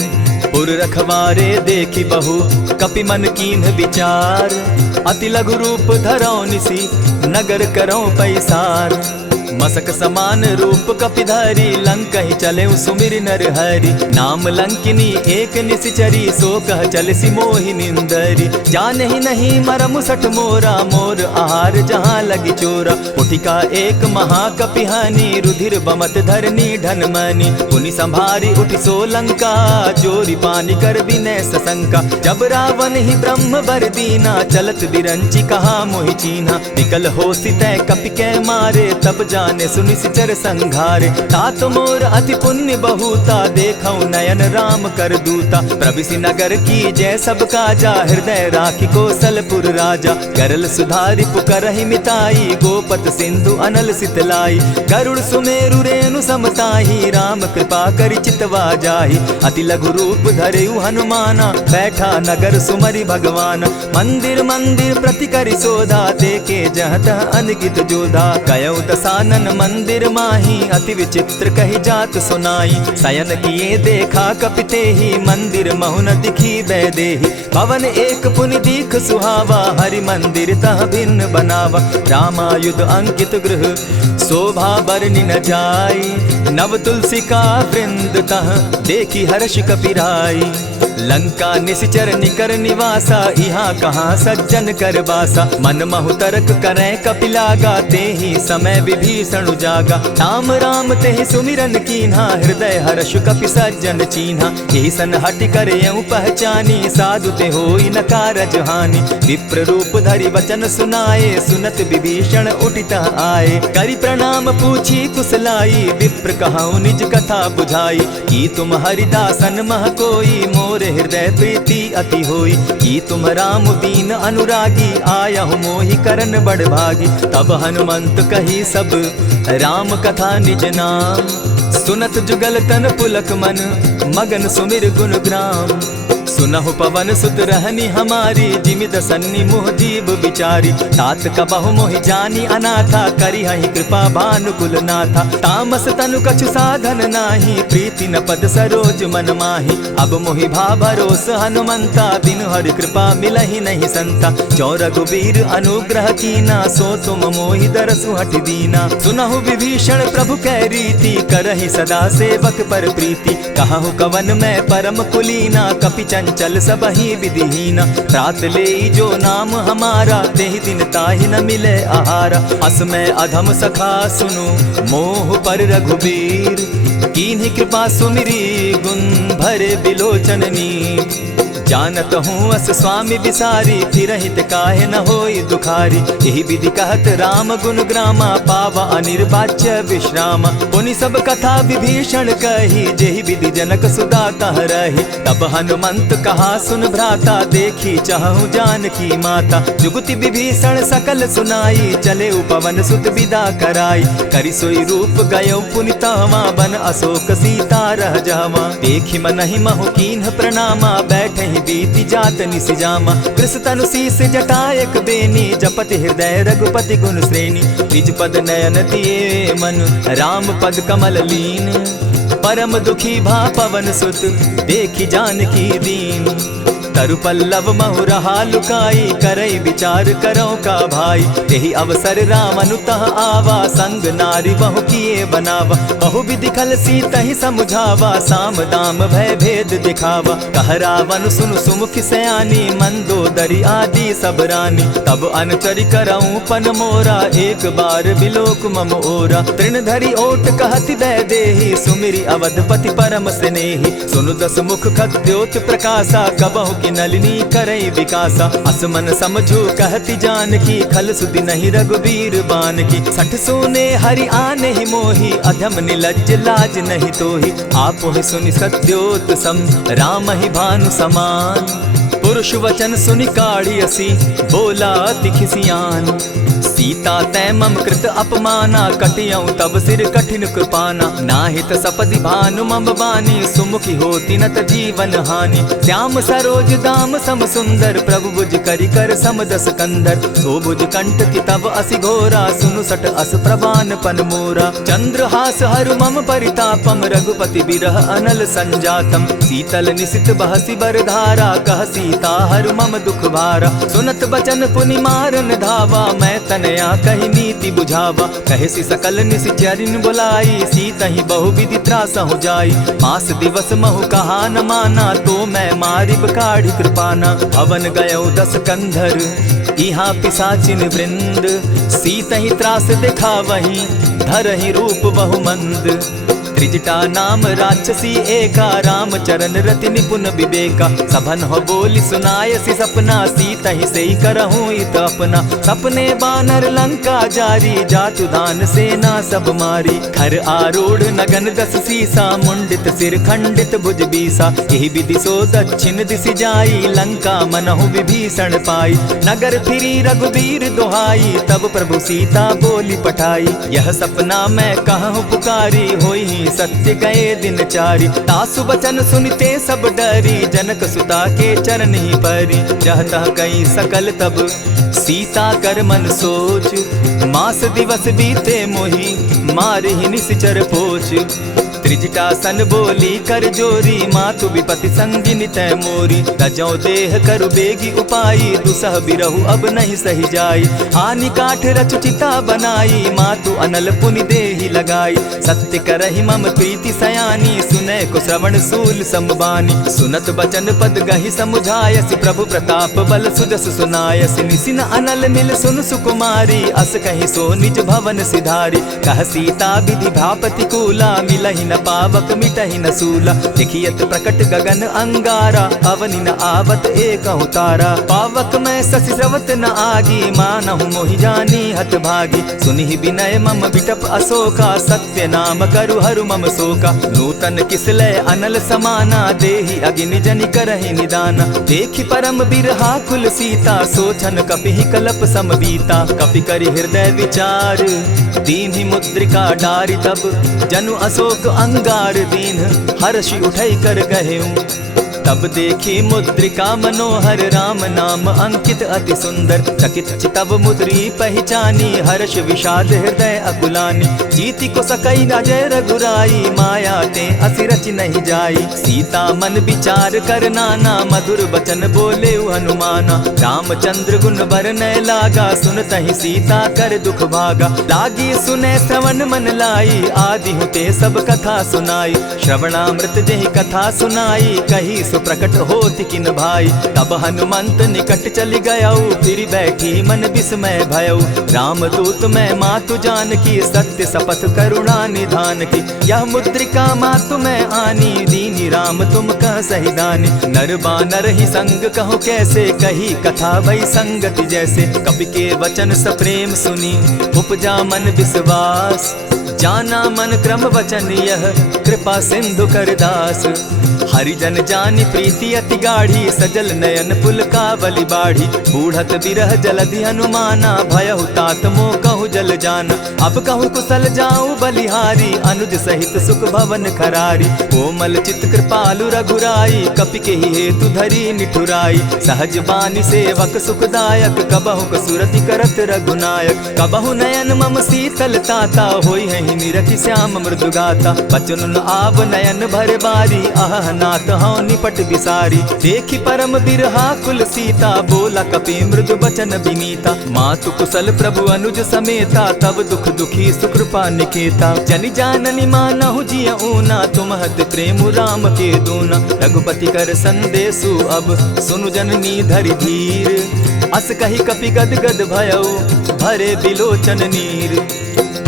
पुर रखवारे देखी बहु, कपि मन कीन्ह विचार। अति लघु रूप धरौ निसी, नगर करौ पैसार। मसक समान रूप कपिधारी, लंकहि चले सुमिर नर हरि। नाम लंकिनी एक निशिचरी, सो कह चल सी मोहि निंदरी। जानहि नहीं मरम सठ मोरा, मोर आहार जहाँ लगी चोरा। उठिका एक महाकपिहानी, रुधिर बमत धरनी ढन मनी। पुनि संभारी उठि सो लंका, जोरी पानी कर विनय सशंका। जब रावण ही ब्रह्म बर दीना, चलत बिरंची कहा मोहि चीन्हा। निकल होसी तै कपि कै मारे, तब जाने सुनिशिचर संघारे। तात मोर अति पुण्य बहुता, देखौ नयन राम कर दूता। प्रविशि नगर की जय सब काजा, हृदय राखी कौशलपुर राजा। करल सुधारि पुकरहि मिताई, गोपत सिंधु अनल सितलाई। गरुड़ सुमेरु रेणु समताही, राम कृपा करि चितवा जाहि। अति लघु रूप धरेउ हनुमाना, बैठा नगर सुमरि भगवान। मंदिर मंदिर प्रति करि सोधा, देखे जहत अनगित जोधा। कयौ दसानन मंदिर माही, अति विचित्र कही जात सुनाई। शयन किए देखा कपिते ही, मंदिर महु न दिखी वैदेही। भवन एक पुनि दीख सुहावा, हरि मंदिर तह भिन्न बनावा। रामायुध अंकित गृह, शोभा बरनि न जाई। नव तुलसी का वृंद तह, देखी हर्ष कपिराई। लंका निशिचर निकर निवासा, यहाँ कहाँ सज्जन कर बासा। मन महु तर्क करें कपिलागा, तेहि समय विभीषण जागा। राम राम तेहि सुमिरन कीन्हा, हृदय हर्ष कपि सज्जन चीन्हा। एहि सन हटि कर यूं पहचानी, साधु ते होई न कारज हानि। विप्र रूप धरि वचन सुनाए, सुनत विभीषण उठित आए। करि प्रणाम पूछी कुशलाई, विप्र कहौ निज कथा बुझाई। की तुम हरिदासन मह कोई, मोर हृदय प्रीति अति होई। की तुम राम दीन अनुरागी, आयहु मोहि करन बड़ भागी। तब हनुमंत कही सब राम कथा निज नाम। सुनत जुगल तन पुलक मन, मगन सुमिर गुण ग्राम। सुनहु पवन सुत रहनी हमारी, जिमित सन्नि मुह जीव विचारी। तात कबहु मोहि जानी अनाथा, करी हहि कृपा भानुकुल नाथा। तामस तनु कछु साधन नाही, प्रीति न पद सरोज मन माही। अब मोहि भा भरोस हनुमंता, बिनु हरि कृपा मिलहि नहीं संता। जो रघुबीर अनुग्रह कीना, सो तुम मोहि दरसु हठि दीना। सुनहु विभीषण प्रभु कै रीति, करहि सदा सेवक पर प्रीति। कहु कवन मैं परम कुलीना, कपि चंचल सबहि विधिहीना। रात ले जो नाम हमारा, तेहि दिन ताहि न मिले आहारा। अस मैं अधम सखा सुनु, मोह पर रघुबीर। कीन्हि कृपा सुमिरी, गुण भरे बिलोचन नीर। जानत हूँ अस स्वामी बिसारी, फिर हित काहे न होई दुखारी। यही विधि कहत राम गुण ग्रामा, पावा अनिर्वाच्य विश्राम। पुनि सब कथा विभीषण कही, जेहि विधि जनक सुदा कह रही। तब हनुमंत कहा सुन भ्राता, देखी चाहूँ जानकी माता। जुगति विभीषण सकल सुनाई, चले पवन सुत विदा कराई। करि सोई रूप गयो पुनितावा, बन अशोक सीता रह जावा। देखी मनहि महु कीन्ह प्रणामा, बैठे ही बीती जात निसिजामा। कृष तनु शीस जटायक बेनी, जपति हृदय रघुपति गुण श्रेणी। निज पद नयन दिए मन, राम पद कमल लीन। परम दुखी भा पवन सुत, देखी जानकी दीन। तरु पल्लव महु रहा लुकाई, करई विचार करो का भाई। यही अवसर राम अनुतः आवा, संग नारी बहु किए बनावा। बहु विधि खल सीतहि समझावा, साम दाम भय भेद दिखावा। कह रावण सुन सुमुखि सयानी, मंदोदरी आदि सब रानी। तब अनुचरि करऊं पन मोरा, एक बार बिलोक मम ओरा। तृण धरि ओट कहति दय देहि, सुमिरि अवधपति परम स्नेही। सुनु दस मुख खद्योत प्रकाशा, कबहु की नलिनी करई विकासा। असमन समझो कहती जानकी, खल सुधि नहीं रघुबीर बान की। सठ सोने हरि आने ही मोही, अधम निलज्ज लाज नहीं तोही। आपो ही सुनि सत्योत सम, राम ही भानु समान। पुरुष वचन सुनि काढ़ियसी, बोला अति खिसियान। सीता तै मम कृत अपमाना, कटियऊं तब सिर कठिन कृपाना। नाहित सपदि भानु मम बानी, सुमुखी होती नत जीवन हानि। श्याम सरोज दाम सम सुंदर, प्रभु बुझ करि कर समदस कंदर। सो बुझ कंठ की तब असि घोरा, सुनु सट अस प्रवान पन मोरा। चंद्रहास हरु मम परितापम, रघुपति बिरह अनल संजातम। शीतल निशित बहसी बरधारा, कह सीता हरु मम दुख भारा। सुनत बचन पुनि मारन धावा, मैं तनया कही नीति बुझावा। कहेसी सकल निशिचरिन बुलाई, सीतहि बहु विधि त्रासहु जाई। मास दिवस महु कहा न माना, तो मैं मारिब काढ़ी कृपाना। भवन गयो दस कंधर, इहाँ पिशाचिन वृंद। सीतहि त्रास दिखावहि, धरहि रूप बहु मंद। त्रिजटा नाम राक्षसी एका, राम चरण रति निपुण विवेका। सभन हो बोली सुनायसी सपना, सीतहि सेई करहूँ इत अपना। सपने बानर लंका जारी, जातु दान सेना सब मारी। खर आरूढ़ नगन दस सीसा, मुंडित सिर खंडित भुज बीसा। यही विधि सो दक्षिण दिशि जाई, लंका मनहु विभीषण पाई। नगर फिरी रघुबीर दुहाई, तब प्रभु सीता बोली पठाई। यह सपना मैं कहूँ पुकारी, होई सत्य गए दिन चारि। तासु बचन सुनते सब डरी, जनक सुता के चरण ही परी। जह तह कई सकल तब, सीता कर मन सोच। मास दिवस बीते मोही, मारे ही निश्चर पोच। त्रिजटा सन बोली कर जोरी, मातु विपति संगिनी तै मोरी। तजौ देह करु बेगी उपाई, दुसह बिरहु अब नहीं सही जाई। हानि काठ रच चिता बनाई, मातु अनल पुनि देहि लगाई। सत्य करहि मम प्रीति सयानी, सुनै को श्रवण सूल समबानी। सुनत बचन पद गहि समुझायसि, प्रभु प्रताप बल सुजस सुनायसि। निसिन अनल मिल सुन सुकुमारी, अस कहि सो निज भवन सिधारी। कह सीता विधि भापति कूला, मिलहि न पावक मिटहि न सूला। लिखियत प्रकट गगन अंगारा, अवनि न आवत एकहु तारा। पावक मैं शशि स्रवत न आगी, मानहु मोहि जानी हत भागी। सुनिहि विनय मम बिटप अशोका, सत्य नाम करु हरु मम शोका। नूतन किसलय अनल समाना, देहि अगिनि जनि करहि निदाना। देखि परम बिरहा कुल सीता, सोचन कपिहि कलप सम बीता। कपि करि हृदय विचार, दीन्हि मुद्रिका डारि। तब जनु अशोक अंगार दीन, हर्षि उठै कर गहेऊं। तब देखी मुद्रिका मनोहर, राम नाम अंकित अति सुंदर। चकित चितव मुद्री पहचानी, हर्ष विषाद हृदय अकुलानी। जीति को सकई अजय रघुराई, माया ते असि रचि नहीं जाई। सीता मन विचार कर नाना, मधुर बचन बोले हनुमाना। रामचंद्र गुण बरनय लागा, सुनतहि सीता कर दुख भागा। लागी सुने श्रवण मन लाई, आदि हुते सब कथा सुनाई। श्रवणामृत जेहि कथा सुनाई, कही सो प्रकट होति किन भाई। तब हनुमंत निकट चली गयऊ, फिर बैठी मन विस्मय भयऊ। राम दूत मैं मातु जानकी, सत्य शपथ करुणा निधान की। यह मुद्रिका मातु मैं आनी, दीनी सुनी राम तुम कह सही दानी। नर बानर ही संग कहो कैसे, कही कथा वही संगति जैसे। कपि के वचन सप्रेम सुनी उपजा मन विश्वास, जाना मन क्रम वचन यह कृपा सिंधु करदास। हरिजन जानी प्रीति अति गाढ़ी, सजल नयन पुल का बलि बाढ़ी। बूढ़त बिरह जलधि हनुमाना, भयहु तात मोह कहु जल जाना। अब कहु कुशल जाऊं बलिहारी, अनुज सहित सुख भवन खरारी। कोमल चित कृपालु रघुराई, कपि के ही हेतु धरी निठुराई। सहज बानी सेवक सुखदायक, कबहु कसुरति करत रघुनायक। कबहु नयन मम शीतल ताता, होई है निरखि श्याम मृदु गाता। बचन आब नयन भर बारी, आह नाथ हौ निपट बिसारी। देखी परम बिरहा कुल सीता, बोला कपि मृदु बचन विनीता। मातु कुशल प्रभु अनुज समेता, तब दुख दुखी सुकृपा निकेता। जनि जाननी मानहु जिय ऊना, तुमहत प्रेम राम के दूना। रघुपति कर संदेशु अब सुनु जननी धरि धीर। अस कही कपि गद गद भयउ, भरे बिलोचन नीर।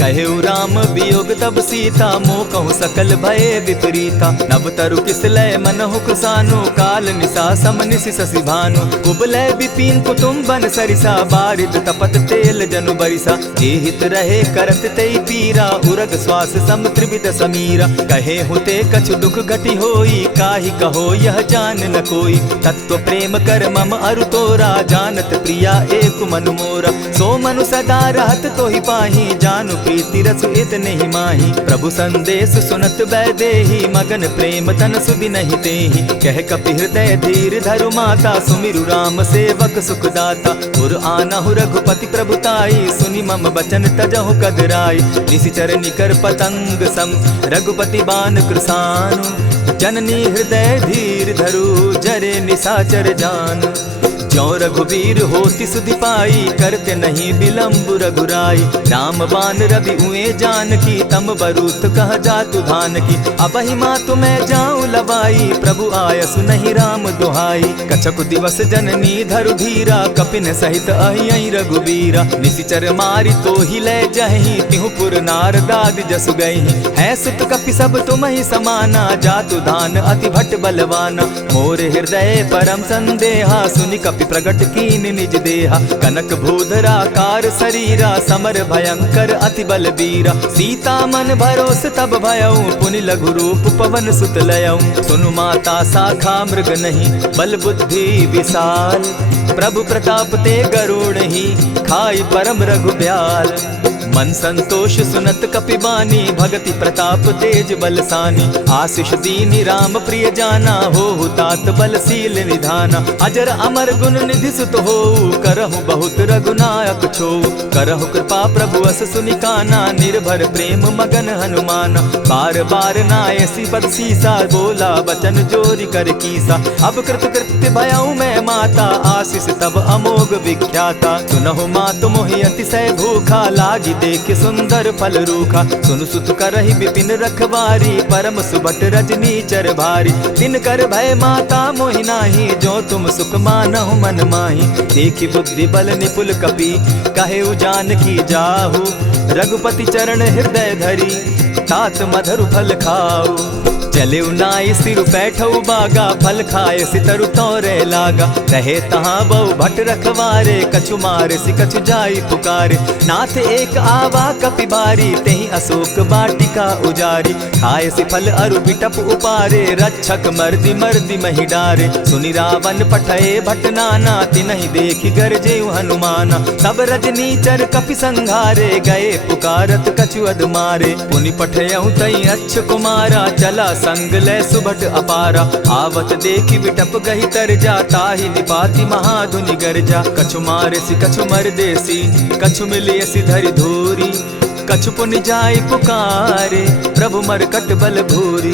कहेउ राम वियोग तब सीता, मोह कहूँ सकल भये विपरीता। नव तरु किसलय मनहु कृसानु, काल निशा समनिशि शशि भानु। कुबलय विपिन कुटुम्बन सरिसा, बारिद तपत तेल जनु बरिसा। जे हित रहे करत तेई पीरा, उरग श्वास सम त्रिविध समीरा। कहे हुते कछु दुख घटी होई, काहि कहो यह जान न कोई। तत्व प्रेम कर मम अरु तोरा, जानत प्रिया एक मनु मोरा। सो मनु सदा रहत तोहि पाही, जानु प्रीति रसु इतने ही माही। प्रभु संदेश सुनत बैदेही, मगन प्रेम तन सुधि नहीं तेहि। कह कपि हृदय धीर धरु माता, सुमिरु राम सेवक सुखदाता। उर आनहु रघुपति प्रभुताई, सुनि मम बचन तजहु कदराई। निशिचर निकर पतंग सम, रघुपति बान कृसानु। जननी हृदय धीर धरु, जरे निशाचर जान। ज्यों रघुवीर होति सुधि पाई, करते नहीं विलम्ब रघुराई। राम बान रवि उए जानकी, तम बरूथ कह जातु धान की। अबहि मातु मैं जाऊं लवाई, प्रभु आयसु नहीं राम दुहाई। कछक दिवस जननी धरु धीरा, कपिन सहित अहियहि रघुवीरा। निशिचर मारि तो ही लय जहि, तिहु पुर नारदादि जसु गई। है सुत कपि सब तुम ही समाना, जातु धान अति भट बलवाना। मोर हृदय परम संदेहा, सुनि कपि प्रगट कीन निज देहा। कनक भूधराकार शरीरा, समर भयंकर अति बलबीरा। सीता मन भरोस तब भयउ, पुनि लघु रूप पवन सुत लयउ। सुनु माता शाखा मृग नहीं, बल बुद्धि विशाल। प्रभु प्रताप ते गरुड़ ही, खाई परम रघु ब्याल। मन संतोष सुनत कपि बानी, भगति प्रताप तेज बलसानी। आशीष दीनि राम प्रिय जाना, हो तात बलशील निधाना। अजर अमर गुण निधि सुत हो, करहु बहुत रघुनायक छो। करहु कृपा प्रभु अस सुनि काना, निर्भर प्रेम मगन हनुमाना। बार बार नायसी पद सीसा, बोला बचन जोरि कर कीसा। अब कृत कृत्य भयउ मैं माता, आशीष तब अमोघ विख्याता। सुनहु मातु मोहि अतिशय भूखा, लागी देख सुंदर फल रूखा। सुन सुत करहि विपिन रखवारी, परम सुबट रजनी चर भारी। दिन कर भय माता मोहि नाही, जो तुम सुख मानहु मन माही। देखि बुद्धि बल निपुल कपि, कहे जानकी जाहु। रघुपति चरण हृदय धरी, तात मधुर फल खाऊ। चले नाई सिर बैठऊ बागा, फल खाए सितरु तोरे लागा। रहे तहाँ बहु भट रखवारे, कछु मारे सि कछु जाई पुकारे। नाथ एक आवा कपि बारी, तेहि अशोक बाटिका उजारी। खाए सि फल अरु बिटप उपारे, रक्षक मर्दि मर्दि महि डारे। सुनि रावण पठये भट नाना, तिनहि देखि गरजेउ हनुमाना। तब रजनीचर कपि संघारे, गए पुकारत कछु अधमारे। पुनि पठयउ तई अच्छ कुमारा, चला संग लय सुभट अपारा। आवत देखि बिटप गहि तर जा, ताहि निपाति महाधुनि गर्जा। कछु मारेसि कछु मरदेसी, कछु मिलियसि धरि धूरी। कछु पुनि जाय पुकारे, प्रभु मरकट बल भूरी।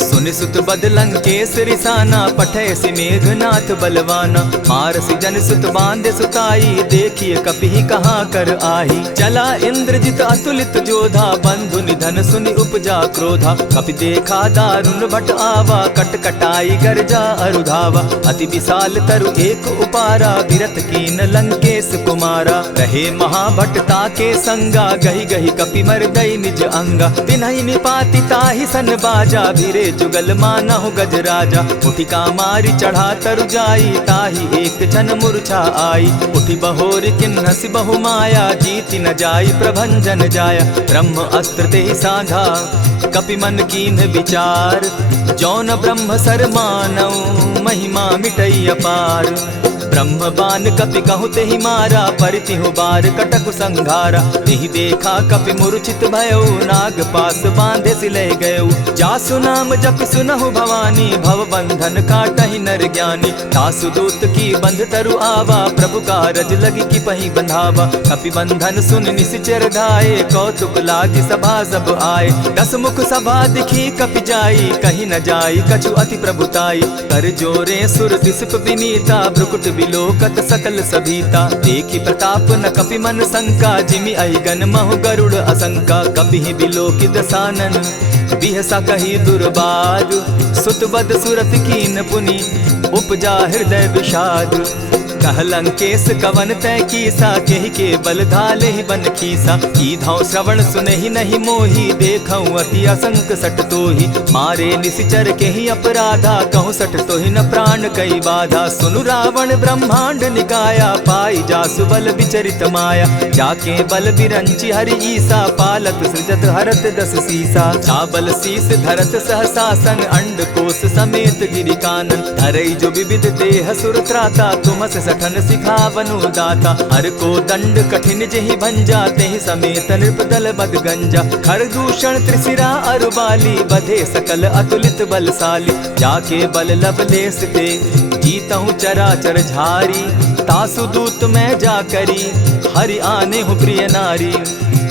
सुनि सुत बद लंकेश रिसाना, पठयसि मेघनाथ बलवाना। मारसि जन सुत बांधे सुताई, देखिए कपि कहाँ कर आही। चला इंद्रजित अतुलित जोधा, बंधु निधन सुनि उपजा क्रोधा। कपि देखा दारुण भट आवा, कट कटाई गर्जा अरुधावा। अति विशाल तरु एक उपारा, विरत कीन लंकेश कुमारा। रहे महाभटता के संगा, गहि गहि कपि मरदई निज अंगा। तिन्हि निपाति ताहि सन बाजा, भिरे जुगल युगल मानहु गज राजा। उठिका मारी चढ़ा तरु जाई, ताही एक क्षण मूर्छा आई। उठि बहोर किन्हसि बहु माया, जीति न जाई प्रभंजन जाया। ब्रह्म अस्त्र ते साधा, कपि मन कीन्ह विचार। जौन ब्रह्म सर मानौ, महिमा मिटई अपार। ब्रह्म बान कपि कहु तेहि मारा, परितिहु बार कटक संघारा। तेहि देखा कपि मूर्छित भयो, नाग पास बांधे सिले गयो। जासु नाम जपि सुनहु भवानी, भव बंधन काटहि नर ज्ञानी। तासु दूत की बंध तरु आवा, प्रभु कारज लगी की पही बंधावा। कपि बंधन सुन निश्चर धाये, कौतुक लागी सभा सब आए। दस मुख सभा दिखी कपि जाई, कहीं न जाई कछु अति प्रभुताई। कर जोरे सुर दिसप विनीता, भ्रुकुट विलोकत सकल सभीता। देखी प्रताप न कपि मन शंका, जिमि अहिगन महु गरुड़ असंका। कपि विलोकि दसानन, बिहसा कही दुर्बाद। सुत बद सुरत कीन पुनि, उपजा हृदय विषाद। कहलंकेश कवन तय कीसा, केहि के बल धाले ही बन खीसा। कीधौ श्रवण सुनहि नहीं मोही, देखऊं अति असंक सट तोहि। मारे निशिचर केहि अपराधा, कहूँ सट तोहि न प्राण कई बाधा। सुनु रावण ब्रह्मांड निकाया, पाई जासु बल विचरित माया। जाके बल बिरंचि हरि ईसा, पालत सृजत हरत दस सीसा। चाबल शीस धरत सहसासन, अंड कोश समेत गिरि कानन। धरई जो विविध देह सुर त्राता, तुमस सठन सिखावनु दाता। हर को दंड कठिन जेहि भंजा, तेहि समेत नृपदल बद गंजा। खर दूषण त्रिशिरा अरुबाली, बधे सकल अतुलित बलशाली। जाके बल लवलेस ते, जीतहु चराचर झारी। तासु दूत मैं जा करी, हरि आने हूँ प्रिय नारी।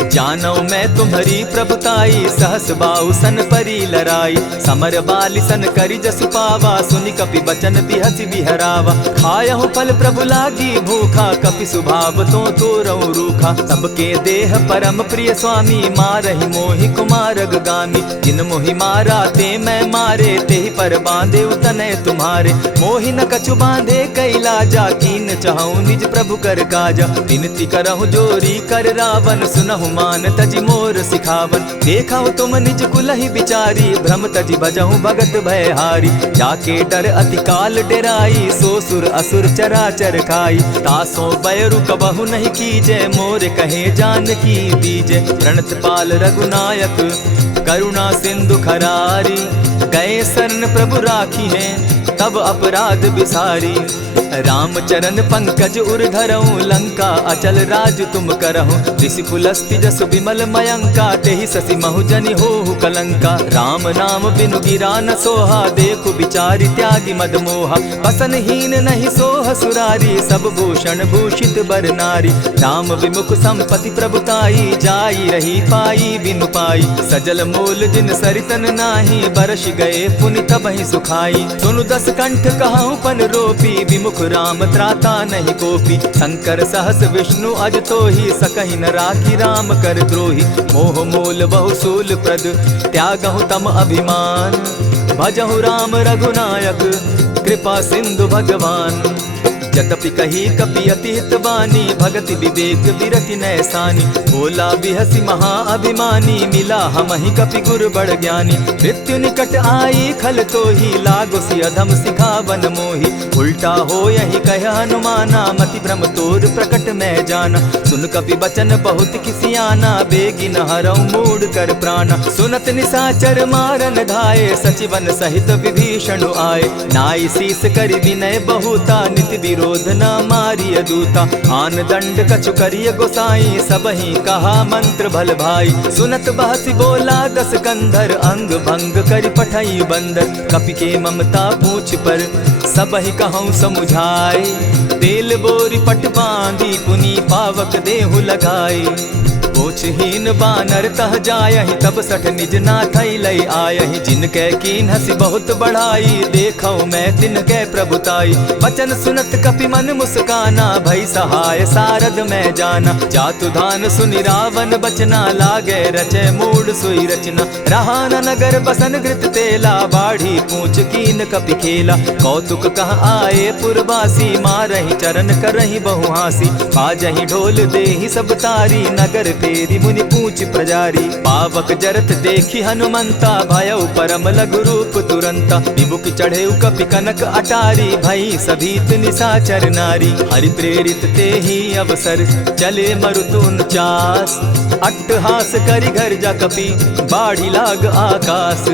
जानौ मैं तुम्हारी प्रभुताई, सहस बाहु सन परी लराई। समर बाली सन करि जसु पावा, सुनि कपि बचन बिहसि बिहरावा। खायहु फल प्रभु लागी भूखा, कपि सुभाव तो तोरऊ रूखा। सबके देह परम प्रिय स्वामी, मारहि मोहि कुमारग गामी। जिन मोहि मारा ते मैं मारे, तेहि पर बांधे उतने तुम्हारे। मोहि न कछु बांधे कई लाजा, कीन चाहूं निज प्रभु कर काजा। विनती करहु जोरी कर रावण, सुनहु मान तजि मोर सिखावन। देखहु तुम निज कुलहि बिचारी, भ्रम तजि भजहु भगत भयहारी। जाके डर अति काल डेराई, सो सुर असुर चराचर खाई। तासो बैरु कबहु नहीं कीजे, मोर कहे जानकी दीजे। प्रणत पाल रघुनायक, करुणा सिंधु खरारी। गए शरण प्रभु राखी हैं, तब अपराध बिसारी। राम चरण पंकज उर धरऊं, लंका अचल राज तुम करहूं। ऋषि पुलस्ति जसु विमल मयंका, तेहि ससि महु जनि होहु कलंका। राम नाम बिनु गिरा न सोहा, देखु बिचारी त्यागी मद मोहा। बसनहीन नहीं सोह सुरारी, सब भूषण भूषित बर नारी। राम विमुख संपति प्रभुताई, जाई रही पाई बिनु पाई। सजल मूल जिन सरितन नाही, बरस गए पुनि तबहि सुखाई। सुनु दस कंठ कहूँ पन रोपी, विमुख राम त्राता नहीं कोपी। शंकर सहस विष्णु अज तोहि, सकहि न राखी राम कर द्रोही। मोह मूल बहु सूल प्रद, त्यागहु तम अभिमान। भजहु राम रघुनायक, कृपा सिंधु भगवान। यद्यपि कही कपि अति हित बानी, भगति विवेक विरति नैसानी। बोला बिहसी महा अभिमानी, मिला हमहि कपि गुर बड़ ज्ञानी। मृत्यु निकट आई खल तोहि, लागो सि अधम सिखावन मोहि। उल्टा हो यही कह हनुमाना, मति भ्रम तोर प्रकट मैं जाना। सुन कपि बचन बहुत किसियाना, बेगी न हरऊ मूढ़ कर प्राणा। सुनत निशाचर मारन धाये, सचिवन सहित विभीषण आए। नाई शीस करि विनय बहुता, नित विरोध न मारिय दूता। आन दंड कछु करिय गोसाई, सबहि कहा मंत्र भल भाई। सुनत बहसी बोला दस कंधर, अंग भंग करि पठई बंदर। कपि के ममता पूछ पर, सबहि कहूँ समुझाए। तेल बोरी पट बांधी, पुनि पावक देहु लगाई। पूछहीन बानर तह जायहि, तब सठ निज नाथई लई आयहि। जिनके कीन हसी बहुत बढ़ाई, देखौ मैं तिनके प्रभुताई। वचन सुनत कपि मन मुस्काना, भई सहाय सारद मैं जाना। जातु धान सुनि रावण बचना, लागे रचे मूढ़ सोई रचना। रहा न नगर बसन घृत तेला, बाढ़ी पूछ कीन कपि खेला। कौतुक कह आए पुरवासी, मारहि चरण करहि बहु हासी। बाजहि ढोल देहि सब तारी, नगर ढेरी मुनि पूछ प्रजारी। पावक जरत देखी हनुमंता, भयउ परम लघु रूप तुरंता। विमुख चढ़े कपि कनक अटारी, भई सभीत निशाचर नारी। हरि प्रेरित ते ही अवसर, चले मरुत 49। अट्टहास करि घर जा कपि, बाढ़ी लाग आकाश।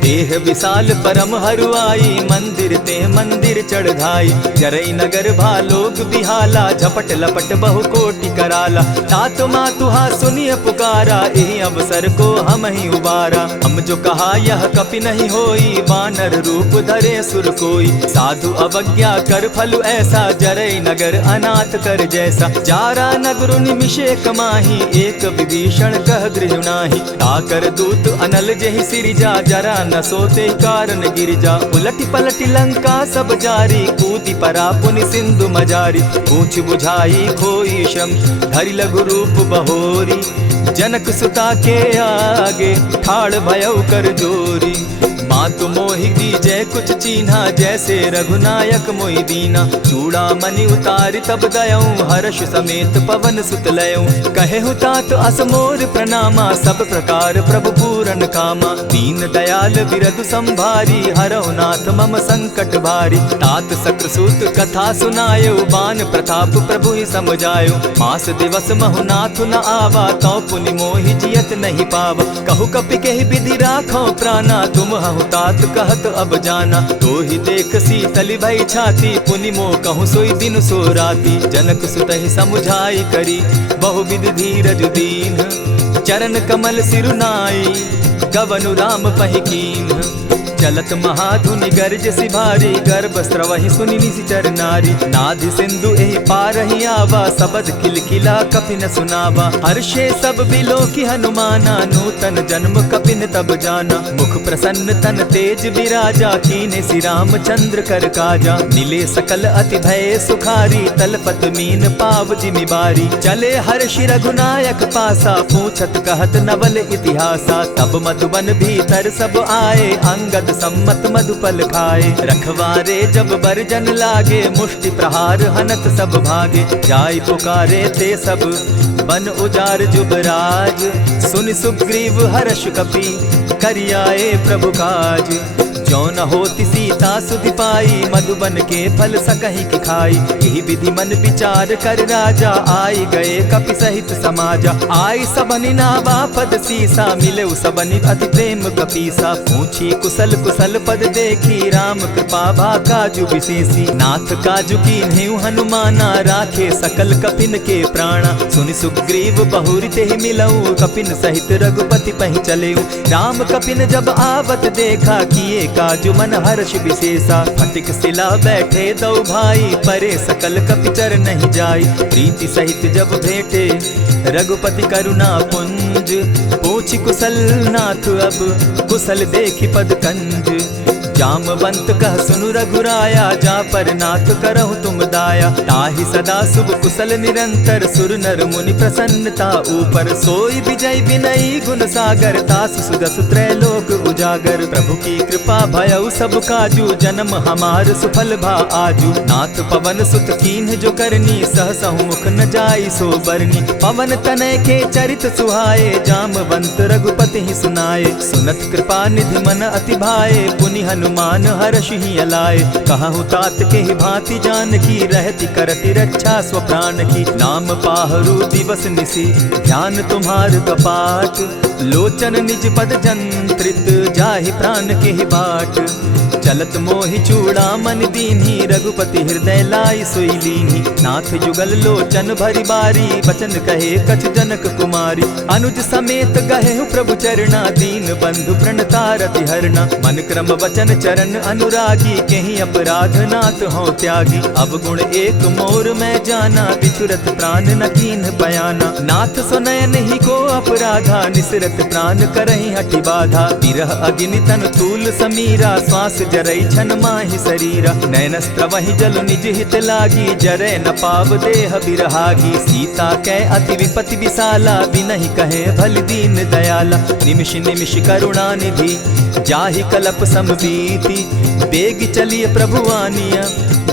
देह विशाल परम हरुआई, मंदिर ते मंदिर चढ़ाई। जरई नगर भालोग बिहाला, झपट लपट बहु कोटि कराला। तात मातुहा सुनिय पुकारा, यही अवसर को हम ही उबारा। हम जो कहा यह कपि नहीं होई, वानर रूप धरे सुर कोई। साधु अवज्ञा कर फल ऐसा, जरई नगर अनाथ कर जैसा। जारा नगर निमिषे कमाही, एक विभीषण कह गृह नाही। ताकर दूत अनल जहि सिरिजा, जरा न सोते कारण गिरजा। उलटी पलटी लंका सब जारी, कूदी परा पुनि सिंधु मजारी। पूछ बुझाई खोई श्रम, धरि लघु रूप बहोरी। जनक सुता के आगे, ठाड़ भयउ कर जोरी। मातु मोहि दीजै कुछ चीन्हा, जैसे रघुनायक मोहि दीना। चूड़ा मणि उतारि तब दयऊं, हर्ष समेत पवन सुत लयऊं। कहेहु तात असमोर प्रणामा, सब प्रकार प्रभु पूरन कामा। दीन दयाल बिरधु संभारी, हरौ नाथ मम संकट भारी। तात सक्रसूत कथा सुनायो, बान प्रताप प्रभु ही समझायो। मास दिवस महु नाथ न आवा, तौ पुनि मोहि जियत नहीं पावा। कहु कपि केहि विधि राखो प्राणा, तुम हहु तात कहत अब जाना। तो ही देख शीतल भई छाती, पुनि मोह कहूँ सोई दिन सो राती। जनक सुतहि समुझाई करी, बहुविधि धीरज दीन। चरण कमल सिरुनाई, गवनु राम पहि कीन्ह। चलत महाधुनि गर्ज सिभारी, गर्भ स्रवहि सुनि निशिचर नारी। नाधि सिंधु एहि पारहि आवा, सबद किलकिला कपि न सुनावा। हर्षे सब बिलो की हनुमाना, नूतन जन्म कपि न तब जाना। मुख प्रसन्न तन तेज विराजा, कीने श्री रामचंद्र कर काजा। मिले सकल अति भय सुखारी, तलपत मीन पाव जिमि बारी। चले हर्षि रघुनायक पासा, पूछत कहत नवल इतिहासा। तब मधुबन भीतर सब आए, अंगद सम्मत मधुपल खाए। रखवारे जब बरजन लागे, मुष्टि प्रहार हनत सब भागे। जाय पुकारे ते सब, बन उजार जुबराज। सुनि सुग्रीव हर्ष कपि, करियाए प्रभु काज। जो न होती सीता सुधि पाई, मधुबन के फल सकहि की खाई। यही विधि मन विचार कर राजा, आई गए कपि सहित समाजा। आई सबनि नावा पद सीसा, मिले सबनि अति प्रेम कपीसा। पूछी कुशल कुशल पद देखी, राम कृपा भा काजु विशेषी। नाथ काजु कीन्हेउ हनुमाना, राखे सकल कपिन के प्राणा। सुनि सुग्रीव बहुरि तेहि मिलऊ, कपिन सहित रघुपति पहि चलेऊ। राम कपिन जब आवत देखा, किए काजु मन हर्ष विशेषा। फटिक सिला बैठे दो भाई, परे सकल कपिचर नहीं जाई। प्रीति सहित जब भेटे, रघुपति करुणा पुंज। पूछि कुशल नाथ अब, कुशल देखि पद कंज। जामवंत कह सुनु रघुराया, जा पर नाथ करहु तुम दाया। ताहि सदा शुभ कुशल निरंतर, सुर नर मुनि प्रसन्नता ऊपर। सोई विजय विनयी गुण सागर, तास सुदस त्रैलोक उजागर। प्रभु की कृपा भयउ सब काजू, जन्म हमार सुफल भा आजू। नाथ पवन सुत कीन्ह जो करनी, सहसहु मुख न जाई सो बरनी। पवन तनय के चरित सुहाए, जामवंत रघुपति ही सुनाए। सुनत कृपा निधि मन अति भाए, पुनि हनुमान हर्ष ही अलाए। कहूँ तात के ही भांति जान की, रहती करती रक्षा स्व प्राण की। नाम पाहरु दिवस निसी, ध्यान तुम्हार कपाट। लोचन निज पद जंत्रित, जाहि प्राण के ही बाट। चलत मोहि चूड़ामन दीन्ही, रघुपति हृदय लाई सोई लीन्ही। नाथ जुगल लोचन भरी बारी, बचन कहे कछ जनक कुमारी। अनुज समेत गहे प्रभु चरणा, दीन बंधु प्रणतारति हरना। मन क्रम वचन चरण अनुरागी, कहीं अपराध नाथ हो त्यागी। अब गुण एक मोर मैं जाना, बिछुरत प्राण न कीन्ह बयाना। नाथ सुनयन ही को अपराधा, निसरत प्राण करहि हठि बाधा। विरह अग्नि तन तूल समीरा, श्वास जरई छन माहि शरीरा। नयनस्त्रवहि जल निज हित लागी, जरै न पाव देह बिरहागी। सीता कै अति विपति विशाला, बिनहि कहे भल दीन दयाला। निमिष निमिष करुणा निधि, जाहि कलप समबीति। बेग चलिए प्रभु आनिया,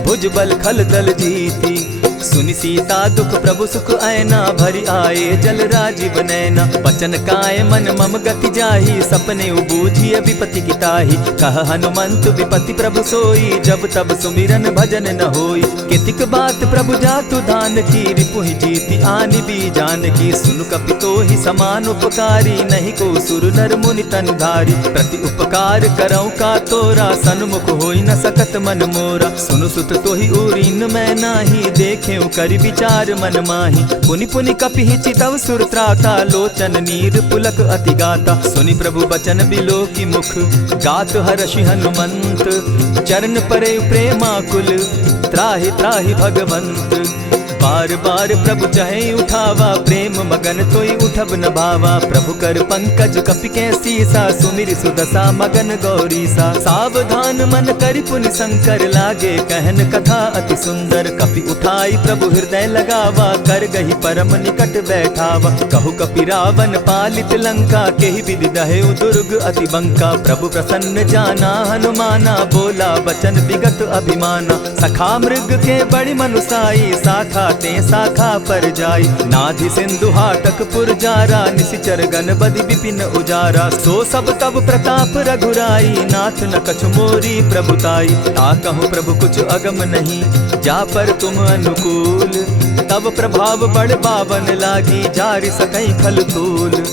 भुज बल खल दल जीती। सुनि सीता दुख प्रभु सुख ऐना, भरि आए जल राजीव नैना। बचन काय मन मम गति जाहि, सपने बूझिय विपति किताहि। कह हनुमंत विपति प्रभु सोई, जब तब सुमिरन भजन न होई। केतिक बात प्रभु जातु धान की, रिपुहि जीति आनि भी जान की। सुनु कपितो ही समान उपकारी, नहीं को सुर नर मुनि तन धारी। प्रति उपकार करऊं का तोरा, सन्मुख होई न सकत मन मोरा। सुनु सुत तोहि उरीन मैं नाही, देखे करि विचार मन माही। पुनि पुनि कपिहि चितव सुर त्राता, लोचन नीर पुलक अति गाता। सुनि प्रभु बचन बिलो की मुख, गात हर्षि हनुमंत। चरण परे प्रेमाकुल, त्राहि त्राहि भगवंत। बार बार प्रभु चहे उठावा, प्रेम मगन तोई उठब न भावा। प्रभु कर पंकज कपि के सीसा, सुमिरि सुदशा मगन गौरीसा। सावधान मन करि पुनि शंकर, लागे कहन कथा अति सुंदर। कपि उठाई प्रभु हृदय लगावा, कर गही परम निकट बैठावा। कहु कपि रावण पालित लंका, केहि विधि दहेउ दुर्ग अति बंका। प्रभु प्रसन्न जाना हनुमाना, बोला बचन विगत अभिमाना। सखा मृग के बड़ी मनुसाई, साखा ते शाखा पर जाई। नाधि सिंधु हाटक पुरजारा, निशिचर गण बदि विपिन उजारा। सो सब तब प्रताप रघुराई, नाथ न कछु मोरी प्रभुताई। ताकहु प्रभु कुछ अगम नहीं, जा पर तुम अनुकूल। तब प्रभाव बड़ बावन लागी, जारि सकई खल तूल।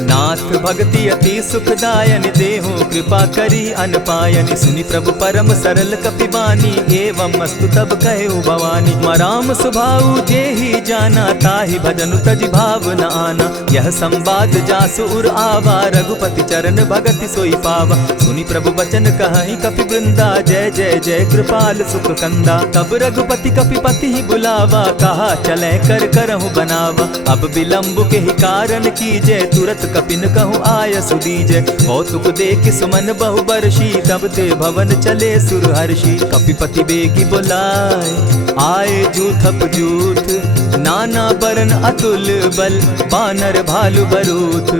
नाथ भक्ति अति सुखदायन, देहु कृपा करी अनपायनि। सुनि प्रभु परम सरल कपिबानी, एवं मस्तु तब कहु भवानी। मराम सुभाऊ जेहि जाना, ताहि भजनु तजि भाव न आना। यह संवाद जासु उर आवा, रघुपति चरण भगति सोई पावा। सुनि प्रभु बचन कहहि कपि वृंदा, जय जय जय कृपाल सुख कंदा। तब रघुपति कपिपति ही बुलावा, कहा चले कर करहु बनावा। अब विलंब के ही कारण कीजय, तुरत कपिन कहूँ आय सुदीजय। कौतुक देख सुमन बहु बरसी, तब ते भवन चले सुर हर्षि। कपिपति बेगी बुलाए, आए जूथप जूथ। नाना बरन अतुल बल, बानर भालु बरूथ।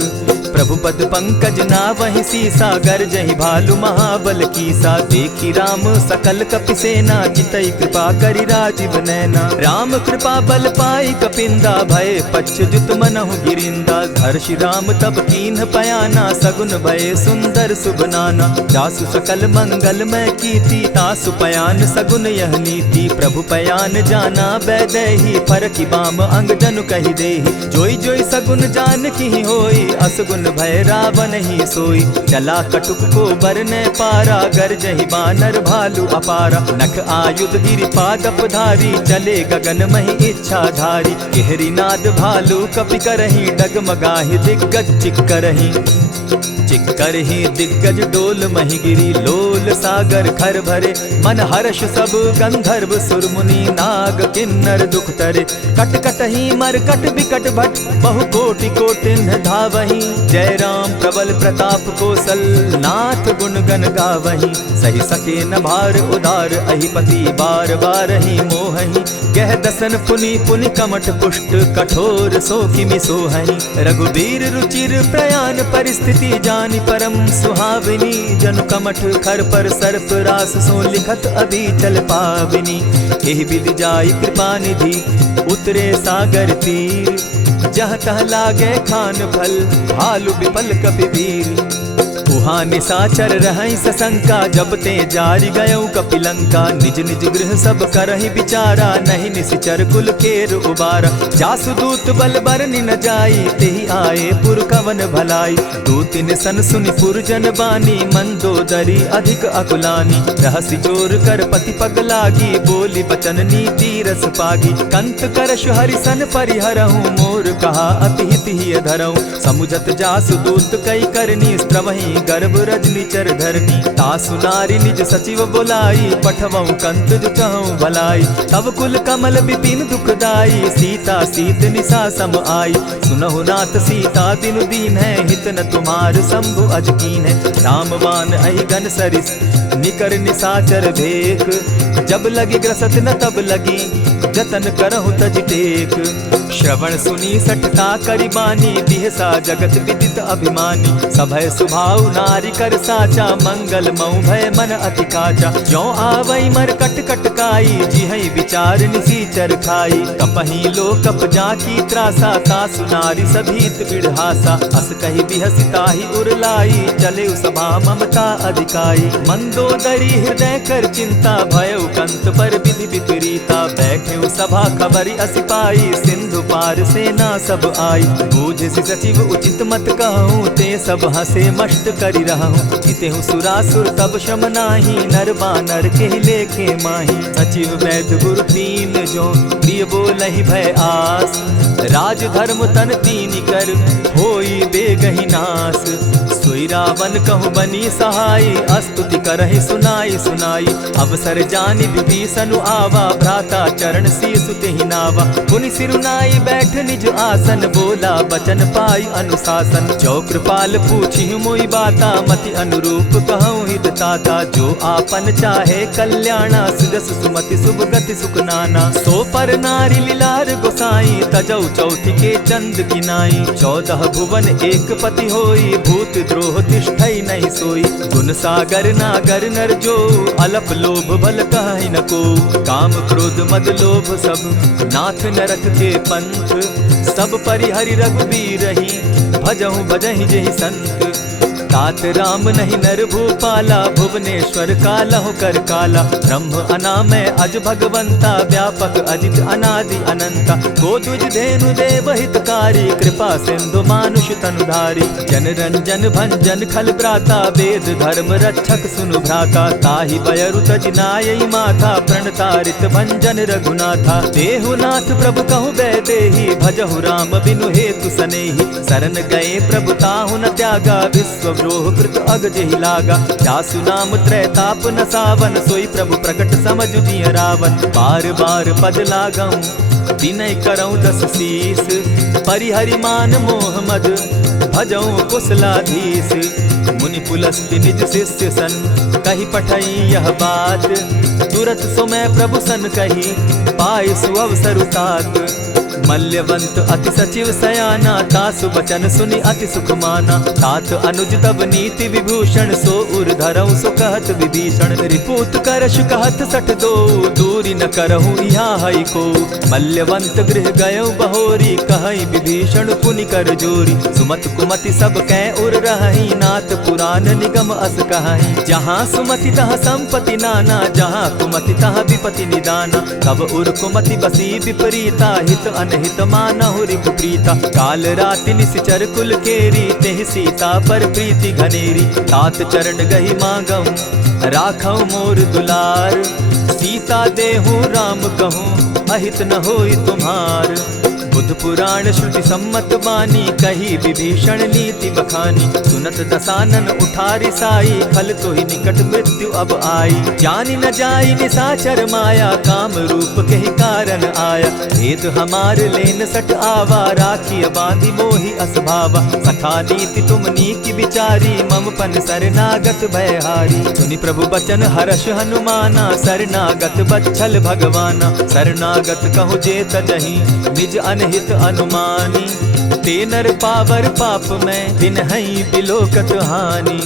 प्रभु पद पंकज नावहि सीसा, गरजहि भालु महाबल कीसा। देखी राम सकल कपि सेना, चितई कृपा करि राजीव नैना। राम कृपा बल पाई कपिंदा, भय पच्युत मनहु गिरिंदा। हर्षि राम तब कीन्ह पयाना, सगुन भय सुंदर शुभ नाना। जासु सकल मंगल मैं कीति, तासु पयान सगुन यह नीति। प्रभु पयान जाना बैदेही, फरकि बाम अंग जनु कहि देहि। जोई जोई सगुन जान की होई, असगुन भय रावण ही सोई। चला कटुक को बरने पारा, गरजहि बानर भालु अपारा। नख आयुध गिरि पादप धारी, चले गगन महि इच्छा धारी। केहरी नाद भालु कपि करहि, डगमगाहि दिग्गज चिक्करहि। चिक्करहि दिग्गज डोल महि गिरी, लोल सागर खर भरे। मन हर्ष सब गंधर्व सुर मुनि, नाग किन्नर दुख तरे। कट कटहि मरकट बिकट भट, बहु कोटि कोटिन धावहि। जय राम प्रबल प्रताप कौशल, नाथ गुण गण गावहि। सही सके न भार उदार, अहिपति बार बार ही मोहहि। गह दसन पुनि पुनि कमठ पुष्ट, कठोर सो किमि सोहहि। रघुबीर रुचिर प्रयाण परिस्थिति, जानि परम सुहाविनी। जनु कमठ खर पर सर्प रास, सो लिखत अभी चल पाविनी। एहि विधि जाई कृपा निधि, उतरे सागर तीर। जह तह लागे खान फल, भालु विपल कपि वीर। उहाँ निशाचर रहै सशंका, जब ते जारि गयौ कपिलंका। निज निज गृह सब करहि विचारा, नहीं निशिचर कुल केर उबारा। जासु दूत बल बरनि न जाई, तेहि आए पुर कवन भलाई। दूतिन सन सुनि पुरजन बानी, मंदोदरी अधिक अकुलानी। रहसि जोर कर पति पग लागी, बोली बचन नीति रस पागी। कंत करश हरि सन परिहरहु, मोर कहा अति हित ही धरहु। समुझत जासु दूत कई करनी, स्त्रवहि गर्भ रजनी चर धरनी। तासु नारी निज सचिव बोलाई, पठवऊ कंत जो चहु भलाई। तब कुल कमल विपिन दुखदाई, सीता सीत निशा सम आई। सुनहु नाथ सीता बिनु दीन है, हित न तुम्हार शंभु अजकीन है। रामवान अहि गन सरिस, निकर निशाचर भेक। जब लगी ग्रसत न तब लगी, जतन करहु तज टेक। श्रवण सुनी सठता करिबानी, बिहसा जगत विदित अभिमानी। सभय सुभाव नारी कर साचा, मंगल मऊ भय मन अति काचा। ज्यों आवई मर कट कट काई, जिहई विचार निसीचर खाई। कपही लो कप जाकी त्रासा, तासु नारी सभीत बिढ़ासा। अस कही बिहसिता ही उरलाई, चले सभा ममता अधिकाई। मंदोदरी हृदय कर चिंता, भयउ कंत पर विधि विपरीता। बैठे सभा खबरी असिपाई, सिंधु पार सेना सब आई। बूझ सचिव उचित मत कहूँ, ते सब हंसे मष्ट करी रहूँ। जितेहु सुरासुर तब शम नाही, नर बानर के लेखे माही। सचिव वैद्य गुरु तीन जो, प्रिय बोलहि भय आस। राज धर्म तन तीन कर, होई बेगहि नास। सोई रावण कहु बनी सहाई, अस्तुति करहि सुनाई सुनाई। अवसर जानि विभीषण आवा, भ्राता चरण शीसु तेहि नावा। पुनि सिरुनाई बैठ निज आसन, बोला बचन पाई अनुशासन। जो कृपाल पूछि मोई बाता, मति अनुरूप कहूँ हित ताता। जो आपन चाहे कल्याणा, सुजस सुमति शुभ गति सुख नाना। सो पर नारी लीलार गोसाई, तजौ चौथि के चंद किनाई। 14 भुवन एक पति होई, भूत द्रोह तिष्ठई नहीं सोई। गुण सागर नागर नर जो, अलप लोभ भल कहि न को। काम क्रोध मद लोभ सब, नाथ नरक के पंथ। सब परिहरि रघुबीर रही, भजहु भजहि जेहि संत। तात राम नहीं नर भूपाला, भुवनेश्वर कालहु कर काला। ब्रह्म अनामय अज भगवंता, व्यापक अजित अनादि अनंता। गो द्विज धेनु देव हितकारी, कृपा सिंधु मानुष तनुधारी। जन रंजन भंजन खल भ्राता, वेद धर्म रक्षक सुनु भ्राता। ताहि बयरु तजिनायि माथा, प्रणतारित भंजन रघुनाथा। देहुनाथ प्रभु कहु बैदेहि, भजहु राम बिनु हेतु सनेहि। शरण गए प्रभु ताहु न त्यागा, विश्व द्रोह कृत अग जेहि लागा। जासु नाम त्रैताप न सावन, सोई प्रभु प्रकट समझु जिय रावण। बार बार पद लागऊं, विनय करऊं 10 शीस। परिहरि मान मोह मद, भजऊं कुशलाधीश। मुनि पुलस्ति निज शिष्य सन, कही पठई यह बात। तुरत सुमय प्रभु सन कही, पाय सुअवसर तात। मल्यवंत अति सचिव सयाना, तासु बचन सुनि अति सुख माना। तात अनुज तब नीति विभूषण, सो उर धरऊ सो कहत विभीषण। रिपुत करश कहत सठ दो, दूरी न करहु यहाँ हई को। मल्यवंत गृह गयो बहोरी, कहई विभीषण पुनि कर जोरी। सुमत कुमति सब कै उर रहई, नाथ पुराण निगम अस कहई। जहाँ सुमति तहाँ संपत्ति नाना, जहाँ कुमति तहाँ विपति निदाना। तब उर कुमति बसी विपरीता, हित अनहित मानहु रिपु प्रीता। काल राति निशिचर कुल केरी, तेहि सीता पर प्रीति घनेरी। तात चरण गही मांगऊं, राखऊं मोर दुलार। सीता देहूं राम कहूं, अहित न होई तुम्हार। बुध पुराण श्रुति सम्मत बानी, कही विभीषण नीति बखानी। सुनत दसानन उठारी साई, खल तो ही निकट मृत्यु अब आई। जानी न जाई निसाचर माया, काम रूप के ही कारण आया। भेद हमार लेन सट आवा, राखी बांधी मोहि असभावा। सखा नीति तुम नीति विचारी, मम पन शरणागत भयहारी। सुनि प्रभु बचन हर्ष हनुमाना, शरणागत बच्छल भगवाना। शरणागत कहु जे तजहि, निज अनहित अनुमानी। ते नर पावर पाप में, बिनहि बिलोकत हानि।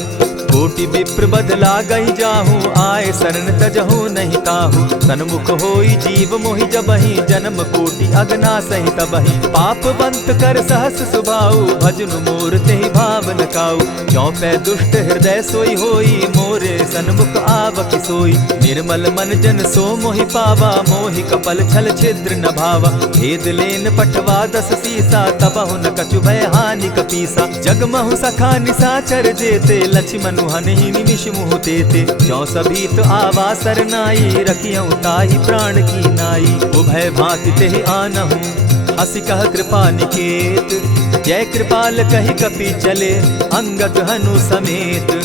कोटि विप्र बदला गई जाहूँ, आए शरण तजहू नहीं ताहू। सन्मुख होई जीव मोहि जबहि, जन्म कोटि अगना सहि तबहि। पाप बंत कर सहस सुभाऊ, भजनु मोर तेहि भाव न काऊ। ज्यों पै दुष्ट हृदय सोई होई, मोरे सन्मुख आवक सोई। निर्मल मन जन सो मोहि पावा, मोहि कपल छल छिद्र न भावा। भेद लेन पठवा 10 सीसा, तबहु न कछु भय हानि कपीसा। जगमहु सखा निसाचर जेते, लक्ष्मण हनहि निमिष मुह देते। ज्यों सभीत आवा सरनाई, रखियऊं ताहि प्राण की नाई। उभय भांति तेहि आनहूं, हसी कह कृपा निकेत। जय कृपाल कहि कपि चले, अंगद हनु समेत।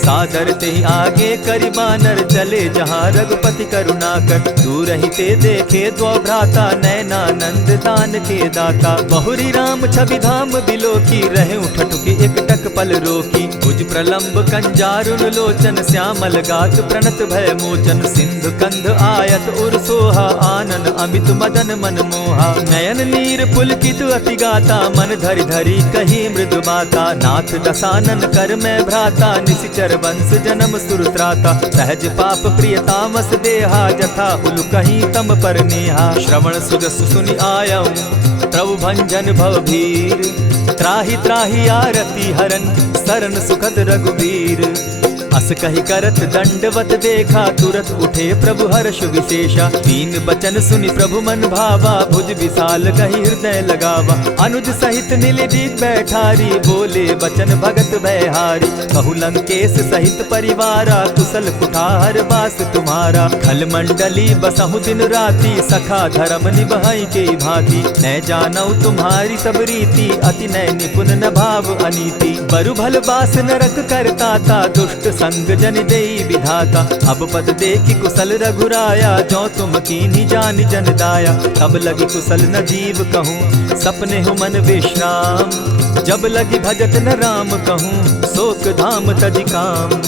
सादर ते आगे करि बानर चले जहाँ रघुपति करुणा कर। दूर ही ते देखे द्वौ भ्राता नैनानंद दान के दाता। बहुरी राम छवि धाम बिलोकी रहे उठटुकी एक टक पल रोकी। भुज प्रलंब कंजारुन लोचन श्यामल गात प्रणत भय मोचन। सिंधु कंध आयत उर सोहा आनन अमित मदन मन मोहा। नयन नीर पुलकित अति गाता मन धरि धरि कही मृदु बाता। नाथ दसानन कर मैं भ्राता निशिचर वंश जन्म सुरत्राता। सहज पाप प्रिय तामस देहा जथा उलु कहीं तम पर नेहा। श्रवण सुजस सुनि आयऊं प्रभु भंजन भवभीर। त्राहि त्राहि आरती हरन सरन सुखद रघुवीर। अस कहि करत दंडवत देखा तुरत उठे प्रभु हर्ष विशेषा। दीन बचन सुनि प्रभु मन भावा भुज विशाल कहि हृदय लगावा। अनुज सहित नीलदीप बैठारी बोले बचन भगत भयहारी। कहु लंकेश सहित परिवारा कुशल कुठार बास तुम्हारा। खल मंडली बसहु दिन राति सखा धर्म निभाई के भांति। न जानऊ तुम्हारी सब रीति अति नय निपुण न भाव अनीति। बरु भल बास नरक करता ता दुष्ट संग जन देई विधाता। अब पद देखी कुशल रघुराया जो तुम कीन्ही जान जन दाया। तब लगी कुशल न जीव कहूँ सपने हो मन विश्राम। जब लगी भजत न राम कहूँ शोक धाम तजि काम।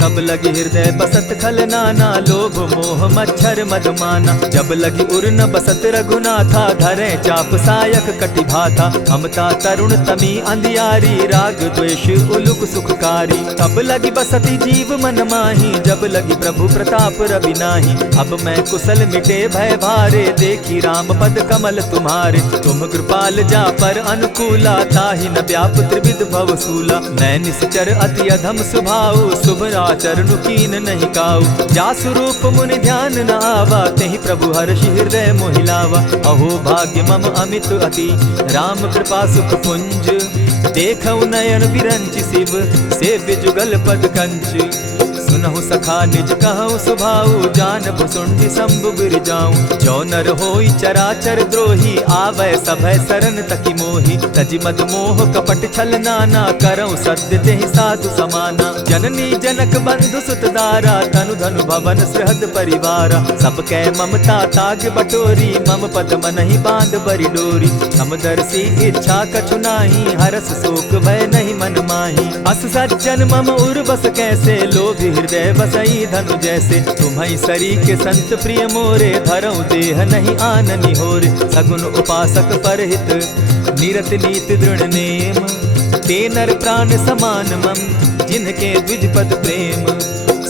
तब लगी हृदय बसत खल नाना लोभ मोह मच्छर मधुमाना। जब लगी उर न बसत रघुनाथा धरे चाप सायक कटि भाथा। ममता तरुण तमी अंधियारी राग द्वेष उलुक सुखकारी। तब लगी बसती जीव मन माही जब लगी प्रभु प्रताप रवि नाही। अब मैं कुशल मिटे भय भारे देखी राम पद कमल तुम्हारे। तुम कृपाल जा पर अनुकूला ताहि न व्याप त्रिविध भवसूला। मैं निश्चर अति अधम स्वभाव शुभ चरणु कीन नहीं काऊ। जासु रूप मुनि ध्यान न आवा तेहि प्रभु हर्षि हृदय मोहिलावा। अहो भाग्य मम अमित अति राम कृपा सुख पुंज। देखऊ नयन विरंचि शिव सेव्य जुगल पद कंच। सुनहु सखा निज कहु सुभाऊ जान भुसुंडि शंभु गिर जाऊं। जो नर होई चराचर द्रोही आवै सभय सरन तकी मोही। तजि मद मोह कपट छल नाना करऊं सत्य तेहि साधु समाना। जननी जनक बंधु सुत दारा तनु धनु भवन सृहद परिवारा। सब कै ममता ताग बटोरी मम पद मनहि बांध बरि डोरी। समदर्शी इच्छा कछु नाही हरस शोक भय नहीं मन माही। अस सज्जन मम उर बस कैसे लोभी हृदय बसई धनु जैसे। तुम्हारी सरी के संत प्रिय मोरे धरऊं देह नहीं आननि होरे। सगुन उपासक परहित निरत नीत दृढ़ नेम। ते नर प्राण समान मम जिनके द्विज पद प्रेम।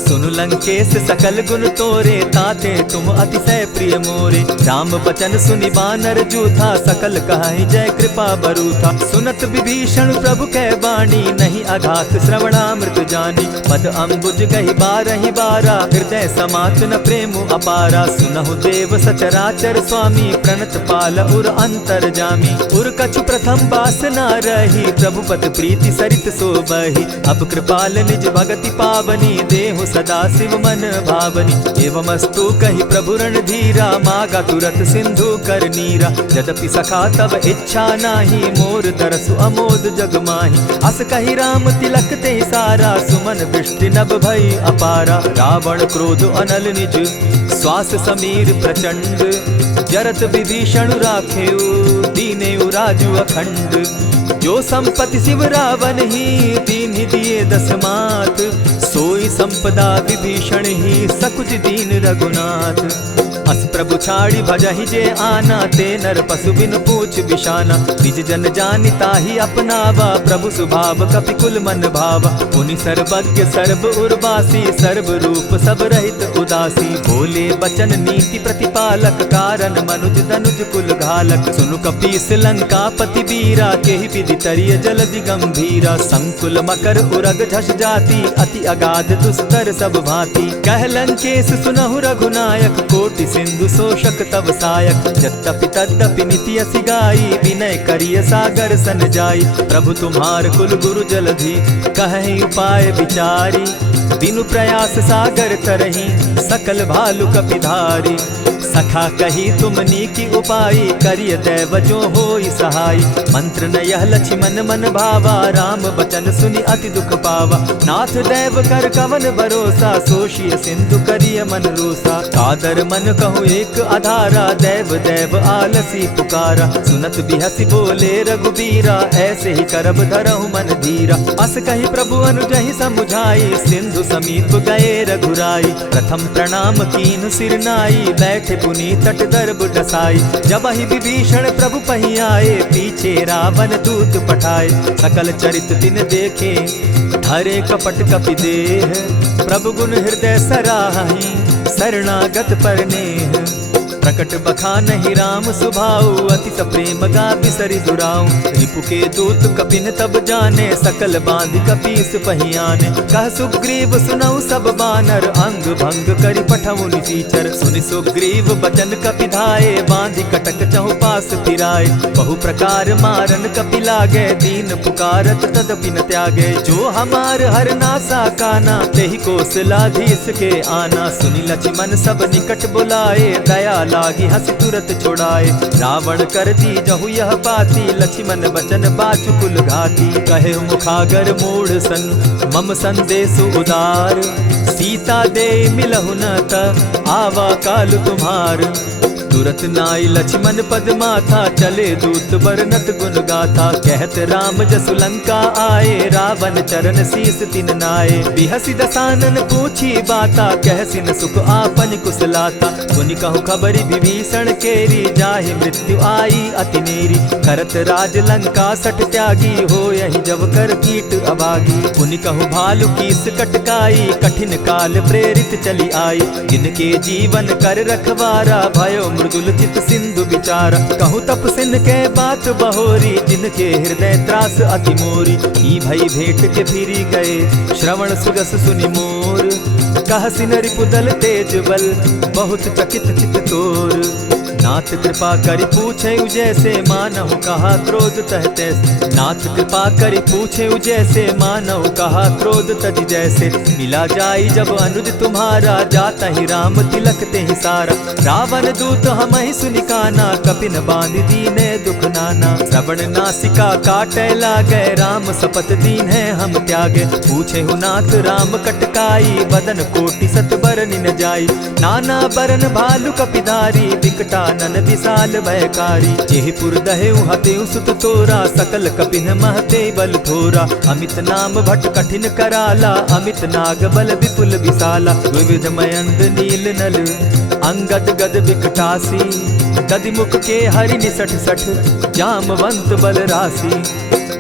सुनु लंकेश सकल गुण तोरे ताते तुम अतिशय प्रिय मोरे। राम बचन सुनि बानर जूथा सकल कहाहि जय कृपा बरूथा। सुनत विभीषण प्रभु कै बाणी नहीं अघात श्रवणामृत जानी। पद अम्बुज गहि बारहि बारा हृदय समात न प्रेम अपारा। सुनहु देव सचराचर स्वामी प्रणत पाल उर अंतर जामी। उर कछु प्रथम बास न रही प्रभु पद प्रीति सरित सोबहि। अब कृपाल निज भगति पावनी देहु सदा शिव मन भावनी। एवमस्तु कहि प्रभु रणधीरा मागा तुरत सिंधु कर नीरा। यद्यपि सखा तब इच्छा नाही मोर दरसु अमोद जग माही। अस कहि राम तिलक ते सारा सुमन वृष्टि नभ भई अपारा। रावण क्रोध अनल निज श्वास समीर प्रचंड। जरत विभीषण राखेउ दीनेउ राजु अखंड। जो संपत्ति शिव रावण ही दीन्हि दिए दस मात। सोई संपदा विभीषण ही सकुच दीन रघुनाथ। अस प्रभु छाड़ी भजहि जे आना ते नर पशु बिन पूछ बिशाना। निज जन जानिता ही अपनावा प्रभु स्वभाव कपिकुल मन भावा। मुनि सर्वज्ञ सर्व उर्वासी सर्व रूप सब रहित उदासी। बोले बचन नीति प्रतिपालक कारण मनुज धनुज कुल घालक। सुनु कपीस लंका पति बीरा केहि विधि तरिय जलधि गंभीरा। संकुल मकर उरग झस जाति अति अगाध दुस्तर सब भांति। कह लंकेश सुनहु रघुनायक कोटि सिंधु शोषक तव सायक। यद्यपि तद्यपि निति असि गाई, विनय करिय सागर सन जाई। प्रभु तुम्हार कुल गुरु जलधि, कहि उपाय विचारी। बिनु प्रयास सागर तरही, सकल भालु कपिधारी। सखा कही तुमनी की उपाई, करिय दैव जो होई सहाय। मंत्र न यह लक्ष्मण मन भावा, राम बचन सुनि अति दुख पावा। नाथ दैव कर कवन भरोसा, सोषिय सिंधु करिय मन रोसा। कादर मन कहूँ एक आधारा, दैव दैव आलसी पुकारा। सुनत बिहसी बोले रघुबीरा, ऐसे ही करब धरहु मन धीरा। अस कही प्रभु अनुजहि समुझाई, सिंधु समीप गए रघुराई। प्रथम प्रणाम कीन सिर नाई, बैठे पुनि तट दर्ब डसाई। जब ही विभीषण प्रभु पही आए, पीछे रावण दूत पठाए। सकल चरित तिन देखे, धरे कपट कपि देह। प्रभु गुण हृदय सराहि, शरणागत पर नेह। प्रकट बखानहि राम सुभाऊ, अति सप्रेम गा बिसरि दुराऊ। रिपु के दूत कपिन तब जाने, सकल बांधि कपीस पहियाने। कह सुग्रीव सुनऊ सब बानर, अंग भंग करि पठऊ निसीचर। सुनि सुग्रीव बचन कपि धाये, बांधि कटक चहु पास फिराए। बहु प्रकार मारन कपि लागे, दीन पुकारत तदपि न त्यागे। जो हमार हर नासा काना, तेहि कौशलाधीश के आना। सुनि लक्ष्मण सब निकट बुलाए, दया लागी हंसी तुरत छुड़ाए। रावण कर दी जहु यह पाती, लक्ष्मण बचन बाचु कुल घाती। कहे मुखागर मूढ़ सन, मम संदेश उदार। सीता दे मिलहु न त, आवा काल तुम्हार। तुरत नाई लक्ष्मण पद माथा, चले दूत बरनत गुण गाथा। कहत राम जसु लंका आए, रावण चरण शीस तिन नाये। बिहसी दसानन पूछी बाता, कहसी न सुख आपन कुशलाता। सुनि कहु खबरी विभीषण केरी, जाहि मृत्यु आई अति नेरी। करत राज लंका सठ त्यागी, हो यही जब कर कीट अभागी। पुनि कहु भालु कीस कटकाई, कठिन काल प्रेरित चली आई। जिनके जीवन कर रखवारा, भयो मृदुल चित सिंधु विचारा। कहूँ तपसिन के बात बहोरी, जिनके हृदय त्रास अति मोरी। ई भई भेंट के फिरी गए, श्रवण सुगस सुनि मोर। कहसिन रिपुदल तेज बल, बहुत चकित चित तोर। नाथ कृपा करि पूछे जैसे, मानहु कहा क्रोध तह तैसे। नाथ कृपा करि पूछे जैसे, मानहु कहा क्रोध तज जैसे। मिला जाई जब अनुज तुम्हारा, जाता ही राम तिलक ते ही सारा। रावण दूत हम ही सुनि काना, कपिन बांध दीने दुख नाना। श्रवण नासिका काटे लागे, राम सपत दीन है हम त्यागे। पूछे हु नाथ राम कटकाई, बदन कोटि सत बरनि न जाई। नाना बरन भालु कपिधारी, विकटा नन विशाल भयकारी। जेहिपुर दहेउ हतेउ सुत तोरा, सकल कपिन महते बल थोरा। अमित नाम भट कठिन कराला, अमित नाग बल विपुल विशाला। विविध मयंद नील नल, अंगद गद विकटासी। गदिमुख के हरि निसठ सठ, जामवंत बल राशि।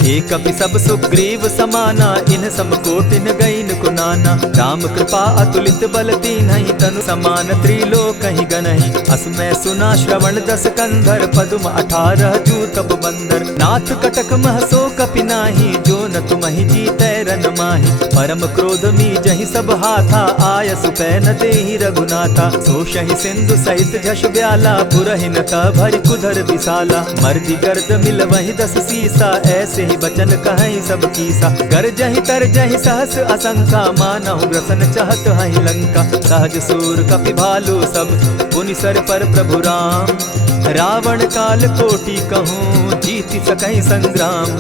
एक कपि सब सुग्रीव समाना, इन समकोटिन गईन कुनाना। राम कृपा अतुलित बल दीन्हि, तनु समान त्रिलोक ही गनहि। अस मैं सुना श्रवण दस कंधर, पदुम 18 जूतब बंदर। नाथ कटक महसो कपि नाही, जो न तुमहि जीतै रन माहि। परम क्रोध मी जहि सब हाथा, आयस पै न देहि रघुनाथा। सोषहि सिंधु सहित झष ब्याला, पुरहि न भरि कुधर विशाला। मर्दि गर्द मिल वहि 10 सीसा, ऐसे ही बचन कहीं सब कीसा। गरजहि तरजहि सहस असंख्या, मानहु ग्रसन चाहत हहि लंका। सहज सूर कपि भालु सब, पुनि सर पर प्रभु राम। रावण काल कोटि कहूँ, जीति सकहि संग्राम।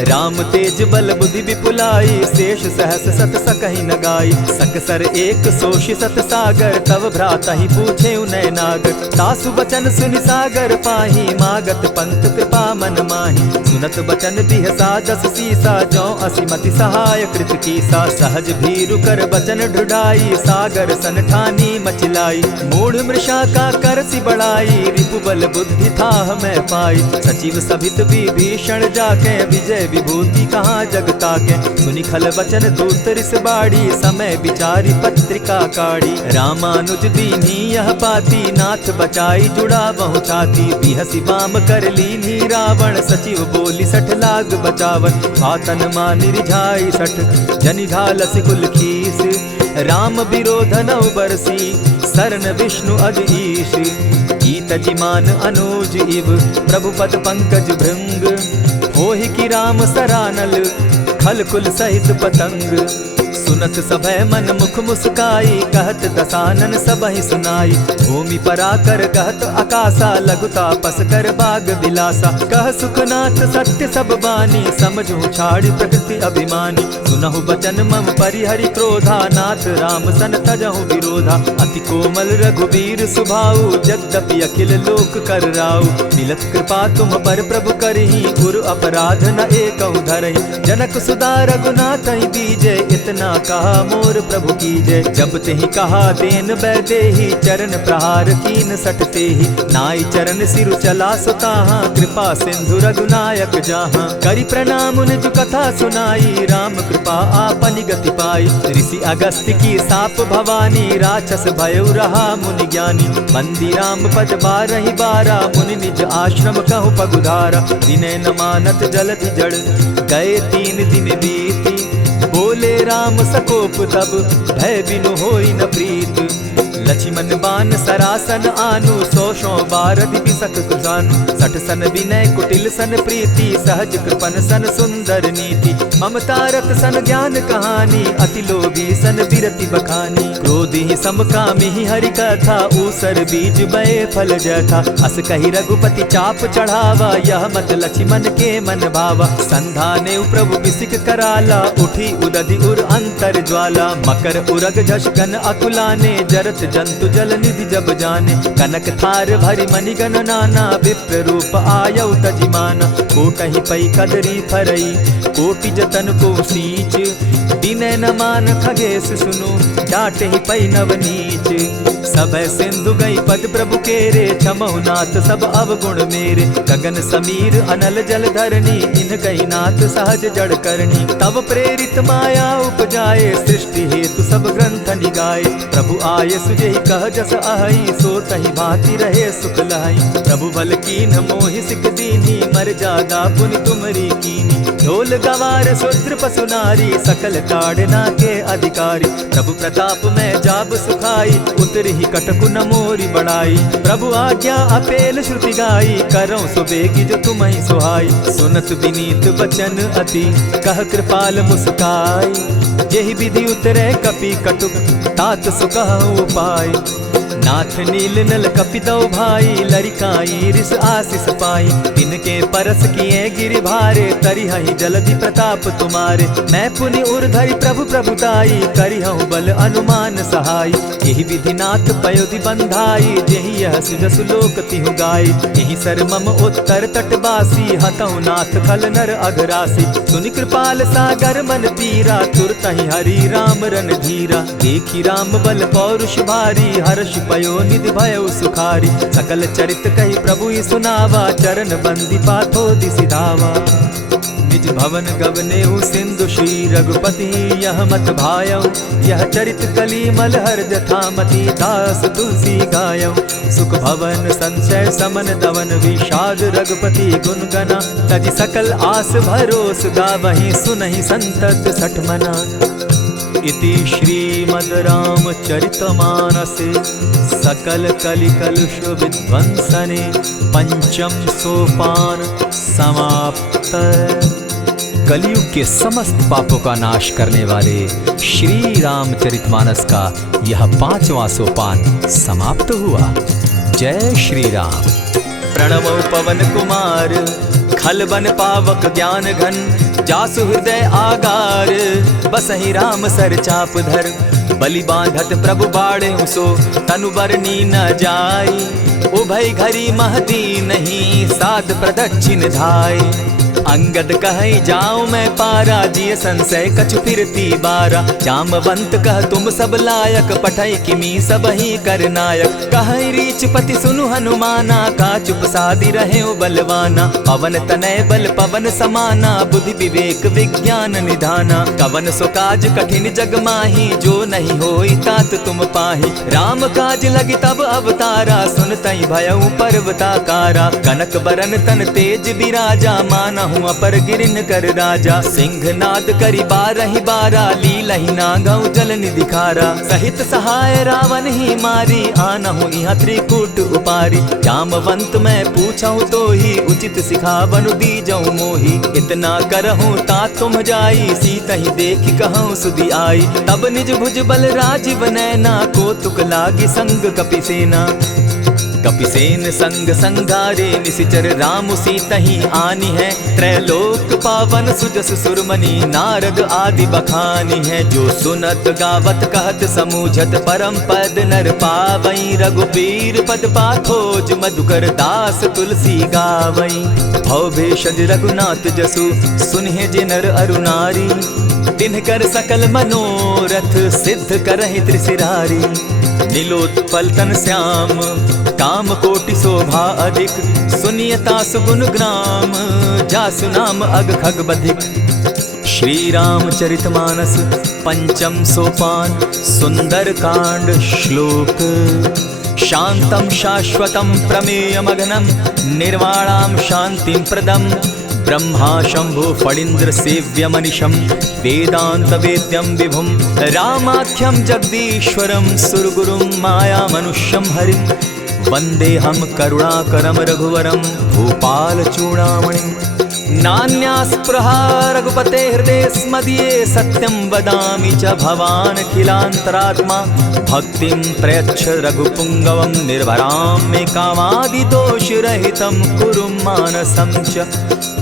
राम तेज बल बुद्धि विपुलाई, शेष सहस सत सकहि न गाई। सकसर एक सोषि सत सागर, तव भ्राता ही पूछे उनय नागर। तासु बचन सुनि सागर पाही, मागत पंत कृपा मन माही। सुनत बचन बिहसा 10 सीसा, जौ असिमति सहाय कृत कीसा। सहज भीरु कर बचन ढुढ़ाई, सागर सन ठानी मचिलाई। मूढ़ मृषा का करसि बढ़ाई, रिपु बल बुद्धि थाह मैं पाई। सचिव सभित विभीषण जाके, विजय विभूति कहाँ जगता के। सुनि खल बचन दूत रिस बाड़ी, समय विचारी पत्रिका काढ़ी। रामानुज दीन्ही यह बाती, नाथ बचाई जुड़ा बहु छाती। बिहसी बाम कर लीन्ही रावण, सचिव बोली 60 लाग बचावन। आतन मानि रिझाई 60, जनि घालसि कुल खीस। राम विरोध नौ बरसी, शरण विष्णु अज ईश, कीत जिमान अनुज इव, प्रभु पद पंकज भृंग, होहि की राम सरानल, खल कुल सहित पतंग। सुनत सभय मन मुख मुस्काई, कहत दसानन सबहि सुनाई। भूमि पराकर कहत आकाशा, लघुता पस कर बाग बिलासा। कह सुखनाथ सत्य सब बानी, समझू छाड़ी प्रकृति अभिमानी। सुनहु बचन मम परिहरि क्रोधा, नाथ राम सन तजहु विरोधा। अति कोमल रघुबीर सुभाऊ, यद्यपि अखिल लोक कर राऊ। मिलत कृपा तुम पर प्रभु करही, गुरु अपराध न एकहु धरहि। जनक सुदा रघुनाथ ही दीजे, इतना कहा मोर प्रभु कीजे। जब तेहि कहा देन बैदेही, चरण प्रहार कीन सटते ही। नाई चरण सिरु चला सुताहा, कृपा सिंधु रघुनायक जाहा। करि प्रणाम निज कथा सुनाई, राम कृपा आपनि गति पाई। ऋषि अगस्त्य की साप भवानी, राक्षस भयउ रहा मुनि ज्ञानी। बंदी राम पद बारहि बारा, मुनि निज आश्रम कहु पगुधारा। विनय न मानत जलधि जड़, गए 3 दिन बीती। बोले राम सकोप तब, भय बिनु होई न प्रीत। लक्ष्मण बान सरासन आनु, 100 बारधि बिसक कुजानु। 60 सन विनय कुटिल सन प्रीति, सहज कृपन सन सुंदर नीति। ममता रत सन ज्ञान कहानी, अति लोभी सन बिरति बखानी। क्रोधी समकामी हरि कथा, ऊसर बीज बये फल जथा। अस कही रघुपति चाप चढ़ावा, यह मत लक्ष्मण के मन भावा। संधाने प्रभु बिसिक कराला, उठी उदधि उर अंतर ज्वाला। मकर उरग झष गन अकुलाने, जरत जंतु जल निधि जब जाने। कनक थार भरि मणिगण नाना, विप्र रूप आयउ तजिमाना। कोटहि पै कदरी फरई, कोटि जतन को सींच। विनय न मान खगेश सुनु, डांटहि पै नव नीच। सभय सिंधु गई पद प्रभु केरे, क्षमहु नाथ सब अवगुण मेरे। गगन समीर अनल जल धरनी, इन गई नाथ सहज जड़ करनी। तब प्रेरित माया उपजाए, सृष्टि हेतु सब ग्रंथ निगाए। प्रभु आय सुजेहि कह जस अहई, सो तहि भांति रहे सुख लहई। प्रभु बल कीन मोहि सिख दीनी, मर जादा पुनि तुमरी कीनी। ढोल गवार शूद्र पशु नारी, सकल ताड़ना के अधिकारी। प्रभु प्रताप में जाब सुखाई, उतरि कटकु न मोरी बड़ाई। प्रभु आज्ञा अपेल श्रुति गाई, करऊं सुबेगी जो तुम्हि सुहाई। सुनत विनीत बचन अति, कह कृपाल मुस्काई। जेहि विधि उतरे कपि कटुक, तात सुकहु उपाय। नाथ नील नल कपि दो भाई, लरिकाई रिस आशीष पाई। तिनके परस किए गिरि भारे, तरिहहि जलधि प्रताप तुम्हारे। मैं पुनि उर्धरि प्रभु प्रभुताई, करिहउ बल अनुमान सहाय। यही विधि नाथ पयोधि बंधाई, जेहि यह सुजसु लोक तिहु गाई। यही सर मम उत्तर तटवासी, हतहु नाथ खल नर अघरासी। सुनि कृपाल सागर मन पीरा, तुरतहि हरि राम रन धीरा। देखी राम बल पौरुष भारी, हर्ष पयो निधि भयउ सुखारी। सकल चरित कही प्रभु ही सुनावा, चरण बंदी पाथो दिसि धावा। निज भवन गवनेहु सिंधु श्री रघुपति, यह मत भायऊ। यह चरित कली मलहर जथामति, दास तुलसी गायऊ। सुख भवन संशय समन दवन, विषाद रघुपति गुण गना। तजि सकल आस भरोस, गावहि सुनहि संतत सठ मना। इति श्रीमद् रामचरितमानसे, सकल कलि कलुष विध्वंसने। पंचम सोपान समाप्त। कलयुग के समस्त पापों का नाश करने वाले श्री रामचरितमानस का यह 5वां सोपान समाप्त हुआ। जय श्री राम। प्रणमो पवन कुमार, खल बन पावक ज्ञान घन। जासु हृदय आगार, बसहि राम सर चाप धर। बलि बांधत प्रभु बाढ़े सो, तनु बरनी न जाई। उभय घरी महदी नहीं, साध प्रदक्षिण धाई। अंगद कहे जाऊं मैं पारा, जिय संशय कछु फिरती बारा। जामवंत कह तुम सब लायक, पठै किमी सब ही कर नायक। कहे रीच पति सुनु हनुमाना, का चुप सादी रहे बलवाना। पवन तनय बल पवन समाना, बुद्धि विवेक विज्ञान निधाना। कवन सो काज कठिन जग माही, जो नहीं होई तात तुम पाही। राम काज लगी तब अवतारा, सुनतहि भयउ पर्वताकारा। कनक बरन तन तेज विराजा, मानहु कहूँ अपर गिरिन कर राजा। सिंहनाद करी बारहि बारा, लीलहि नागहु जल निधि खारा। सहित सहाय रावण ही मारी, आनहु इहाँ त्रिकूट उपारी। जामवंत मैं पूछहु तो ही, उचित सिखावनु दीजहु मोही। इतना करहूँ ता तुम जाई, सीतहि देखि कहूँ सुधि आई। तब निज भुज बल राजीव नैना, कौतुक लागी संग कपिसेना। कपिसेन संग संगारे, निशिचर राम सीतहि आनी है। त्रैलोक पावन सुजस सुरमणि, नारद आदि बखानी है। जो सुनत गावत कहत समूझत, परम पद नर पावई। रघुबीर पद पाखोज, मधुकर दास तुलसी गावई। भव भेषज रघुनाथ जसु, सुनहि जे नर अरु नारी। तिनकर सकल मनोरथ, सिद्ध करहि त्रिशिरारी। नीलोत्पल तन श्याम, काम कोटि शोभा अधिक। सुनियता सुगुन ग्राम, जासु नाम अग खग बधिक। श्री रामचरित मानस पंचम सोपान, सुंदर कांड श्लोक। शांतम शाश्वतम प्रमेयमघनम, निर्वाणाम शांतिं प्रदम। ब्रह्मा शंभु फणीन्द्र सेव्यमनिशं, वेदांत वेद्यं विभुं। रामाख्यं जगदीश्वरं, सुरगुरुं माया मनुष्यं हरिं। वन्देऽहं करुणाकरं रघुवरं, भूपाल चूडामणिम्। नान्यास्पृहा रघुपते हृदये स्मदीये, सत्यं वदामि च भवानखिलान्तरात्मा। भक्तिं प्रयच्छ रघुपुङ्गवं, निर्भरां मे कामादिदोषरहितं कुरु मानसं च।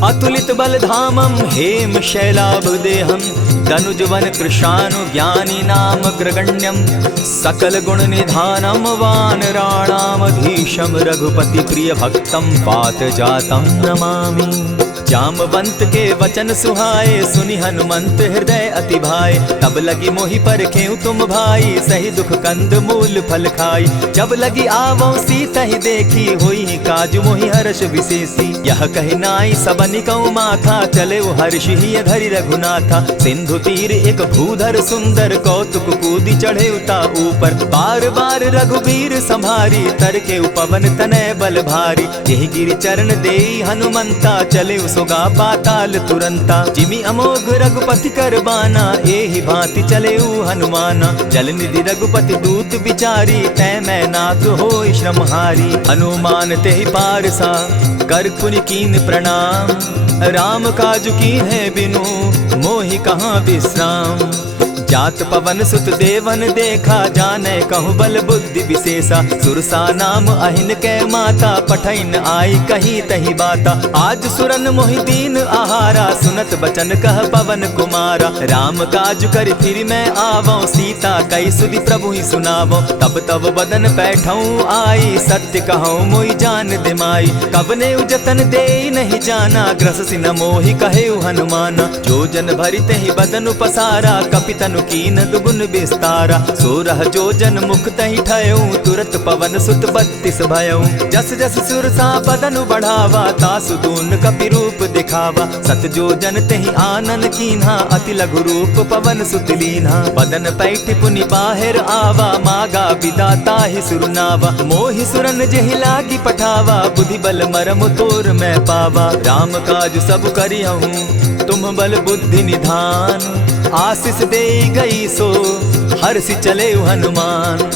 अतुलित बलधामं हेम शैलाभदेहं, दनुजवन कृशानुज्ञानी नामग्रगण्यं। सकल गुण निधानं वानराणामधीशं, रघुपति प्रिय भक्तं पातजातं नमामि। जामवंत के वचन सुहाए, सुनि हनुमंत हृदय अति भाए। तब लगी मोहि परखेउ तुम भाई, सही दुख कंद मूल फल खाई। जब लगी आवो सीतहि देखी, होई काज मोहि हर्ष विशेषी। यह कहि नाई सबनि कहु माथा, चले हर्षि हिय धरि रघुनाथा। सिंधु तीर एक भूधर सुंदर, कौतुक कूदि चढ़े उता ऊपर। बार बार रघुबीर संभारी, तर के उपवन तनय बल भारी। यही गिरि चरण देई हनुमंता, चले सोगा पाताल तुरंता। जिमि अमोघ रघुपति कर बाना, एहि भांति चले हनुमाना। जल निधि रघुपति दूत बिचारी, तै मैं नाथ होई श्रमहारी। हनुमान तेहि पारसा, कर पुनि कीन प्रणाम। राम काज कीन है बिनु, मोहि कहाँ विश्राम। जात पवन सुत देवन देखा, जाने कहु बल बुद्धि विशेषा। सुरसा नाम अहिन कै माता, पठैन आई कहीं तही बाता। आज सुरन मोहि दीन आहारा, सुनत बचन कह पवन कुमारा। राम काज कर फिर मैं आवो, सीता कई सुधि प्रभु ही सुनावो। तब तब बदन बैठऊँ आई, सत्य कहूँ मोहि जान दिमाई। कबने उजतन दे नहीं जाना, ग्रस सिन मोहि कहे हनुमाना। जो जन भरि तहि बदन पसारा, कपितन कीन दुगुन विस्तारा। सोरह जो जन मुख तहि ठयऊ, तुरत पवन सुत 32 भयऊ। जस जस सुरसा बदन बढ़ावा, तासु दून कपि रूप दिखावा। सत जो जन तहि आनन कीन्हा, अति लघु रूप पवन सुत लीन्हा। बदन पैठ पुनि बाहिर आवा, मागा विदाता ही सुरनावा। मोहि सुरन जेहि लागी पठावा, बुद्धि बल मरम तोर मैं पावा। राम काज सब करिहूँ, तुम बल बुद्धि निधान। आशीष दे गई सो, हर्षि चले हनुमान।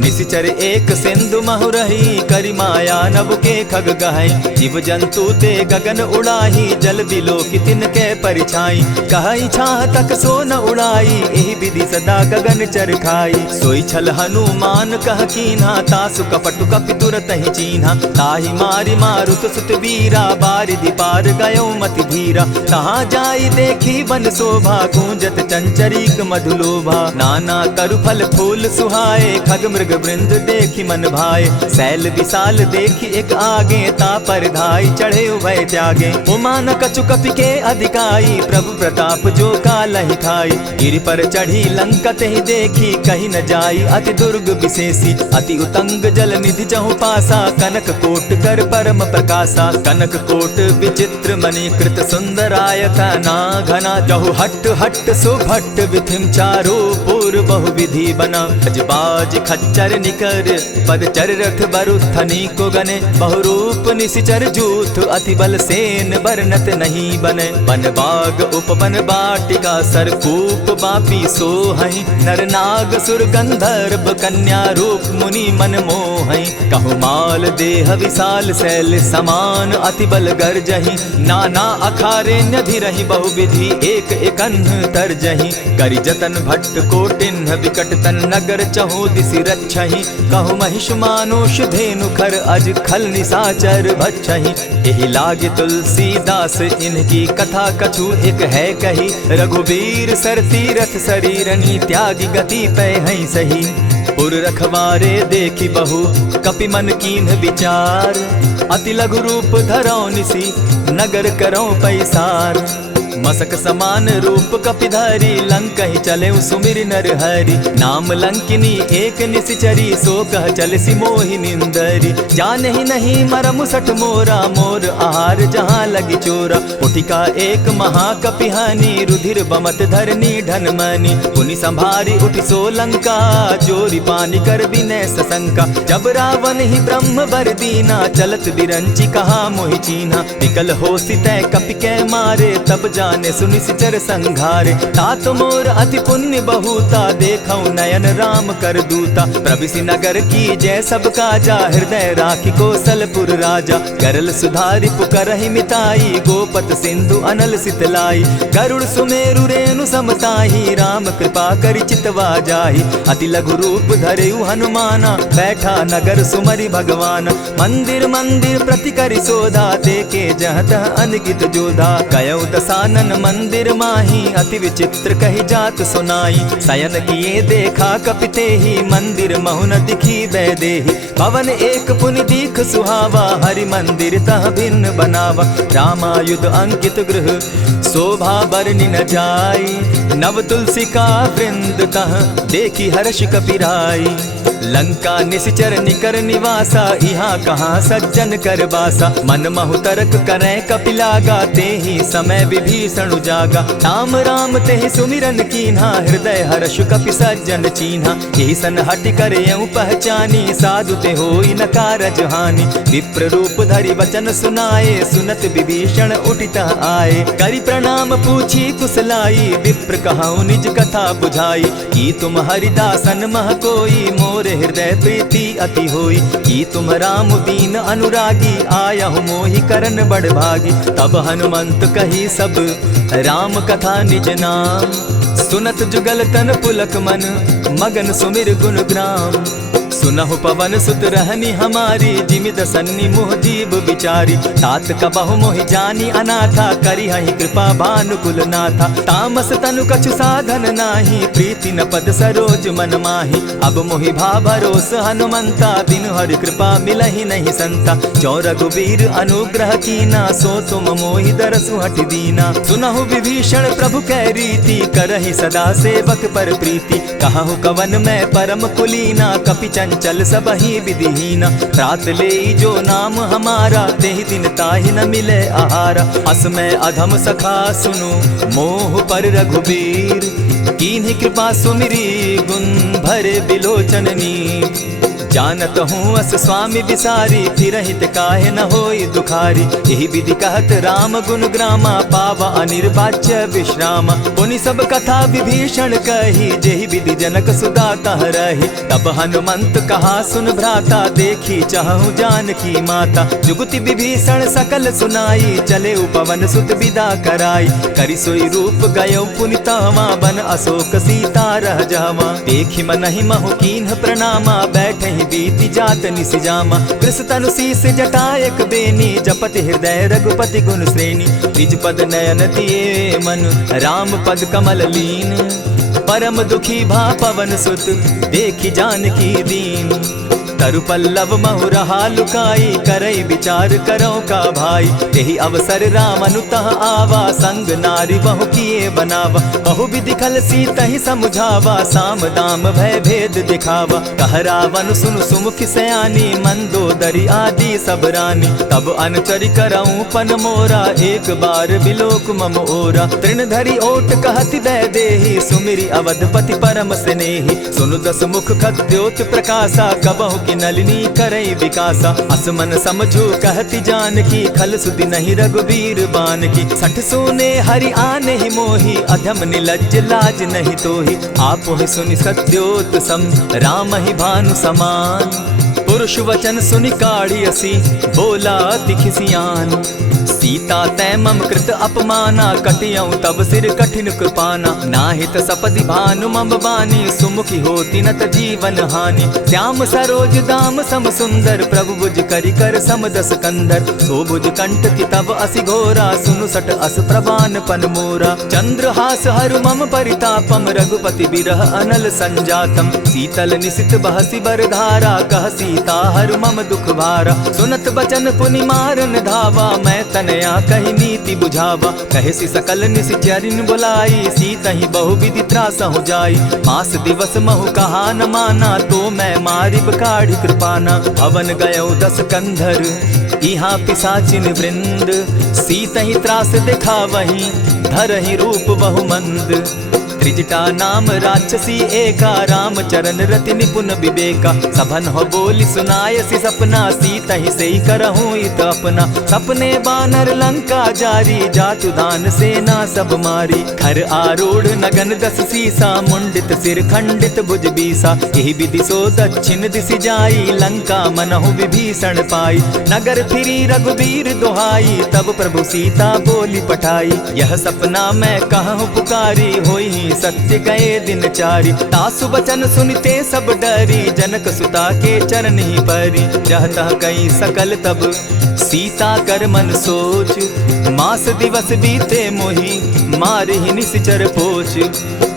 निशिचर एक सिंधु महु रही, करि माया नभ के खग गहई। जीव जंतु ते गगन उड़ाही, जल बिलो की तिनके परिछाई। कहई छाह तक सो न उड़ाई, एहि विधि सदा गगन चर खाई। सोई छल हनुमान कह कीन्हा, तासु कपटु कपि तुरत ही चीन्हा। ताहि मारि मारुत सुत वीरा, बारिधि पार गयो मति धीरा। तहाँ जाई देखी वन शोभा, गूंजत चंचरीक मधुलोभा। नाना तरु फल फूल सुहाए, खग मृग वृंद देखी मन भाए। सैल विशाल देखी एक आगे, ता पर धाई चढ़े उभय त्यागे। उमान कछु कपि के अधिकाई, प्रभु प्रताप जो कालहि खाई। गिरि पर चढ़ी लंका तेहि देखी, कही न जाई अति दुर्ग विशेषी। अति उतंग जल निधि चहु पासा, कनक कोट कर परम प्रकाशा। कनक कोट विचित्र मणि कृत सुंदरायतना घना। जहु हट्ट हट्ट सुभट्ट विधिम चारो पुर घोर बहु विधि बना। अजबाज खच्चर निकर पदचर रथ बरुथनी को गने। बहुरूप निशिचर जूथ अति बल सेन बरनत नहीं बने। बन बाग उपवन बाटिका सरकूप बापी सोहई। नर नाग सुर गंधर्व कन्या रूप मुनि मन मोहई। कहु माल देह विशाल शैल समान अति बल गर्जहि। नाना अखारे न्यधिरहि बहुविधि एक एकन्ह तरजहि। करि जतन भट्ट कोटिन्ह विकट तन नगर चहु दिसि रक्षहि। कहु महिष मानुष धेनु खर अज खल निशाचर भक्षहि। एहि लागे तुलसीदास इनकी कथा कछु एक है कही। रघुबीर सर तीरथ शरीरनी त्यागी गति पै हई सही। पुर रखवारे देखी बहु कपि मन कीन्ह विचार। अति लघु रूप धरौ निसी नगर करौ पैसार। मसक समान रूप कपिधारी लंकहि चले सुमिर नर हरि। नाम लंकिनी एक निशिचरी सो कह चल सी मोहि निंदरी। जानहि नहीं मरम सठ मोरा मोर आहार जहाँ लगी चोरा। उठिका एक महाकपिहानी रुधिर बमत धरनी ढनमनी। पुनि संभारी उठि सो लंका चोरी पानी कर बिनै सशंका। जब रावण ही ब्रह्म बर दीना चलत बिरंची कहा मोहि चीन्हा। निकल होसी तै कपि कै मारे तब जाने सुनिश्चर संघारे। तात मोर अति पुण्य बहुता देखौ नयन राम कर दूता। प्रविशि नगर की जय सब काजा हृदय राखी कौशलपुर राजा। गरल सुधारि पुकरहि मिताई गोपत सिंधु अनल सितलाई। गरुड़ सुमेरु रेणु समताही राम कृपा करि चितवा जाहि। अति लघु रूप धरेउ हनुमाना बैठा नगर सुमरि भगवान। मंदिर मंदिर प्रति करि सोधा देखे जहाँ तह अनगित जोधा। कयौ दसानन मंदिर माही अति विचित्र कही जात सुनाई। शयन किए देखा कपिते ही मंदिर महु न दिखी वैदेही। भवन एक पुनि दीख सुहावा हरि मंदिर तह भिन्न बनावा। रामायुध अंकित गृह शोभा बरनि न जाई। नव तुलसी का वृंद तह देखी हर्ष कपिराई। लंका निशिचर निकर निवासा यहाँ कहाँ सज्जन कर बासा। मन महु तरक करै कपिलागा तेहि समय विभीषण जागा। राम राम तेहि सुमिरन कीन्हा हृदय हर्ष कपि सज्जन चीन्हा। एहि सन हटि कर यूं पहचानी साधु ते होई न कारज हानि। विप्र रूप धरि वचन सुनाए सुनत विभीषण उठितः आए। करि प्रणाम पूछी कुशलाई विप्र कहऊँ निज कथा बुझाई। की तुम हरिदासन मह कोई मोर हृदय प्रीति अति होई। की तुम राम दीन अनुरागी आयहु मोहि करन बड़ भागी। तब हनुमंत कही सब राम कथा निज नाम। सुनत जुगल तन पुलक मन मगन सुमिर गुण ग्राम। सुनहु पवन सुत रहनी हमारी जिमित सन्नी मुह जीव विचारी। तात कबहु मोहि जानी अनाथा करी हहि कृपा भानुकुल नाथा। तामस तनु कछु साधन नाही प्रीति न पद सरोज मन माही। अब मोहि भा भरोस हनुमंता बिनु हरि कृपा मिलहि नहीं संता। जो रघुबीर अनुग्रह कीना सो तुम मोहि दरसु हटि दीना। सुनहु विभीषण प्रभु कै रीति करहि सदा सेवक पर प्रीति। कहु कवन मैं परम कुलीना कपि चंचल सबहि विधिहीना। रात ले जो नाम हमारा तेहि दिन ताहि न मिले आहारा। अस में अधम सखा सुनु मोह पर रघुबीर। कीन्हि कृपा सुमिरी गुण भरे बिलोचन नीर। जानत हूँ अस स्वामी विसारी फिरहित काहे न होई दुखारी। यही विधि कहत राम गुण ग्रामा पावा अनिर्वाच्य विश्रामा। पुनि सब कथा विभीषण कही जेहि विधि जनक सुदा तह रही। तब हनुमंत कहा सुन भ्राता देखी चाहूँ जानकी माता। जुगति विभीषण सकल सुनाई चले पवन सुत विदा कराई। करि सोई रूप गयो पुनि तहवा बन अशोक सीता रह जावा। देखि मनहि महु कीन्ह प्रणामा बैठहि बीति जात निसिजामा। कृष तनु शीस जटा एक बेनी जपति हृदय रघुपति गुण श्रेणी। निज पद नयन दिए मन राम पद कमल लीन। परम दुखी भा पवन सुत देखि जानकी दीन। तरु पल्लव महु रहा लुकाई, करई विचार करो का भाई। यही अवसर राम अनुतः आवा, संग नारी बहु किए बनावा। बहु विधि खल सीता ही समझावा, साम दाम भय भेद दिखावा। कह रावण सुन सुमुख सयानी, मंदोदरी आदि सब रानी। तब अनचरि करऊं पन मोरा, एक बार बिलोक मम ओरा। तृण धरि ओट कहति दय देहि, सुमिरि अवधपति परम स्नेहि। सुनु दस मुख खद्योत प्रकाशा, कबहु की नलिनी करई विकासा। असमन समझो कहति जानकी, खल सुधि नहीं रघुबीर बान की। सठ सोने हरि आने ही मोही, अधम निलज्ज लाज नहीं तोही। आपो ही सुनि सत्योत सम, राम ही भानु समान। पुरुष वचन सुनि काढ़ियसी, बोला अति खिसियान। सीता तै मम कृत अपमाना, कटियऊं तब सिर कठिन कृपाना। नाहित सपदि भानु मम बानी, सुमुखी होती नत जीवन हानि। श्याम सरोज दाम सम सुंदर, प्रभु भुज करि कर सम दस कंधर। सो भुज कंठ की तब असि घोरा, सुनु सट अस प्रवान पन मोरा। चंद्रहास हरु मम परितापम, रघुपति बिरह अनल संजातम। शीतल निशित बहसी बरधारा, कह सीता हरु मम दुख भारा। सुनत बचन पुनि मारन धावा, मैं तनया कही नीति बुझावा। कहसी सकल निशिचरिन बुलाई, सीता ही बहु विधि त्रास हो जाई। मास दिवस महु कहा न माना, तो मैं मारिब काढ़ी कृपाना। हवन गयो 10 कंधर, इहाँ पिशाचिन वृंद। सीता ही त्रास दिखावहीं, धरहि रूप बहु मंद। त्रिजटा नाम राक्षसी एका, राम चरण रति निपुण विवेका। सभन हो बोली सुनायसी सपना, सीता ही से करहूँ इत अपना। सपने बानर लंका जारी, जातु दान सेना सब मारी। खर आरूढ़ नगन 10 सीसा, मुंडित सिर खंडित भुज बीसा। यही विधि सो दक्षिण दिशि जाई, लंका मनहु विभीषण पाई। नगर फिरी रघुबीर दुहाई, तब प्रभु सीता बोली पठाई। यह सपना मैं कहूँ पुकारी, होई सत्य गए दिन चारी। तासु बचन सुनते सब डरी, जनक सुता के चरण ही परी। जहता कई सकल तब सीता कर मन सोच, मास दिवस बीते मोही, मार ही निश्चर पोच।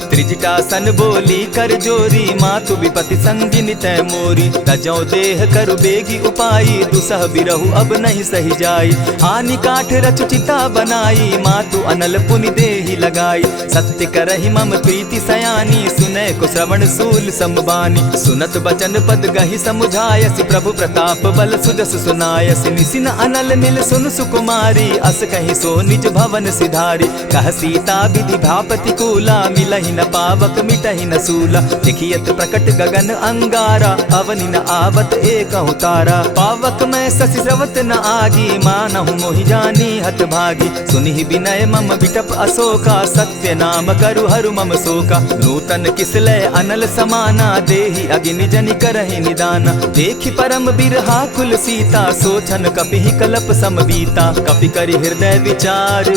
त्रिजटा सन बोली कर जोरी, मातु विपति संगिनी तै मोरी। तजौ देह करु बेगी उपाई, दुसह बिरहु अब नहीं सही जाई। हानि काठ रचु चिता बनाई, मातु अनल पुनि देहि लगाई। सत्य करहि मम प्रीति सयानी, सुनै को श्रवण सूल समबानी। सुनत बचन पद गहि समुझायसि, प्रभु प्रताप बल सुजस सुनायसि। निसिन अनल मिल सुन सुकुमारी, अस कहि सो निज भवन सिधारी। कह सीता विधि भापति कूला, मिलहि न पावक मिटहि न सूला। देखियत प्रकट गगन अंगारा, अवनि न आवत एक तारा। पावक मैं शशि स्रवत न आगी, मानहु मोहि जानी हत भागी। सुनिहि विनय मम विटप अशोका, सत्य नाम करु हरु मम शोका। नूतन किसलय अनल समाना, देहि अगिनि जनि करहि निदाना। देखि परम बिरहा कुल सीता, सोचन कपिहि कलप सम बीता। कपि करि हृदय विचार,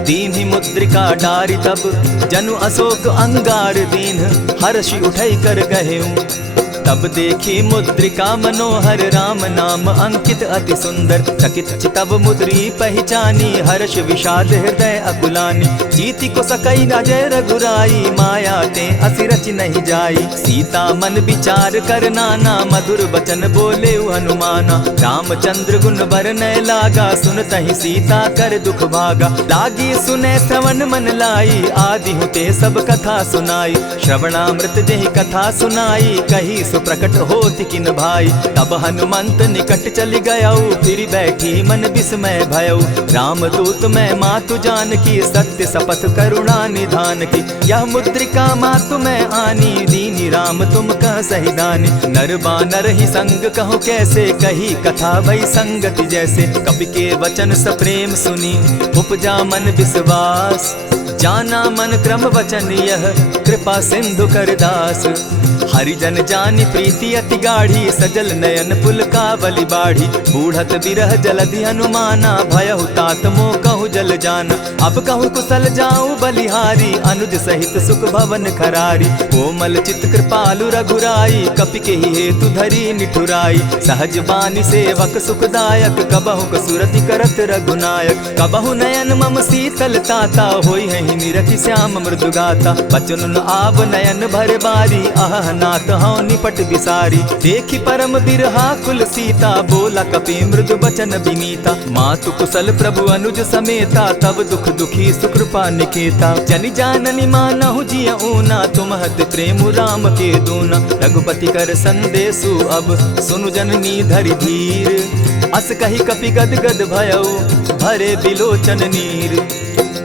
दीन्हि मुद्रिका डारि। तब जनु अशोक अंगार दीन, हर्षि उठै कर गहेऊं। तब देखी मुद्रिका मनोहर, राम नाम अंकित अति सुंदर। चकित चितव मुद्री पहचानी, हर्ष विषाद हृदय अकुलानी। जीति को सकई न जय रघुराई, माया ते असि रचि नहीं जाई। सीता मन विचार कर नाना, मधुर बचन बोले हनुमाना। रामचंद्र गुण बरनय लागा, सुनतहि सीता कर दुख भागा। लागी सुने श्रवण मन लाई, आदि होते सब कथा सुनाई। श्रवणामृत जेहि कथा सुनाई, कही प्रकट होति किन भाई। तब हनुमंत निकट चली गयऊ, फिर बैठी मन विस्मय भयऊ। रामदूत मैं मातु जान की, सत्य शपथ करुणा निधान की। यह मुद्रिका मातु मैं आनी, दीनी राम तुम कह सही दानी। नर बानर ही संग कहो कैसे, कही कथा भई संगति जैसे। कपि के वचन सप्रेम सुनी, उपजा मन विश्वास। जाना मन क्रम वचन यह, कृपा सिंधु कर दास। हरिजन जानि प्रीति अति गाढ़ी, सजल नयन पुलकावली बाढ़ी। बूढ़त बिरह जलधि हनुमाना, भयहु तात मोह कहु जल जाना। अब कहु कुशल जाऊं बलिहारी, अनुज सहित सुख भवन खरारी। कोमल चित कृपालु रघुराई, कपि के हेतु धरी निठुराई। सहज बानी सेवक सुखदायक, कबहु कसुरति करत रघुनायक। कबहु नयन मम शीतल ताता, होई है निरखि श्याम मृदुगाता। बचन आव नयन भर बारी, आह नाथ हौ निपट बिसारी। देखी परम बिरहा कुल सीता, बोला कपि मृदु बचन बिनीता। मातु कुशल प्रभु अनुज समेता, तब दुख दुखी सुकृपा निकेता। जनि जाननी मानहु जिय ऊना, तुम हत प्रेम राम के दूना। रघुपति कर संदेशु अब सुनु जननी धरि धीर। अस कही कपि गद गद भयउ, भरे बिलोचन नीर।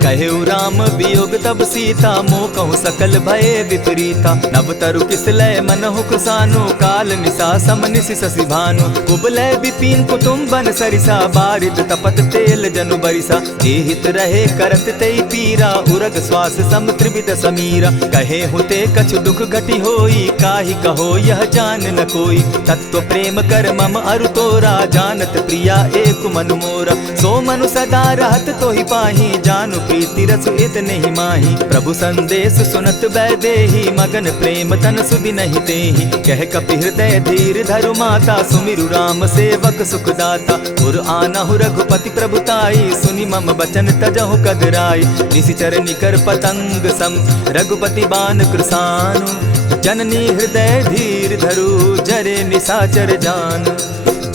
कहेउ राम वियोग तब सीता, मोह कहूँ सकल भये विपरीता। नव तरु किस लय मनहु कुसानु, काल निसा सम निसि शशि भानु। कुबलय विपिन कुटुम्बन सरिसा, बारिद तपत तेल जनु बरिसा। जे हित रहे करत तेई पीरा, उरग श्वास सम त्रिविध समीरा। कहे हुते कछु दुख घटी होई, काहि कहो यह जान न कोई। तत्व प्रेम कर मम अरु तोरा, जानत प्रिया एक मनु मोरा। सो मनु सदा रहत तोहि पाही, जानु प्रीति रस इतने ही माही। प्रभु संदेश सुनत बैदेही, मगन प्रेम तन सुधि नहीं तेही। कह कपि हृदय धीर धरु माता, सुमिरु राम सेवक सुखदाता। उर आनहु रघुपति प्रभुताई, सुनि मम बचन तजहु कदराई। निशिचर निकर पतंग सम, रघुपति बान कृसानु। जननी हृदय धीर धरु, जरे निशाचर जान।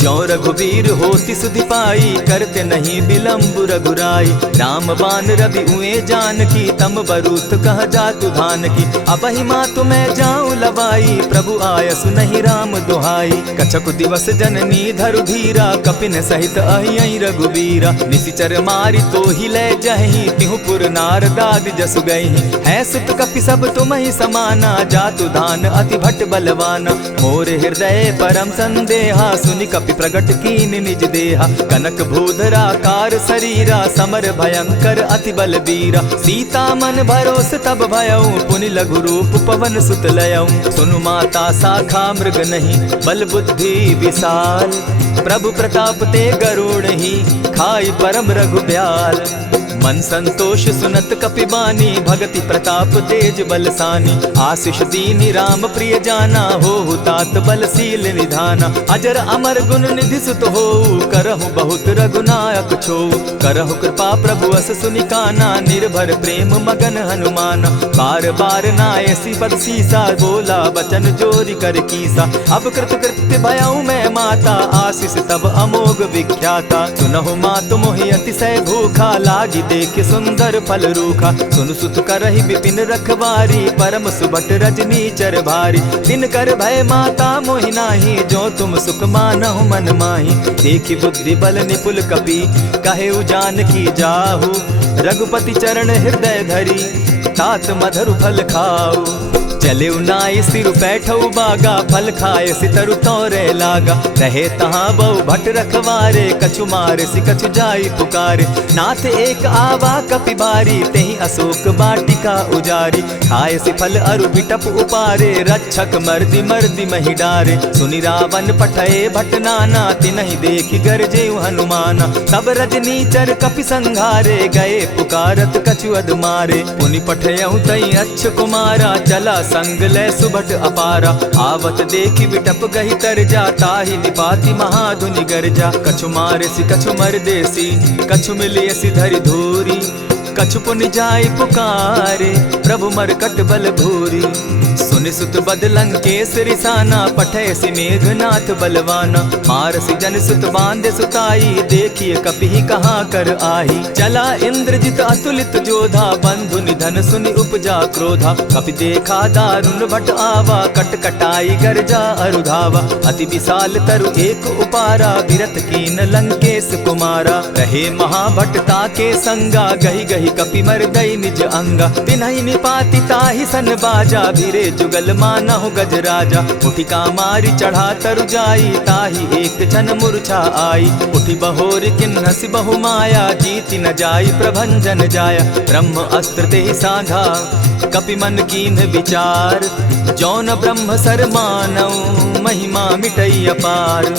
ज्यों रघुवीर होति सुधि पाई, करते नहीं विलम्ब रघुराई। राम बान रवि उए जानकी, तम बरूथ कह जातु धान की। अबहि मातु मैं जाऊं लवाई, प्रभु आयसु नहीं राम दुहाई। कछक दिवस जननी धरु धीरा, कपिन सहित अहियहि रघुबीरा। निशिचर मारी तो ही ले जहि, तिहु पुर नारदादि जसु गहि। है सुत कपि सब तुम ही समाना, जातु धान अति भट बलवाना। मोर हृदय परम संदेहा, सुनि कपि प्रगट कीन निज देहा। कनक भूधराकार शरीरा, समर भयंकर अति बलबीरा। सीता मन भरोस तब भयउ, पुनि लघु रूप पवन सुत लयउ। सुनु माता शाखा मृग नहीं, बल बुद्धि विशाल। प्रभु प्रताप ते गरुड़ ही, खाई परम रघुब्याल। मन संतोष सुनत कपिबानी, भगति प्रताप तेज बलसानी। आशीष दीनि राम प्रिय जाना, हो तात बलशील निधाना। अजर अमर गुण निधि सुत हो, करहु बहुत रघुनायक छो। करहु कृपा प्रभु अस सुनिकाना, निर्भर प्रेम मगन हनुमान। बार बार नायसी पद सीसा, बोला बचन जोरि कर कीसा। अब कृत कृत्य भयउ मैं माता, आशीष तब अमोघ विख्याता। सुनहु मातु मोहि अतिशय भूखा, लागी देख सुंदर फल रूखा। सुन सुत करहि विपिन रखवारी, परम सुबट रजनी चर भारी। दिन कर भय माता मोहि नाही, जो तुम सुख मानहु मन माही। देखि बुद्धि बल निपुल कपि, कहेउ जानकी जाहु। रघुपति चरण हृदय धरी, तात मधुर फल खाऊ। चले नाई सिर बैठऊ बागा, फल खाए सितरु तोरे लागा। रहे तहाँ बहु भट रखवारे, कछु मार सि कछु जाई पुकारे। नाथ एक आवा कपि बारी, तेहि अशोक बाटिका उजारी। खाए सि फल अरु बिटप उपारे, रक्षक मर्दि मर्दि महि डारे। सुनि रावण पठये भट नाना, तिनहि देखि गरजेउ हनुमाना। सब रजनी चर कपि संघारे, गए पुकारत कछु अधमारे। पुनि पठयउ तई अच्छ कुमारा, चला संग ले सुभट अपारा। आवत देखि बिटप गहि तर जा, ताहि निपाति महाधुनि गर्जा। कछु मारेसि कछु मरदेसी, कछु मिलियसि धरि धूरी। कछु पुनि जाई पुकारे, प्रभु मरकट बल भूरी। सुनि सुत बद लंकेश रिसाना, पठयसि मेघनाथ बलवाना। मारसि जन सुत बांधे सुताई, देखिए कपि कहाँ कर आही। चला इंद्रजित अतुलित जोधा, बंधु निधन सुनि उपजा क्रोधा। कपि देखा दारुण भट आवा, कट कटाई गर्जा अरुधावा। अति विशाल तरु एक उपारा, विरत कीन लंकेश कुमारा। रहे महाभट ताके संगा, गहि गहि कपि मरदई निज अंगा। तिन्हि निपाति ताहि सन बाजा, भिरे जुगल मानहु गजराजा। उठि कामारी चढ़ा तरु जाई, ताहि एक क्षण मूर्छा आई। उठि बहोर किन्हसि बहु माया, जीति न जाई प्रभंजन जाया। ब्रह्म अस्त्र तेहि साधा, कपि मन कीन्ह विचार। जौन ब्रह्म सर मानऊ, महिमा मिटई अपार।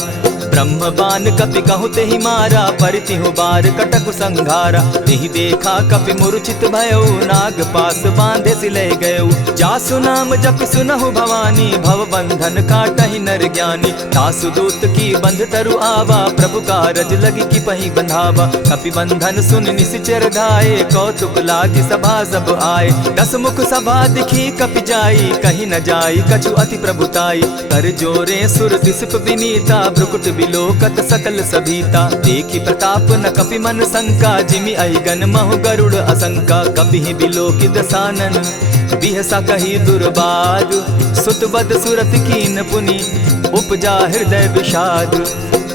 ब्रह्म बान कपि कहु तेहि मारा, परितिहु बार कटकु संघारा। तेहि देखा कपि मूर्छित भयउ, नाग पास बांधे सिलय गयउ। जासु नाम जपि सुनहु भवानी, भव बंधन काटहि नर ज्ञानी। तासु दूत की बंध तरु आवा, प्रभु कारज लगी कि पहि बंधावा। कपि बंधन सुन निश्चर धाये, कौतुक लागी सभा सब आए। 10 मुख सभा दिखी कपि जाई, कहीं न जाई कछु अति प्रभुताई। कर जोरे सुर दिसप विनीता, ब्रुकुट बिलोकत सकल सभीता। देखी प्रताप न कपि मन शंका, जिमि अहिगन महु गरुड़ असंका। कपि बिलोकि दसानन बिहसा कही दुर्बाद, सुतबद सुरत कीन पुनि उपजा हृदय विषाद।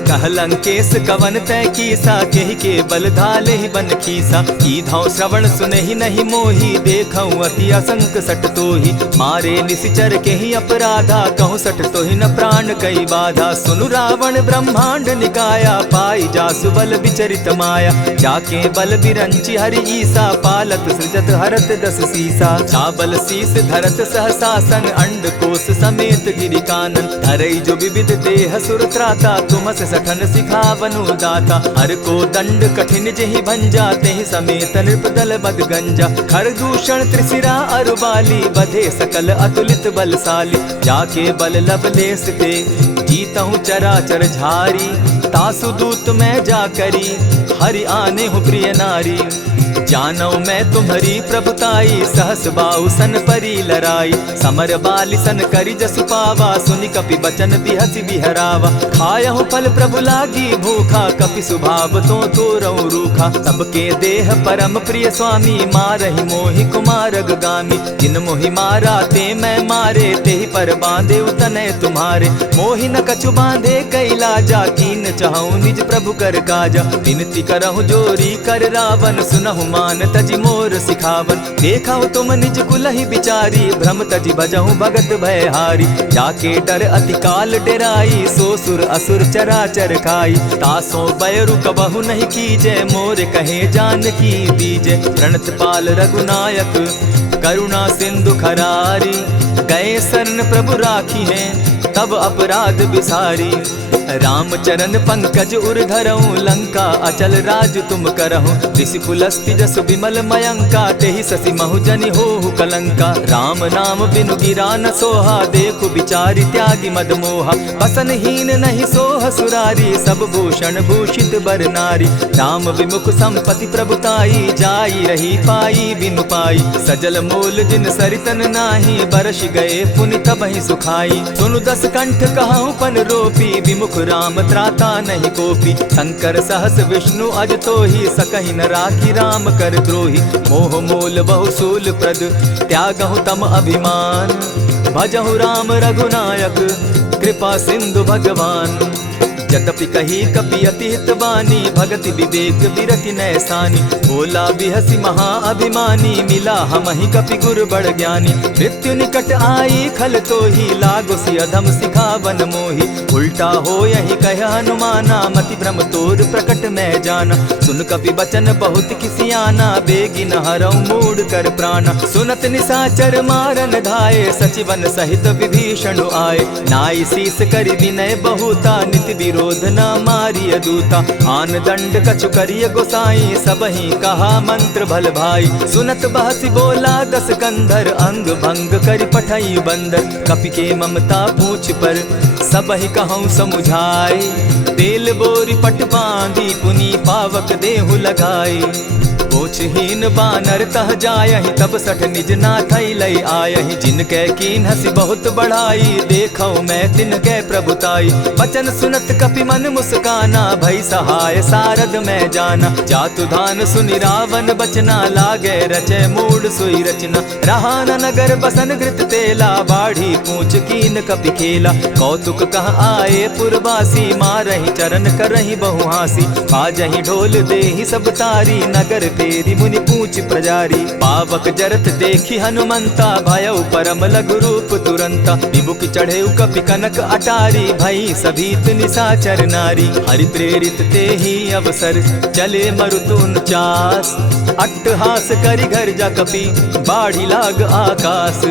कहलंकेश कवन तय कीसा, केहि के बल धाले ही बन खीसा। कीधौ श्रवण सुनहि नहीं मोही, देखऊं अति असंक सट तोहि। मारे निशिचर केहि अपराधा, कहूँ सट तोहि न प्राण कई बाधा। सुनु रावण ब्रह्मांड निकाया, पाई जासु बल विचरित माया। जाके बल बिरंचि हरि ईसा, पालत सृजत हरत 10 सीसा। चाबल शीस धरत सहसासन, अंड कोश समेत गिरि कानन। धरई जो विविध देह सुर त्राता, तुमस सठन सिखावनु दाता। हर को दंड कठिन जेहि भंजा, तेहि समेत नृपदल बद गंजा। खर दूषण त्रिशिरा अरुबाली, बधे सकल अतुलित बलशाली। जाके बल लवलेस ते, जीतहु चराचर झारी। तासु दूत मैं जा करी, हरि आने हूँ प्रिय नारी। जानौ मैं तुम्हारी प्रभुताई, सहस बाहु सन परी लराई। समर बाली सन करी जसु पावा, सुनि कपि बचन बिहसि बिहरावा। खायहु फल प्रभु लागी भूखा, कपि सुभाव तो तोरहु रूखा। सबके देह परम प्रिय स्वामी, मारहि मोहि कुमारग गामी। जिन मोहि मारा ते मैं मारे, तेहि पर बांधे उतने तुम्हारे। मोहि न कछु बांधे कैलाजा, कीन चाहूं निज प्रभु कर काजा। विनती करहु जोरी कर रावण, सुनहु मान तजि मोर सिखावन। देखा तुम निज कुलहि बिचारी, भ्रम तजि भजहु भगत भयहारी। जाके डर अति काल डेराई, सो सुर असुर चराचर खाई। तासो बैरु कबहु नहीं कीजे, मोर कहे जानकी दीजे। प्रणत पाल रघुनायक करुणा सिंधु खरारी। गए शरण प्रभु राखी हैं, तब अपराध बिसारी। राम चरण पंकज उर धरऊं, लंका अचल राज तुम करहूं। ऋषि पुलस्ति जस विमल मयंका, तेहि शशि महु जनि होहु कलंका। राम नाम बिनु गिरा न सोहा, देखु बिचारी त्यागी मद मोहा। बसनहीन नहीं सोह सुरारी, सब भूषण भूषित बर नारी। राम विमुख संपति प्रभुताई, जाई रही पाई बिनु पाई। सजल मोल जिन सरितन नाही, बरस गए पुनि तबहि सुखाई। सुनु 10 कंठ कहूँ पन रोपी, विमुख राम त्राता नहीं कोपी। शंकर सहस विष्णु अज तोहि, सकहि न राखी राम कर द्रोही। मोह मोल बहु सूल प्रद, त्यागहु तम अभिमान। भजहु राम रघुनायक, कृपा सिंधु भगवान। यद्यपि कही कपि अति हितवानी, भगति विवेक विरति नैसानी। बोला बिहसि महा अभिमानी, मिला हमहि कपि गुर बड़ ज्ञानी। मृत्यु निकट आई खल तोहि, लागो सि अधम सिखावन मोहि। उल्टा हो यही कह हनुमाना, मति भ्रम तोर प्रकट मैं जाना। सुन कपि बचन बहुत किसियाना, बेगी न हरऊ मूड कर प्राणा। सुनत निसाचर मारन धाये, सचिवन सहित विभीषण आए। नाई शीस करि विनय बहुता, नित विरोध न मारिय दूता। आन दंड कछु करिय गोसाई, सबहि कहा मंत्र भल भाई। सुनत बहसि बोला 10 कंधर, अंग भंग करि पठई बंदर। कपि के ममता पूछ पर, सबहि कहूँ समुझाई। तेल बोरी पट बांधी, पुनि पावक देहु लगाई। पूछहीन बानर तह जायहि, तब सठ निज नाथई लई आयहि। जिनके कीन हसी बहुत बढ़ाई, देखौ मैं तिनके प्रभुताई। बचन सुनत कपि मन मुस्काना, भई सहाय सारद मैं जाना। जातु धान सुनि रावण बचना, लागे रचे मूड सोई रचना। रहा न नगर बसन घृत तेला, बाढ़ी पूछ कीन कपि खेला। कौतुक कह आए पुरवासी, मारहि चरण करहि बहु हासी। बाजहि ढोल देहि सब तारी, नगर तेरी मुनि पूछ प्रजारी। पावक जरत देखी हनुमंता, भयउ परम लघु रूप तुरंता। विमुख चढ़े कपि कनक अटारी, भई सभीत निशाचर नारी। हरि प्रेरित ते ही अवसर, चले मरुत 49। अट्टहास करि घर जा कपि, बाढ़ी लाग आकाश।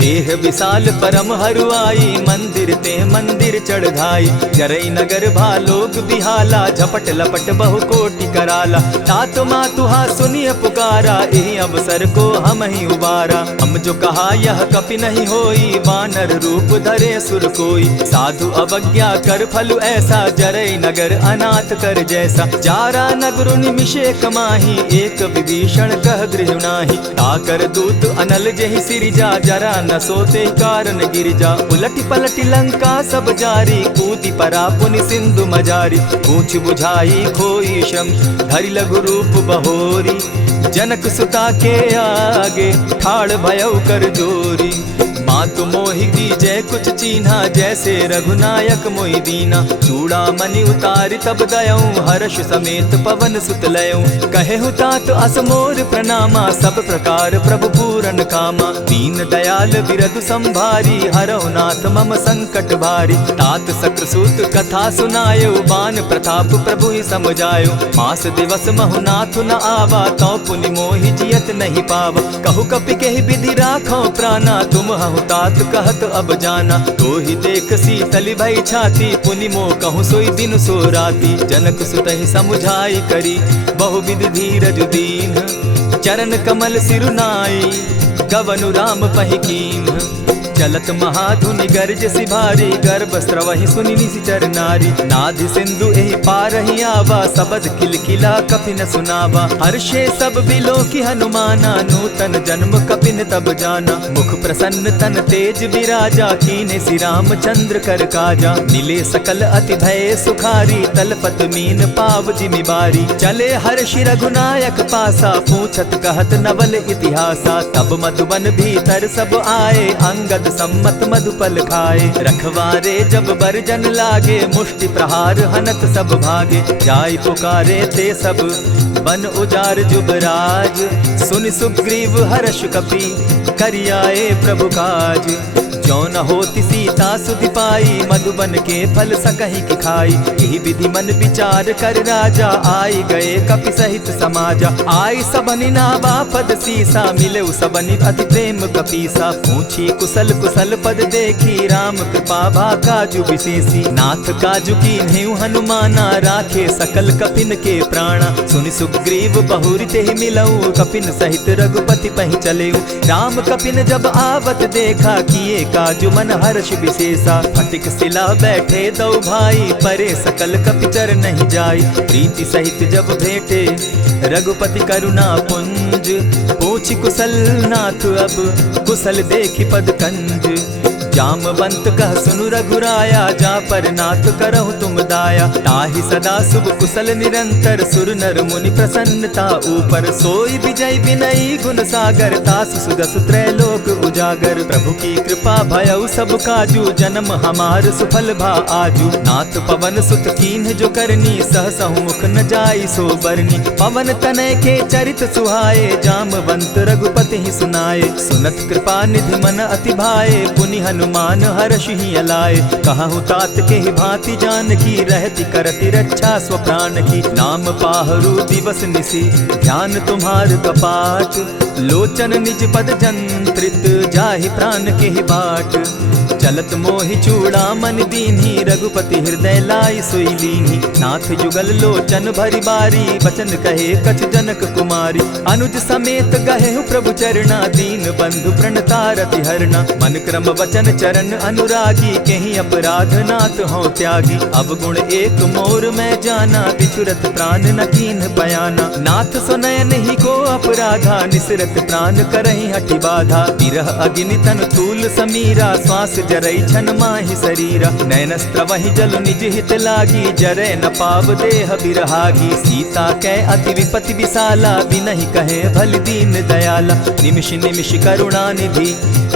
देह विशाल परम हरुआई, मंदिर ते मंदिर चढ़ाई। जरई नगर भालोग बिहाला, झपट लपट बहु कोटि कराला। तात मातुहा सुनिय पुकारा, एहि अवसर को हम ही उबारा। हम जो कहा यह कपि नहीं होई, वानर रूप धरे सुर कोई। साधु अवज्ञा कर फल ऐसा, जरई नगर अनाथ कर जैसा। जारा नगर निमिषे कमाही, एक विभीषण कह गृह नाही। ताकर दूत अनल जेहि सिरिजा, जरा न सोते कारण गिरिजा। उलटी पलटी लंका सब जारी, कूदी परा पुनि सिंधु मजारी। पूछ बुझाई खोई श्रम, धरि लघु रूप बहोरी। जनक सुता के आगे, ठाड़ भयउ कर जोरी। मातु मोहि दीजै कुछ चीन्हा, जैसे रघुनायक मोहि दीना। चूड़ामणि उतारि तब दयऊं, हर्ष समेत पवन सुत लयऊं। कहेहु तात असमोर प्रणामा, सब प्रकार प्रभु पूरन कामा। दीन दयाल बिरदु संभारी, हरौ नाथ मम संकट भारी। तात सक्रसूत कथा सुनायो, बान प्रताप प्रभु ही समझायो। मास दिवस महु नाथ न आवा, तौ पुनि मोहि जियत नहीं पावा। कहु कपि केहि विधि राखो प्राणा, तुम हहु तात कहत अब जाना। तो ही देख शीतल भई छाती, पुनि मो कहूँ सोई दिन सो राती। जनक सुतहि समुझाई करी, बहुविधि धीरज दीन। चरण कमल सिरुनाई, गवनु राम पहि कीन्ह। चलत महाधुनि गर्ज सिभारी, गर्भ स्रवहि सुनि निशिचर नारी। नाधि सिंधु एहि पारहि आवा, सबद किलकिला कपि न सुनावा। हर्षे सब बिलोकि हनुमाना, नूतन जन्म कपिन तब जाना। मुख प्रसन्न तन तेज विराजा, कीने श्री रामचंद्र कर काजा। मिले सकल अति भय सुखारी, तलपत मीन पाव जिमि बारी। चले हर्षि रघुनायक पासा, पूछत कहत नवल इतिहासा। तब मधुबन भीतर सब आए, अंगद सम्मत मधुपल खाए। रखवारे जब बरजन लागे, मुष्टि प्रहार हनत सब भागे। जाय पुकारे ते सब, बन उजार जुबराज। सुनि सुग्रीव हर्ष कपि, करियाए प्रभु काज। जो न होती सीता सुधि पाई, मधुबन के फल सकहि की खाई। यही विधि मन विचार कर राजा, आई गए कपि सहित समाजा। आई सबनि नावा पद सीसा, मिले सबनि अति प्रेम कपीसा। पूछी कुशल कुशल पद देखी, राम कृपा भा काजु विशेषी। नाथ काजु कीन्हेउ हनुमाना, राखे सकल कपिन के प्राणा। सुनि सुग्रीव बहुरि तेहि मिलऊ, कपिन सहित रघुपति पहि चलेऊ। राम कपिन जब आवत देखा, किए काजु मन हर्ष विशेषा। फटिक सिला बैठे दो भाई, परे सकल कपिचर नहीं जाई। प्रीति सहित जब भेटे, रघुपति करुणा पुंज। पूछ कुशल नाथ अब, कुशल देखि पद कंज। जामवंत कह सुनु रघुराया, जा पर नाथ करहु तुम दाया। ताहि सदा शुभ कुशल निरंतर, सुर नर मुनि प्रसन्नता ऊपर। सोई विजय विनयी गुण सागर, तास सुदस त्रैलोक उजागर। प्रभु की कृपा भयउ सब काजू, जन्म हमार सुफल भा आजू। नाथ पवन सुत कीन्ह जो करनी, सहसहु मुख न जाई सो बरनी। पवन तनय के चरित सुहाए, जामवंत रघुपति ही सुनाए। सुनत कृपा निधि मन अति भाए, पुनि हनुमान हर्ष ही अलाए। कहूँ तात के ही भांति जान की, रहती करती रक्षा स्व प्राण की। नाम पाहरु दिवस निसी, ध्यान तुम्हार कपाट। लोचन निज पद जंत्रित, जाहि प्राण के ही बाट। चलत मोहि चूड़ामन दीन्ही, रघुपति हृदय लाई सोई लीन्ही। नाथ जुगल लोचन भरी बारी, बचन कहे कछ जनक कुमारी। अनुज समेत गहे प्रभु चरणा, दीन बंधु प्रणतारति हरना। मन क्रम वचन चरण अनुरागी, केहि अपराध नाथ हो त्यागी। अब गुण एक मोर मैं जाना, बिछुरत प्राण न कीन्ह बयाना। नाथ सुनयन ही को अपराधा, निसरत प्राण करहि हठि बाधा। विरह अग्नि तन तूल समीरा, श्वास जरई छन माहि शरीरा। नैनस्त्र वहि जल निज हित लागी, जरै न पाव देह बिरहागी। सीता कै अति विपति विशाला, बिनहि कहे भल दीन दयाला। निमिष निमिष करुणा निधि,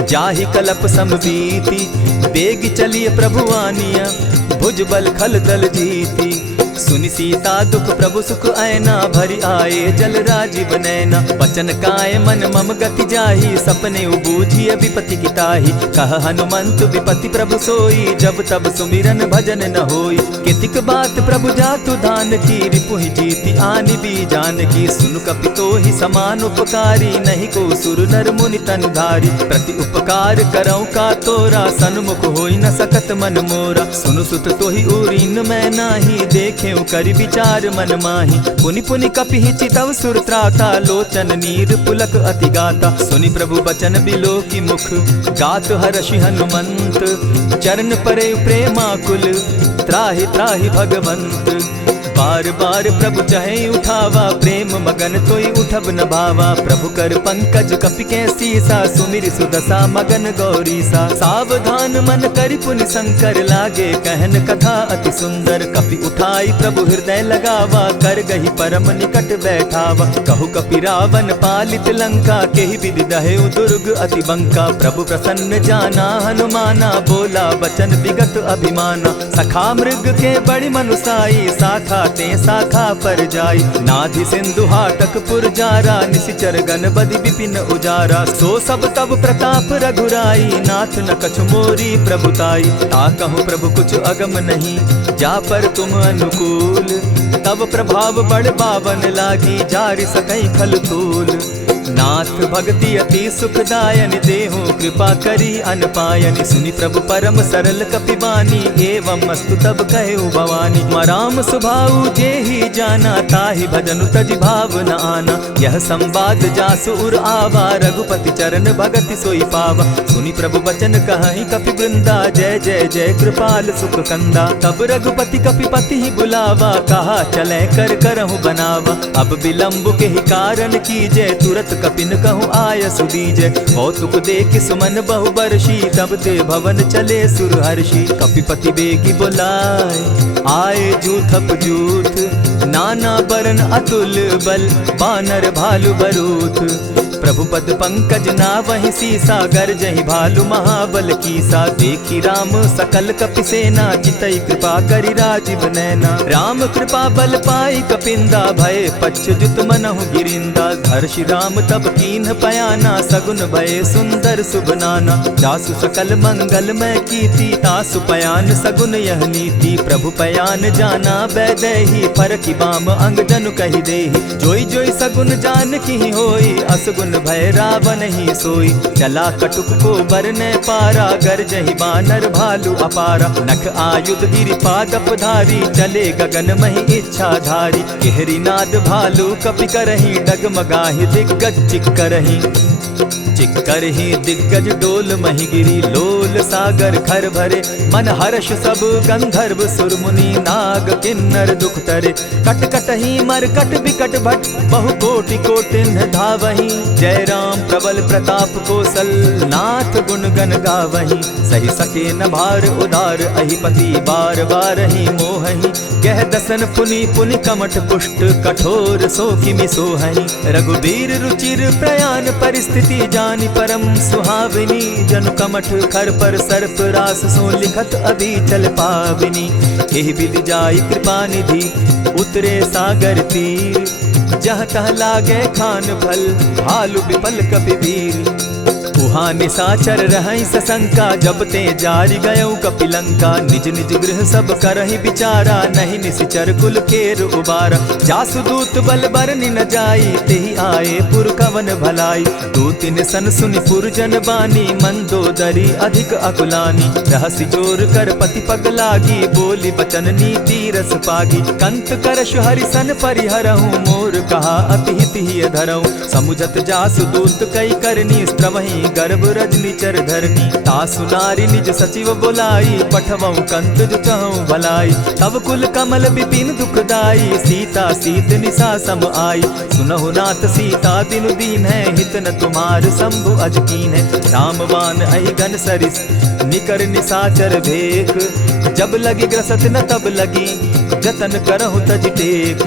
जाहि कलप समबीति। बेग चलिए प्रभु आनिया, भुज बल खल दल जीती। सुनि सीता दुख प्रभु सुख ऐना, भरी आए जल राजीव नैना। वचन काय मन मम गति जाहि, सपने बूझिय विपति की ताहि। कह हनुमंत विपति प्रभु सोई, जब तब सुमिरन भजन न होई। कितिक बात प्रभु जातु दान की, रिपुहि जीति आनि भी जान की। सुनु कपितोहि समान उपकारी, नहीं को सुर नर मुनि तन धारी। प्रति उपकार करौ का तोरा, सन्मुख होई न सकत मन मोरा। सुनु सुत तोहि उरीन मैं नाही, देखे करि विचार मन माही। पुनि पुनि कपिहि चितव सुर त्राता, लोचन नीर पुलक अति गाता। सुनि प्रभु बचन बिलो की मुख, गात हर्षि हनुमंत। चरण परे प्रेमाकुल, त्राहि त्राहि भगवंत। बार बार प्रभु चाहे उठावा, प्रेम मगन तोई उठब न भावा। प्रभु कर पंकज कपि के सीसा, सुमिर सुदशा मगन गौरीसा। सावधान मन करि पुनि शंकर, लागे कहन कथा अति सुंदर। कपि उठाई प्रभु हृदय लगावा, कर गही परम निकट बैठावा। कहु कपि रावण पालित लंका, केहि विधि दहेउ दुर्ग अति बंका। प्रभु प्रसन्न जाना हनुमाना, बोला बचन विगत अभिमाना। सखा मृग के बड़ी मनुसाई, शाखा ते शाखा पर जाई। नाधि सिंधु हाटक पुर जारा, निशिचर गण बदि विपिन उजारा। सो सब तब प्रताप रघुराई, नाथ न कछु मोरी प्रभुताई। ता कहूँ प्रभु कुछ अगम नहीं, जा पर तुम अनुकूल। तब प्रभाव बड़ बावन लागी, जारि सकई खल तूल। नाथ भक्ति अति सुखदायनि, देहु कृपा करी अनपायनि। सुनि प्रभु परम सरल कपिबानी, एवं अस्तु तब कहु भवानी। मराम सुभाऊ जेहि जाना, ताहि भजनु तजि भाव न आना। यह संवाद जासु उर आवा, रघुपति चरण भगति सोई पावा। सुनि प्रभु बचन कहहि कपि वृंदा, जय जय जय कृपाल सुख कंदा। तब रघुपति कपिपति ही बुलावा, कहा चले कर करहु बनावा। अब विलंब के ही कारण कीजय, तुरत कपिन कहूँ आय सुदीजय। कौतुक देख सुमन बहु बरसी, तब ते भवन चले सुर हर्षि। कपिपति बेगी बुलाए, आए जूथप जूथ। नाना बरन अतुल बल, बानर भालु बरूथ। प्रभु पद पंकज नावहि सीसा, गरजहि भालु महाबल कीसा। देखी राम सकल कपि सेना, चितई कृपा करि राजीव नैना। राम कृपा बल पाई कपिंदा, भय पच्युत मनहु गिरिंदा। हर्षि राम तब कीन्ह पयाना, सगुन भय सुंदर शुभ नाना। जासु सकल मंगलमय कीर्ति, तासु पयान सगुन यह नीति। प्रभु पयान जाना बैदेही, फरकि बाम अंग जनु कहि देहि। जोई जोई सगुन जान की होई, असगुन भय रावण ही सोई। चला कटुक को बरने पारा, गरजहि बानर भालु अपारा। नख आयुध गिरि पादप धारी, चले गगन महि इच्छा धारी। केहरी नाद भालु कपि करहि, डगमगाहि दिग्गज चिक्करहि। चिक्करहि दिग्गज डोल महि गिरी, लोल सागर खर भरे। मन हर्ष सब गंधर्व सुर मुनि, नाग किन्नर दुख तरे। कट कटहि मरकट बिकट भट, बहु कोटि कोटिन्ह धावहि। जय राम प्रबल प्रताप कौशल, नाथ गुण गण गावहि। सही सके न भार उदार, अहिपति बार बार ही मोहहि। कह दसन पुनि पुनि कमठ पुष्ट, कठोर सो किमि सोहहि। रघुबीर रुचिर प्रयाण परिस्थिति, जानि परम सुहाविनी। जनु कमठ खर पर सर्प रास, सो लिखत अभी चल पाविनी। एहि विधि जाई कृपा निधि, उतरे सागर तीर। जह तह लागे खान फल, भालु विपल कपिवीर। उहाँ निशाचर रहै सशंका, जब ते जारि गयौ कपिलंका। निज निज गृह सब करहि विचारा, नहीं निशिचर कुल केर उबारा। जासु दूत बल बरनि न जाई, तेहि आए पुर कवन भलाई। दूतिन सन सुनि पुरजन बानी, मंदोदरी अधिक अकुलानी। रहसि जोर कर पति पग लागी, बोली बचन नीति रस पागी। कंत करश हरिसन परिहरहु, मोर कहा अति हित ही धरहु। समुझत जासु दूत कई करनी, स्त्रवहि गर्भ रजनी चर धरनी। तासु नारी निज सचिव बोलाई, पठवऊ कंत जो चहु भलाई। तब कुल कमल विपिन दुखदाई, सीता सीत निशा सम आई। सुनहु नाथ सीता दिनु दीन है, हित न तुम्हार शंभु अजकीन है। रामवान अहि घन सरिस, निकर निशाचर भेक। जब लगी ग्रसत न तब लगी, जतन करहु तज टेक।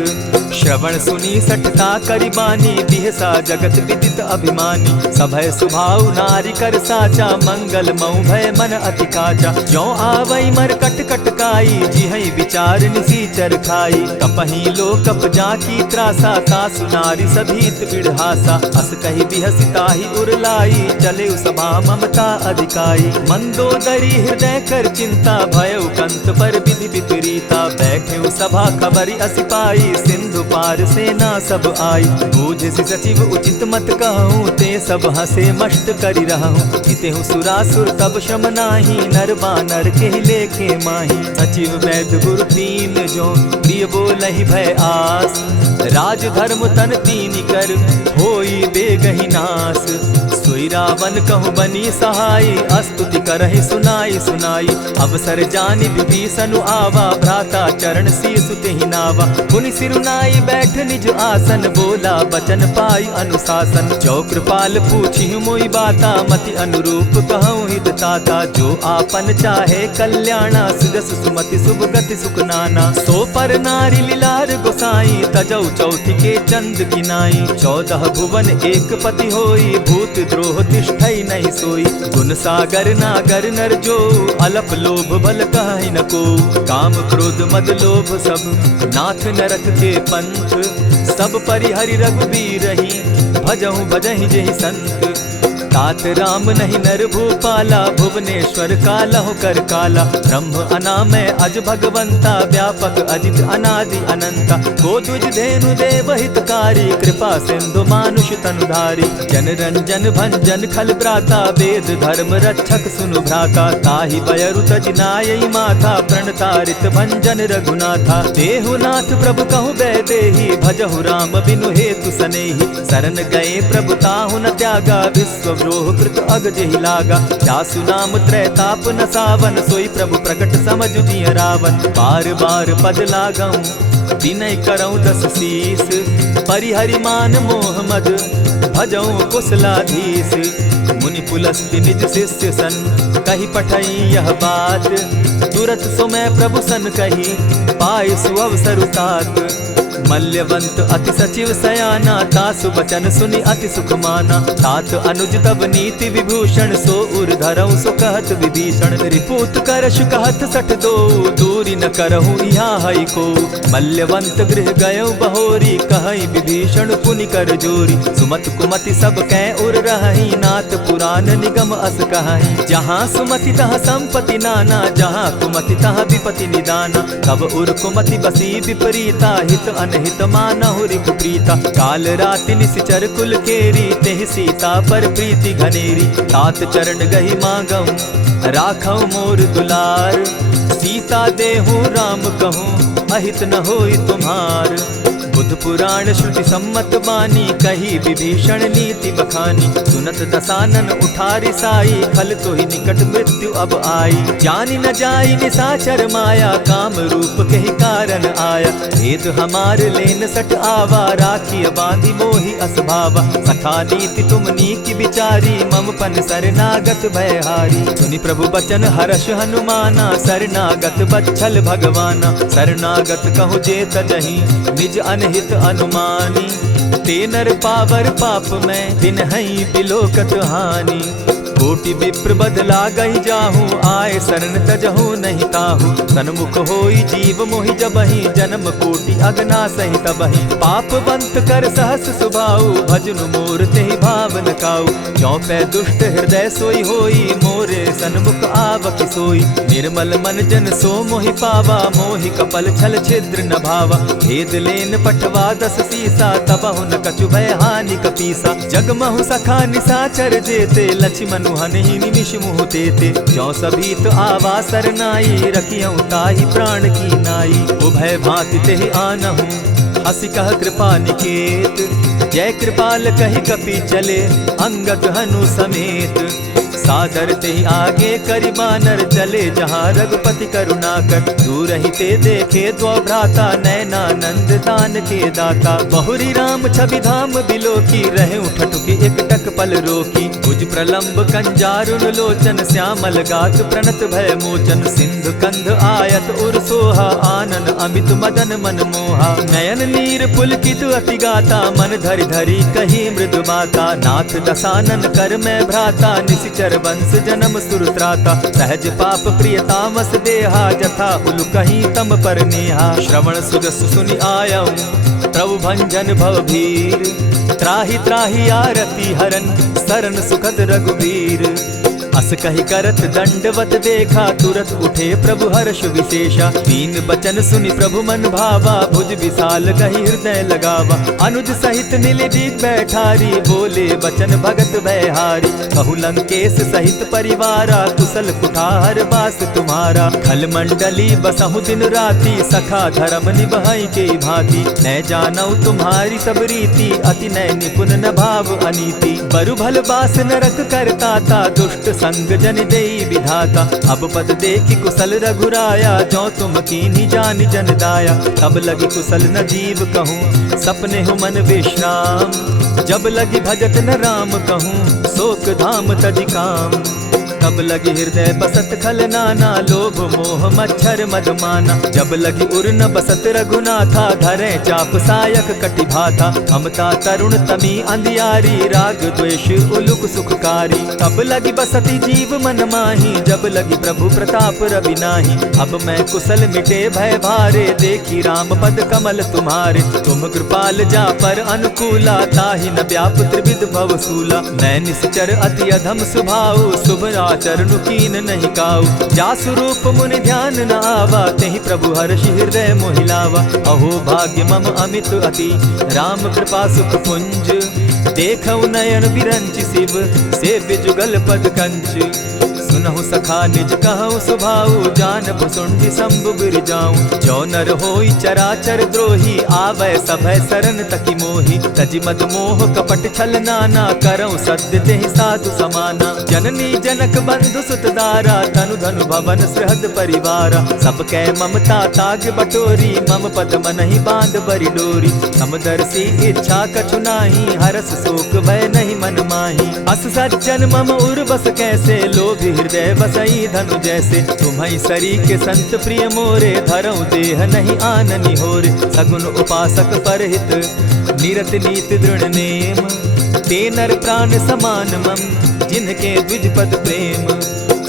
श्रवण सुनी सठता करिबानी, बिहसा जगत विदित अभिमानी। सभय सुभाव नारी कर साचा, मंगल मऊ भय मन अति काचा। जो आवई मर कट कटकाई, जिहई विचार निसीचर खाई। कपही लो कप जाकी त्रासा, तासु नारी सभीत बिढ़ासा। अस कही बिहसिताही उरलाई, चले सभा ममता अधिकाई। मंदोदरी हृदय कर चिंता, भयउ कंत पर विधि विपरीता। बैठे सभा खबरी असिपाई, सिंधु पार सेना सब आई। बूझ सचिव उचित मत कहूँ, ते सब हंसे मष्ट करि रहूँ। जितेहु सुरासुर तब श्रम नाही, नर बानर के लेखे माही। सचिव वैद्य गुरु तीन जो, प्रिय बोलहि भय आस। राज धर्म तन तीन कर, होई बेगहि नास। सोई रावण कहु बनी सहाई, अस्तुति करहि सुनाई सुनाई। अवसर जानि विभीषण आवा, भ्राता चरण शीस तेहि नावा। पुनि सिरुनाई बैठ निज आसन, बोला बचन पाई अनुशासन। जो कृपाल पूछि मोई बाता, मति अनुरूप कहूँ हित ताता। जो आपन चाहे कल्याणा, सुजस सुमति शुभ गति सुख नाना। सो पर नारी लीलार गोसाई, तजौ चौथि के चंद किनाई। 14 भुवन एक पति होई, भूत द्रोह तिष्ठई नहीं सोई। गुण सागर नागर नर जो, अलप लोभ बल कहि न को। काम क्रोध मद लोभ सब, नाथ नरक के पंथ। सब परिहरि रघुबीरहि, भजहु भजहि जेहि संत। तात राम नहीं नर भूपाला, भुवनेश्वर कालहु कर काला। ब्रह्म अनामय अज भगवंता, व्यापक अजित अनादि अनंता। गोद्विज धेनु देव हितकारी, कृपा सिंधु मानुष तनुधारी। जन रंजन भंजन खल भ्राता, वेद धर्म रक्षक सुनु भ्राता। ताहि बयरु तज नायई माथा, प्रणतारित भंजन रघुनाथा। देहुनाथ प्रभु कहु बैदेही, भजहु राम बिनु हेतु सनेही। शरण गए प्रभु ताहु न त्यागा, विश्व द्रोह कृत अग जेहि लागा। जासु नाम त्रैताप न सावन, सोई प्रभु प्रकट समझ जिय रावण। बार बार पद लागऊं, विनय करऊं 10 शीस। परिहरि मान मोह मद, भजऊं कुशलाधीश। मुनि पुलस्ति निज शिष्य सन, कही पठई यह बात। तुरत सो मैं प्रभु सन कही, पाय सुअवसर तात। मल्यवंत अति सचिव सयाना, तासु बचन सुनि अति सुख माना। तात अनुज तब नीति विभूषण, सो उर धरऊं सो कहत विभीषण। रिपुत करश कहत सठ दो, दूरी न करहूँ यहाँ हई को। मल्यवंत गृह गयो बहोरी, कहई विभीषण पुनि कर जोरी। सुमत कुमति सब कै उर रहई, नाथ पुराण निगम अस कहई। जहाँ सुमति तहाँ संपत्ति नाना, जहाँ कुमति तहाँ विपति निदाना। तब उर कुमति बसी विपरीता, हित अनहित मानहु रिपु प्रीता। काल राति निशिचर कुल केरी, तेहि सीता पर प्रीति घनेरी। तात चरण गहि मांगऊं, राखऊं मोर दुलार। सीता देहूं राम कहूं, अहित न होई तुम्हार। बुध पुराण श्रुति सम्मत बानी, कही विभीषण नीति बखानी। सुनत दसानन उठारी साई, खल तो ही निकट मृत्यु अब आई। जानी न जाई निसाचर माया, काम रूप के ही कारण आया। भेद हमार लेन सट आवा, राखी बांधी मोहि असभावा। सखा नीति तुम नीति विचारी, मम पन शरणागत भयहारी। सुनि प्रभु बचन हर्ष हनुमाना, शरणागत बच्छल भगवाना। शरणागत कहु जे तजहि, निज अनहित अनुमानी। ते नर पावर पाप में, दिन हई बिलोकत हानि। कोटि विप्र बदला गई जाहूँ, आए शरण तजहू नहीं ताहू। सन्मुख होई जीव मोहि जबहि, जन्म कोटि अगना सहि तबहि। पापवंत कर सहस सुभाऊ, भजनु मोर तेहि भावन काऊ। जो पै दुष्ट हृदय सोई होई, मोरे सन्मुख आवक सोई। निर्मल मन जन सो मोहि पावा, मोहि कपल छल छिद्र न भावा। भेद लेन पठवा 10 सीसा, तबहु न कछु भय हानि कपीसा। जगमहु सखा निसाचर जेते, लक्ष्मण हनहि निमिष मुह तेते। जो सभीत आवा सरनाई, रखियऊं ताहि प्राण की नाई। उभय भांति तेहि आनहूं, हसी कह कृपा निकेत। जय कृपाल कहि कपि चले, अंगद हनु समेत। सादर ते ही आगे करि बानर चले जहाँ रघुपति करुणा कर। दूर ही ते देखे द्वौ भ्राता नैनानंद दान के दाता। बहुरी राम छवि धाम बिलोकी रहे उठटुकी एक टक पल रोकी। भुज प्रलंब कंजारुन लोचन श्यामल गात प्रणत भय मोचन। सिंधु कंध आयत उर सोहा आनन अमित मदन मन मोहा। नयन नीर पुलकित अति गाता मन धरि धरि कही मृदु बाता। नाथ दसानन कर मैं भ्राता निशिचर वंश जन्म सुरत्राता। सहज पाप प्रिय तामस देहा जथा उलु कहीं तम पर नेहा। श्रवण सुजस सुनि आयऊं प्रभु भंजन भव भीर। त्राहि त्राहि आरती हरन सरन सुखद रघुबीर। अस कही करत दंडवत देखा तुरत उठे प्रभु हर्ष विशेषा। तीन बचन सुनि प्रभु मन भावा भुज विशाल कही हृदय लगावा। अनुज सहित नीलदीप बैठारी बोले बचन भगत भयहारी। कहु लंकेश सहित परिवारा कुशल कुठार बास तुम्हारा। खल मंडली बसहु दिन राति सखा धर्म निभाई के भांति। न जानऊ तुम्हारी सब रीति अति नय निपुण न भाव अनीति। बरु भल बास नरक करताता दुष्ट संग जन देई विधाता। अब पद देखी कुशल रघुराया जो तुम कीन्ही जानि जन दाया। तब लगी कुशल न जीव कहूँ सपने हो मन विश्राम। जब लगी भजत न राम कहूँ शोक धाम तजि काम। तब लगी हृदय बसत खल नाना लोभ मोह मच्छर मदमाना। जब लगी उर न बसत रघुनाथा धरे चाप सायक कटि भाता। ममता तरुण तमी अंधियारी राग द्वेष उलुक सुखकारी। तब लगी बसती जीव मन माही जब लगी प्रभु प्रताप रवि नाही। अब मैं कुशल मिटे भय भारे देखी राम पद कमल तुम्हारे। तुम कृपाल जा पर अनुकूला ताहि न व्याप त्रिविध भवसूला। मैं निश्चर अति अधम स्वभाव शुभ चरण कीन नहीं काऊ। जासु रूप मुनि ध्यान न आवा तेहि प्रभु हर्षि हृदय मोहिलावा। अहो भाग्य मम अमित अति राम कृपा सुख पुंज। देखऊ नयन विरंचि शिव सेव्य जुगल पद कंच। सुनहु सखा निज कहु सुभाऊ जान भुसुंडि शंभु गिर जाऊं। जो नर होई चराचर द्रोही आवे सभय सरन तकी मोही। तजि मद मोह कपट छल नाना करऊं सद्य तेहि साधु समाना। जननी जनक बंधु सुत दारा तनु धनु भवन सृहद परिवारा। सब कै ममता ताग बटोरी मम पद मनहि बांध बरि डोरी। समदर्शी इच्छा कछु नाही हरस शोक भय नहीं मन माही। अस सज्जन मम उर बस कैसे लोभी हृदय बसई धनु जैसे। तुम्हारी सरी के संत प्रिय मोरे धरऊं देह नहीं आननि होरे। सगुन उपासक परहित निरत नीति दृढ़ नेम। ते नर प्राण समान मम जिनके द्विज पद प्रेम।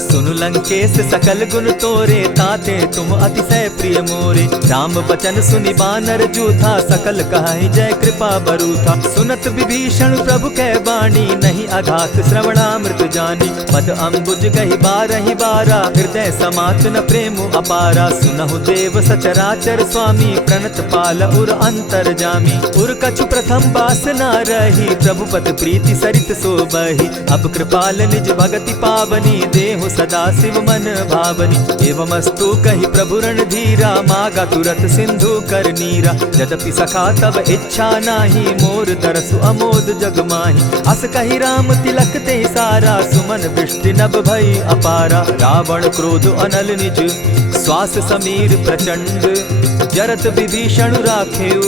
सुनु लंकेश सकल गुण तोरे ताते तुम अतिशय प्रिय मोरे। राम बचन सुनि बानर जूथा सकल कहाई जय कृपा बरूथा। सुनत विभीषण प्रभु कै बाणी नहीं अघात श्रवणामृत जानी। पद अम्बुज कहि बारहि बारा हृदय समात न प्रेम अपारा। सुनहु देव सचराचर स्वामी प्रणत पाल उर अंतर जामी। उर कछु प्रथम बास न रही प्रभु पद प्रीति सरित सोबहि। अब कृपाल निज भगति पावनी देहु सदा शिव मन भावनी। एवमस्तु कहि प्रभु रणधीरा मागा तुरत सिंधु कर नीरा। यद्यपि सखा तब इच्छा नाही मोर दरसु अमोद जग माही। अस कहि राम तिलक ते सारा सुमन वृष्टि नभ भई अपारा। रावण क्रोध अनल निज श्वास समीर प्रचंड। जरत विभीषण राखेउ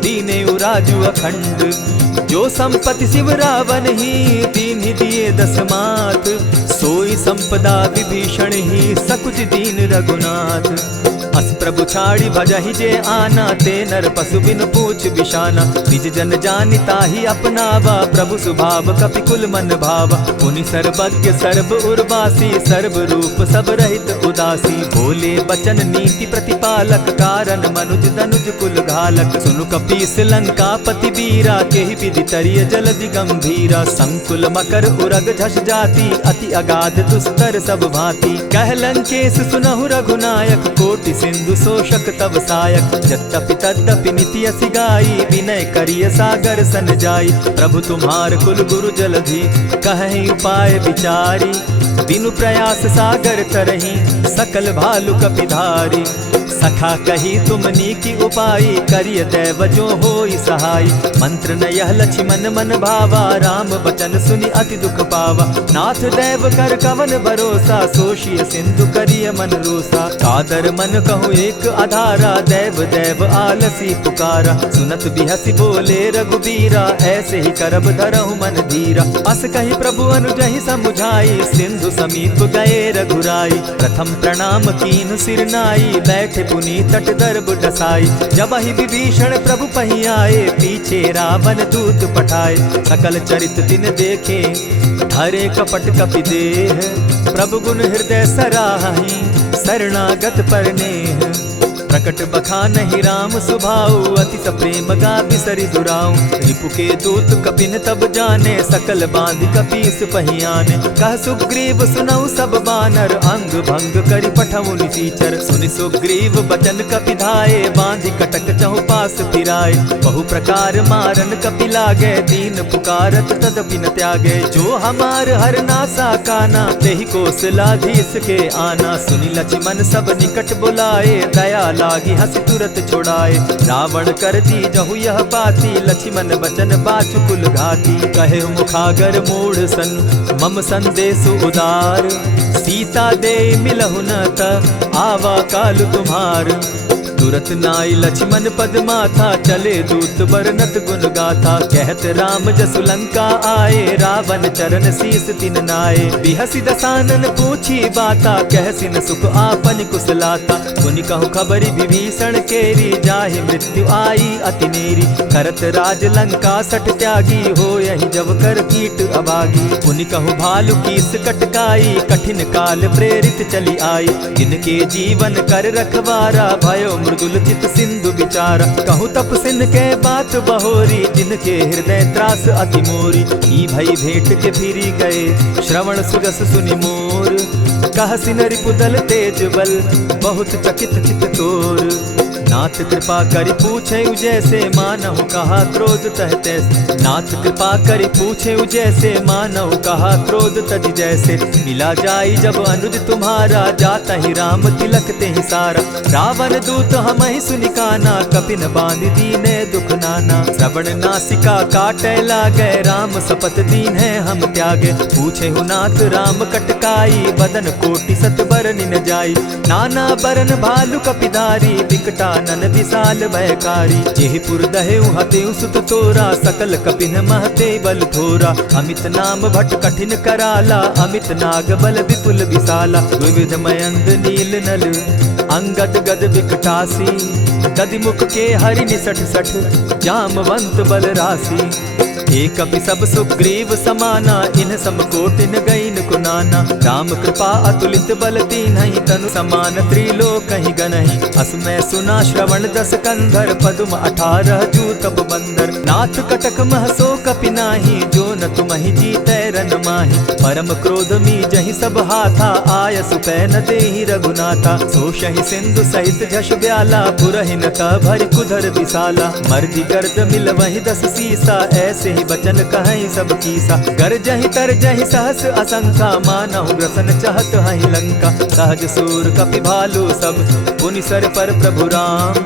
दीनेउ राजु अखंड। जो संपत्ति शिव रावण ही दीन्हि दिए दस मात। सोई संपदा विभीषण ही सकुच दीन रघुनाथ। अस प्रभु छाड़ी भजहि जे आना ते नर पशु बिन पूछ बिशाना। निज जन जानि ताहि अपनावा प्रभु स्वभाव कपि कुल मन भावा। मुनि सर्वज्ञ सर्व उर्वासी सर्व रूप सब रहित उदासी। बोले बचन नीति प्रतिपालक कारण मनुज दनुज कुल घालक। सुनु कपीस लंकापति वीरा केहि विधि तरिय जलधि गंभीरा। संकुल मकर उरग झष जाति अति अगाध दुस्तर सब भांति। कह लंकेश सुनहु रघुनायक कोटि सिंधु शोषक तब सायक। यद्यपि तद्यपि निति असि गाई विनय करिय सागर सन जाई। प्रभु तुम्हार कुल गुरु जलधि कहि उपाय विचारी। बिनु प्रयास सागर तरहि सकल भालु कपिधारी। सखा कही तुमनी की उपाय, करिय दैव जो होई सहाय। मंत्र न यह लक्ष्मण मन भावा, राम बचन सुनि अति दुख पावा। नाथ दैव कर कवन भरोसा, सोशिय सिंधु करिय मन रोसा। कादर मन कहूँ एक आधारा, दैव दैव आलसी पुकारा। सुनत बिहसी बोले रघुबीरा, ऐसे ही करब धरहु मन धीरा। अस कही प्रभु अनुजहि समुझाई, सिंधु समीप गए रघुराई। प्रथम प्रणाम कीन सिर नाई, बैठे पुनि तट दर्ब डसाई। जब ही विभीषण प्रभु पही आए, पीछे रावण दूत पठाए। सकल चरित दिन देखे, धरे कपट कपि देह। प्रभु गुण हृदय सराहि, शरणागत पर नेह। प्रकट बखानहि राम सुभाऊ, अति प्रेम गा बिसरि दुराऊ। रिपु के दूत कपिन तब जाने, सकल बांधि कपीस पहियाने। कह सुग्रीव सुनऊ सब बानर, अंग भंग करि पठऊ निसीचर। सुनि सुग्रीव बचन कपि धाये, बांधि कटक चहु पास फिराए। बहु प्रकार मारन कपि लागे, दीन पुकारत तदपि न त्यागे। जो हमार हर नासा काना, तेहि कौशलाधीश के आना। सुनि लक्ष्मण सब निकट बुलाए, दया लागी हंस तुरत छुड़ाए। रावण कर दी जहु यह बाती, लक्ष्मण बचन बाचुकुल घाती। कहे मुखागर मूढ़ सन, मम संदेश उदार। सीता दे मिलहु न त, आवा काल तुम्हार। तुरत नाई लक्ष्मण पद माथा, चले दूत बरनत गुण गाथा। कहत राम जसु लंका आए, रावण चरण शीस तिन नाए। बिहसी दसानन पूछी बाता, कहसिन सुख आपन कुशलाता। सुनि कहु खबरि विभीषण केरी, जाहि मृत्यु आई अति नेरी। करत राज लंका सठ त्यागी, हो यही जब कर कीट अभागी। पुनि कहु भालु कीस कटकाई, कठिन काल प्रेरित चली आई। जिनके जीवन कर रखवारा, भयो मृदुल चित सिंधु विचारा। कहूँ तप सिन के बात बहोरी, जिनके हृदय त्रास अति मोरी। ई भई भेंट के फिरी गए, श्रवण सुगस सुनि मोर। कह सिन रिपुदल तेज बल, बहुत चकित चित तोर। नाथ कृपा करि पूछे जैसे, मानहु कहा क्रोध तह तैसे। नाथ कृपा करि पूछे जैसे, मानहु कहा क्रोध तज जैसे। मिला जाई जब अनुज तुम्हारा, जाता ही राम तिलक ते ही सारा। रावण दूत हमहि सुनि काना, कपिन बांधि दीने दुख नाना। श्रवण नासिका काटे लागे, राम सपत दीन है हम त्यागे। पूछे नाथ राम कटकाई, बदन कोटि सत बरनि न जाई। नाना बरन भालु कपिधारी, विकटा नन विशाल भयकारी। जेहिपुर दहेउ हतेउ सुत तोरा, सकल कपिन महते बल थोरा। अमित नाम भट कठिन कराला, अमित नाग बल विपुल विशाला। विविध मयंद नील नल, अंगद गद विकटासी। गदि मुख के हरि निसठ सठ, जामवंत बल राशि। एक कपि सब सुग्रीव समाना, इन सम कोटिन गईन कुनाना। राम कृपा अतुलित बल दीन्हि, तनु समान त्रिलोक ही गनहि। असमय सुना श्रवण दस कंधर, पदुम 18 जूतब बंदर। नाथ कटक महसो कपि नाही, जो न तुमहि जीतै रन माहि। परम क्रोध मी जहि सब हाथा, आयस पै न देहि रघुनाथा। सोषहि सिंधु सहित झष ब्याला, पुरहिन त भरि कुधर विशाला। मर्दि गर्द मिल वहि 10 सीसा, ऐसे ही बचन कहीं सब कीसा। गरजहि तरजहि सहस असंखा, मानहु ग्रसन चहत हहि लंका। सहज सूर कपि भालु सब, पुनि सर पर प्रभु राम।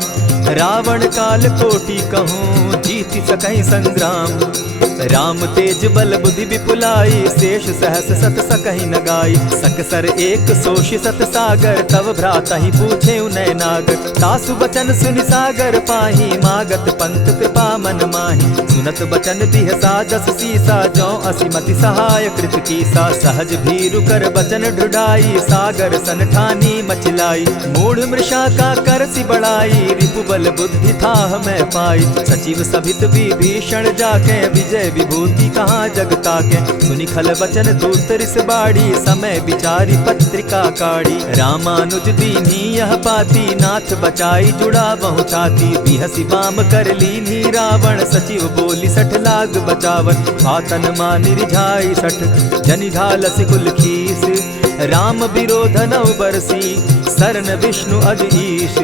रावण काल कोटि कहूँ, जीति सकहि संग्राम। राम तेज बल बुद्धि विपुलाई, शेष सहस सत सकहि न गाई। सकसर एक सोषि सत सागर, तव भ्राता ही पूछे उनय नागर। तासु बचन सुनि सागर पाही, मागत पंत कृपा मन माही। सुनत बचन बिहसा 10 सीसा, जौ असिमति सहाय कृत कीसा। सहज भीरु कर बचन ढुढ़ाई, सागर सन ठानी मचिलाई। मूढ़ मृषा का करसि बढ़ाई, रिपु बल बुद्धि थाह मैं पाई। सचिव सभित विभीषण जाके, विजय विभूति कहाँ जगता के। सुनि खल बचन दूत रिस बाड़ी, समय विचारी पत्रिका काढ़ी। रामानुज दीन्ही यह पाती, नाथ बचाई जुड़ा बहु छाती। बिहसी बाम कर लीन्ही रावण, सचिव बोली 60 लाग बचावन। आतन मानि रिझाई 60, जनि ढालसि कुल खीस। राम विरोध नौ बरसी, सरन विष्णु अज ईश।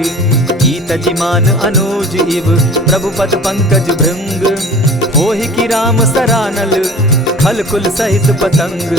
गीत जिमान अनुज इव, प्रभु पद पंकज भृंग। होहि की राम सरानल, खल कुल सहित पतंग।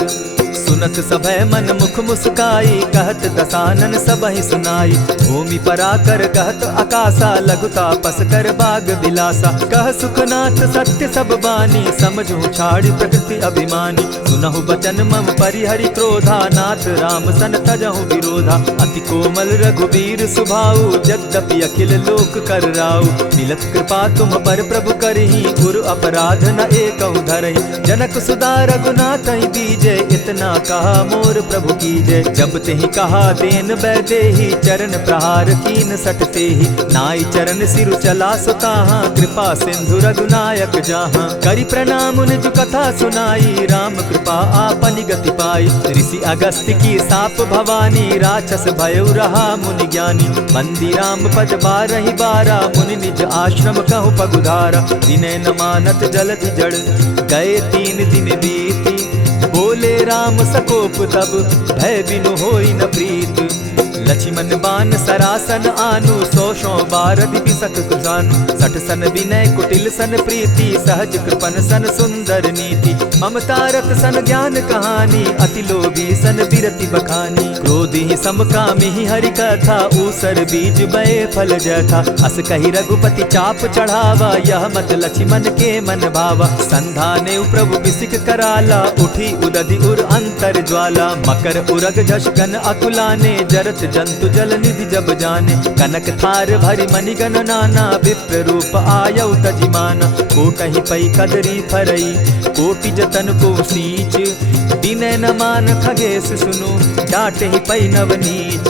सुनत सभय मन मुख मुस्काई, कहत दसानन सबहि सुनाई। भूमि पराकर कहत आकाशा, लघु तापस कर बाग बिलासा। कह सुखनाथ सत्य सब बानी, समझू छाड़ी प्रकृति अभिमानी। सुनहु बचन मम परिहरि क्रोधा, नाथ राम सन तजहु विरोधा। अति कोमल रघुबीर सुभाऊ, यद्यपि अखिल लोक कर राऊ। मिलत कृपा तुम पर प्रभु करही, गुरु अपराध न एकहु धरहि। जनक सुदा रघुनाथ दीजे, इतना कहा मोर प्रभु कीजे। जब तेहि कहा देन बैदेही, चरण प्रहार कीन सटते ही। नाई चरण सिरु चला सुताहा, कृपा सिंधु रघुनायक जाहा। करि प्रणाम निज कथा सुनाई, राम कृपा आपनि गति पाई। ऋषि अगस्त्य की साप भवानी, राक्षस भयउ रहा मुनि ज्ञानी। बंदी राम पद बारहि बारा, मुनि निज आश्रम कहु पगुधारा। विनय न मानत जलधि जड़, गए 3 दिन बीती। बोले राम सकोप तब, भय बिनु होई न प्रीत। लक्ष्मण बान सरासन आनु, 100 बारदि बिसक कुजानु। 60 सन विनय कुटिल सन प्रीति, सहज कृपन सन सुंदर नीति। ममता रत सन ज्ञान कहानी, अति लोभी सन बिरति बखानी। क्रोधि समकामी हरि कथा, ऊसर बीज बये फल जथा। अस कही रघुपति चाप चढ़ावा, यह मत लक्ष्मण के मन भावा। संधाने प्रभु बिसिक कराला, उठी उदधि उर अंतर ज्वाला। मकर उरग झष गन अकुलाने, जरत जंतु जल निधि जब जाने। कनक थार भरि मणिगण नाना, विप्र रूप आयौ तजिमाना। कोटहि पै कदरी फरई, कोटि जतन को सींच। विनय न मान खगेश सुनु, डांटहि पै नवनीच।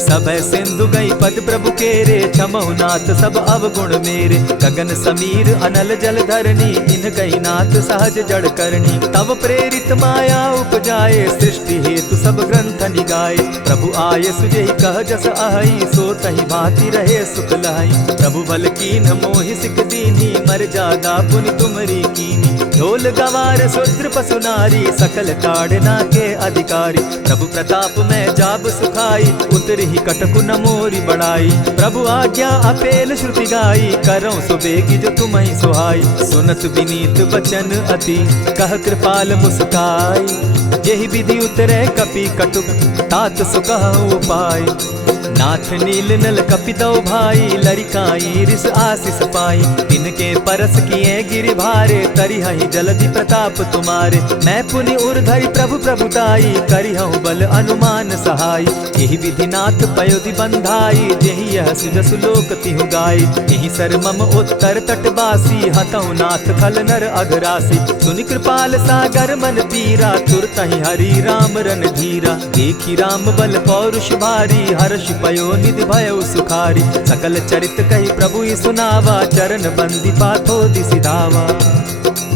सबय सिंधु गई पद प्रभु केरे, क्षमहु नाथ सब अवगुण मेरे। गगन समीर अनल जल धरनी, इन कही नाथ सहज जड़ करनी। तब प्रेरित माया उपजाए, सृष्टि हेतु सब ग्रंथ निगाए। प्रभु आये सुजेहि कह जस अहई, सो तहि भांति रहे सुख लहई। प्रभु बल कीन मोहि सिख दीनी, मर जादा पुनि तुमरी कीनी। ढोल गवार शूद्र पशु नारी, सकल ताड़ना के अधिकारी। प्रभु प्रताप में जाब सुखाई, उतरहि कटकु न मोरी बड़ाई। प्रभु आज्ञा अपेल श्रुति गाई, करौं सुबेगी जो तुम्हि सुहाई। सुनत विनीत बचन अति, कह कृपाल मुस्काई। जेहि विधि उतरे कपि कटुक, तात सुकहु उपाय। नाथ नील नल कपितौ भाई, लरिकाई रिस आशीष पाई। तिनके परस किए गिरि भारे, तरिहहि जलधि प्रताप तुम्हारे। मैं पुनि उर्धरि प्रभु प्रभुताई, करिहु बल अनुमान सहाय। एहि विधि नाथ पयोधि बंधाई, जेहि यह सुजसु लोक तिहु गाई। एहि सर मम उत्तर तटवासी, हतहु नाथ खल नर अघरासी। सुनि कृपाल सागर मन पीरा, तुरतहि हरि राम रन धीरा। देखी राम बल पौरुष भारी, हर्ष पयो निधि भयउ सुखारी। सकल चरित कही प्रभु सुनावा, चरण बंदी पाथो दिसि धावा।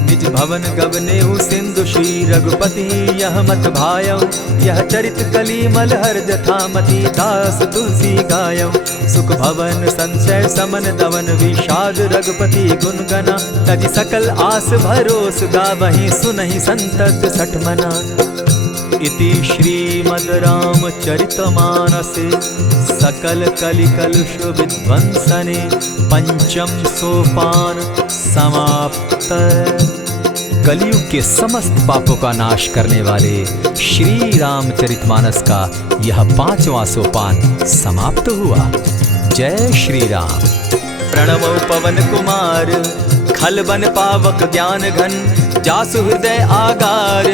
निज भवन गवनेहु सिंधु श्री रघुपति, यह मत भायौ। यह चरित कली मलहर जथामति, दास तुलसी गायौ। सुख भवन संशय समन दवन, विषाद रघुपति गुण गना। तजि सकल आस भरोस, गावहि सुनहि संतत सठ मना। इति श्रीमद् रामचरितमानसे, सकल कलि कलुष विध्वंसने। पंचम सोपान समाप्त। कलयुग के समस्त पापों का नाश करने वाले श्री रामचरितमानस का यह 5वां सोपान समाप्त हुआ। जय श्री राम। प्रणमो पवन कुमार, खल बन पावक ज्ञान घन। जासु हृदय आगार,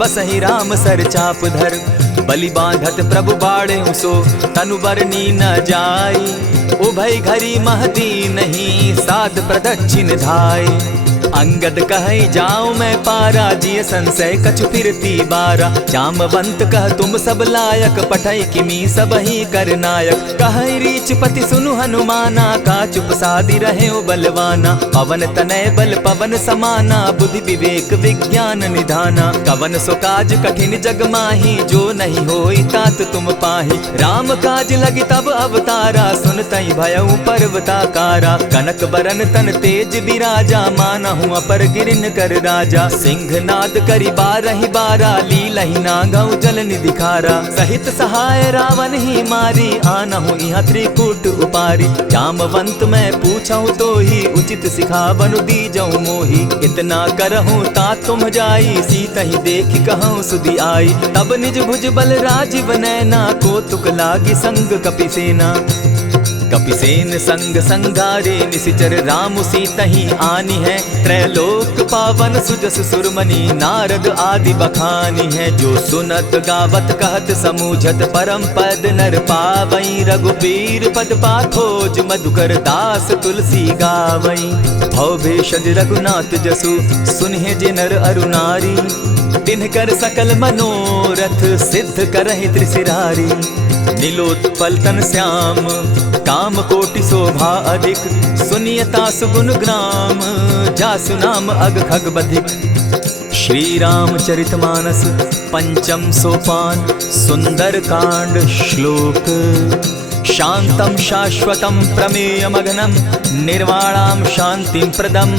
बसहि राम सर चाप धर। बलि बांधत प्रभु बाढ़े सो, तनु बरनी न जाई। उभय घरी महदी नहीं, साध प्रदक्षिण धाय। अंगद कहे जाऊं मैं पारा, जिय संशय कछु फिरती बारा। जामवंत कह तुम सब लायक, पठै किमी सब ही कर नायक। कहे रीच पति सुनु हनुमाना, का चुप सादी रहे बलवाना। पवन तनय बल पवन समाना, बुद्धि विवेक विज्ञान निधाना। कवन सो काज कठिन जग माही, जो नहीं होई तात तुम पाही। राम काज लगी तब अवतारा, सुनतहि भयउ पर्वताकारा। कनक बरन तन तेज विराजा, माना काहू अपर गिरिन कर राजा। सिंह नाद करी बारही बारा, लीलहि नागऊ जल निधि खारा। सहित सहाय रावण ही मारी, आनहु यहाँ त्रिकूट उपारी। जामवंत मैं पूछऊं तो ही, उचित सिखावनु दीजऊं मोही। इतना करहूं ता तुम जाई, सीतहि देखि कहूं सुधि आई। तब निज भुज बल राजीव नैना, को तुक लागी संग कपिसेना। कपिसेन संग संगारे, निशिचर राम सीतहि आनी है। त्रैलोक पावन सुजस सुरमणि, नारद आदि बखानी है। जो सुनत गावत कहत समूझत, परम पद नर पावई। रघुबीर पद पाथोज, मधुकर दास तुलसी गावई। भव भेषज रघुनाथ जसु, सुनहि जे नर अरु नारी। तिनकर सकल मनोरथ, सिद्ध करहि त्रिशिरारी। नीलोत्पल तन श्याम, काम कोटि शोभा अधिक। सुनियता सुगुण ग्राम, जासु नाम अग खग बधिक। श्री रामचरित मानस पंचम सोपान, सुंदर कांड श्लोक। शांतम शाश्वतम प्रमेयमघनम, निर्वाणाम शांतिं प्रदम।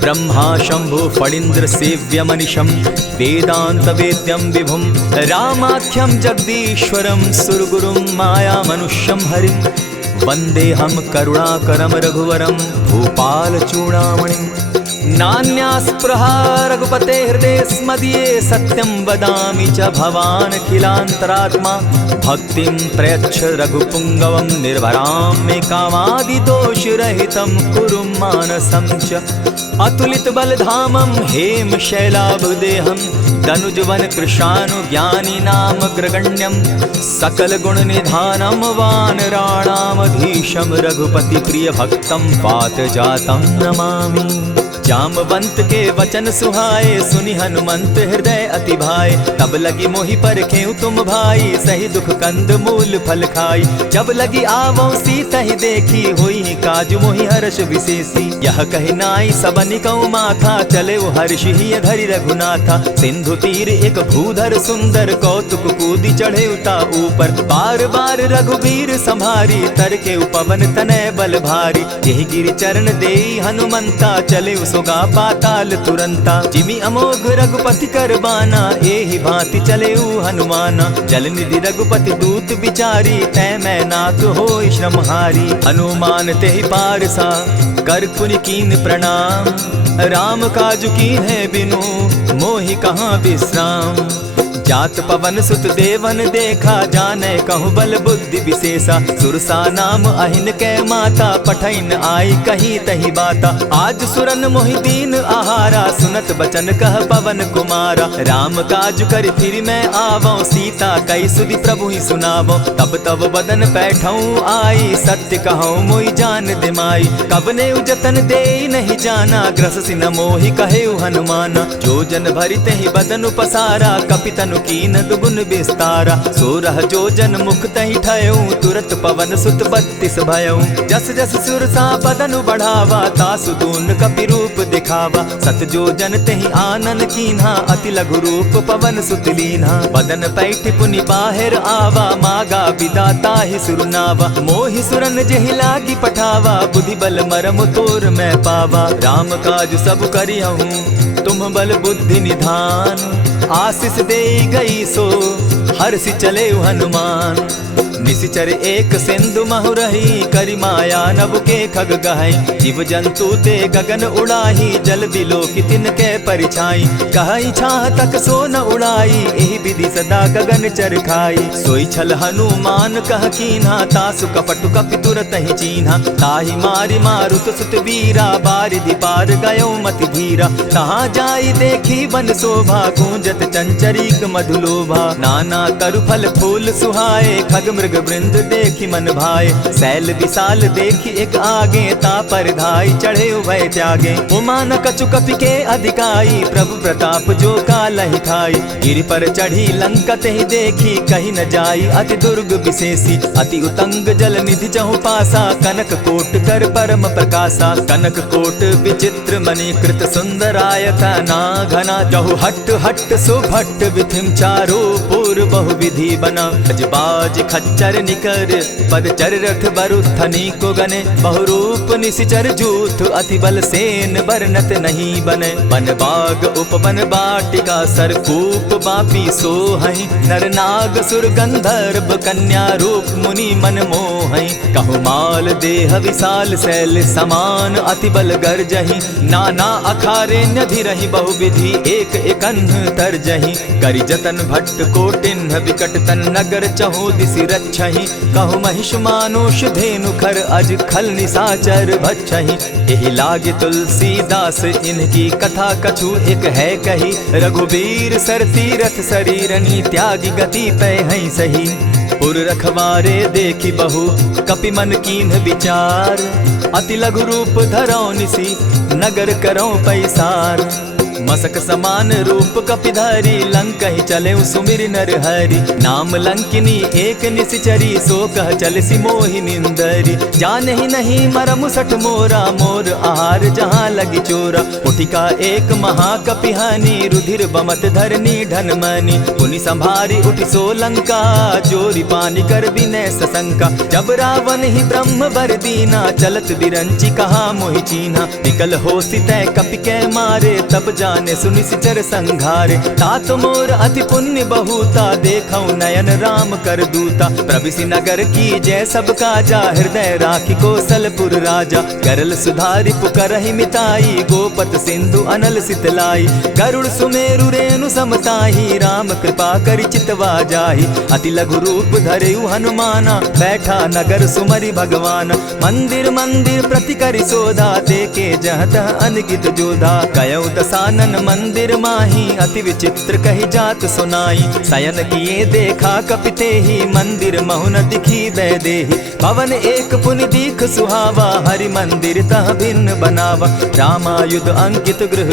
ब्रह्मा शंभु फणीन्द्र सेव्यमनिशं, वेदांत वेद्यं विभुं। रामाख्यं जगदीश्वरं, सुरगुरुं माया मनुष्यं हरिं। वन्देऽहं करुणाकरं रघुवरं, भूपाल चूडामणिं। नान्यास्पृहा रघुपते हृदये स्मदीये, सत्यं वदामि च भवानखिलान्तरात्मा। भक्तिं प्रयच्छ रघुपुङ्गवं, निर्भरां मे कामादिदोषरहितं कुरु मानसं च। अतुलित बलधामं हेम शैलाभदेहं, तनुजवन कृशानुज्ञानी नाम ग्रगण्यं। सकल गुण निधानं वानराणामधीशं, रघुपति प्रिय भक्तं पात जातं नमामि। जामवंत के वचन सुहाए, सुनि हनुमंत हृदय अति भाए। तब लगी मोहि परखेउ तुम भाई, सही दुख कंद मूल फल खाई। जब लगी आवो सीतहि देखी, होई काज मोहि हर्ष विशेषी। यह कहि नाई सबनि कौ माथा, चले वो हर्ष ही धरि रघुनाथा। सिंधु तीर एक भूधर सुंदर, कौतुक कूदी चढ़े उता ऊपर। बार बार रघुबीर संभारी, तर के उपवन तनय बल भारी। यही गिरि चरण देई हनुमंता, चले सोगा पाताल तुरंता। जिमि अमोघ रघुपति कर बाना, एहि भांति चले हनुमाना। जल निधि रघुपति दूत बिचारी, तै मैं नाथ होई श्रमहारी। हनुमान तेहि पारसा, कर पुनि कीन प्रणाम। राम काज कीन है बिनु, मोहि कहाँ विश्राम। जात पवन सुत देवन देखा, जाने कहूँ बल बुद्धि विशेषा। सुरसा नाम अहिन कै माता, पठैन आई कही तही बाता। आज सुरन मोहि दीन आहारा, सुनत बचन कह पवन कुमारा। राम काज कर फिर मैं आवो, सीता कई सुधि प्रभु ही सुनावो। तब तब बदन बैठऊँ आई, सत्य कहूँ मोहि जान दिमाई। कबने उजतन दे नहीं जाना, ग्रस सिन मोहि कहे हनुमाना। जो जन भरिते ही बदन उपसारा, कपितनु कीन दुगुन विस्तारा। सोरह जो जन मुख तहि ठयऊं, तुरत पवन सुत 32 भयऊं। जस जस सुरसा बदन बढ़ावा, तासु दून कपि रूप दिखावा। सत जो जन तेहि आनन कीन्हा, अति लघु रूप पवन सुत लीन्हा। बदन पैठ पुनि बाहिर आवा, मागा बिदा ताहि सुरनावा। मोहि सुरन जेहि लागी पठावा, बुद्धि बल मरम तोर मैं पावा। राम काज सब करिहूँ, तुम बल बुद्धि निधान। आशीष दे गई सो, हर्षि चले हनुमान। निशिचर एक सिंधु महु रही, करि माया नभ के खग गहई। जीव जंतु ते गगन उड़ाही, जल बिलो की तिनके परिछाई। कहई छाह तक सो न उड़ाई, एहि विधि सदा गगन चर खाई। सोई छल हनुमान कह कीन्हा, तासु कपटु कपि तुरत ही चीन्हा। ताहि मारि मारुत सुत वीरा, बारिधि पार गयो मति धीरा। तहाँ जाई देखी वन शोभा, गूंजत चंचरीक मधुलोभा। नाना तरु फल फूल सुहाए, खग मृग वृंद देखी मन भाए। सैल विशाल देखी एक आगे, ता पर धाई चढ़े भय त्यागे। उमान कछु कपि के अधिकाई, प्रभु प्रताप जो कालहि खाई। गिरि पर चढ़ी लंका तेहि देखी, कही न जाई अति दुर्ग विशेषी। अति उतंग जल निधि जहु पासा, कनक कोट कर परम प्रकाशा। कनक कोट विचित्र मणि कृत सुंदरायतना घना, जहु हट हट सुभट विधिम चारो घोर बहुविधि बना। गजबाज खच्चर निकर पदचर रथ बरुथनी को गने। बहुरूप निशिचर जूथ अति बल सेन बरनत नहीं बने। वन बाग उपवन बाटिका सरकूप बापी सोहई। नर नाग सुर गंधर्व कन्या रूप मुनि मन मोहई। कहु माल देह विशाल शैल समान अति बल गर्जहि। नाना अखारे न्यधिरहि बहुविधि एक एकन्ह तरजहि। करि जतन भट्ट कोटिन्ह विकट तन नगर चहु दिसि रक्षहि। कहु महिष मानुष धेनु खर अज खल निसाचर भक्षहि। एहि लागे तुलसीदास इनकी कथा कछु एक है कही। रघुबीर सर तीरथ शरीरनी त्यागी गति पै हई सही। पुर रखवारे देखी बहु कपि मन कीन्ह विचार। अति लघु रूप धरौ निसी नगर करौ पैसार। मसक समान रूप कपिधारी लंक ही चले सुमिर नर हरि। नाम लंकिनी एक निशिचरी सो कह चल सी मोहि निंदरी। जाने ही नहीं मरम सठ मोरा मोर आहार जहाँ लगी चोरा। उठिका एक महाकपिहानी रुधिर बमत धरनी धन मनी। पुनि संभारी उठि सो लंका चोरी पानी कर विनय सशंका। जब रावण ही ब्रह्म बर दीना चलत बिरंची कहा मोहि चीन्हा। निकल हो सितै कपि कै मारे तब जाने सुनिश्चर संघारे। तात मोर अति पुण्य बहुता देखौ नयन राम कर दूता। प्रविशि नगर की जय सब काजा हृदय राखी कौशलपुर राजा। करल सुधारि पुकरहि मिताई गोपत सिंधु अनल सितलाई। गरुड़ सुमेरु रेणु समताही राम कृपा करि चितवा जाहि। अति लघु रूप धरेउ हनुमाना बैठा नगर सुमरि भगवान। मंदिर मंदिर प्रति करि सोधा देखे जहत अनगित जोधा। कयौ दसानन मंदिर माही अति विचित्र कही जात सुनाई। शयन किए देखा कपिते ही मंदिर महुन दिखी वैदेही। भवन एक पुनि दीख सुहावा हरि मंदिर तह भिन्न बनावा। रामायुध अंकित गृह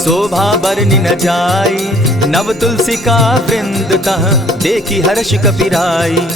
शोभा बरनि न जाई। नव तुलसी का वृंद तह देखी हर्ष कपिराई।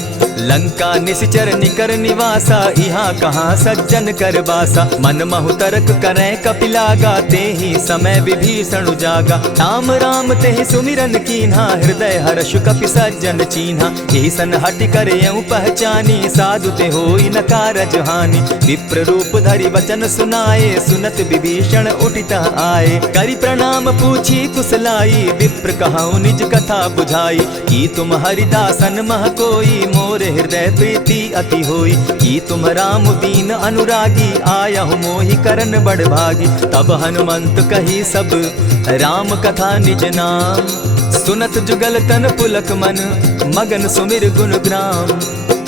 लंका निशिचर निकर निवासा यहाँ कहाँ सज्जन कर बासा। मन महु तरक करै कपिलागा तेहि समय विभीषण जागा। राम राम तेहि सुमिरन कीन्हा हृदय हर्ष कपि सज्जन चीन्हा। एहि सन हटि करयउ पहचानी साधु ते होई न कारज हानि। विप्र रूप धरि वचन सुनाए सुनत विभीषण उठित आए। करि प्रणाम पूछी कुशलाई विप्र कहौ निज कथा बुझाई। की तुम हरिदासन मह कोई मोर हृदय प्रीति अति होई। की तुम राम दीन अनुरागी आयहु मोहि करन बड़ भागी। तब हनुमंत कही सब राम कथा निज नाम। सुनत जुगल तन पुलक मन मगन सुमिर गुण ग्राम।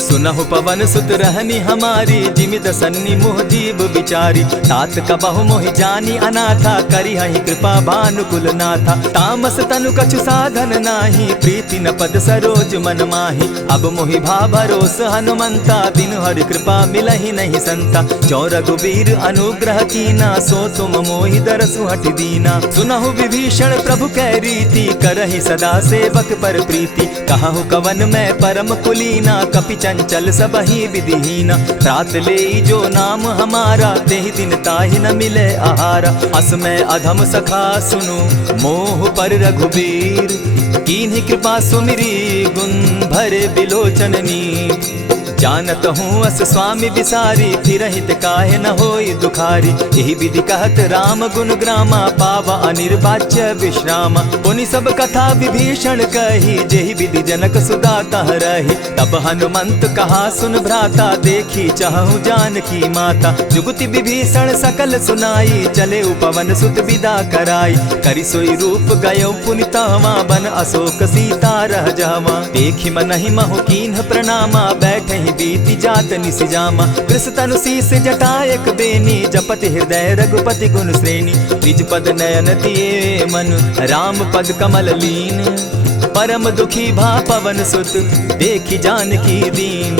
सुनहु पवन सुत रहनी हमारी जिमिद सन्नी मुह जीव विचारी। तात कबहु मोहि जानी अनाथा करी हहि कृपा भानुकुल नाथा। तामस तनु कछु साधन नाही प्रीति न पद सरोज मन माही। अब मोहि भा भरोस हनुमंता बिनु हरि कृपा मिलहि नहीं संता। जो रघुबीर अनुग्रह कीना सो तुम मोहि दरसु हटि दीना। सुनहु विभीषण प्रभु कै रीति करहि सदा सेवक पर प्रीति। कहु कवन मैं परम कुलीना कपि चंचल सबहि विधिहीना। रात ले जो नाम हमारा तेहि दिन ताहि न मिले आहारा। अस मैं अधम सखा सुनु मोह पर रघुबीर। कीन्ही कृपा सुमिरी गुण भरे बिलोचन नीर। जानत हूँ अस स्वामी विसारी फिरहित काहे न होई दुखारी। यही विधि कहत राम गुण ग्रामा पावा अनिर्वाच्य विश्रामा। पुनि सब कथा विभीषण कही जेहि विधि जनक सुदा कह रही। तब हनुमंत कहा सुन भ्राता देखी चाहूँ जानकी माता। जुगति विभीषण सकल सुनाई चले उपवन सुत विदा कराई। करि सोई रूप गयो पुनि तहवा बन अशोक सीता रह जावा। देखी मनहि महु कीन्ह प्रणामा बैठहि बीती जात निसिजामा। कृष तनु शीस जटायक बेनी जपति हृदय रघुपति गुण श्रेणी। निज पद नयन दिए मन राम पद कमल लीन। परम दुखी भा पवन सुत देखी जानकी दीन।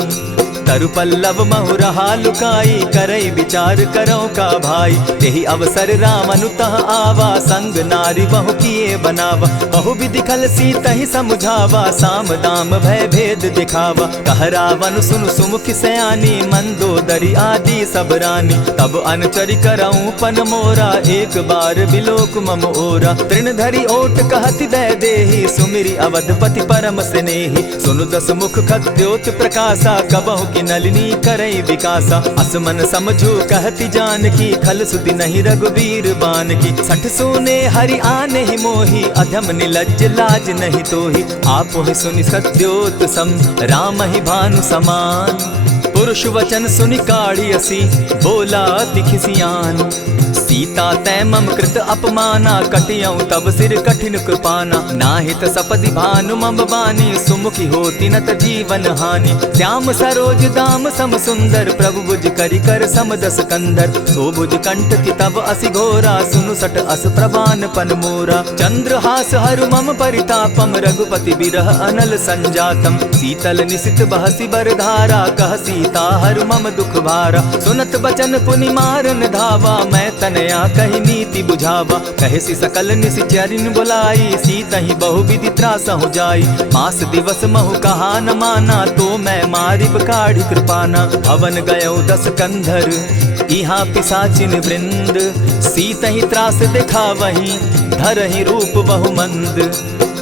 तरु पल्लव महु रहा लुकाई, करई विचार करो का भाई। यही अवसर राम अनुतः आवा, संग नारी बहु किए बनावा। बहु विधि खल सीत ही समझावा, साम दाम भय भेद दिखावा। कह रावण सुन सुमुख सयानी, मंदोदरी आदि सब रानी। तब अनुचरि करऊं पन मोरा, एक बार बिलोक मम ओरा। तृण धरि ओट कहति दय देहि, सुमिरि अवधपति परम स्नेहि। सुनु दस मुख खद्योत प्रकाशा, कबहु की नलिनी करई विकासा। असमन समझो कहति जानकी, खल सुधि नहीं रघुबीर बान की। सठ सोने हरि आने ही मोही, अधम निलज्ज लाज नहीं तोही। आप ही सुनि सत्योत सम, राम ही भानु समान। पुरुष वचन सुनि काढ़ी असी, बोला अति खिसियान। सीता तै मम कृत अपमाना, कटियऊं तब सिर कठिन कृपाना। नाहित सपदि भानु मम बानी, सुमुखी होती नत जीवन हानि। श्याम सरोज दाम सम सुंदर, प्रभु भुज करि कर सम दस कंधर। सो भुज कंठ की तब असि घोरा, सुनु सट अस प्रवान पन मोरा। चंद्रहास हरु मम परितापम, रघुपति बिरह अनल संजातम। शीतल निशित बहसी बरधारा, कह सीता हरु मम दुख भारा। सुनत बचन पुनि मारन धावा, मैं तनया कही नीति बुझावा। कहसी सकल निशिचरिन बुलाई, सीता ही बहु विधि त्रास हो जाई। मास दिवस महु कहा न माना, तो मैं मारिब काढ़ी कृपाना। भवन गयो दस कंधर, इहाँ पिशाचिन वृंद। सीता ही त्रास देखा वही, धरहि रूप बहु मंद।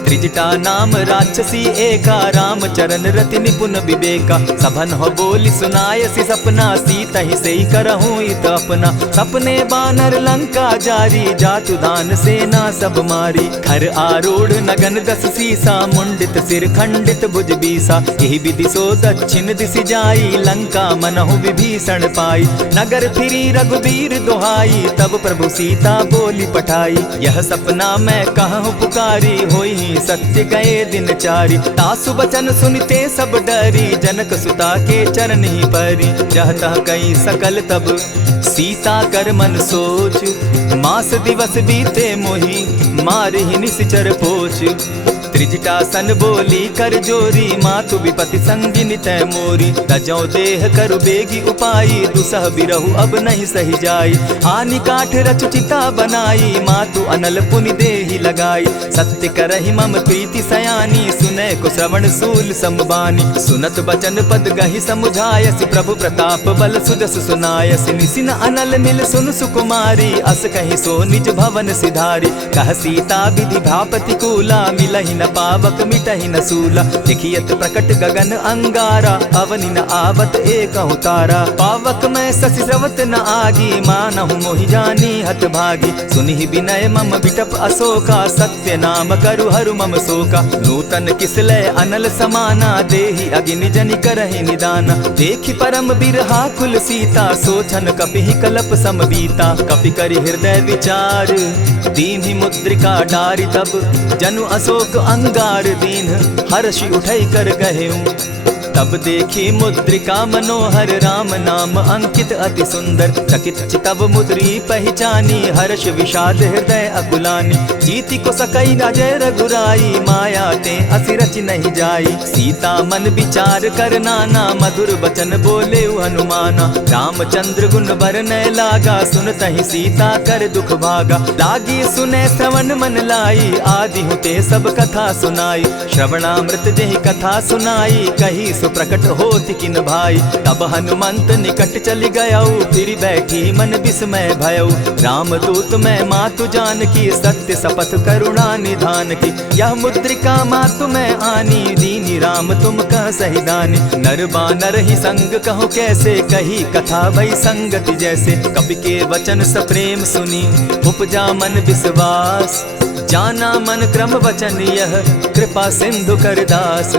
त्रिजटा नाम राक्षसी एका, राम चरण रति निपुण विवेका। सभन हो बोली सुनायसी सपना, सीता ही सही करहूँ इत अपना। सपने बानर लंका जारी, जातु दान सेना सब मारी। खर आरूढ़ नगन दस सीसा, मुंडित सिर खंडित भुज बीसा। यही विधि सो दक्षिण दिशि जाई, लंका मनहु विभीषण पाई। नगर फिरी रघुबीर दुहाई, तब प्रभु सीता बोली पठाई। यह सपना मैं कहूँ पुकारी, होई सत्य गए दिन चारी। तासु बचन सुनते सब डरी, जनक सुता के चरण ही परी। जहतः कई सकल तब सीता कर मन सोच, मास दिवस बीते मोही, मारे ही निश्चर पोच। त्रिजटा सन बोली कर जोरी, मातु विपति संगिनी तै मोरी। तजौ देह करु बेगी उपाई, दुसह बिरहु अब नहीं सही जाई। आनि काठ रच चिता बनाई, मातु अनल पुनि देहि लगाई। सत्य करहि मम प्रीति सयानी, सुनै को श्रवण सूल समबानी। सुनत बचन पद गहि समुझायसि, प्रभु प्रताप बल सुजस सुनायसि। निसिन अनल मिल सुन सुकुमारी, अस कहि सो निज भवन सिधारी। कह सीता विधि भा प्रतिकूला, मिलहि न पावक मिटहि न सूला। देखियत प्रकट गगन अंगारा, अवनि न आवत एकहु तारा। पावक मैं शशि स्रवत न आगी, मानहु मोहि जानी हत भागी। सुनिहि विनय मम बिटप अशोका, सत्य नाम करु हरु मम शोका। नूतन किसलय अनल समाना, देहि अगिनि जनि करहि निदाना। देखि परम बिरहा कुल सीता, सोचन कपिहि कलप सम बीता। कपि करि हृदय विचार, दीन्हि मुद्रिका डारि। तब जनु अशोक अंगार दीन, हर्षि उठई कर गहेऊं। तब देखी मुद्रिका मनोहर, राम नाम अंकित अति सुंदर। चकित चितव मुद्री पहचानी, हर्ष विषाद हृदय अकुलानी। जीति को सकई अजय रघुराई, माया ते असि रचि नहीं जाई। सीता मन विचार कर नाना, मधुर बचन बोले हनुमाना। रामचंद्र गुण बरनय लागा, सुनतहि सीता कर दुख भागा। लागी सुने श्रवण मन लाई, आदि हुते सब कथा सुनाई। श्रवणामृत जेहि कथा सुनाई, कही प्रकट होति किन भाई। तब हनुमंत निकट चली गयऊ, फिर बैठी मन विस्मय भयऊ। राम दूत मैं मातु जानकी, सत्य शपथ करुणा निधान की। यह मुद्रिका मातु मैं आनी, दीनी राम तुम कह सही दानी। नर बानर ही संग कहो कैसे, कही कथा भई संगति जैसे। कपि के वचन सप्रेम सुनी, उपजा मन विश्वास। जाना मन क्रम वचन यह, कृपा सिंधु कर दास।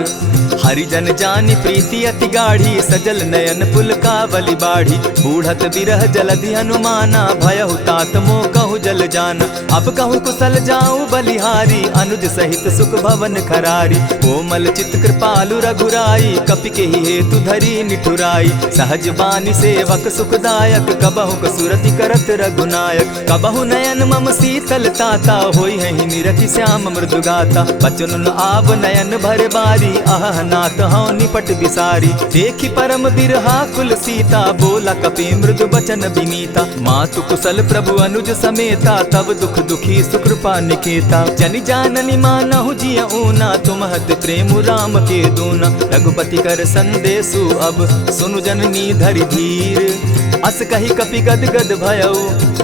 हरिजन जानी प्रीति अति गाढ़ी, सजल नयन पुलकावली बाढ़ी। बूढ़त बिरह जलधि हनुमाना, भयहु तात मोह कहु जल जाना। अब कहु कुशल जाऊं बलिहारी, अनुज सहित सुख भवन खरारी। कोमल चित कृपालु रघुराई, कपि के ही हेतु धरी निठुराई। सहज बानी सेवक सुखदायक, कबहु कसुरति करत रघुनायक। कबहु नयन मम शीतल ताता, होई है निरखि श्याम मृदुगाता। बचन आव नयन भर बारी, आह नाथ हौ निपट बिसारी। देखी परम बिरहा कुल सीता, बोला कपि मृदु बचन विनीता। मातु कुशल प्रभु अनुज समेता, तब दुख दुखी सुकृपा निकेता। जनि जाननी मानहु जिय ऊना, तुम हत प्रेम राम के दूना। रघुपति कर संदेशु अब सुनु जननी धरि धीर। अस कही कपि गद गद भयउ,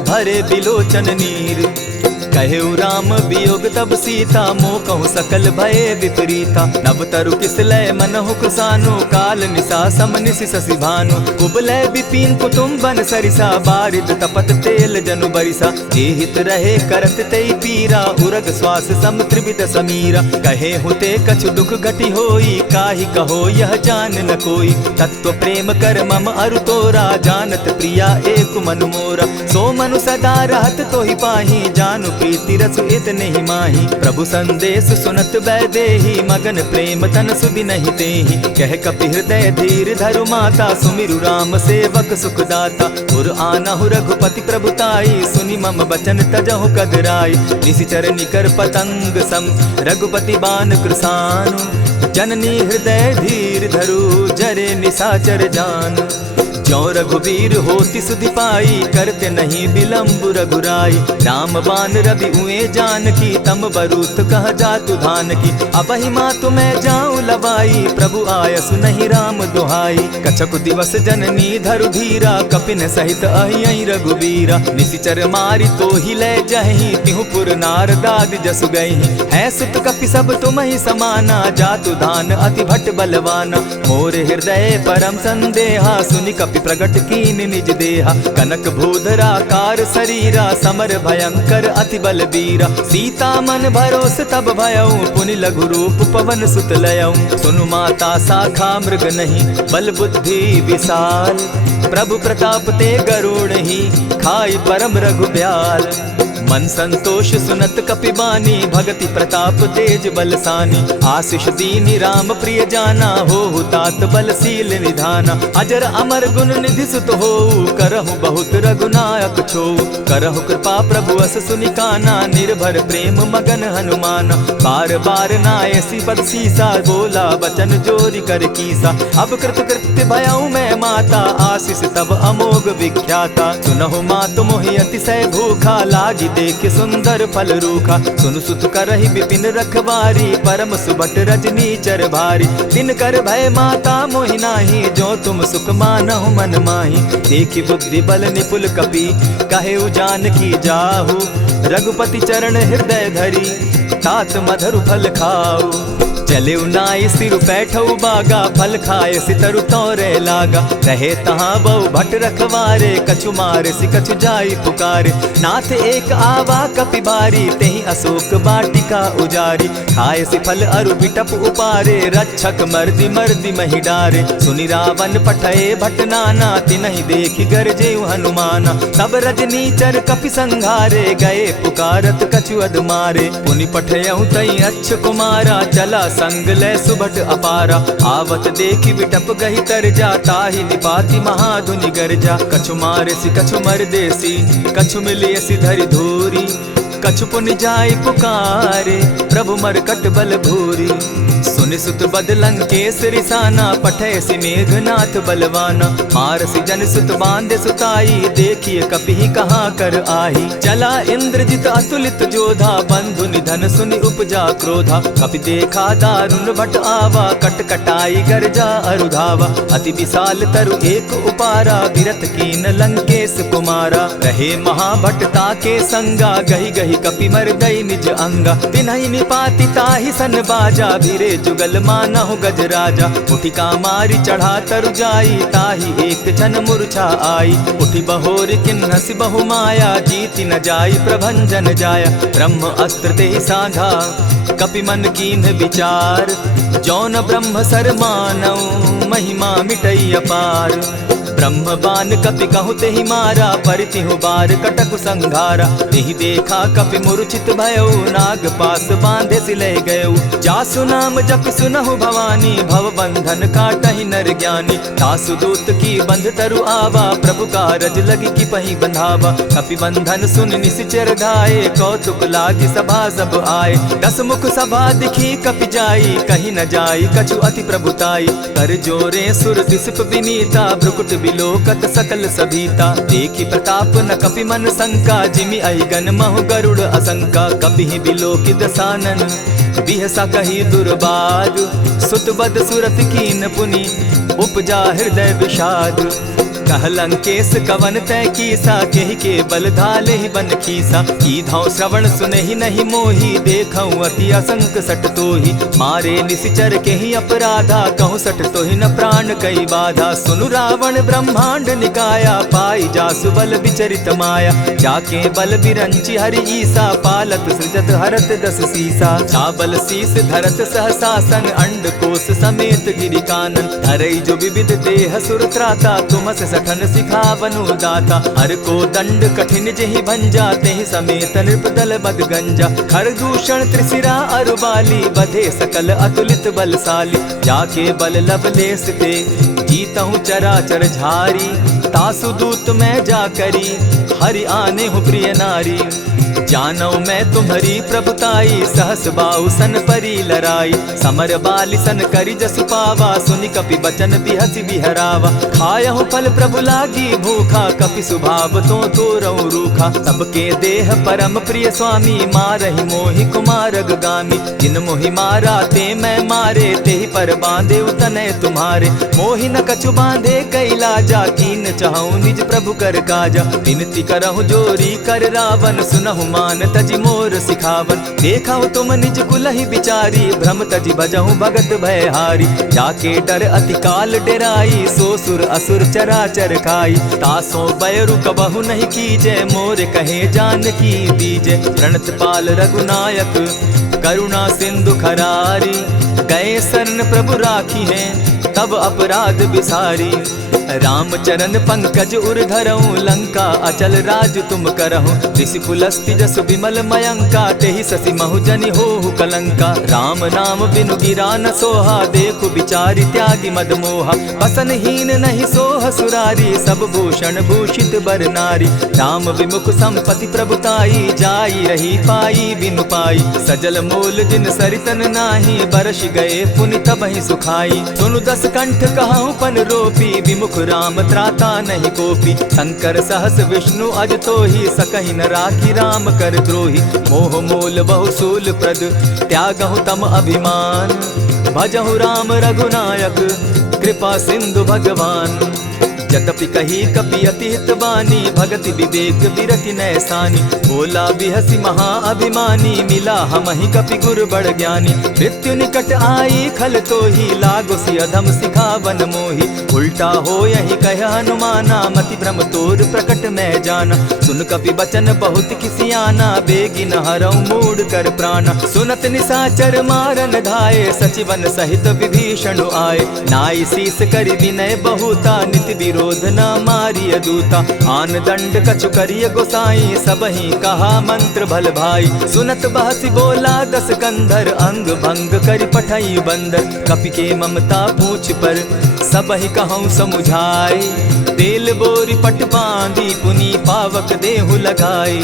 भरे बिलोचन नीर। कहेउ राम वियोग तब सीता, मोकहु सकल भय विपरीता। नव तरु किसलय मनहु कृसानु, काल निशा सम निशि शशि भानु। उबलय विपिन कुटुम्बन सरिसा, बारिद तपत तेल जनु बरिसा। जे हित रहे करत तेई पीरा, उरग श्वास सम त्रिविध समीरा। कहे हुते कछु दुख घटी होई, काहि कहो यह जान न कोई। तत्व प्रेम कर मम अरु तोरा, जानत प्रिया एक मनु मोरा। सो मनु सदा रहत तोहि पाही, जानु प्रीति रसु इतने ही माही। प्रभु संदेश सुनत वैदेही, मगन प्रेम तन सुधि नहीं तेहि। कह कपि हृदय धीर धरु माता, सुमिरु राम सेवक सुखदाता। उर आनहु रघुपति प्रभुताई, सुनि मम बचन तजहु कदराई। निशिचर निकर पतंग सम, रघुपति बान कृसानु। जननी हृदय धीर धरु, जरे निशाचर जान। ज्यों रघुवीर होति सुधि पाई, करते नहीं विलम्ब रघुराई। राम बान रवि उए जानकी, तम बरूत कह जातु धान की। अबहि मातु मैं जाऊं लवाई, प्रभु आयसु नहीं राम दुहाई। कछक दिवस जननी धरु धीरा, कपिन सहित अहियहि रघुवीरा। निशिचर मारि तो ही ले जहि, तिहु पुर नारदादि जसु गहि। है सुत कपि सब तुम ही समाना, जातु धान अति भट बलवाना। मोर हृदय परम संदेहा, सुनि कपि प्रगट कीन निज देहा। कनक भूधराकार शरीरा, समर भयंकर अति बलबीरा। सीता मन भरोस तब भयउ, पुनि लघु रूप पवन सुत लयउ। सुनु माता शाखा मृग नहीं, बल बुद्धि विशाल। प्रभु प्रताप ते गरुड़ ही, खाई परम रघुब्याल। मन संतोष सुनत कपि बानी, भगति प्रताप तेज बलसानी। आशीष दीनी राम प्रिय जाना, हो तात बलशील निधाना। अजर अमर गुण निधि सुत हो, करहु बहुत रघुनायक छो। करहु कृपा प्रभु अस सुनि काना, निर्भर प्रेम मगन हनुमाना। बार बार नायसी पद सीसा, बोला बचन जोरी कर कीसा। अब कृत कृत्य भयउ मैं माता, आशीष तब अमोघ विख्याता। सुनहु मातु मोहि अतिशय भूखा, लागी देख सुंदर फल रूखा। सुनु सुत करहि विपिन रखवारी, परम सुबट रजनी चर भारी। दिन कर भय माता मोहि नाही, जो तुम सुख मानहु मन माही। देखी बुद्धि बल निपुल कपि, कहेउ जानकी जाहु। रघुपति चरण हृदय धरी, तात मधुर फल खाऊ। चले नाई सिर बैठऊ बागा, फल खाए सितरु तोरे लागा। रहे तहाँ बहु भट रखवारे, कछु मारे सि कछु जाई पुकारे। नाथ एक आवा कपि बारी, तेहि अशोक बाटिका उजारी। खाए सि फल अरु बिटप उपारे, रक्षक मर्दि मर्दि महि डारे। सुनि रावण पठए भट नाना, तिनहि देखि गरजेउ हनुमाना। सब रजनीचर कपि संघारे, गए पुकारत कछु अधमारे। पुनि पठयउ तई अच्छ कुमारा, चला संग ले सुभट अपारा। आवत देखी बिटप गही तर जा, ताहि निपाति महाधुनि गर्जा। कछु मारे सि कछु मर देसी, कछु मिलिय सि धरि धूरी। कछु पुनि जाय पुकारे, प्रभु मरकट बल भूरी। सुनि सुत बद लंकेश रिसाना, पठय सि मेघनाथ बलवाना। मारसि जन सुत बांधे सुताई, देखिए कपि कहाँ कर आही। चला इंद्रजित अतुलित जोधा, बंधु निधन सुनि उपजा क्रोधा। कपि देखा दारुण भट आवा, कट कटाई गर्जा अरुधावा। अति विशाल तरु एक उपारा, विरत कीन लंकेश कुमारा। रहे महाभट ताके संगा, गही गही कपि मर्दई निज अंगा। तिन्हि निपाति ताहि सन बाजा, भिरे जुगल मानहु गजराजा। उठि कामारि चढ़ा तरु जाई, ताहि एक जन मूर्छा आई। उठि बहोर किन्हसि बहु माया, जीति न जाई प्रभंजन जाया। ब्रह्म अस्त्र तेहि साधा, कपि मन कीन्ह विचार। जौन ब्रह्म सर मानऊ, महिमा मिटई अपार। ब्रह्म बान कपि कहु तेहि मारा, परितिहु बार कटकु संघारा। तेहि देखा कपि मूर्छित भयउ, नाग पास बांधे सिले गयउ। जासु नाम जपि सुनहु भवानी, भव बंधन काटहि नर ज्ञानी। तासु दूत की बंध तरु आवा, प्रभु कारज लगी की पही बंधावा। कपि बंधन सुन निसिचर धाये, कौतुक लागी सभा सब आए। 10 मुख सभा दिखी कपि जाई, कहीं न जाई कछु अति प्रभुताई। कर जोरे सुर दिसप विनीता, भ्रुकुट बिलोकत सकल सभीता। देखी प्रताप न कपि मन शंका, जिमि अहिगन महु गरुड़ असंका। कपि बिलोकि दसानन बिहसा कही दुर्बाद, सुत बद सुरत कीन पुनि उपजा हृदय विषाद। कहलंकेश कवन तय कीसा, केहि के बल धाले ही बन खीसा। की धाव श्रवण सुने ही नहीं मोही, देखऊं अति असंक सट तोही। मारे निसिचर के ही अपराधा, कहूँ सट तो ही न प्राण कई बाधा। सुनु रावण ब्रह्मांड निकाया, पाई जासु बल विचरित माया। जाके बल बिरंची हरि ईसा, पालत सृजत हरत 10 सीसा। चावल शीस धरत सहसासन, अंड कोश समेत गिरि कानन। धरई जो विविध देह सुर त्राता, तुमस सठन सिखावनु दाता। हर को दंड कठिन जेहि भंजा, तेहि समेत नृप दल बद गंजा। खरदूषण त्रिशिरा अरुबाली, बधे सकल अतुलित बलशाली। जाके बल लवलेस ते, जीतहु चराचर झारी। तासु दूत मैं जा करी, हरि आने हूँ प्रिय नारी। जानौ मैं तुम्हारी प्रभुताई, सहस बाहु सन परी लराई। समर बाली सन करी जसु पावा, सुनि कपि बचन बिहसि बिहरावा। खायहु फल प्रभु लागी भूखा, कपि सुभाव तो तोरऊ रूखा। सबके देह परम प्रिय स्वामी, मारहि मोहि कुमारग गामी। जिन मोहि मारा ते मैं मारे, तेहि पर बांधे उतने तुम्हारे। मोहि न कछु बांधे कैलाजा, कीन चाहूं निज प्रभु कर काजा। विनती करहु जोरी कर रावण, सुनहु मान तजि मोर सिखावन। देखा तुम निज कुलहि बिचारी, भ्रम तजि भजहु भगत भयहारी। जाके डर अति काल डेराई, सो सुर असुर चराचर खाई। तासो बैरु कबहु नहीं कीजे, मोर कहे जानकी दीजे। प्रणत पाल रघुनायक करुणा सिंधु खरारी। गए शरण प्रभु राखी है, तब अपराध बिसारी। रामचरण पंकज उर धरऊं, लंका अचल राज तुम करहूं। ऋषि पुलस्ति जस विमल मयंका, तेहि ससि महु जनि होहु कलंका। राम नाम बिनु गिरा न सोहा, देखु बिचारी त्यागी मद मोहा। बसन हीन नहीं सोह सुरारी, सब भूषण भूषित बर नारी। राम विमुख संपति प्रभुताई, जाई रही पाई बिनु पाई। सजल मोल जिन सरितन नाही, बरस गए पुनि तबहि सुखाई। सुनु 10 कंठ कहूँ पन रोपी, विमुख राम त्राता नहीं कोपी। शंकर सहस विष्णु अज तो ही, सकहि न राखी राम कर द्रोही। मोह मोल बहुसूल प्रद, त्यागहु तम अभिमान। भजहु राम रघुनायक, कृपा सिंधु भगवान। जतपि कही कपि अति हित बानी, भगति विवेक विरति नैसानी। बोला बिहसी महा अभिमानी, मिला हमहि कपि गुर बड़ ज्ञानी। मृत्यु निकट आई खल तो ही, लागो सि अधम सिखावन मोही। उल्टा हो यही कह हनुमाना, मति भ्रम तोर प्रकट मैं जाना। सुन कपि बचन बहुत किसियाना, बेगिन हरऊ मूड कर प्राणा। सुनत निसाचर मारन धाये, सचिवन सहित विभीषण आए। नाई शीस करि विनय बहुता, नित विरोध न मारिय दूता। आन दंड कछु करिय गोसाई, सबहि कहा मंत्र भल भाई। सुनत बहसी बोला 10 कंधर, अंग भंग करि पठई बंदर। कपि के ममता पूछ पर, सबहि कहूँ समुझाई। तेल बोरी पट बांधी, पुनि पावक देहु लगाई।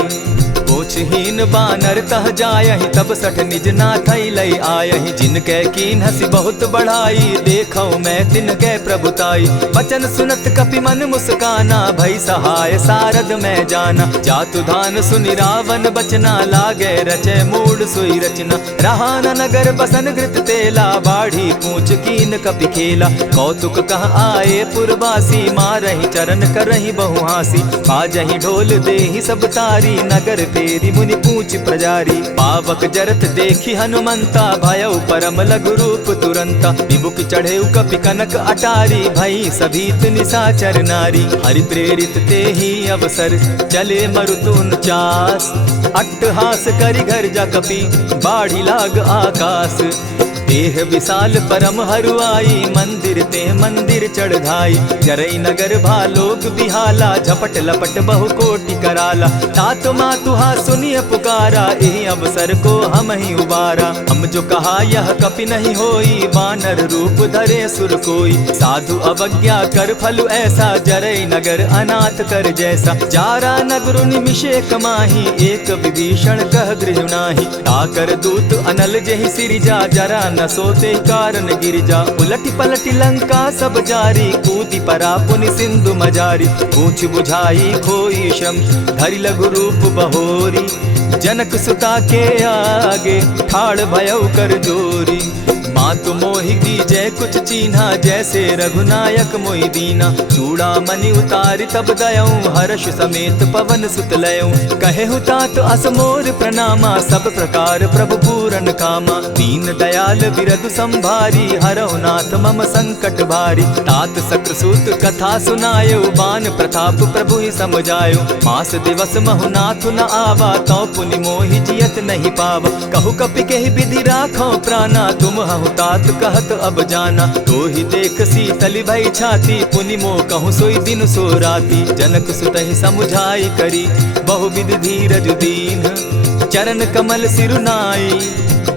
पूछहीन बानर तह जायहि, तब सठ निज नाथई लई आयहि। जिनके कीन हसी बहुत बढ़ाई, देखौ मैं तिनके प्रभुताई। बचन सुनत कपि मन मुस्काना, भई सहाय सारद मैं जाना। जातु धान सुनि रावण बचना, लागे रचे मूड सोई रचना। रहा न नगर बसन घृत तेला, बाढ़ी पूछ कीन कपि खेला। कौतुक कह आए पुरवासी, मारहि चरण करहि बहुहासी। बाजहि ढोल देहि सब तारी, नगर फेरी मुनि पूछ प्रजारी। पावक जरत देखी हनुमंता, भयउ परम लघु रूप तुरंता। विमुख चढ़े कपि कनक अटारी, भई सभीत निसाचर नारी। हरि प्रेरित ते ही अवसर, चले मरुत 49। अट्टहास करि घर जा कपि, बाढ़ी लाग आकाश। देह विशाल परम हरुआई, मंदिर ते मंदिर चढ़ाई। जरई नगर भालोग बिहाला, झपट लपट बहु कोटि कराला। तात मातुहा सुनिय पुकारा, यही अवसर को हम ही उबारा। हम जो कहा यह कपि नहीं होई, वानर रूप धरे सुर कोई। साधु अवज्ञा कर फल ऐसा, जरई नगर अनाथ कर जैसा। जारा नगर निमिषे कमाही, एक विभीषण कह गृह नाही। ताकर दूत अनल जहि सिरिजा, जरा न सोते कारण गिरिजा। उलटी पलटी लंका सब जारी, कूदी परा पुनि सिंधु मजारी। पूछ बुझाई खोई श्रम, धरि लघु रूप बहोरी। जनक सुता के आगे, ठाड़ भयउ कर जोरी। मातु मोहि दीजै कुछ चीन्हा, जैसे रघुनायक मोहि दीना। चूड़ा मणि उतारि तब दयऊं, हर्ष समेत पवन सुत लयऊं। कहे तात अस मोर प्रणामा, सब प्रकार प्रभु पूरन कामा। दीन दयाल बिरदु संभारी, हरौ नाथ मम संकट भारी। तात सक्रसूत कथा सुनायो, बान प्रताप प्रभु ही समझायो। मास दिवस महु नाथ न आवा, तौ पुनि मोहि जियत नहीं पावा। कहु कपि केहि विधि राखो प्राणा, तुम हहु तात कहत अब जाना। तो ही देख शीतल भई छाती, पुनि मोह कहूँ सोई दिन सो राती। जनक सुतहि समुझाई करी, बहु विधि धीरज दीन। चरण कमल सिरुनाई,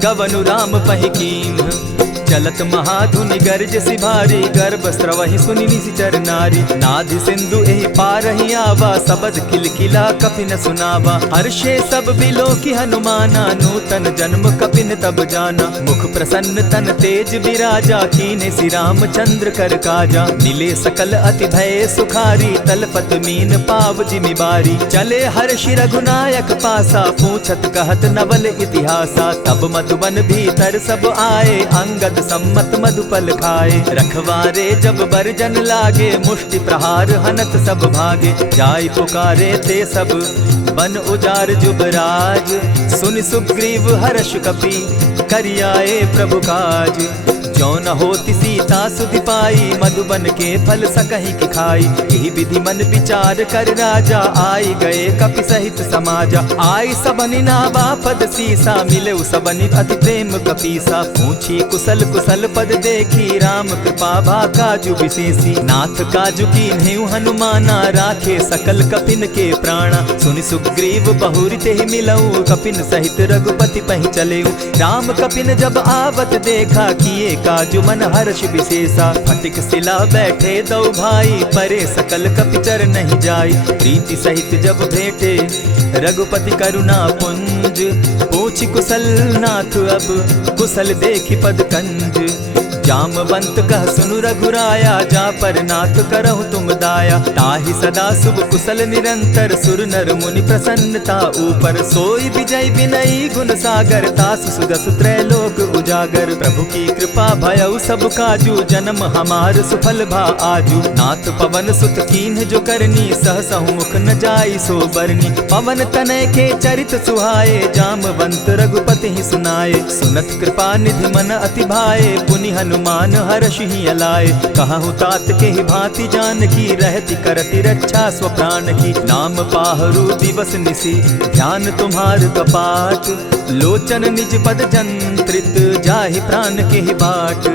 गवनु राम पहि कीन्ह। चलत महाधुनि गर्ज सिभारी, गर्भ स्रवहि सुनि निशिचर नारी। नाधि सिंधु एहि पारहि आवा, सबद किलकिला कपिन सुनावा। हर्षे सब बिलो की हनुमाना, नूतन जन्म कपिन तब जाना। मुख प्रसन्न तन तेज विराजा, कीने श्री रामचंद्र कर काजा। मिले सकल अति भय सुखारी, तलपत मीन पाव जिमि बारी। चले हर्षि रघुनायक पासा, पूछत कहत नवल इतिहासा। तब मधुबन भीतर सब आए, अंगद सम्मत मधुपल खाए। रखवारे जब बरजन लागे, मुष्टि प्रहार हनत सब भागे। जाय पुकारे ते सब बन उजार जुबराज। सुनि सुग्रीव हर्ष कपि, करियाए प्रभु काज। जो न होती सीता सुधि पाई, मधुबन के फल सकहि की खाई। यही विधि मन विचार कर राजा, आई गए कपि सहित समाजा। आई सबनि नावा पद सीसा, मिले सबनि अति प्रेम कपीसा। पूछी कुशल कुशल पद देखी, राम कृपा भा काजु विशेषी। नाथ काजु कीन्हेउ हनुमाना, राखे सकल कपिन के प्राणा। सुनि सुग्रीव बहुरि तेहि मिलऊ, कपिन सहित रघुपति पहि चलेऊ। राम कपिन जब आवत देखा, किए काजु मन हर्ष विशेषा। फटिक सिला बैठे दो भाई, परे सकल कपिचर नहीं जाई। प्रीति सहित जब भेटे, रघुपति करुणा पुंज। पूछि कुशल नाथ अब, कुशल देखि पद कंज। जामवंत कह सुनु रघुराया, जा पर नाथ करहु तुम दाया। ताहि सदा शुभ कुशल निरंतर, सुर नर मुनि प्रसन्नता ऊपर। सोई विजय विनयी गुण सागर, तास सुदस त्रैलोक उजागर। प्रभु की कृपा भयउ सब काजू, जन्म हमार सुफल भा आजू। नाथ पवन सुत कीन्ह जो करनी, सहसहु मुख न जाई सो बरनी। पवन तनय के चरित सुहाए, जामवंत रघुपति ही सुनाए। सुनत कृपा निधि मन अति भाए, पुनि हनुमान हर्ष ही अलाए। कहूँ तात के ही भांति जान की, रहती करती रक्षा स्व प्राण की। नाम पाहरु दिवस निसी, ध्यान तुम्हार कपाट। लोचन निज पद जंत्रित, जाहि प्राण के ही बाट।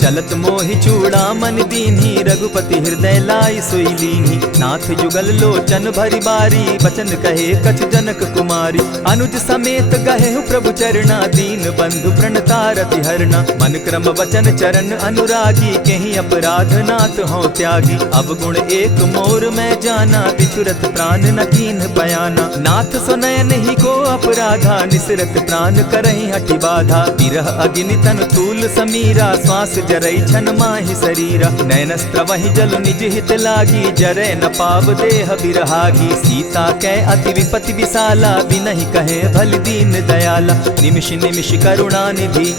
चलत मोहि चूड़ामणि दीन्ही, रघुपति हृदय लाई सोई लीन्ही। नाथ जुगल लोचन भरी बारी, बचन कहे कछ जनक कुमारी। अनुज समेत गहेहु प्रभु चरणा, दीन बंधु प्रणतारति हरना। मन क्रम वचन चरण अनुरागी, केहि अपराध नाथ हो त्यागी। अब गुण एक मोर मैं जाना, बिछुरत प्राण न कीन्ह बयाना। नाथ सुनयन ही को अपराधा, निसरत प्राण करहि हठि बाधा। विरह अग्नि तन तूल समीरा, श्वास जरई छन माहि शरीरा। नैनस्त्र वहि जल निज हित लागी, जरै न पाव देह बिरहागी। सीता कै अति विपति विशाला, बिनहि कहे भल दीन दयाला। निमिष निमिष करुणा निधि,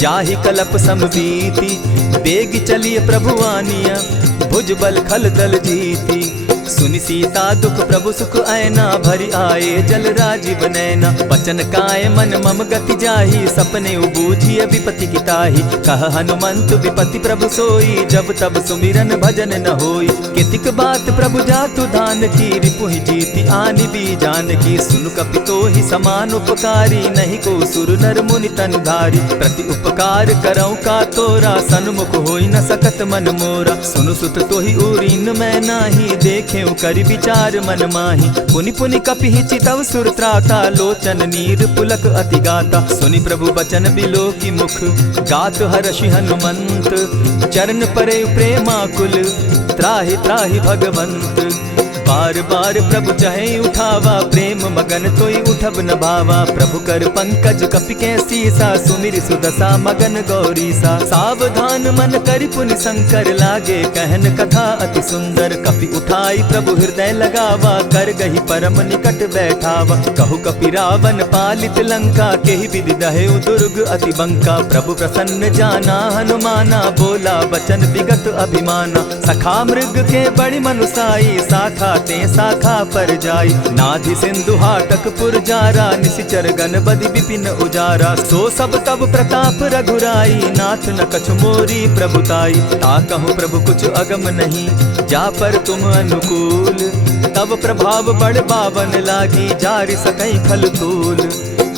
जाहि कलप समबीति। बेग चलिए प्रभु आनिया, भुज बल खल दल जीती। सुनि सीता दुख प्रभु सुख ऐना, भरि आए जल राजीव नैना। बचन काय मन मम गति जाहि, सपने बूझी विपति की ताहि। कह हनुमंत विपति प्रभु सोई, जब तब सुमिरन भजन न होई। कितिक बात प्रभु जातु धान की, रिपुहि जीति आनि भी जान की। सुन कपि तोहि समान उपकारी, नहीं को सुर नर मुनि तनु धारी। प्रति उपकार करऊँ का तोरा, सन्मुख होई न सकत मन मोरा। सुनु सुत तोहि उरीन मैं नाही, देखे करि विचार मन माही। पुनि पुनि कपिहि चितव सुर त्राता, लोचन नीर पुलक अति गाता। सुनि प्रभु बचन बिलो की मुख, गात हर्षि हनुमंत। चरण परे प्रेमाकुल, त्राहि त्राहि भगवंत। बार बार प्रभु चहे उठावा, प्रेम मगन तोई उठब न भावा। प्रभु कर पंकज कपि के सीसा, सुमिर सुदशा मगन गौरीसा। सावधान मन करि पुनि शंकर, लागे कहन कथा अति सुंदर। कपि उठाई प्रभु हृदय लगावा, कर गही परम निकट बैठावा। कहु कपि रावण पालित लंका, केहि विधि दहेउ दुर्ग अति बंका। प्रभु प्रसन्न जाना हनुमाना, बोला बचन विगत अभिमाना। सखा मृग के बड़ि मनुसाई, शाखा ते शाखा पर जाई। नाधि सिंधु हाटक पुर जारा, निशिचर गण बदि विपिन उजारा। सो सब तब प्रताप रघुराई, नाथ न कछु मोरी प्रभुताई। ता कहूँ प्रभु कुछ अगम नहीं, जा पर तुम अनुकूल। तब प्रभाव बड़ बावन लागी, जारि सकई खल तूल।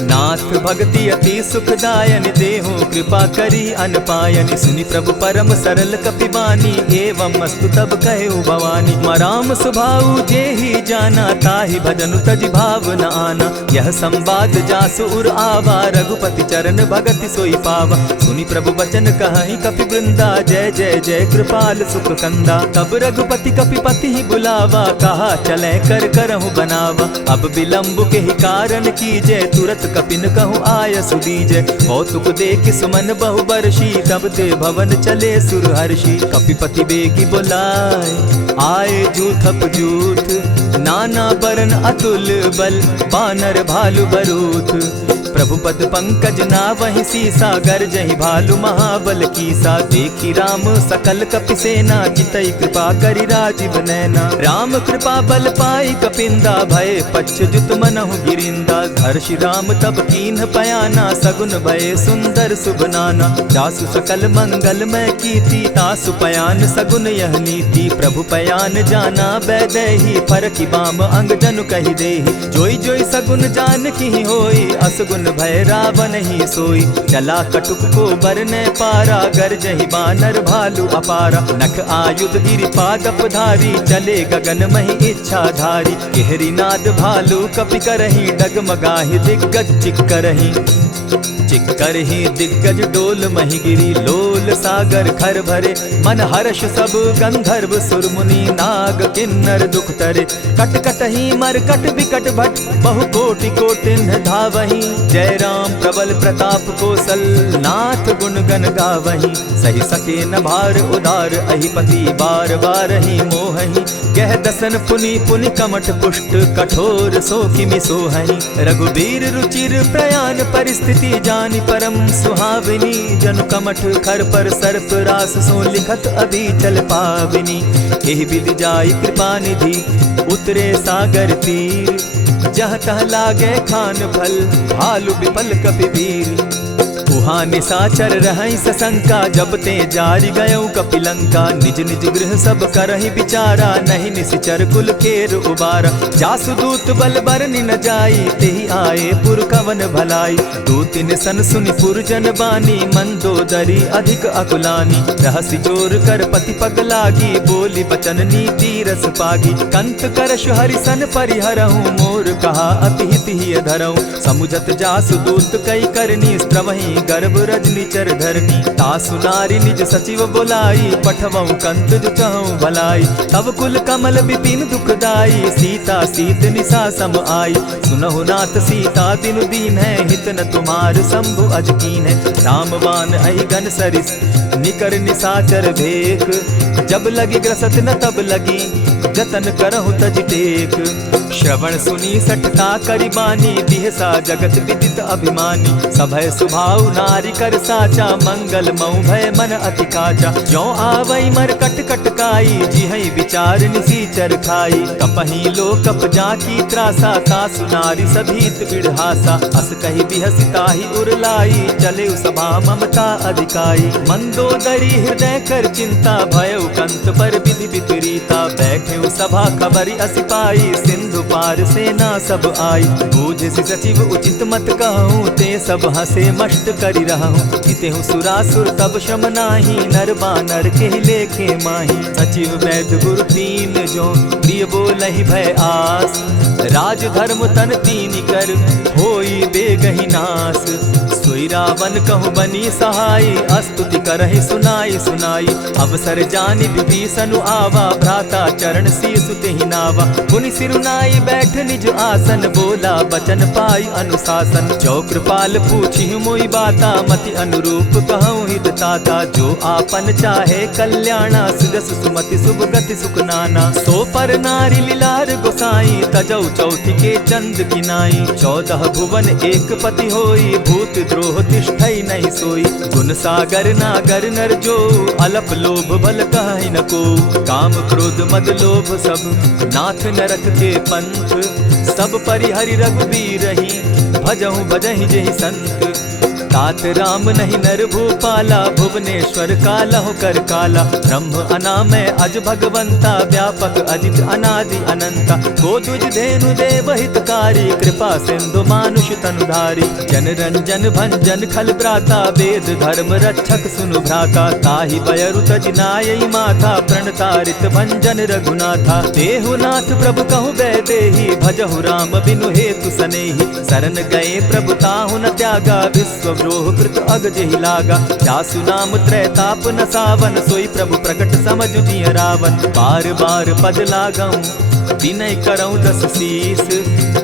नाथ भक्ति अति सुखदायन, देहु कृपा करी अनपायनि। सुनि प्रभु परम सरल कपिबानी, एवं मस्तु तब कहु भवानी। मराम सुभाऊ जेहि जाना, ताहि भजनु तजि भाव न आना। यह संवाद जासु उर आवा, रघुपति चरण भगति सोई पावा। सुनि प्रभु बचन कहि कपि वृंदा, जय जय जय कृपाल सुख कंदा। तब रघुपति कपिपति ही बुलावा, कहा चले कर करहु बनावा। अब विलंब के ही कारण कीजे, तुरत कपिन कहूँ आय सुदीजे। कौतुक देख सुमन बहु बरसी, तब ते भवन चले सुरहर्षि। कपिपति बेगी बुलाए, आए जूथप जूथ। नाना बरन अतुल बल, बानर भालु बरूथ। प्रभु पद पंकज नावहि सीसा, गर्जहि भालु महाबल कीसा। देखी राम सकल कपि सेना, जितई कृपा करि राजीव नैना। राम कृपा बल पाई कपिंदा, भय पच्युत मनहु गिरिंदा। हर्षि राम तब कीन्ह पयाना, सगुन भय सुंदर शुभ नाना। जासु सकल मंगल मैं कीर्ति, तासु पयान सगुन यह नीति। प्रभु पयान जाना बैदेही, फरकि बाम अंग जनु कहि देहि। जोई जोई सगुन जान की होई, असगुन भय रावण ही सोई। चला कटुक को बरने पारा, गरजहि बानर भालु अपारा। नख आयुध गिरि पादप धारी, चले गगन महि इच्छा धारी। केहरी नाद भालु कपि करहि, डगमगाहि दिग्गज चिक्करहि। चिक्करहि दिग्गज डोल महि गिरी, लोल सागर खर भरे। मन हर्ष सब गंधर्व सुर मुनि, नाग किन्नर दुख तरे। कट कटहि मरकट विकट भट, बहु कोटि कोटिन्ह धावहि। जय राम प्रबल प्रताप कौशल, नाथ गुण गण गावहि। सही सके न भार उदार, अहिपति बार बार ही मोहहि। कह दसन पुनि पुनि कमठ पुष्ट, कठोर सो किमि सोहहि। रघुबीर रुचिर प्रयाण परिस्थिति, जानि परम सुहाविनी। जनु कमठ खर पर सर्प रास, सो लिखत अभी चल पाविनी। एहि विधि जाई कृपा निधि, उतरे सागर तीर। जहाँ तह लागे खान फल, भालु विपल कपिवीर। उहाँ निशाचर रहै सशंका, जब ते जारि गयौ कपिलंका। निज निज गृह सब करहि विचारा, नहीं निशिचर कुल केर उबारा। जासु दूत बल बरनि न जाई, तेहि आए पुर कवन भलाई। दूतिन सन सुनि पुरजन बानी, मंदोदरी अधिक अकुलानी। रहसि जोर कर पति पग लागी, बोली बचन नीति रस पागी। कंत करश हरि सन परिहरहु, मोर कहा अति हित ही धरहु। समुझत जासु दूत कई करनी, स्त्रवहि गर्भ रजनी चर धरनी। तासु नारी निज सचिव बोलाई, पठवऊ कंत जो चहु भलाई। तब कुल कमल विपिन दुखदाई, सीता सीत निशा सम आई। सुनहु नाथ सीता बिनु दीन है, हित न तुम्हार शंभु अजकीन है। रामबान अहि गन सरिस, निकर निशाचर भेक। जब लगी ग्रसत न तब लगी, जतन करहु तज टेक। श्रवण सुनी सठता करिबानी, बिहसा जगत विदित अभिमानी। सभय सुभाव नारी कर साचा, मंगल मऊ भय मन अति काचा। जो आवई मर कट कट काई, जिहई विचार निसीचर खाई। कपही लो कप जाकी त्रासा, सासु नारी सभीत बिढ़ासा। अस कही बिहसिता ही उरलाई, चले सभा ममता अधिकाई। मंदोदरी हृदय कर चिंता, भयउ कंत पर विधि विपरीता। बैठे सभा खबरी असी पाई, सिंधु पार सेना सब आई। बूझ सचिव उचित मत कहूँ, ते सब हंसे मष्ट करि रहूँ। जितेहु सुरासुर तब शम नाही, नर बानर के लेखे माही। सचिव वैद्य गुरु तीन जो, प्रिय बोलहि भय आस। राज धर्म तन तीन कर, होई बेगहि नास। सोई रावण कहु बनी सहाय, स्तुति करहि सुनाई सुनाई। अवसर जानि विभीषण आवा, भ्राता चरण शीसु तेहि नावा। मुनि सिरुनाई बैठ निज आसन, बोला बचन पाई अनुशासन। जो कृपाल पूछि मोई बाता, मति अनुरूप कहूँ हित ताता। जो आपन चाहे कल्याणा, सुजस सुमति शुभ गति सुख नाना। सो पर नारी लीलार गोसाई, तजौ चौथि के चंद किनाई। 14 भुवन एक पति होई, भूत द्रोह तिष्ठई नहीं सोई। गुण सागर नागर नर जो, अलप लोभ बल कहि न को। काम क्रोध मद लोभ सब, नाथ नरक के पंथ। सब परिहरि रघुबीरहि, भजहु भजहि जेहि संत। तात राम नहीं नर भूपाला, भुवनेश्वर कालहु कर काला। ब्रह्म अनामय अज भगवंता, व्यापक अजित अनादि अनंता। को तुझ धेनु देव हितकारी, कृपा सिंधु मानुष तनुधारी। जन रंजन भंजन खल भ्राता, वेद धर्म रक्षक सुनु भ्राता। ताहि बयरु तज नायई माथा, प्रणतारित भंजन रघुनाथा। देहुनाथ प्रभु कहु बैदेहि, भजहु राम बिनु हेतु सनेहि। शरण गए प्रभु ताहु न त्यागा, विश्व द्रोह कृत अग जेहि लागा। जासु नाम त्रैताप न सावन, सोई प्रभु प्रकट समझ दिय रावण। बार बार पद लागऊं, विनय करऊं 10 शीस।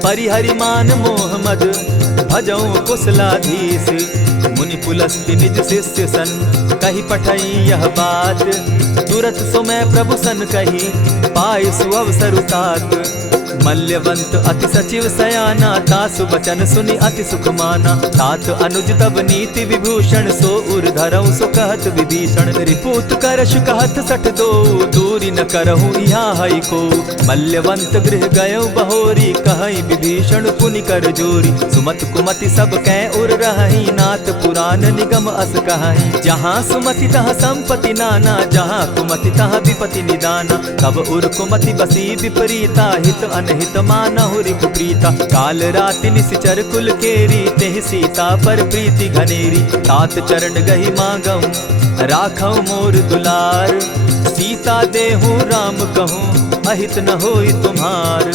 परिहरि मान मोह मद, भजऊं कुशलाधीश। मुनि पुलस्ति निज शिष्य सन, कही पठई यह बात। तुरत सो मैं प्रभु सन कही, पाए सुअवसर तात। मल्यवंत अति सचिव सयाना, तासु बचन सुनि अति सुख माना। तात अनुज तब नीति विभूषण, सो उर धरऊं सो कहत विभीषण। रिपुत करश कहत 62, दूरी न करहूँ यहाँ हई को। मल्यवंत गृह गयो बहोरी, कहई विभीषण पुनि कर जोरी। सुमत कुमति सब कै उर रहई, नाथ पुराण निगम अस कहई। जहाँ सुमति तहाँ संपत्ति नाना, जहाँ कुमति तहाँ विपति निदाना। तब उर कुमति बसी विपरीता, हित अनहित मानहु रिपु प्रीता। काल राति निशिचर कुल केरी, तेहि सीता पर प्रीति घनेरी। तात चरण गहि मांगऊं, राखऊं मोर दुलार। सीता देहूं राम कहूं, अहित न होई तुम्हार।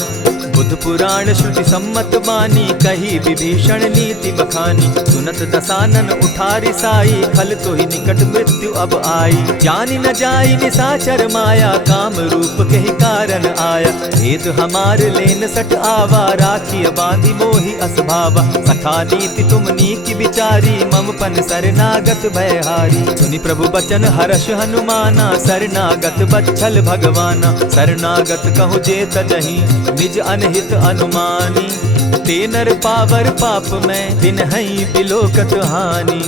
बुद्ध पुराण श्रुति सम्मत बानी, कही विभीषण नीति बखानी। सुनत दसानन उठारी साई, खल तो ही निकट मृत्यु अब आई। जानी न जाई निसाचर माया, काम रूप के ही कारण आया। भेद हमार लेन सट आवा, राखी बांधी मोहि असभावा। सखा नीति तुम नीकी विचारी, मम पन शरणागत भयहारी। सुनि प्रभु बचन हर्ष हनुमाना, शरणागत बच्छल भगवाना। शरणागत कहु जे तजहि, निज अनहित अनुमानी। ते नर पावर पाप में, तिन्हई बिलोकत हानि।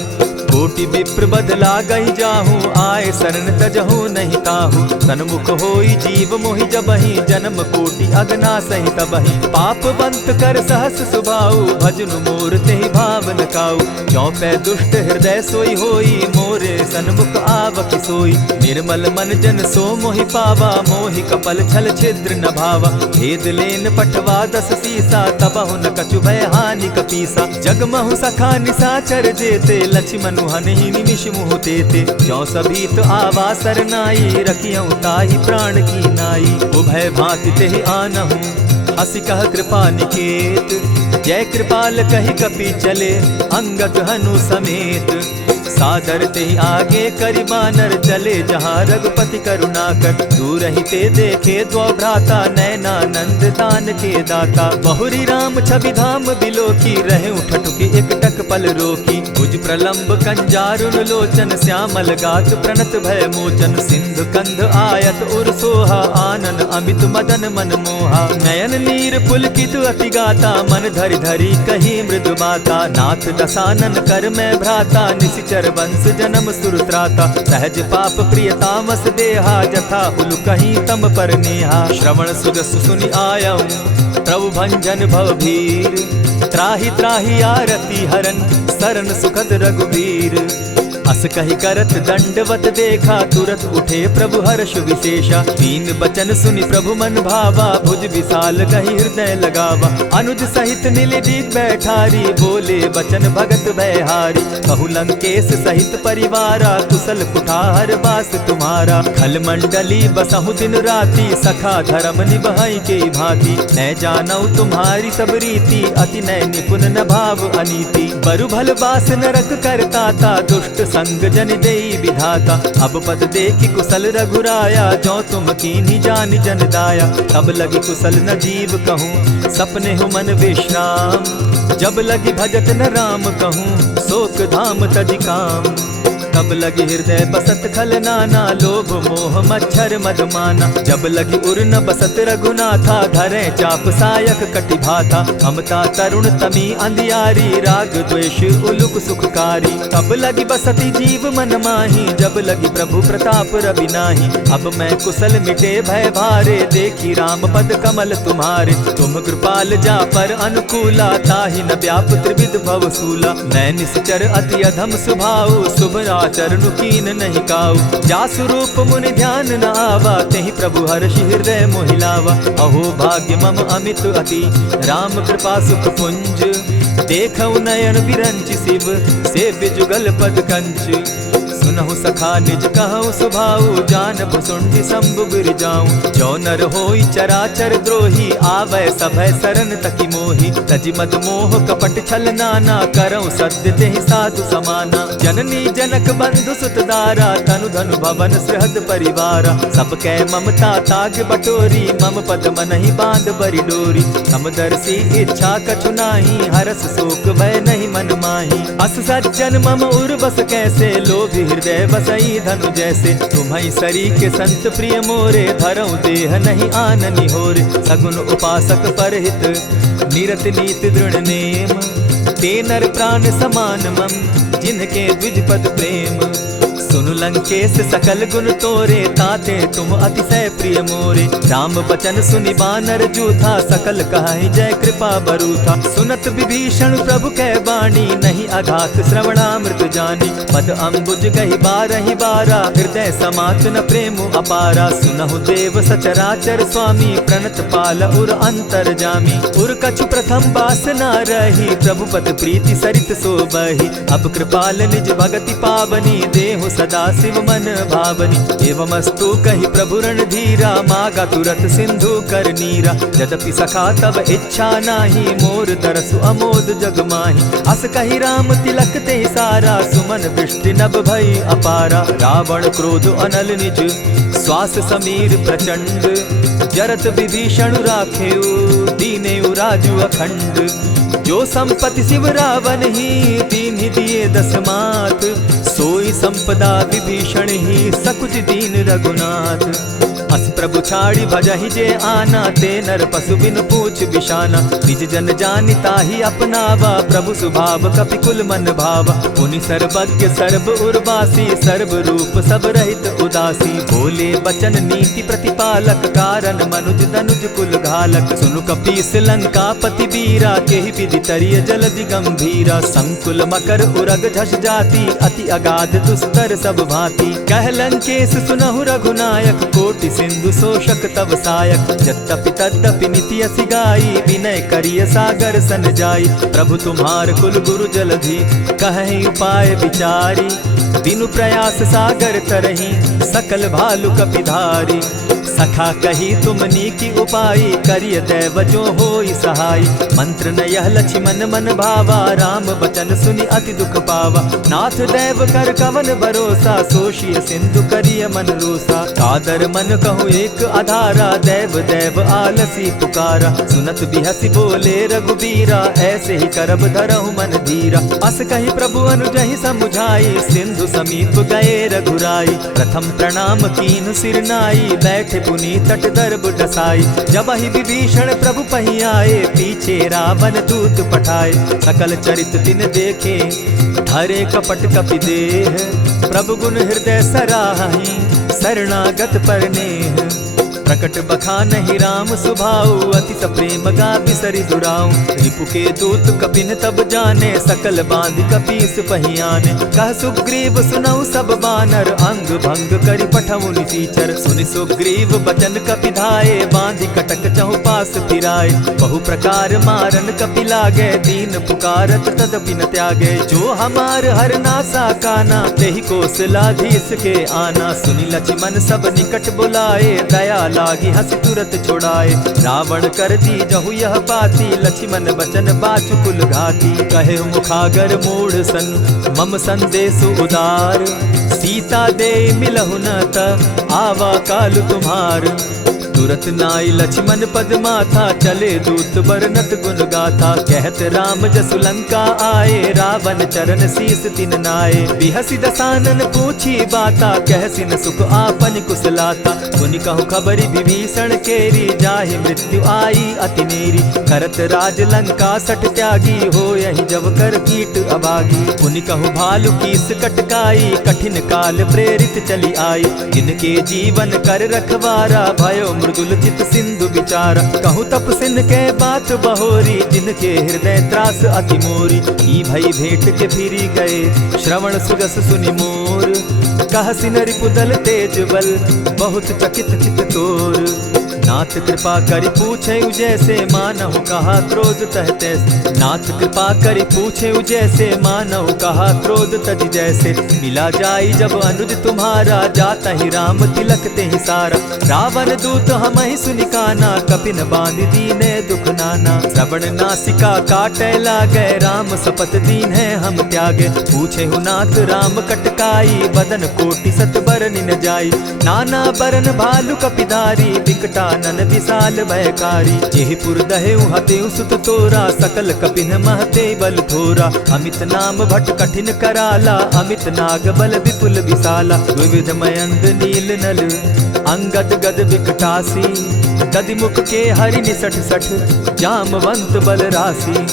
कोटि विप्र बदला गहि जाहूँ, आए शरण तजहु नहीं ताहू। सन्मुख होई जीव मोहि जबहि, जन्म कोटि अगना सहि तबहि। पाप बंत कर सहस सुभाऊ, भजनु मोर तेहि भावन काऊ। जो पै दुष्ट हृदय सोई होई, मोरे सन्मुख आवकि सोई। निर्मल मन जन सो मोहि पावा, मोहि कपल छल छिद्र न भावा। भेद लेन पठवा 10 सीसा, तबहु न कछु भय हानि कपीसा। जगमहु सखा निसाचर जेते, लक्ष्मण हनहि निमिष मुह तेते। जो सभीत आवा सरनाई, रखियऊं ताहि प्राण की नाई। उभय भांति तेहि आनहूँ, हसी कह कृपा निकेत। जय कृपाल कहि कपि चले, अंगद हनु समेत। सादर ते आगे करि बानर चले, जहाँ रघुपति करुणा कर दूर ही ते देखे द्वौ भ्राता, नैनानंद दान के दाता। बहुरी राम छवि धाम बिलोकी, रहे ठठुकी एक टक पल रोकी। भुज प्रलंब कंजारुन लोचन, श्यामल गात प्रणत भय मोचन। सिंधु कंध आयत उर सोहा, आनन अमित मदन मन मोहा। नयन नीर पुलकित अति गाता, मन धरि धरि कही मृदु बाता। नाथ दसानन कर मैं भ्राता, निशिचर वंश जन्म सुरत्राता। सहज पाप प्रिय तामस देहा, जथा उलु कहीं तम पर नेहा। श्रवण सुजस सुनि आयऊं, प्रभु भंजन भव भीर। त्राहि त्राहि आरती हरन, सरन सुखद रघुबीर। अस कहि करत दंडवत देखा, तुरत उठे प्रभु हर्ष विशेषा। दीन बचन सुनि प्रभु मन भावा, भुज विशाल कहि हृदय लगावा। अनुज सहित नीलदीप बैठारी, बोले बचन भगत भयहारी। कहु लंकेश सहित परिवारा, कुशल कुठार बास तुम्हारा। खल मंडली बसहु दिन राति, सखा धर्म निभाई के भांति। मैं जानऊ तुम्हारी सब रीति, अति नय निपुण न भाव अनीति। बरु भल बास नरक करताता, दुष्ट संग जन देई विधाता। अब पद देखि कुशल रघुराया, जो तुम कीन्ही जानि जन दाया। तब लगी कुशल न जीव कहूँ, सपने हो मन विश्राम। जब लगी भजत न राम कहूँ, शोक धाम तज काम। तब लगी हृदय बसत खल नाना, लोभ मोह मच्छर मद माना। जब लगी उर न बसत रघुनाथा, धरे चाप सायक कटि भाता। ममता तरुण तमी अंधियारी, राग द्वेष उलुक सुखकारी। तब लगी बसती जीव मन माही, जब लगी प्रभु प्रताप रवि नाही। अब मैं कुशल मिटे भय भारे, देखी राम पद कमल तुम्हारे। तुम कृपाल जा पर अनुकूला, ताहि न व्याप त्रिविध भव सूला। मैं निश्चर अति अधम स्वभाव, शुभ चरणु कीन नहीं काऊ। जासु रूप मुनि ध्यान न आवा, तेहि प्रभु हर्षि हृदय मोहिलावा। अहो भाग्य मम अमित अति, राम कृपा सुख पुंज। देखऊ नयन विरंच शिव, सेव्य जुगल पद कंच। सुनहु सखा निज कहु सुभाऊ, जान भुसुंडि शंभु गिर जाऊं। जो नर होई चराचर द्रोही, आवै सभय सरन तकी मोही। तजि मद मोह कपट छल नाना, करऊं सत्य तेहि साधु समाना। जननी जनक बंधु सुत दारा, तनु धनु भवन सृहद परिवारा। सब कै ममता ताग बटोरी, मम पद मनहि बांध बरि डोरी। समदर्शी इच्छा कछु नाही, हरस शोक भय नहीं मन माही। अस सज्जन मम उर बस कैसे, लोभी हृदय बसई धनु जैसे। तुम्हि सरी के संत प्रिय मोरे, धरऊ देह नहीं आननि होरे। सगुन उपासक परहित, निरत नीत दृढ़ नेम। ते नर प्राण समान मम, जिनके द्विज पद प्रेम। सुनु लंकेश सकल गुण तोरे, ताते तुम अतिशय प्रिय मोरे। राम बचन सुनि बानर जूथा, सकल कहाई जय कृपा बरूथा। सुनत विभीषण प्रभु कै बाणी, नहीं अघात श्रवणामृत जानी। पद अम्बुज गहि बारहि बारा, हृदय समात न प्रेम अपारा। सुनहु देव सचराचर स्वामी, प्रणत पाल उर अंतर जामी। उर कछु प्रथम बास न रही, प्रभु पद प्रीति सरित सोबहि। अब कृपाल निज भगति पावनी, देहु सदा शिव मन भावनी। एवमस्तु कहि प्रभु रणधीरा, मागा तुरत सिंधु कर नीरा। यद्यपि सखा तब इच्छा नाही, मोर तरसु अमोद जग माही। अस कहि राम तिलक ते सारा, सुमन वृष्टि नभ भई अपारा। रावण क्रोध अनल निज, श्वास समीर प्रचंड। जरत विभीषण राखेउ, दीनेउ राजु अखंड। जो संपत्ति शिव रावण ही, दीन्हि दिए दस मात। सोई संपदा विभीषण ही, सकुच दीन रघुनाथ। अस प्रभु छाड़ी भजहि जे आना, ते नर पशु बिन पूछ बिशाना। निज जन जानि ताहि अपनावा, प्रभु स्वभाव कपि कुल मन भावा। पुनि सर्वज्ञ सर्व उर्वासी, सर्व रूप सब रहित उदासी। बोले बचन नीति प्रतिपालक, कारण मनुज दनुज कुल घालक। सुनु कपीस लंकापति वीरा, केहि विधि तरिय जलधि गंभीरा। संकुल मकर उरग झष जाति, अति अगाध दुस्तर सब भांति। कह लंकेश सुनहु रघुनायक, कोटि सिंधु शोषक तब सायक। यद्यपि तद्यपि निति असि गाई, विनय करिय सागर सन जाई। प्रभु तुम्हार कुल गुरु जलधि, कहि उपाय विचारी। बिनु प्रयास सागर तरही, सकल भालु कपिधारी। सखा कही तुमनी की उपाय, करिय दैव जो होई सहाय। मंत्र न यह लक्ष्मण मन भावा, राम बचन सुनि अति दुख पावा। नाथ दैव कर कवन भरोसा, सोशिय सिंधु करिय मन रोसा। कादर मन कहूँ एक आधारा, दैव दैव आलसी पुकारा। सुनत बिहसी बोले रघुबीरा, ऐसे ही करब धरहु मन धीरा। अस कही प्रभु अनुजहि समुझाई, सिंधु समीप गए रघुराई। प्रथम प्रणाम कीन सिर नाई, बैठे पुनि तट दर्ब डसाई। जब ही विभीषण प्रभु पही आए, पीछे रावण दूत पठाए। सकल चरित तिन देखे, धरे कपट कपि देह। प्रभु गुण हृदय सराहि, शरणागत पर नेह। प्रकट बखानहि राम सुभाऊ, अति सप्रेम गा बिसरि दुराऊ। रिपु के दूत कपिन तब जाने, सकल बांध कपीस पहियाने। कह सुग्रीव सुनऊ सब बानर, अंग भंग करि पठऊ निसीचर। सुनि सुग्रीव बचन कपि धाये, बांधि कटक चहु पास फिराए। बहु प्रकार मारन कपि लागे, दीन पुकारत तदपि न त्यागे। जो हमार हर नासा काना, तेहि कौशलाधीश के आना। सुनि लक्ष्मण सब निकट बुलाए, दया लागी हंस तुरत छुड़ाए। रावण कर दी जहु यह बाती, लक्ष्मण बचन बाचुकुल घाती। कहे मुखागर मूढ़ सन, मम संदेश उदार। सीता दे मिलहु न त, आवा काल तुम्हार। तुरत नाई लक्ष्मण पद माथा, चले दूत बरनत गुण गाथा। कहत राम जसु लंका आए, रावण चरण शीस तिन नाये। बिहसि दसानन पूछी बाता, कहसिन सुख आपन कुशलाता। सुनि कहु खबरि विभीषण केरी, जाहि मृत्यु आई अति नेरी। करत राज लंका सठ त्यागी, हो यही जब कर कीट अभागी। पुनि कहु भालु कीस कटकाई, कठिन काल प्रेरित चली आई। इनके जीवन कर रखवारा, भयो मृदुल चित सिंधु विचार। कहूँ तपसिन के बात बहोरी, जिनके हृदय त्रास अति मोरी। की भई भेंट के फिरी गए, श्रवण सुजस सुनि मोर। कहसिन रिपुदल तेज बल, बहुत चकित चित तोर। नाथ कृपा करि पूछे जैसे, मानहु कहा क्रोध तह तैसे। नाथ कृपा करि पूछे जैसे, मानहु कहा क्रोध तज जैसे। मिला जाई जब अनुज तुम्हारा, जाता ही राम तिलक ते ही सारा। रावण दूत हम ही सुनि काना, कपिन बांध दीने दुख नाना। श्रवण नासिका काटे लागे, राम सपत दीन है हम त्यागे। पूछे हु नाथ राम कटकाई, बदन कोटि सत बरन न जाई। नाना बरन भालु कपिधारी, विकटा नन विशाल भयकारी। जेहिपुर दहेउ हतेउ सुत तोरा, सकल कपिन महते बल थोरा। अमित नाम भट कठिन कराला, अमित नाग बल विपुल विशाला। द्विविध मयंद नील नल, अंगद गद विकटासी। गदिमुख के हरि निसठ सठ, जामवंत बल राशि।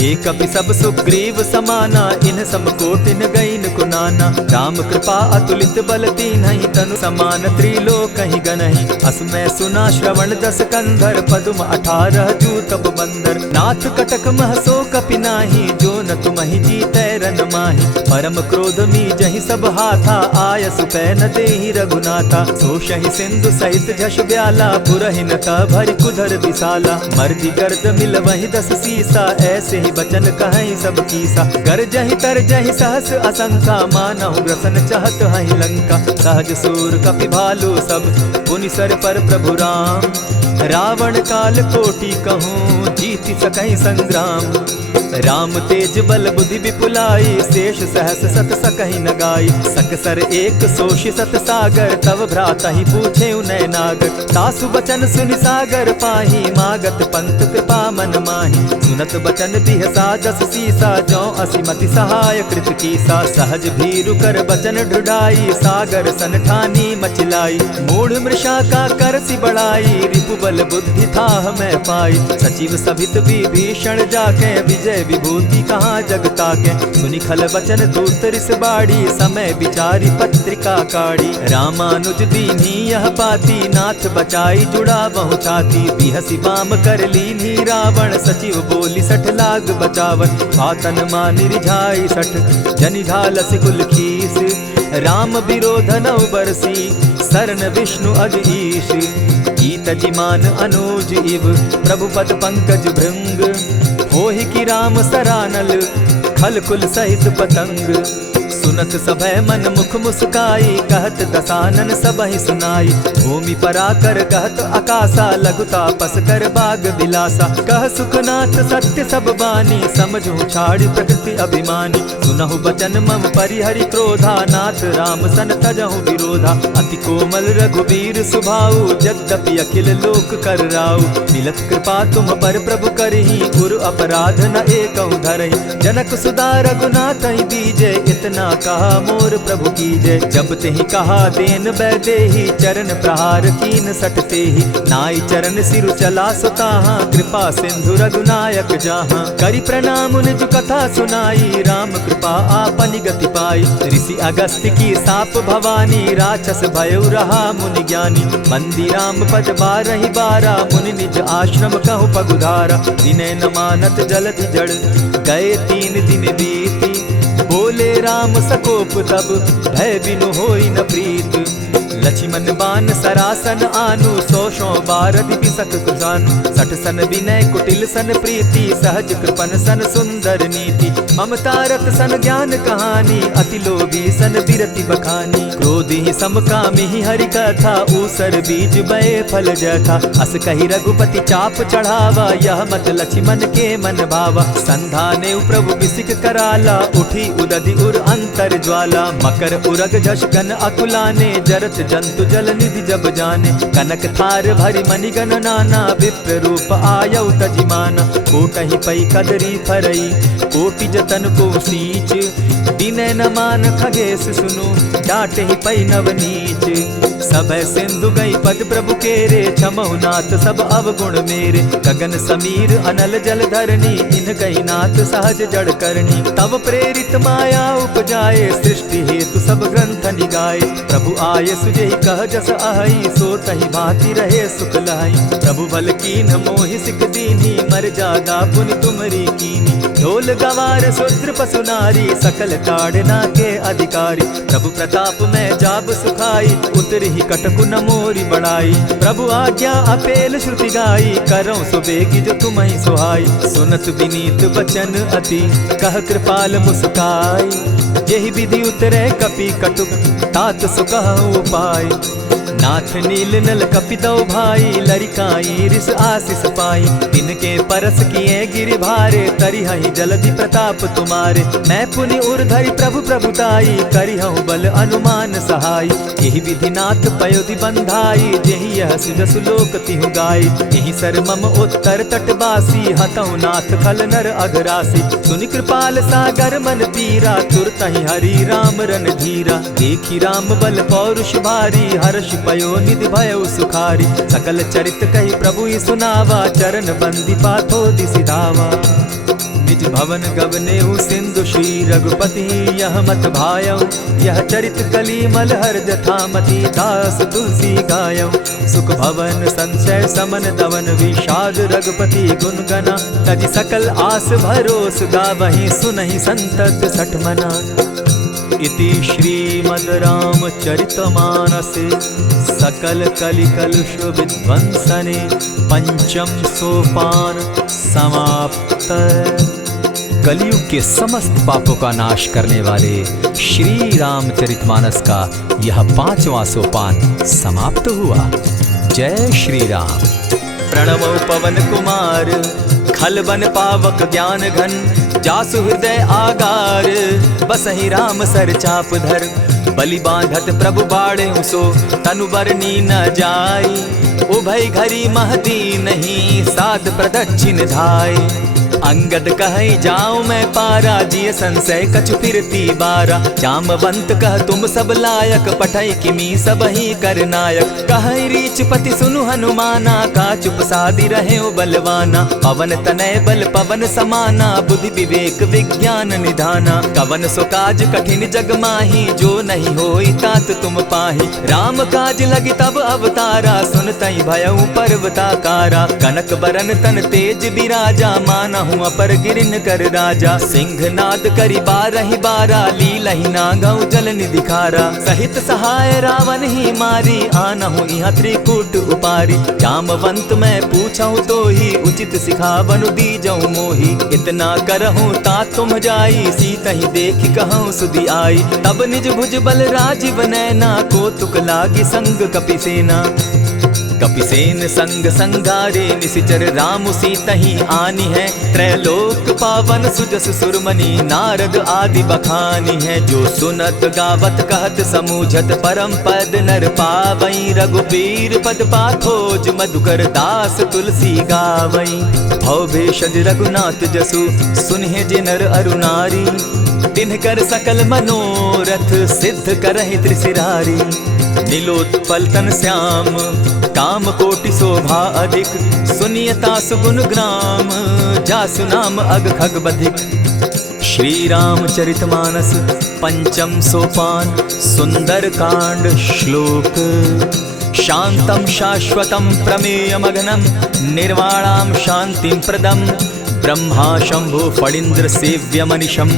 एक कपि सब सुग्रीव समाना, इन सब कोटिन गईन कुनाना। राम कृपा अतुलित बल तीन्हि, तनु समान त्रिलोक ही गनहि। असमय सुना श्रवण दस कंधर, पदुम 18 जूतब बंदर। नाथ कटक महसो कपि नाही, जो न तुमहि जीतै रन माहि। परम क्रोध मी जहि सब हाथा, आय सुपै न देहि रघुनाथा। सोषहि सिंधु सहित झष ब्याला, पुरहि न भरि कुधर विशाला। मर्दि गर्द मिल वहि 10 सीसा, ऐसे बचन कहीं सब कीसा। कर जहि तर जहि सहस असंखा, मानहु ग्रसन चाहत हहि लंका। सहज सूर कपि भालु सब, पुनि सर पर प्रभु राम। रावण काल कोटि कहूँ, जीति सकहि संग्राम। राम तेज बल बुद्धि विपुलाई, शेष सहस सत सकहि न गाई। सकसर एक सोषि सत सागर, तव भ्राता ही पूछे उनय नागर। तासु बचन सुनि सागर पाही, मागत पंत कृपा मन माही। सुनत बचन बिहसा 10 सीसा, जौ असिमति सहाय कृत कीसा। सहज भीरु कर बचन ढुढ़ाई, सागर सन ठानी मचिलाई। मूढ़ मृषा का करसि बढ़ाई, रिपु बल बुद्धि थाह मैं पाई। सचिव सभित विभीषण जाके, विजय विभूति कहाँ जगता के। सुनि खल बचन दूत रिस बाड़ी, समय विचारी पत्रिका काढ़ी। रामानुज दीनी यह पाती, नाथ बचाई जुड़ा बहु छाती। बिहसी बाम कर लीनी रावण, सचिव बोली 60 लाग बचावन। पातन मानि रिझाई 60, जनि ढालस कुल खीस। राम विरोध नौ बरसी, शरण विष्णु अज ईश। गीत जिमान अनुज इव, प्रभु पद पंकज भृंग। होहि कि राम सरानल, खल कुल सहित पतंग। सुनत सभय मन मुख मुस्काई, कहत दसानन सबहि सुनाई। भूमि पराकर कहत आकाशा, लघु तापस कर बाग बिलासा। कह सुखनाथ सत्य सब बानी, समझू छाड़ प्रकृति अभिमानी। सुनहु बचन मम परिहरि क्रोधा, नाथ राम सन तजहु विरोधा। अति कोमल रघुबीर सुभाऊ, यद्यपि अखिल लोक कर राऊ। मिलत कृपा तुम पर प्रभु करही, गुरु अपराध न एकहु धरहि। जनक सुदा रघुनाथ दीजे, इतना कहा मोर प्रभु कीजय। जब तेहि कहा देन बैदेही, चरण प्रहार कीन सटते ही। नाई चरण सिरु चला सुताहा, कृपा सिंधु रघुनायक जाहा। करि प्रणाम निज कथा सुनाई, राम कृपा आपनि गति पाई। ऋषि अगस्त्य की साप भवानी, राक्षस भयउ रहा मुनि ज्ञानी। बंदी राम पद बारहि बारा, मुनि निज आश्रम कहु पगुधारा। विनय न मानत जलधि जड़, गए 3 दिन बीती। बोले राम सकोप तब, भय बिनु होई न प्रीत। लक्ष्मण बान सरासन आनु, 100 बारधि बिसक कुजानु। 60 सन विनय कुटिल सन प्रीति, सहज कृपन सन सुंदर नीति। ममता रत सन ज्ञान कहानी, अति लोभी सन बिरति बखानी। क्रोधी समकामी हरि कथा, ऊसर बीज बय फल जथा। अस कही रघुपति चाप चढ़ावा, यह मत लक्ष्मण के मन भावा। संधाने प्रभु बिसिक कराला, उठी उदधि उर अंतर ज्वाला। मकर उरग झष गन अकुलाने, जरत जंतु जल निधि जब जाने। कनक थार भरी मणिगण नाना, विप्र रूप आयउ तजिमाना। कोटहि पै कदरी फरई, कोटि जतन को सींच। विनय न मान खगेश सुनु, डांटहि पै नवनीच। सभय सिंधु गई पद प्रभु केरे, छमहु नाथ सब अवगुण मेरे। गगन समीर अनल जल धरनी, इन गई नाथ सहज जड़ करनी। तब प्रेरित माया उपजाए, सृष्टि हेतु सब ग्रंथ निगाए। प्रभु आये सुजेहि कह जस अहई, सो तहि भांति रहे सुख लहई। प्रभु बल कीन मोहि सिख दीनी, मर जादा पुनि तुमरी कीनी। ढोल गवार शूद्र पशु नारी, सकल ताड़ना के अधिकारी। प्रभु प्रताप में जाब सुखाई, उतरहि कटकु न मोरी बड़ाई। प्रभु आज्ञा अपेल श्रुति गाई, करऊं सुबेगी जो तुम्हि सुहाई। सुनत विनीत वचन अति, कह कृपाल मुस्काई। जेहि विधि उतरे कपि कटुक, तात सुकहु उपाय। नाथ नील नल कपितौ भाई, लरिकाई रिस आशीष पाई। तिनके परस किए गिरि भारे, तरिहहि जलधि प्रताप तुम्हारे। मैं पुनि उर्धरि प्रभु प्रभुताई, करिहु बल अनुमान सहाय। यही विधि नाथ पयोधि बंधाई, जेहि यह सुजसु लोक तिहु गाई। यही सर मम उत्तर तटवासी, हतौ नाथ खल नर अघरासी। सुनि कृपाल सागर मन पीरा, तुरतहि हरि राम रन धीरा। देखी राम बल पौरुष भारी, हर्ष पयो निधि भयउ सुखारी। सकल चरित कही प्रभु ही सुनावा, चरण बंदी पाथो दिसि धावा। निज भवन गवनेउ सिंधु श्री रघुपति, यह मत भायउ। यह चरित कली मलहर जथामति, दास तुलसी गायउ। सुख भवन संशय समन दवन, विषाद रघुपति गुण गना। तजि सकल आस भरोस, गावहि सुनहि संतत सठमना। इति श्रीमद् रामचरितमानसे, सकल कलिकलुष विध्वंसने। पंचम सोपान समाप्त। कलयुग के समस्त पापों का नाश करने वाले श्री रामचरितमानस का यह 5वां सोपान समाप्त हुआ। जय श्री राम। प्रणमो पवन कुमार, खल बन पावक ज्ञान घन। जासु हृदय आगार, बसहि राम सर चाप धर। बलि बांधत प्रभु बाढ़े सो, तनु बरनी न जाई। उभय घरी महदी नहीं, साध प्रदक्षिण धाय। अंगद कहि जाऊं मैं पारा, जिय संशय कछु फिरती बारा। जामवंत कह तुम सब लायक, पठै किमी सब ही कर नायक। कहै रीच पति सुनु हनुमाना, का चुप सादी रहे बलवाना। पवन तनय बल पवन समाना, बुद्धि विवेक विज्ञान निधाना। कवन सो काज कठिन जग माही, जो नहीं होई तात तुम पाही। राम काज लगी तब अवतारा, सुनतहि भयउ पर्वताकारा। कनक बरन तन तेज बिराजा, मानहु कहूँ अपर गिरिन कर राजा। सिंहनाद करी 12 लीलहि नागौ जल निधि खारा। सहित सहाय रावण ही मारी आनहु यहाँ त्रिकूट उपारी। जामवंत मैं पूछऊँ तो ही उचित सिखावनु दीजऊँ मोही। इतना करहूँ ता तुम जाई सीतहि देखि कहूँ सुधि आई। तब निज भुज बल राजीव नैना को तुक लागी संग कपिसेना। कपिसेन संग संगारे निशिचर राम सीतहि आनी है। त्रैलोक पावन सुजस सुरमणि नारद आदि बखानी है। जो सुनत गावत कहत समूझत परम पद नर पावई। रघुबीर पद पाखोज मधुकर दास तुलसी गावई। भव भेषज रघुनाथ जसु सुनहि जे नर अरु नारी। तिनकर सकल मनोरथ सिद्ध करहि त्रिशिरारी। नीलोत्पल तन श्याम काम कोटि शोभा अधिक। सुनियता सुगुण ग्राम जासु नाम अग खग बधिक। श्री रामचरितमानस पंचम सोपान सुंदर कांड श्लोक। शांतम शाश्वतम प्रमेयमगनम निर्वाणाम शांतिं प्रदम। ब्रह्मा शंभु फणीन्द्र सेव्यमनिशं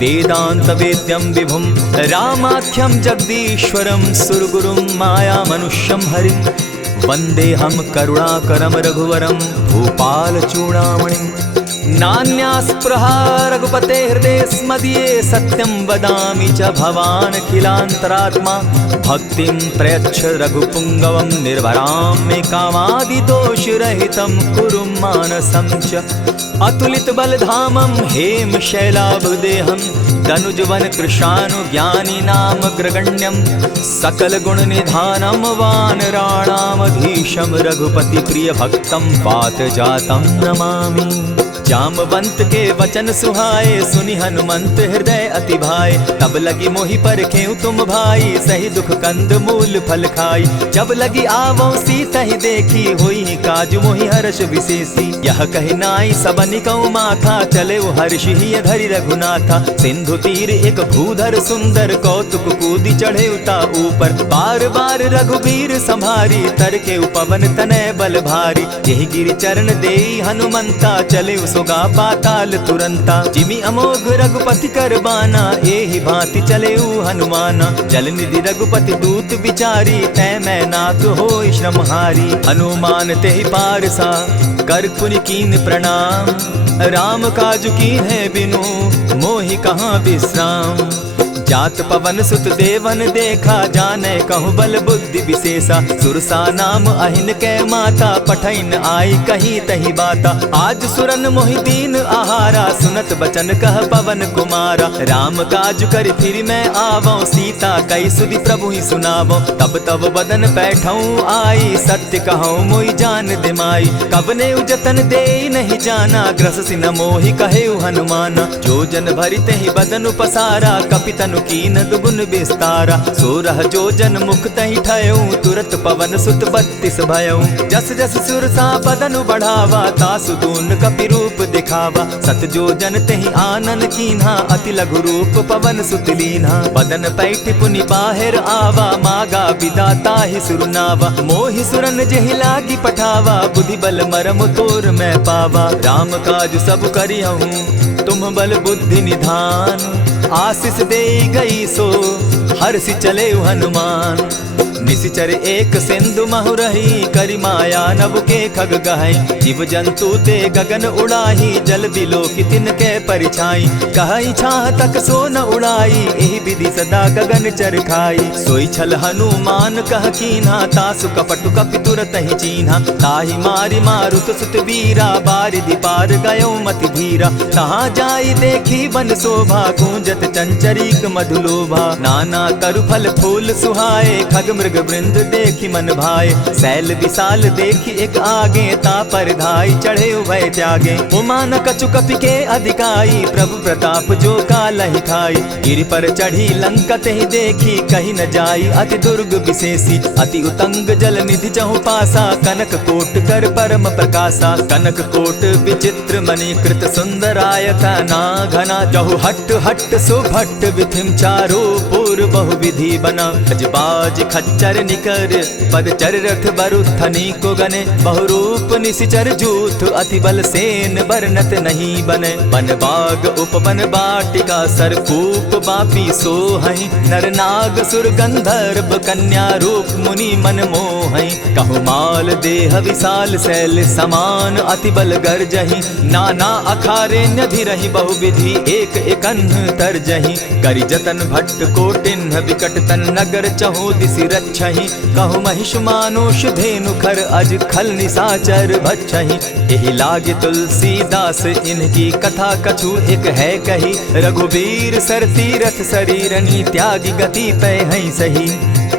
वेदांत वेद्यं विभुं। रामाख्यं जगदीश्वरं सुरगुरुं माया मनुष्यं हरिं। वन्देऽहं करुणाकरं रघुवरं भूपाल चूडामणिं। नान्यास्पृहा रघुपते हृदये स्मदीये। सत्यं वदामि च भवान् खिलान्तरात्मा। भक्तिं प्रयच्छ रघुपुङ्गवं निर्भरां मे कामादिदोषरहितं कुरु मानसं च। अतुलित बलधामं हेम शैलाभदेहं। तनुजवन कृशानुज्ञानी नाम ग्रगण्यं। सकल गुण निधानं वानराणामधीशं। रघुपति प्रिय भक्तं पात जातं नमामि। जामवंत के वचन सुहाए सुनि हनुमंत हृदय अति भाए। तब लगी मोहि परखेउ तुम भाई सही दुख कंद मूल फल खाई। जब लगी आवो सीतहि देखी होई काज मोहि हर्ष विशेषी। यह कहि नाई सबनि कौ माथा चले हर्ष ही धरि रघुनाथा। सिंधु तीर एक भूधर सुंदर कौतुक कूदी चढ़े उता ऊपर। बार बार रघुबीर संभारी तर के उपवन तनय बल भारी। यही गिरि चरण देई हनुमंता चले सोगा पाताल तुरंता। जिमि अमोघ रघुपति कर बाना एहि भांति चले हनुमाना। जल निधि रघुपति दूत बिचारी तै मैं नाथ होई श्रमहारी। हनुमान तेहि पारसा कर पुनि कीन प्रणाम। राम काज कीन है बिनु मोहि कहाँ विश्राम। जात पवन सुत देवन देखा जाने कहु बल बुद्धि विशेषा। सुरसा नाम अहिन कै माता पठैन आई कहीं तही बाता। आज सुरन मोहि दीन आहारा सुनत बचन कह पवन कुमारा। राम काज कर फिर मैं आवो सीता कई सुधि प्रभु ही सुनावो। तब तब बदन बैठऊँ आई सत्य कहूँ मोहि जान दिमाई। कबने उजतन दे नहीं जाना ग्रस सिन मोहि कहे हनुमाना। जो जन भरि तेहि बदन पसारा कपितनु कीन दुगुन विस्तारा। 16 जोजन मुख तहि ठयऊँ तुरत पवन सुत 32 भयऊँ। जस जस सुरसा बदनु बढ़ावा तासु दून कपि रूप दिखावा। 7 जोजन तेहि आनन कीन्हा अति लघु रूप पवन सुत लीन्हा। बदन पैठ पुनि बाहिर आवा मागा विदा ताहि सुरनावा। मोहि सुरन जेहि लागी पठावा बुद्धि बल मरम तोर मैं पावा। राम काज सब करिहूँ तुम बल बुद्धि निधान। आशीष दे गई सो हर्षि चले हनुमान। निशिचर एक सिंधु महु रही करि माया नभ के खग गहई। जीव जंतु ते गगन उड़ाही जल दिलो कि तिनके परिछाई। कहई छाह तक सो न उड़ाई एहि विधि सदा गगन चर खाई। सोई छल हनुमान कह कीन्हा तासु कपटु कपि तुरत ही चीन्हा। ताहि मारि मारुत सुत वीरा बारिधि पार गयो मति धीरा। तहाँ जाई देखी वन शोभा गूंजत चंचरीक मधुलोभा। नाना तरु फल फूल सुहाए खग मृग वृंद देखी मन भाए। सैल विशाल देखी एक आगे ता पर धाई चढ़े उभय त्यागे। उमान कछु कपि के अधिकाई प्रभु प्रताप जो कालहि खाई। गिरि पर चढ़ी लंका तेहि देखी कहीं न जाई अति दुर्ग विशेषी। अति उतंग जल निधि चहु पासा कनक कोट कर परम प्रकाशा। कनक कोट विचित्र मणिकृत सुंदरायतना घना। जहु हट हट सुभट विधिम चारो घोर बहुविधि बना। अजबाज खच्चर निकर पदचर रथ बरुथनी को गने। बहुरूप निशिचर जूथ अति बल सेन बरनत नहीं बने। बन बाग उपवन बाटिका सरकूप बापी सोहई। नर नाग सुर गंधर्व कन्या रूप मुनि मन मोहई। कहु माल देह विशाल शैल समान अति बल गर्जहि। नाना अखारे न्यधिरहि बहुविधि एक एकन्ह तरजहि। करि जतन भट्ट कोटिन्ह विकट तन नगर चहु दिसि रक्षहि। कहु महिष मानुष धेनु खर अज खल निसाचर भक्षहि। एहि लागे तुलसीदास इनकी कथा कछु एक है कही। रघुबीर सर तीरथ शरीरनी त्यागी गति पै हई सही।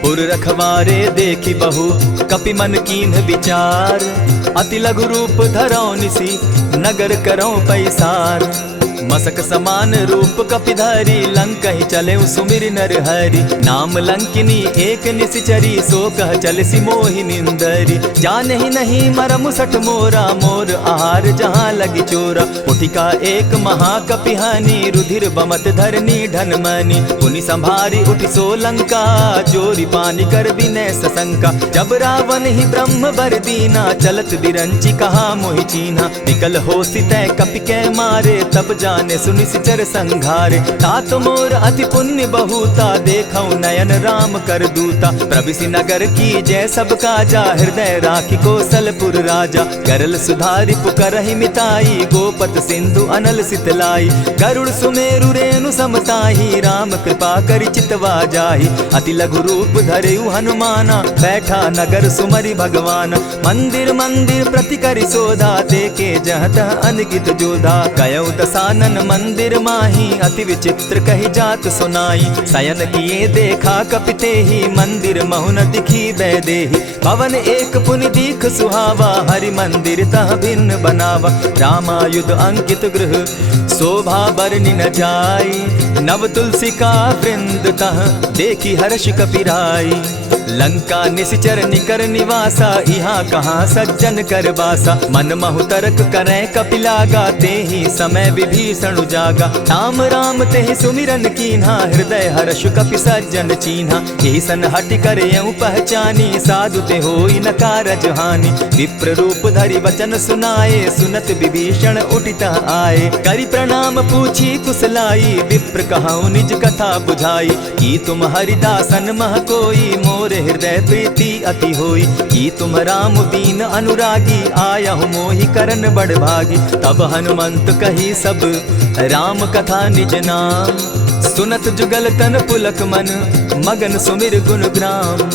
पुर रखवारे देखी बहु कपि मन कीन्ह विचार। अति लघु रूप धरौ निसी नगर करौ पैसार। मसक समान रूप कपिधारी लंकहि चले सुमिर नर हरि। नाम लंकिनी एक निशिचरी सो कह चल सी मोहि निंदरी। जानहि नहीं मरम सठ मोरा मोर आहार जहाँ लगी चोरा। उठिका एक महाकपिहानी रुधिर बमत धरनी ढन मनी। पुनि संभारी उठि सो लंका जोरी पानी कर विनय सशंका। जब रावण ही ब्रह्म बर दीना चलत बिरंची कहा मोहि चीन्हा। निकल हो सितै कपि कै मारे तब जाने सुनिश्चर संघारे। तात मोर अति पुण्य बहुता देखौ नयन राम कर दूता। प्रविशि नगर की जय सब काजा हृदय राखी कौशलपुर राजा। करल सुधारि पुकरहि मिताई गोपत सिंधु अनल सितलाई। गरुड़ सुमेरु रेणु समताही राम कृपा करि चितवा जाहि। अति लघु रूप धरेउ हनुमाना बैठा नगर सुमरि भगवान। मंदिर मंदिर प्रति करि सोधा देखे जहत अनगित जोधा। गयौ दसानन मंदिर माही अति विचित्र कही जात सुनाई। शयन किए देखा कपिते ही मंदिर महुन दिखी बैदेही। भवन एक पुनि दीख सुहावा हरि मंदिर तह भिन्न बनावा। रामायुध अंकित गृह शोभा बरनि न जाई। नव तुलसी का वृंद तह देखी हर्ष कपिराई। लंका निशिचर निकर निवासा यहाँ कहाँ सज्जन कर बासा। मन महु तर्क करें कपिलागा तेहि समय विभीषण जागा। राम राम तेहि सुमिरन कीन्हा हृदय हर्ष कपि सज्जन चीन्हा। एहि सन हटि कर यूं पहचानी साधु ते होई न कारज हानि। विप्र रूप धरि वचन सुनाए सुनत विभीषण उठित आए। करि प्रणाम पूछी कुशलाई विप्र कहौ निज कथा बुझाई। की तुम हरिदासन मह कोई मोर हृदय प्रीति अति होई। की तुम राम दीन अनुरागी आयहु मोहि करन बड़ भागी। तब हनुमंत कही सब राम कथा निज नाम। सुनत जुगल तन पुलक मन मगन सुमिर गुण ग्राम।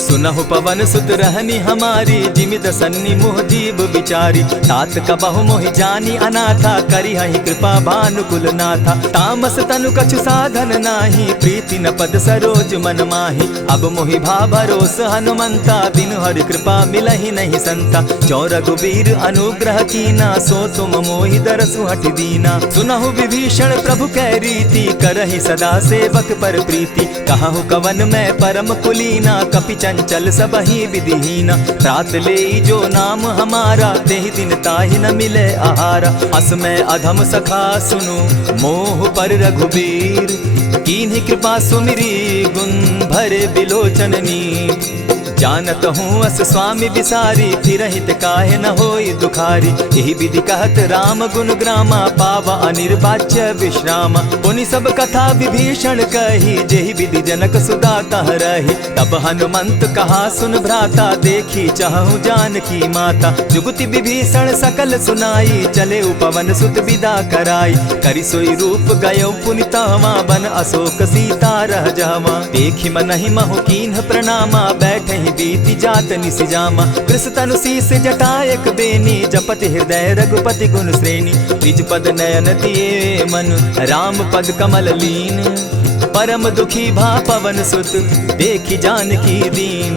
सुनहु पवन सुत रहनी हमारी जिमित सन्नी मुह जीव विचारी। तात कबहु मोहि जानी अनाथा करी हहि कृपा भानुकुल नाथा। तामस तनु कछु साधन नाही प्रीति न पद सरोज मन माही। अब मोहि भा भरोस हनुमंता बिनु हरि कृपा मिलहि नहीं संता। जो रघुबीर अनुग्रह कीना सो तुम मोहि दरसु हठि दीना। सुनहु विभीषण प्रभु कै रीति करहि सदा सेवक पर प्रीति। कहु कवन मैं परम कुलीना कपि चंचल सबहि विधिहीना। रात ले जो नाम हमारा तेहि दिन ताहि न मिले आहारा। अस में अधम सखा सुनु मोह पर रघुबीर। कीन्हि कृपा सुमिरी गुण भरे बिलोचन नीर। जानत हूँ अस स्वामी बिसारी फिर हित काहे न होई दुखारी। यही विधि कहत राम गुण ग्रामा पावा अनिर्वाच्य विश्रामा। पुनि सब कथा विभीषण कही जेहि विधि जनक सुदा कह रही। तब हनुमंत कहा सुन भ्राता देखी चाहूँ जानकी माता। जुगति विभीषण सकल सुनाई चले पवन सुत विदा कराई। करि सोई रूप गयो पुनि तावा बन अशोक सीता रह जावा। देखी मनहि महु कीन्ह प्रणामा बैठहि बीति जात निसिजामा। कृष तनु शीस जटायक बेनी जपति हृदय रघुपति गुण श्रेणी। निज पद नयन दिए मन राम पद कमल लीन। परम दुखी भा पवन सुत देखी जानकी दीन।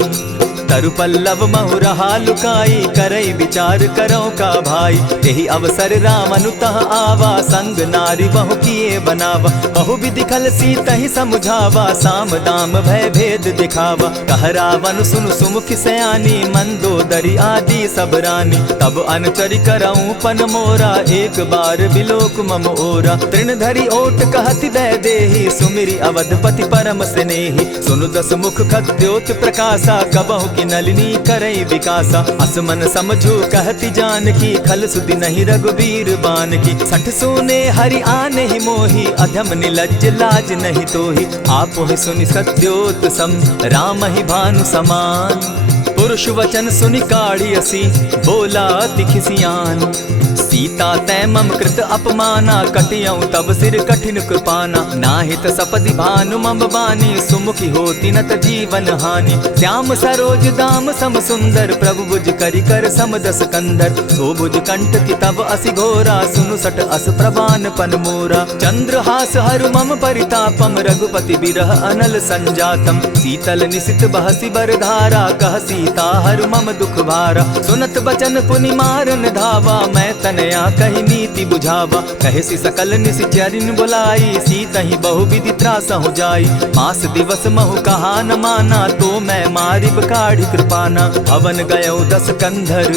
तरु पल्लव महु रहा लुकाई, करई विचार करो का भाई। यही अवसर राम अनुतः आवा, संग नारी बहु किए बनावा। बहु विधि खल सीता ही समझावा, साम दाम भय भेद दिखावा। कह रावण सुन सुमुख सयानी, मंदोदरी आदि सब रानी। तब अनचरी करऊं पन मोरा, एक बार बिलोक मम ओरा। तृण धरी ओट कहति दय देहि, सुमिरी अवधपति परम स्नेही। सुनु दस मुख खद्योत प्रकाशा, कबहु की नलिनी करई विकासा। असमन समझो कहति जान की, खल सुधि नहीं रघुबीर बान की। सठ सोने हरि आने ही मोही, अधम निलज्ज लाज नहीं तोही। आपो ही सुनि सत्योत सम, राम ही भानु समान। पुरुष वचन सुनि काढ़ी असी, बोला अति खिसियान। सीता तै मम कृत अपमाना, कटियऊं तब सिर कठिन कृपाना। नाहित सपदि भानु मम बानी, सुमुखी होती नत जीवन हानि। श्याम सरोज दाम सम सुंदर, प्रभु भुज करि कर समदस कंदर। सो भुज कंठ की तब असि घोरा, सुनु सट अस प्रभान पन मोरा। चंद्रहास हरु मम परितापम, रघुपति बिरह अनल संजातम। शीतल निशित बहसी बरधारा, कह सीता हरु मम दुख भारा। सुनत बचन पुनि मारन धावा, मैं तनया कही नीति बुझावा। कहेसी सकल निशिचरिन बुलाई, सीता ही बहु विधि त्रासहु जाई। मास दिवस महु कहा न माना, तो मैं मारिब काढ़ी कृपाना। भवन गयो 10 कंधर,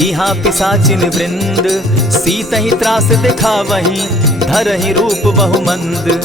इहाँ पिशाचिन वृंद। सीता ही त्रास दिखावही, धरहि रूप बहु मंद।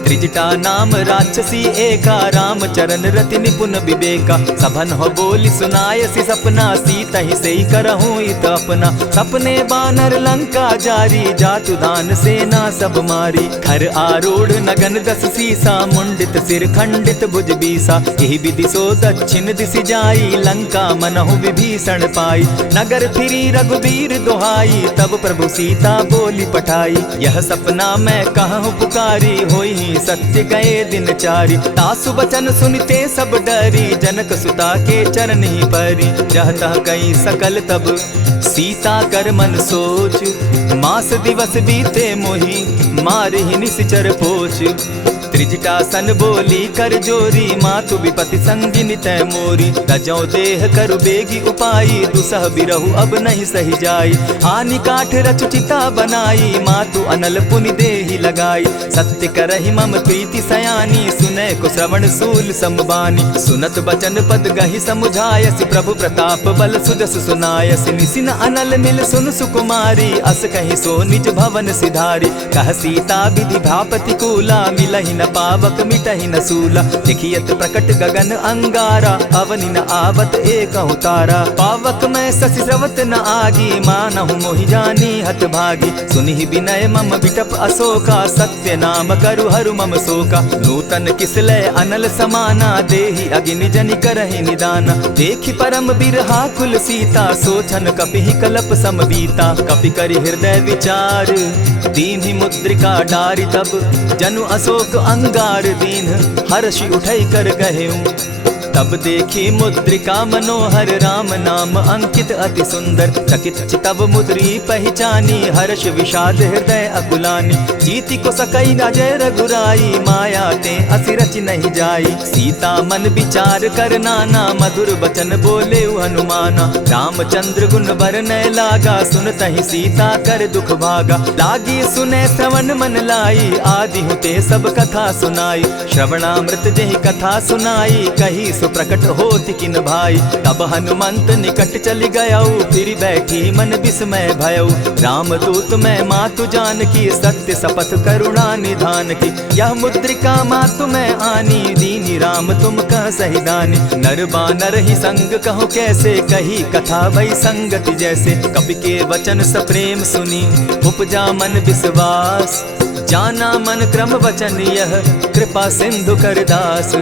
त्रिजटा नाम राक्षसी एका, राम चरण रति निपुण विवेका। सभन हो बोली सुनायसी सपना, सीता ही से करहूँ इत अपना। सपने बानर लंका जारी, जातु दान सेना सब मारी। खर आरूढ़ नगन 10 सीसा, मुंडित सिर खंडित भुज बीसा। यही विधि सो दक्षिण दिशि जाई, लंका मनहु विभीषण पाई। नगर फिरी रघुबीर दुहाई, तब प्रभु सीता बोली पठाई। यह सपना मैं कहूँ पुकारी, होई सत्य गए दिन चारि। तासु बचन सुनते सब डरी, जनक सुता के चरण ही परी। जह तह कई सकल तब सीता कर मन सोच, मास दिवस बीते मोही, मारे ही निश्चर पोच। त्रिजटा सन बोली कर जोरी, मातु विपति संगिनी तै मोरी। तजौ देह करु बेगी उपाई, दुसह बिरहु अब नहीं सही जाई। हानि काठ रच चिता बनाई, मातु अनल पुनि देहि लगाई। सत्य करहि मम प्रीति सयानी, सुनै को श्रवण सूल समबानी। सुनत बचन पद गहि समुझायसि, प्रभु प्रताप बल सुजस सुनायसि। निसिन अनल मिल सुन सुकुमारी, अस कहि सो निज भवन सिधारी। कह सीता विधि भापति कूला, मिलहि न पावक मिटहि न सूला। लिखियत प्रकट गगन अंगारा, अवनि न आवत एकहु तारा। पावक मैं शशि स्रवत न आगी, मानहु मोहि जानी हत भागी। सुनिहि विनय मम बिटप अशोका, सत्य नाम करु हरु मम शोका। नूतन किसलय अनल समाना, देहि अगिनि जनि करहि निदाना। देखि परम बिरहा कुल सीता, सोचन कपिहि कलप सम बीता। कपि करि हृदय विचार, दीन्हि मुद्रिका डारि। तब जनु अशोक अंगार दीन, हर्षि उठै कर गहेऊं। तब देखी मुद्रिका मनोहर, राम नाम अंकित अति सुंदर। चकित चितव मुद्री पहचानी, हर्ष विषाद हृदय अकुलानी। जीति को सकई अजय रघुराई, माया ते असि रचि नहीं जाई। सीता मन विचार कर नाना, मधुर बचन बोले हनुमाना। रामचंद्र गुण बरनय लागा, सुनतहि सीता कर दुख भागा। लागी सुने श्रवण मन लाई, आदि हुते सब कथा सुनाई। श्रवणामृत जेहि कथा सुनाई, कही सो प्रकट होति किन भाई। तब हनुमंत निकट चली गयऊ, फिर बैठी मन विस्मय भयऊ। राम दूत मैं मातु जान की, सत्य शपथ करुणा निधान की। यह मुद्रिका मातु मैं आनी, दीनी राम तुम कह सही दानी। नर बानर ही संग कहो कैसे, कही कथा वही संगति जैसे। कपि के वचन सप्रेम सुनी, उपजा मन विश्वास। जाना मन क्रम वचन यह, कृपा सिंधु कर दास।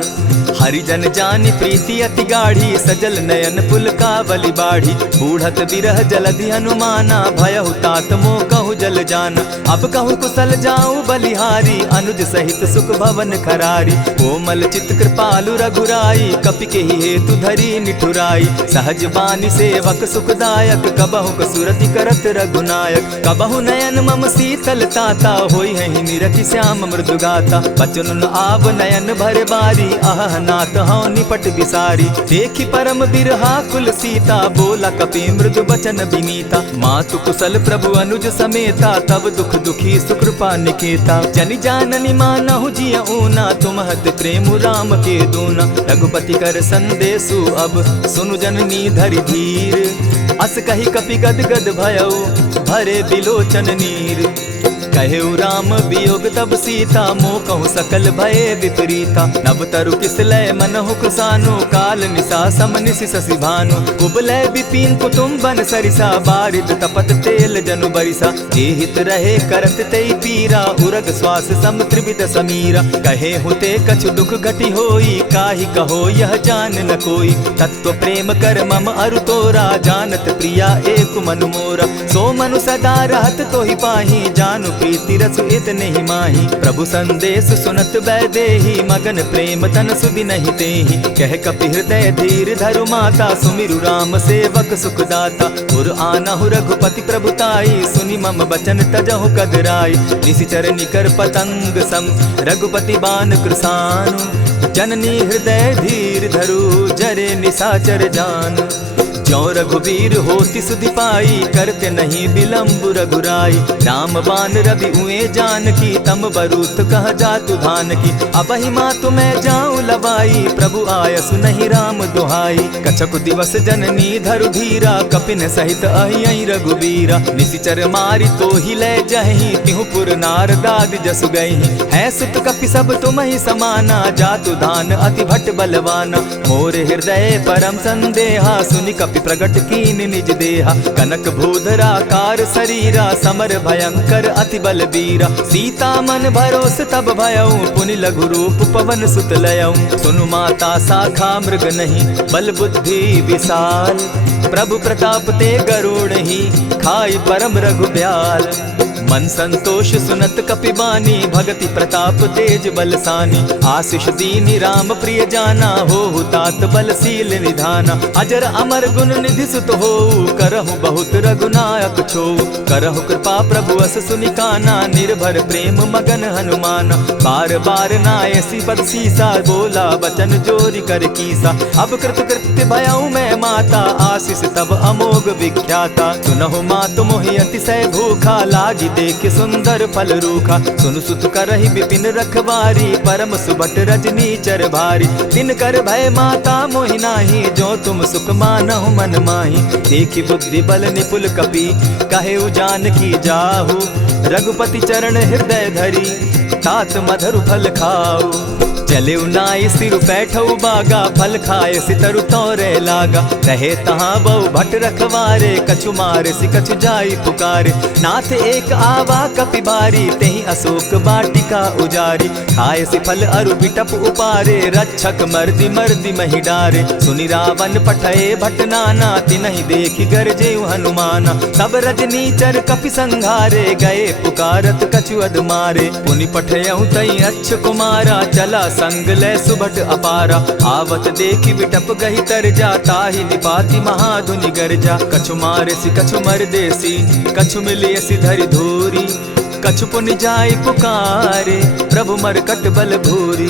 हरिजन जानी प्रीति अति गाढ़ी, सजल नयन पुलकावली बाढ़ी। बूढ़त बिरह जलधि हनुमाना, भयहु तात मोह कहु जल जाना। अब कहु कुशल जाऊं बलिहारी, अनुज सहित सुख भवन खरारी। कोमल चित कृपालु रघुराई, कपि के ही हेतु धरी निठुराई। सहज बानी सेवक सुखदायक, कबहु कसुरति करत रघुनायक। कबहु नयन मम शीतल ताता, होई है निरखि श्याम मृदुगाता। बचन आव नयन भर बारी, आह कहनात हौ निपट बिसारी। देखी परम बिरहा कुल सीता, बोला कपि मृदु बचन विनीता। मातु कुशल प्रभु अनुज समेता, तब दुख दुखी सुकृपा निकेता। जनि जाननी मानहु जिय ऊना, तुमहत प्रेम राम के दूना। रघुपति कर संदेशु अब सुनु जननी धरि धीर। अस कही कपि गद गद भयउ, भरे बिलोचन नीर। कहेउ राम वियोग तब सीता, मोह कहूँ सकल भये विपरीता। नव तरु किसलय मनहु कृसानु, काल निशा सम निशि शशि भानु। कुबलय विपिन कुटुम्बन सरिसा, बारिद तपत तेल जनु बरिसा। जे हित रहे करत तेई पीरा, उरग श्वास सम त्रिविध समीरा। कहे हुते कछु दुख घटी होई, काहि कहो यह जान न कोई। तत्व प्रेम कर मम अरु तोरा, जानत प्रिया एक मनु मोरा। सो मनु सदा रहत तोहि पाही, जानु प्रीति रसु इतने ही माही। प्रभु संदेश सुनत बैदेही, मगन प्रेम तन सुधि नहीं तेहि। कह कपि हृदय धीर धरु माता, सुमिरु राम सेवक सुख दाता। उर आनहु रघुपति प्रभुताई, सुनि मम बचन तजहु कदराई। निशिचर निकर पतंग सम, रघुपति बान कृसानु। जननी हृदय धीर धरु, जरे निशाचर जान। ज्यों रघुबीर होति सुधि पाई, करते नहीं विलम्ब रघुराई। राम बान रवि उए जानकी, तम बरूथ कह जातु धान की। अबहि मातु मैं जाऊं लवाई, प्रभु आयसु नहीं राम दुहाई। कछक दिवस जननी धरु धीरा, कपिन सहित अहियई रघुबीरा। निशिचर मारी तो ही लय जहि, तिहु पुर नारदादि जसु गई। है सुत कपि सब तुम ही समाना, जातु धान अति भट बलवाना। मोर हृदय परम संदेहा, सुनि कपि प्रगट कीन निज देहा। कनक भूधरा कार शरीरा, समर भयंकर अति बलबीरा। सीता मन भरोस तब भयउ, पुनि लघु रूप पवन सुत लयउ। सुनु माता शाखा मृग नहीं, बल बुद्धि विशाल। प्रभु प्रताप ते गरुड़ ही, खाई परम रघु ब्याल। मन संतोष सुनत कपि बानी, भगति प्रताप तेज बलसानी। आशीष दीनि राम प्रिय जाना, हो तात बलशील निधाना। अजर अमर गुण निधि सुत हो, करहु बहुत रघुनायक छो। करहु कृपा प्रभु अस सुनि काना, निर्भर प्रेम मगन हनुमाना। बार बार नायसी पद सीसा, बोला बचन जोरी कर कीसा। अब कृत कृत्य भयउ मैं माता, आशीष तब अमोघ विख्याता। सुनहु मातु मोहि अतिशय भूखा, लागी देख सुंदर फल रूखा। सुन सुत करहि विपिन रखवारी, परम सुबट रजनी चर भारी। दिन कर भय माता मोहि नाही, जो तुम सुख मानहु मन माही। देखी बुद्धि बल निपुल कपि, कहे जानकी जाहु। रघुपति चरण हृदय धरी, तात मधुर फल खाऊ। चले नाई सिर बैठऊ बागा, फल खाए सितरु तोरे लागा। रहे तहाँ बहु भट रखवारे, कछु मारे सि कछु जाई पुकारे। नाथ एक आवा कपि बारी, तेहि अशोक बाटिका उजारी। खाए सि फल अरु बिटप उपारे, रक्षक मर्दि मर्दि महि डारे। सुनि रावण पठये भट नाना, तिनहि देखि गरजेउ हनुमाना। तब रजनीचर कपि संघारे, गए पुकारत कछु अध मारे। पुनि पठयउ तई अच्छ कुमारा, चला संग लय सुभट अपारा। आवत देखी बिटप गही तर जा, ताहि निपाति महाधुनि गर्जा। कछु मारेसि कछु मरदेसी, कछु मिलियसि धरि धूरी। कछु पुनि जाय पुकारे, प्रभु मरकट बल भूरी।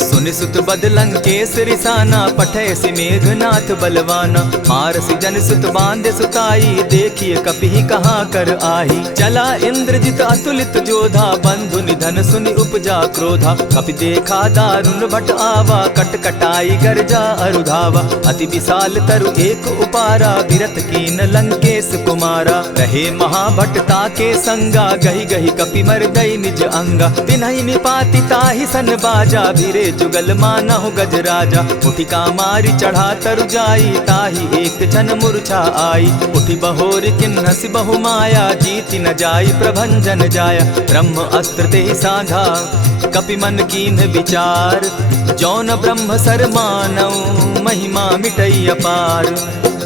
सुनि सुत बद लंकेश रिसाना, पठयसि मेघनाथ बलवाना। मारसि जन सुत बांधे सुताई, देखिए कपि कहाँ कर आही। चला इंद्रजित अतुलित जोधा, बंधु निधन सुनि उपजा क्रोधा। कपि देखा दारुण भट आवा, कट कटाई गर्जा अरुधावा। अति विशाल तरु एक उपारा, विरत कीन लंकेश कुमारा। रहे महाभट ताके संगा, गही गही कपि मरदई निज अंगा। तिन्हि निपाति ताहि सन बाजा, भिरे जुगल मानहु गज राजा। उठिका मारी चढ़ा तरु जाई, ताहि एक क्षण मूर्छा आई। उठि बहोर किन्हसि बहु माया, जीति न जाई प्रभंजन जाया। ब्रह्म अस्त्र तेहि साधा, कपि मन कीन्ह विचार। जौन ब्रह्म सर मानऊ, महिमा मिटई अपार।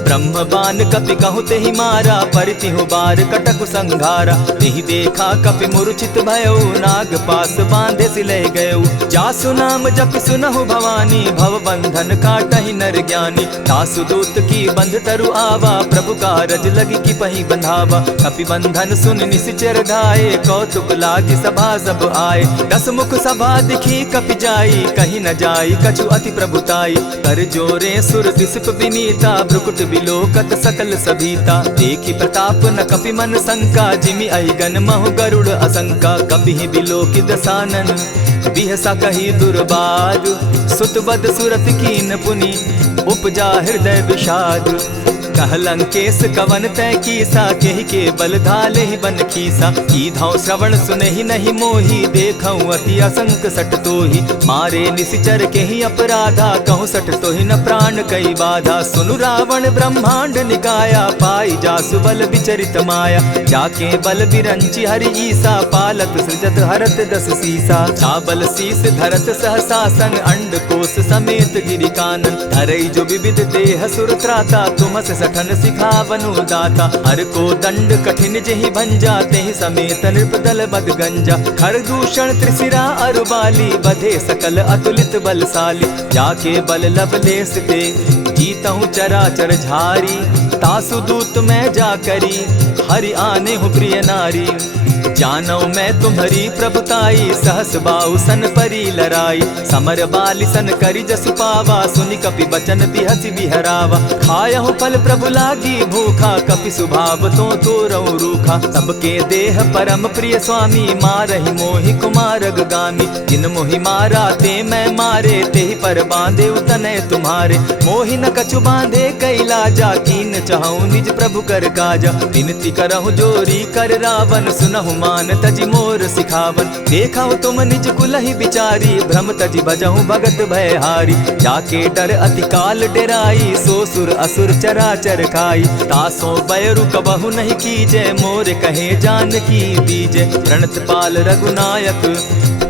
ब्रह्म बान कपि कहु तेहि मारा, परितिहु बार कटक संघारा। तेहि देखा कपि मूर्छित भयो, नाग पास बांधे सिले गयो। जासु नाम जपि सुनहु भवानी, भव बंधन काटहि नर ज्ञानी। तासु दूत की बंध तरु आवा, प्रभु कारज लगी की पही बंधावा। कपि बंधन सुन निश्चर धाये, कौतुक लागी सभा सब आए। 10 मुख सभा दिखी कपि जाई, कहीं न जाई कछु अति प्रभुताई। कर जोरे सुर दिसप विनीता, भ्रुकुट बिलोकत सकल सभीता। देखी प्रताप न कपि मन शंका, जिमि अहिगन महु गरुड़ असंका। कपि बिलोकि दसानन बिहसा कही दुर्बाद, सुत बद सुरत कीन पुनि उपजा हृदय विषाद। कहलंकेश कवन तय कीसा, केहि के बल धाले ही बन खीसा। कीधौ श्रवण सुनहि नहीं मोही, देखऊं अति असंक सट तोहि। मारे निशिचर केहि अपराधा, कहूँ सट तोहि न प्राण कई बाधा। सुनु रावण ब्रह्मांड निकाया, पाई जासु बल विचरित माया। जाके बल बिरंचि हरि ईसा, पालत सृजत हरत 10 सीसा। चाबल शीस धरत सहसासन, अंड कोश समेत गिरि कानन। धरई जो विविध देह सुर त्राता, तुमस सठन सिखावनु दाता। हर को दंड कठिन जेहि भंजा, तेहि समेत नृपदल बद गंजा। खर दूषण त्रिशिरा अरुबाली, बधे सकल अतुलित बलशाली। जाके बल लवलेस ते, जीतहु चराचर झारी। तासु दूत मैं जा करी, हरि आने हूँ प्रिय नारी। जानौ मैं तुम्हारी प्रभुताई, सहस बाहु सन परी लराई। समर बाली सन करि जसु पावा, सुनि कपि बचन बिहसि बिहरावा। खायहु फल प्रभु लागी भूखा, कपि सुभाव तो तोरऊ रूखा। सबके देह परम प्रिय स्वामी, मारहि मोहि कुमारग गामी। जिन मोहि मारा ते मैं मारे, तेहि पर बांधे उतने तुम्हारे। मोहि न कछु बांधे कई लाजा, कीन चाहूं निज प्रभु कर काजा। विनती करहु जोरी कर रावण, सुनहु मान तजि मोर सिखावन। देखहु तुम निज कुलहि बिचारी, भ्रम तजि भजहु भगत भयहारी। जाके डर अति काल डेराई, सो सुर असुर चराचर खाई। तासो बैरु कबहु नहीं कीजे, मोर कहे जानकी दीजे। प्रणत पाल रघुनायक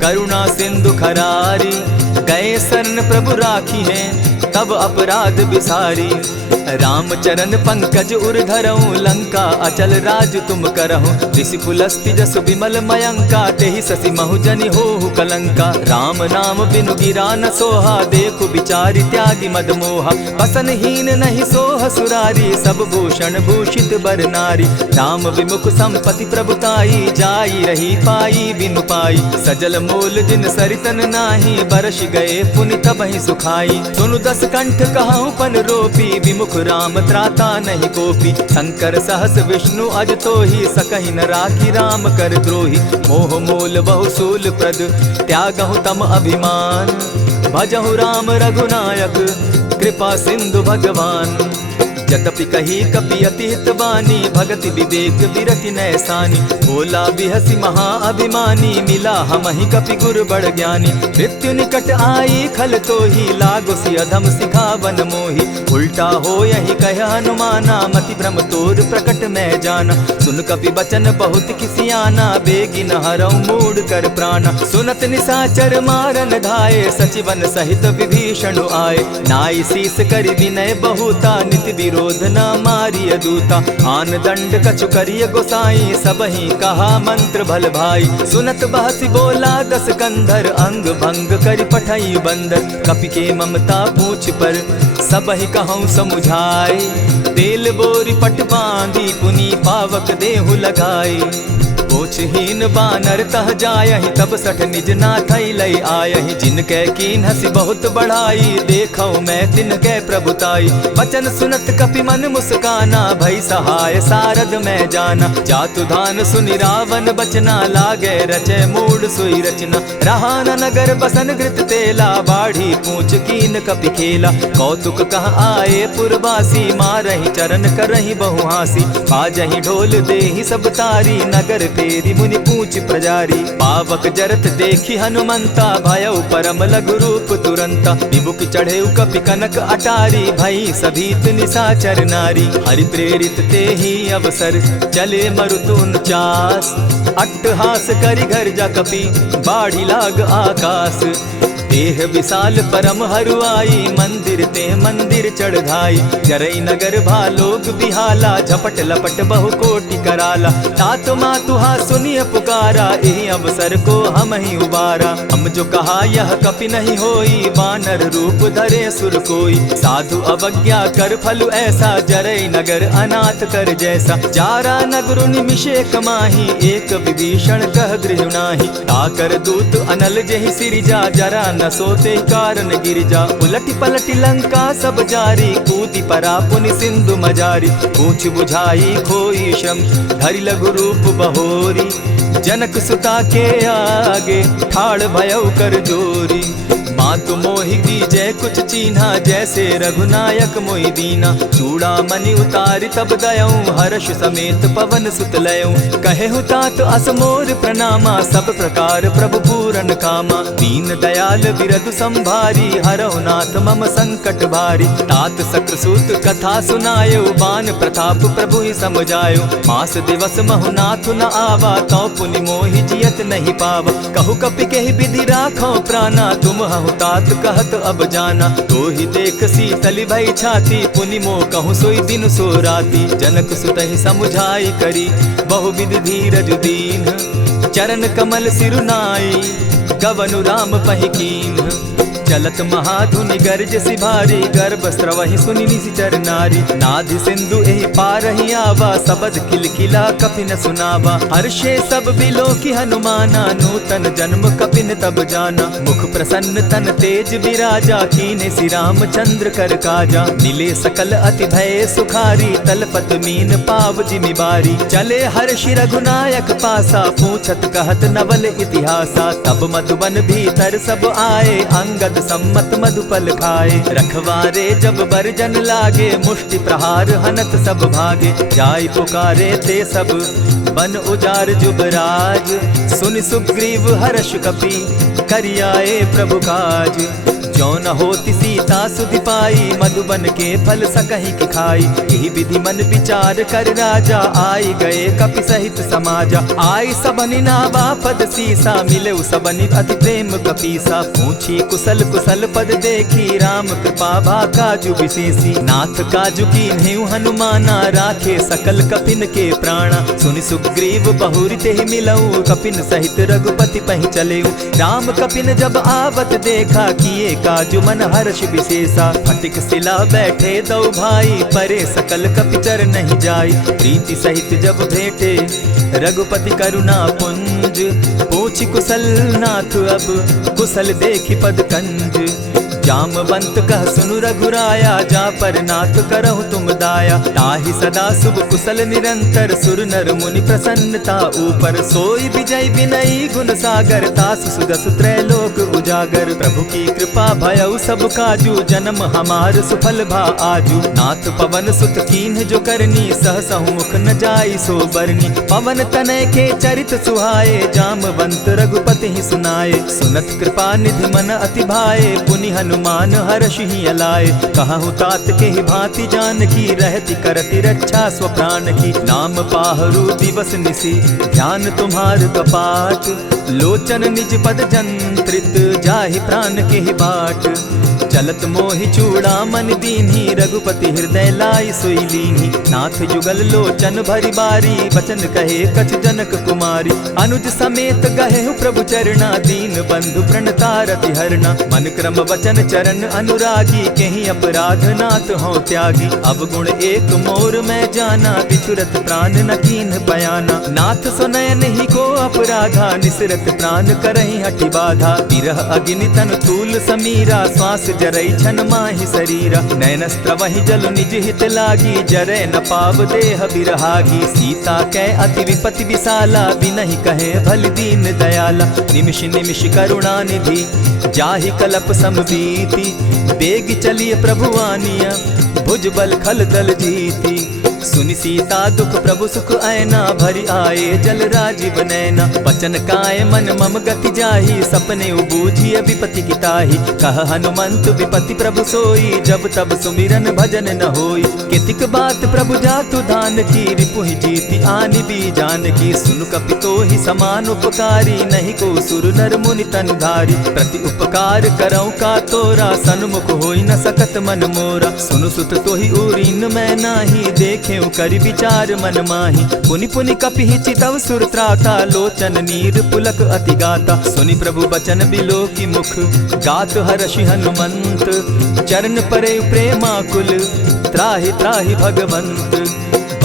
करुणा सिंधु खरारी। गए शरण प्रभु राखी हैं, तब अपराध बिसारी। राम चरण पंकज उर धरऊं, लंका अचल राज तुम करहूं। ऋषि पुलस्ति जसु विमल मयंका, तेहि ससि महु जनि होहु कलंका। राम नाम बिनु गिरा न सोहा, देखु बिचारी त्यागी मद मोहा। बसनहीन नहीं सोह सुरारी, सब भूषण भूषित बर नारी। राम विमुख संपति प्रभुताई, जाई रही पाई बिनु पाई। सजल मोल जिन सरितन नाही, बरस गए पुनि तबहि सुखाई। सुनु 10 कंठ कहूँ पन रोपी, विमुख राम त्राता नहीं कोपी। शंकर सहस विष्णु अज तोहि, सकहि न राखी राम कर द्रोही। मोह मूल बहु सूल प्रद, त्यागहु तम अभिमान। भजहु राम रघुनायक, कृपा सिंधु भगवान। जतपि कही कपि अति हित बानी, भगति विवेक विरति नैसानी। बोला बिहसि महा अभिमानी, मिला हमहि कपि गुर बड़ ज्ञानी। मृत्यु निकट आई खल तोहि, लागो सि अधम सिखावन मोहि। उल्टा हो यही कह हनुमाना, मति भ्रम तोर प्रकट मैं जाना। सुन कपि बचन बहुत किसियाना, बेगी न हरऊ मूढ़ कर प्राणा। सुनत निशाचर मारन धाये, सचिवन सहित विभीषण आए। नाई शीस करि विनय बहुता, नित विरोध न मारिय दूता। आन दंड कछु करिय गोसाई, सबहि कहा मंत्र भल भाई। सुनत बहसि बोला 10 कंधर, अंग भंग करि पठई बंदर। कपि के ममता पूछ पर, सबहि कहूँ समुझाए। तेल बोरी पट बांधी, पुनि पावक देहु लगाई। पोछहीन बानर तह जायहि, तब सठ निज नाथई लई आयहि। जिनकै कीन हसी बहुत बढ़ाई, देखौ मैं तिनकै प्रभुताई। वचन सुनत कपि मन मुस्काना, भई सहाय सारद मैं जाना। जातु धान सुनि रावण बचना, लागे रचय मूढ़ सोई रचना। रहा न नगर बसन घृत तेला, बाढ़ी पूछ कीन कपि खेला। कौतुक कह आए पुरवासी, मारहि चरण करहि बहु हासी। बाजहि ढोल देहि सब तारी, नगर तेरी मुनि पूछ प्रजारी। पावक जरत देखी हनुमंता, भयउ परम लघु रूप तुरंता। विमुख चढ़े कपि कनक अटारी, भई सभीत निशाचर नारी। हरि प्रेरित ते ही अवसर, चले मरुतुन चास। अट्टहास करि घर जा कपि, बाढ़ी लाग आकाश। देह विशाल परम हरुआई, मंदिर ते मंदिर चढ़ाई। जरई नगर भालोग बिहाला, झपट लपट बहु कोटि कराला। तात मातुहा सुनिय पुकारा, यही अवसर को हम ही उबारा। हम जो कहा यह कपि नहीं होई, वानर रूप धरे सुर कोई। साधु अवज्ञा कर फल ऐसा, जरई नगर अनाथ कर जैसा। जारा नगर निमिषे कमाही, एक विभीषण कह गृह नाही। ताकर दूत अनल जहि सिरिजा, जरा न सोते कारण गिरिजा। उलटि पलटि लंका सब जारी, कूदि परा पुनि सिंधु मजारी। पूछ बुझाई खोई श्रम, धरि लघु रूप बहोरी। जनक सुता के आगे, ठाड़ भयउ कर जोरी। मातु मोहि दीजै कुछ चीन्हा, जैसे रघुनायक मोहि दीना। चूड़ा मणि उतारि तब दयऊं, हर्ष समेत पवन सुत लयऊं। कहेहु तात असमोर प्रणामा, सब प्रकार प्रभु पूरन कामा। दीन दयाल बिरधु संभारी, हरहु नाथ मम संकट भारी। तात सक्रसूत कथा सुनायो, बान प्रताप प्रभु ही समझायो। मास दिवस महु नाथ न आवा, तौ पुनि मोहि जियत नहीं पावा। कहु कपि कहि विधि राखो प्राणा, तुम हहु तात कहत अब जाना। तो ही देख शीतल भई छाती, पुनि मोह कहूँ सोई दिन सो राती। जनक सुतहि समुझाई करी, बहु विधि धीरज दीन। चरण कमल सिरुनाई, गवनु राम पहि कीन। चलत महाधुनि गर्ज सिभारी, गर्भ स्रवहि सुनि निशिचर नारी। नाधि सिंधु एहि पारहि आवा, सबद किलकिला कपिन सुनावा। हर्षे सब बिलो की हनुमाना, नूतन जन्म कपिन तब जाना। मुख प्रसन्न तन तेज विराजा, कीने श्री रामचंद्र कर काजा। मिले सकल अति भय सुखारी, तलपत मीन पाव जिमि बारी। चले हर्षि रघुनायक पासा, पूछत कहत नवल इतिहासा। तब मधुबन भीतर सब आए, अंगद सम्मत मधुपल खाए। रखवारे जब बरजन लागे, मुष्टि प्रहार हनत सब भागे। जाय पुकारे ते सब बन उजार जुबराज। सुनि सुग्रीव हर्ष कपि, करियाए प्रभु काज। जो न होती सीता सुधि पाई, मधुबन के फल सकहि की खाई। यही विधि मन विचार कर राजा, आई गए कपि सहित समाजा। आई सबनि नावा पद सीसा, मिले सबनि अति प्रेम कपीसा। पूछी कुशल कुशल पद देखी, राम कृपा भा काजु विशेषी। नाथ काजु कीन्हेउ हनुमाना, राखे सकल कपिन के प्राणा। सुनि सुग्रीव बहुरि तेहि मिलऊ, कपिन सहित रघुपति पहि चलेऊ। राम कपिन जब आवत देखा, किए काजु मन हर्ष विशेषा। फटिक सिला बैठे दो भाई, परे सकल कपिचर नहीं जाई। प्रीति सहित जब भेटे, रघुपति करुणा पुंज। पूछि कुशल नाथ अब, कुशल देखि पद कंज। जामवंत कह सुनु रघुराया, जा पर नाथ करहु तुम दाया। ताहि सदा शुभ कुशल निरंतर, सुर नर मुनि प्रसन्नता ऊपर। सोई विजय विनयी गुण सागर, तास सुदस त्रैलोक उजागर। प्रभु की कृपा भयउ सब काजू, जन्म हमार सुफल भा आजू। नाथ पवन सुत कीन्ह जो करनी, सहसहु मुख न जाई सो बरनी। पवन तनय के चरित सुहाए, जामवंत रघुपति ही सुनाए। सुनत कृपा निधि मन अति भाए, पुनि हनुमान हर्ष ही अलाए। कहूँ तात के ही भांति जान की, रहती करती रक्षा स्व प्राण की। नाम पाहरु दिवस निसी, ध्यान तुम्हार कपाट। लोचन निज पद जंत्रित, जाहि प्राण के ही बाट। चलत मोहि चूड़ामन दीन्ही, रघुपति हृदय लाई सोई लीन्ही। नाथ जुगल लोचन भरी बारी, बचन कहे कछ जनक कुमारी। अनुज समेत गहे प्रभु चरणा, दीन बंधु प्रणतारति हरना। मन क्रम वचन चरण अनुरागी, कहीं अपराध नाथ हो त्यागी। अब गुण एक मोर में जाना, बिछुरत प्राण न कीन्ह बयाना। नाथ सुनयन ही को अपराधा, निसरत प्राण करहि हठि बाधा। विरह अग्नि तन तूल समीरा, श्वास जरई छन माहि शरीरा। नयन स्त्रवहि जल निज हित लागी, जरै न पाव देह बिरहागी। सीता कै अति विपति विशाला, बिनहि कहे भल दीन दयाला। निमिष निमिष करुणा निधि, जाहि कलप समबीति। बेग चलिए प्रभु आनिया, भुज बल खल दल जीती। सुनि सीता दुख प्रभु सुख ऐना, भरी आए जल राजीव नैना। बचन काय मन मम गति जाहि, सपने बूझिए विपति की ताहि। कह हनुमंत विपति प्रभु सोई, जब तब सुमिरन भजन न होई। कितिक बात प्रभु जातु धान की, रिपुहि जीति आनि भी जान की। सुनु कपितो ही समान उपकारी, नहीं को सुर नर मुनि तन धारी। प्रति उपकार करऊँ का तोरा, सन्मुख होई न सकत मन मोरा। सुनु सुत तोहि उरीन मैं नाही, देखे करि विचार मन माही। पुनि पुनि कपिहि चितव सुर त्राता, लोचन नीर पुलक अति गाता। सुनि प्रभु बचन बिलो की मुख, गात हर्षि हनुमंत। चरण परे प्रेमाकुल, त्राहि त्राहि भगवंत।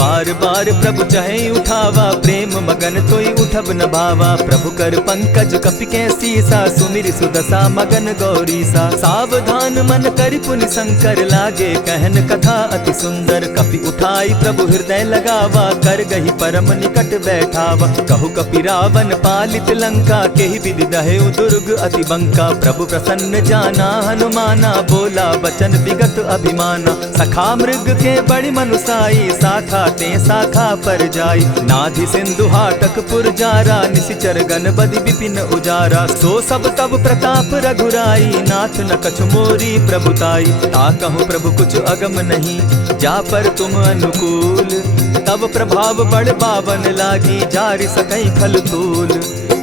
बार बार प्रभु चहे उठावा, प्रेम मगन तोई उठब न भावा। प्रभु कर पंकज कपि के सीसा, सुमिरि सुदशा मगन गौरीसा। सावधान मन करि पुनि शंकर, लागे कहन कथा अति सुंदर। कपि उठाई प्रभु हृदय लगावा, कर गही परम निकट बैठावा। कहु कपि रावण पालित लंका, केहि विधि दहेउ दुर्ग अति बंका। प्रभु प्रसन्न जाना हनुमाना, बोला बचन विगत अभिमाना। सखा मृग के बड़ी मनुसाई, साखा ते शाखा पर जाई। नाधि सिंधु हाटक पुरजारा, निशिचर गण बदि विपिन उजारा। सो सब तब प्रताप रघुराई, नाथ न कछु मोरी प्रभुताई। ताकहु प्रभु कुछ अगम नहीं, जा पर तुम अनुकूल। तब प्रभाव बड़ बावन लागी, जारि सकई खल तूल।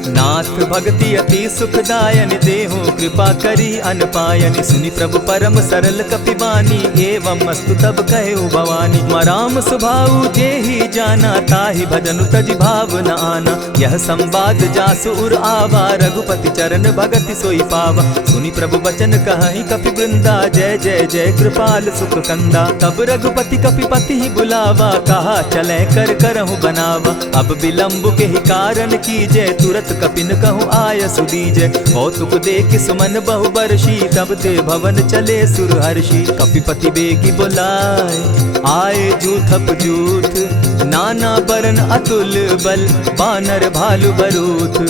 नाथ भक्ति अति सुखदायन, देहु कृपा करी अनपायनि। सुनि प्रभु परम सरल कपिबानी, एवं मस्तु तब कहु भवानी। मराम सुभाऊ जेहि जाना, ताहि भजनु तजि भाव न आना। यह संवाद जासु उर आवा, रघुपति चरण भगति सोई पावा। सुनि प्रभु बचन कहहि कपि वृंदा, जय जय जय कृपाल सुख कंदा। तब रघुपति कपिपति ही बुलावा, कहा चले कर करहु बनावा। अब विलंब के ही कारण कीजय, तुरत कपिन कहूँ आय सुदीजय। कौतुक देख सुमन बहु बरसी, तब ते भवन चले सुर हर्षि। कपिपति बेगी बुलाए, आए जूथप जूथ। नाना बरन अतुल बल, बानर भालु बरूथ।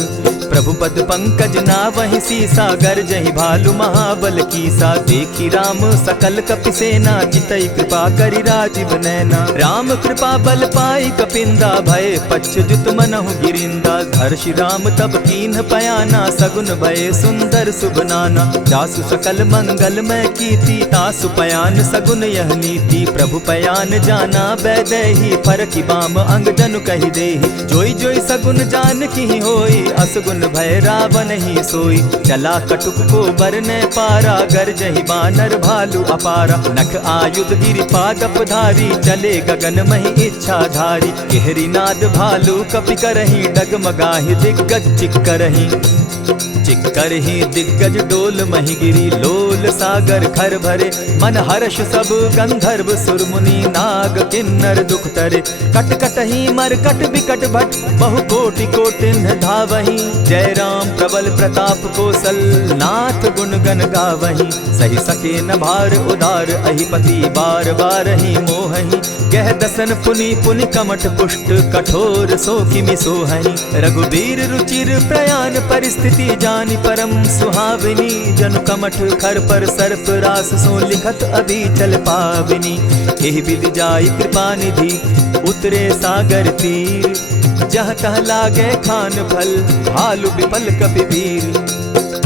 प्रभु पद पंकज नावहि सीसा, गरजहि भालु महाबल कीसा। देखी राम सकल कपि सेना, चितई कृपा करि राजीव नैना। राम कृपा बल पाई कपिंदा, भय पच्युत मनहु गिरिंदा। हर्षि राम तब कीन्ह पयाना, सगुन भय सुंदर शुभ नाना। जासु सकल मंगल मैं कीति, तासु पयान सगुन यह नीति। प्रभु पयान जाना बैदेही, फरकि बाम अंग जनु कहि देहि। जोई जोई सगुन जान की होई, असगुन भय रावण ही सोई। चला कटुक को बरने पारा, गरजहि बानर भालु अपारा। नख आयुध गिरि पादप धारी, चले गगन महि इच्छा धारी। केहरी नाद भालु कपि करहि, डगमगाहि दिग्गज चिक्करहि। चिक्करहि दिग्गज डोल महि गिरी, लोल सागर खर भरे। मन हर्ष सब गंधर्व सुर मुनि, नाग किन्नर दुख तरे। कट कटहि मरकट बिकट भट, बहु कोटि कोटिन्ह धावहि। जय राम प्रबल प्रताप कौशल, नाथ गुण गण गावहि। सही सके न भार उदार, अहिपति बार बार ही मोहहि। गह दसन पुनि पुनि कमठ पुष्ट, कठोर सो किमि सोहहि। रघुबीर रुचिर प्रयाण परिस्थिति, जानि परम सुहाविनी। जनु कमठ खर पर सर्प रास, सो लिखत अभी चल पाविनी। एहि विधि जाई कृपा निधि, उतरे सागर तीर। जह तह लागे खान फल, भालु विफल कपिवीर।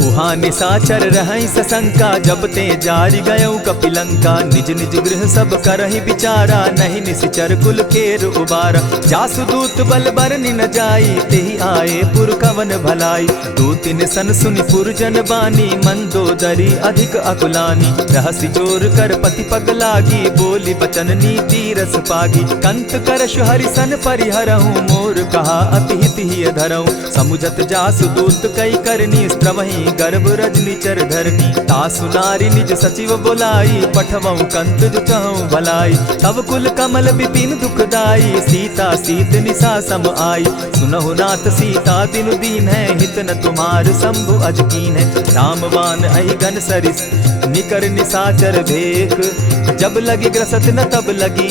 उहाँ निशाचर रहै सशंका, जब ते जारि गयौ कपिलंका। निज निज गृह सब करहि विचारा, नहीं निशिचर कुल केर उबारा। जासु दूत बल बरनि न जाई, तेहि आए पुर कवन भलाई। दूतिन सन सुनि पुरजन बानी, मंदोदरी अधिक अकुलानी। रहसि जोर कर पति पग लागी, बोली बचन नीति रस पागी। कंत करश हरि सन परिहरहु, मोर कहा अति हित ही धरहु। समुझत जासु दूत कई करनी, स्त्रवहि गर्भ रजनी चर धरनी। तासु नारी निज सचिव बोलाई, पठवऊ कंत जो चहु भलाई। तब कुल कमल विपिन दुखदाई, सीता सीत निशा सम आई। सुनहु नाथ सीता बिनु दीन है, हित न तुम्हार शंभु अजकीन है। रामवान अहि गन सरिस, निकर निशाचर भेक। जब लगी ग्रसत न तब लगी,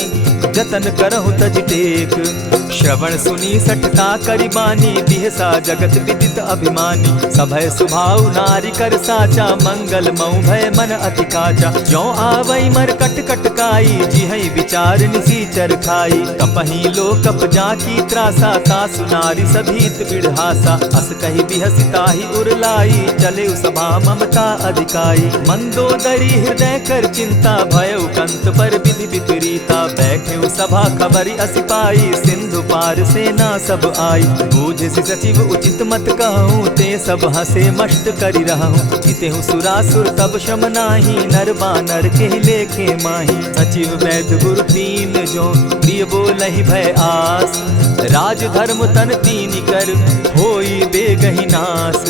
जतन करहु तज टेक। श्रवण सुनी सठता करि बानी, बिहसा जगत विदित अभिमानी। सभय सुभाव नारी कर साचा, मंगल मऊ भय मन अति काचा। ज्यों आवई मर कट कट काई, जिहई विचार निसीचर खाई। कपही लो कप जाकी त्रासा, तासु नारी सभीत बिढ़ासा। अस कही बिहसिता ही उरलाई, चले सभा ममता अधिकाई। मंदोदरी हृदय कर चिंता, भयउ कंत पर विधि विपरीता। बैठे सभा खबरी असिपाई, सिंधु पार सेना सब आई। बूझ सचिव उचित मत कहूँ, ते सब हंसे मष्ट करि रहूँ। जितेहु सुरासुर तब शम नाही, नर बानर के लेखे माही। सचिव वैद्य गुरु तीन जो, प्रिय बोलहि भय आस। राज धर्म तन तीन कर, होई बेगहि नास।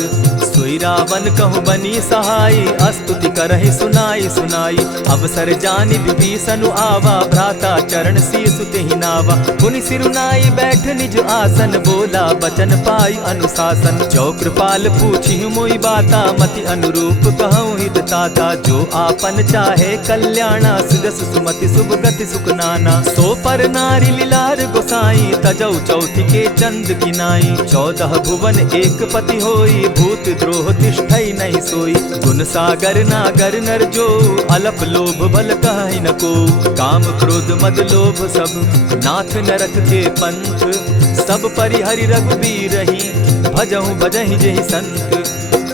सोई रावण कहु बनी सहाई, अस्तुति करहि सुनाई सुनाई। अवसर जानि विभीषण आवा, भ्राता चरण शीसु तेहि नावा। पुनि सिरुनाई बैठ निज आसन, बोला बचन पाई अनुशासन। जो कृपाल पूछि मोई बाता, मति अनुरूप कहूँ हित ताता। जो आपन चाहे कल्याणा, सुजस सुमति शुभ गति सुख नाना। सो पर नारी लीलार गोसाई, तजौ चौथि के चंद किनाई। 14 भुवन एक पति होई, भूत द्रोह तिष्ठई नहीं सोई। गुण सागर नागर नर जो, अलप लोभ बल कहहि न को। काम क्रोध मद लोभ सब, नाथ नरक के पंथ। सब परिहरि रघुबीरहि, भजहु भजहि जेहि संत।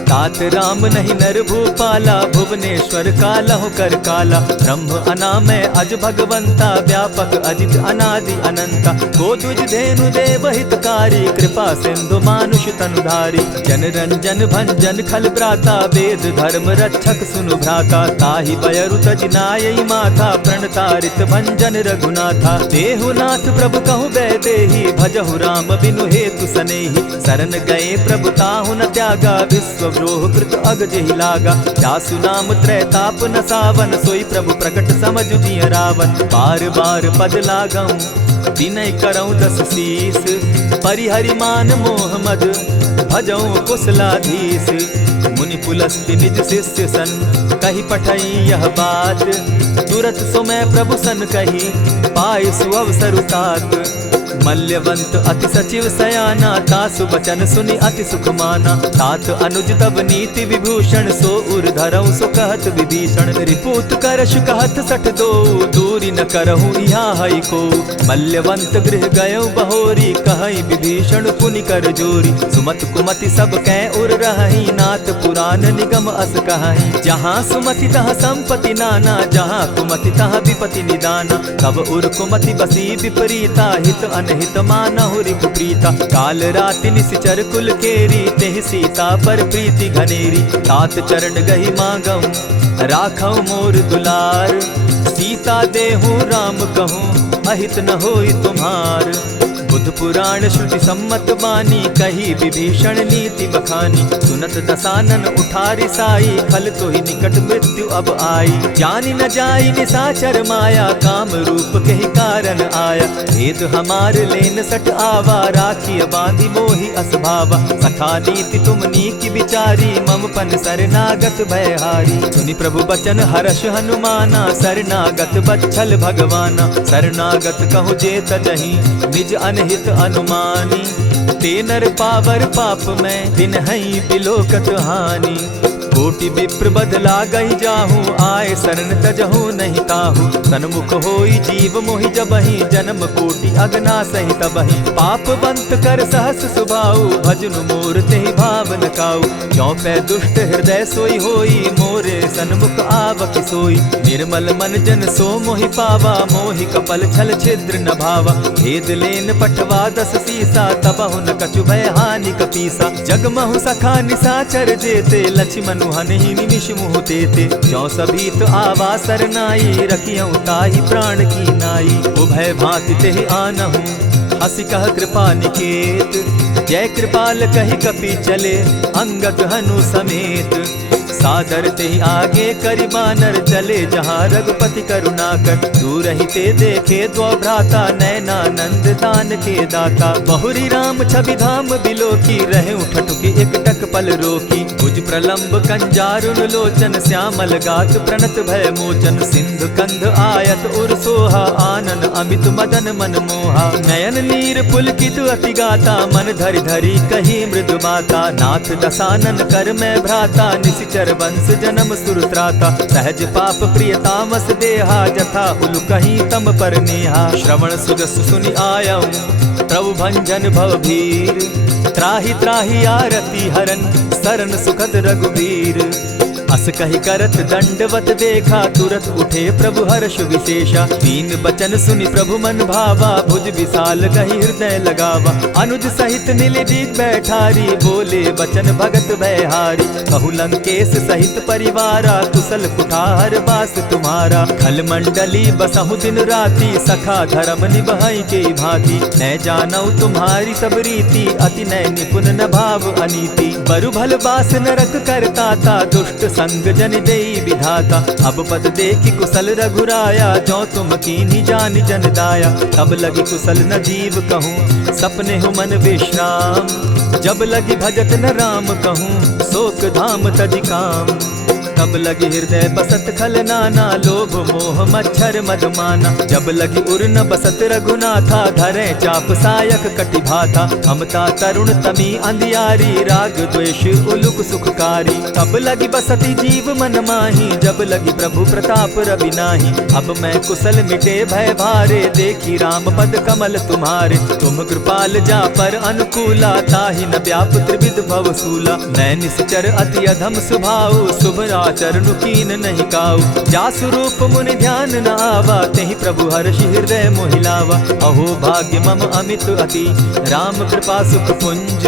तात राम नहीं नर भूपाला, भुवनेश्वर कालहु कर काला। ब्रह्म अनामय अज भगवंता, व्यापक अजित अनादि अनंता। गो द्विज धेनु देव हितकारी, कृपा सिंधु मानुष तनुधारी। जन रंजन भंजन खल भ्राता, वेद धर्म रक्षक सुनु भ्राता। ताहि बयरु तज नायई माथा, प्रणतारित भंजन रघुनाथा। देहुनाथ प्रभु कहु बैदेही, भजहु राम बिनु हेतु सनेही। शरण गए प्रभु ताहु न त्यागा, विश्व द्रोह कृत अग जेहि लागा। जासु नाम त्रैताप न सावन, सोई प्रभु प्रकट समझु जिय रावण। बार बार पद लागऊं, विनय करऊं 10 शीस। परिहरि मान मोह मद, भजऊं कुशलाधीश। मुनि पुलस्त्य निज शिष्य सन, कही पठई यह बात। तुरत सुमय प्रभु सन कही, पाय सुअवसर तात। मल्यवंत अति सचिव सयाना, तासु बचन सुनि अति सुख माना। तात अनुज तब नीति विभूषण, सो उर धरऊ सो कहत विभीषण। रिपुत करश कहत सठ दो, दूरी न करहु यहाँ हई को। मल्यवंत गृह गयो बहोरी, कहई विभीषण पुनि कर जोरी। सुमत कुमति सब कै उर रहई, नाथ पुराण निगम अस कहई। जहाँ सुमति तहाँ संपत्ति नाना, जहाँ कुमति तहाँ विपति निदाना। तब उर कुमति बसी विपरीता, हित अनहित मानहु रिपु प्रीता। काल राति निशिचर कुल केरी, तेहि सीता पर प्रीति घनेरी। तात चरण गही मांगऊं, राखऊं मोर दुलार। सीता देहूं राम कहूं, अहित न होई तुम्हार। बुध पुराण श्रुति सम्मत बानी, कही विभीषण नीति बखानी। सुनत दसानन उठारी साई, खल तो ही निकट मृत्यु अब आई। जानी न जाई निसाचर माया, काम रूप के ही कारण आया। भेद हमार लेन सट आवा, राखी बांधी मोहि असभावा। सखा नीति तुम नीकी विचारी, मम पन शरणागत भयहारी। सुनि प्रभु बचन हर्ष हनुमाना, शरणागत बच्छल भगवाना। शरणागत कहु जे तजहि, निज अनहित अनुमानी। ते नर पावर पाप में, दिन हई बिलोकत हानि। कोटि विप्र बदला गई जाहू, आए शरण तजहू नहीं ताहू। सन्मुख होई जीव मोहि जबहि, जन्म कोटि अगना सहि तबहि। पाप बंत कर सहस सुभाऊ, भजनु मोर तेहि भाव न काऊ। क्यों पै दुष्ट हृदय सोई होई, मोरे सन्मुख आवक सोई। निर्मल मन जन सो मोहि पावा, मोहि कपल छल छिद्र न भावा। भेद लेन पठवा 10 सीसा, तबहु न कछु भय हानि कपीसा। जगमहु सखा निसाचर जेते, लक्ष्मण हनहि निमिष मुह देते। ज्यों सभीत आवा सरनाई, रखियऊं ताहि प्राण की नाई। उभय भांति तेहि आनहूं, हसी कह कृपा निकेत। जय कृपाल कहि कपि चले, अंगद हनु समेत। सादर तेहि आगे करि बानर, चले जहाँ रघुपति करुणाकर। दूर ही ते देखे द्वौ भ्राता, नैनानंद दान के दाता। बहुरी राम छवि धाम बिलोकी, रहे ठठुकी एक टक पल रोकी। भुज प्रलंब कंजारुन लोचन, श्यामल गात प्रणत भय मोचन। सिंधु कंध आयत उर सोहा, आनन अमित मदन मन मोहा। नयन नीर पुलकित अति गाता, मन धरि धरि कही मृदु बाता। नाथ दसानन कर मैं भ्राता, निशिचर वंश जन्म सुरत्राता। सहज पाप प्रिय तामस देहा, जथा उलु कहीं तम पर नेहा। श्रवण सुजस सुनि आयऊं, प्रभु भंजन भवभीर। त्राहि त्राहि आरती हरन, सरन सुखद रघुवीर। अस कहि करत दंडवत देखा, तुरत उठे प्रभु हर्ष विशेषा। दीन बचन सुनि प्रभु मन भावा, भुज विशाल कहि हृदय लगावा। अनुज सहित नीलदीप बैठारी, बोले बचन भगत भयहारी। कहु लंकेश सहित परिवारा, कुशल कुठार बास तुम्हारा। खल मंडली बसहु दिन राति, सखा धर्म निभई के भांति। न जानऊ तुम्हारी सब रीति, अति नय निपुण न भाव अनीति। बरु भल बास नरक करताता, दुष्ट संग जन देई विधाता। अब पद देखि कुशल रघुराया, जो तुम कीन्ही जानि जन दाया। तब लगी कुशल न जीव कहूँ, सपने हो मन विश्राम। जब लगी भजत न राम कहूँ, शोक धाम तजि काम। तब लगी हृदय बसत खल नाना, लोभ मोह मच्छर मधुमाना। जब लगी उर न बसत रघुनाथा, धरे चाप सायक कटि भाथा। ममता तरुण तमी अंधियारी, राग द्वेष उलुक सुखकारी। तब लगी बसती जीव मन माही, जब लगी प्रभु प्रताप रवि नाही। अब मैं कुशल मिटे भय भारे, देखी राम पद कमल तुम्हारे। तुम कृपाल जा पर अनुकूला, ताहि न व्याप त्रिविध भवसूला। मैं निश्चर अति अधम स्वभाव, शुभ चरणु कीन नहीं काऊ। जासु रूप मुनि ध्यान न आवा, तेहि प्रभु हर्षि हृदय मोहिलावा। अहो भाग्य मम अमित अति, राम कृपा सुख पुंज।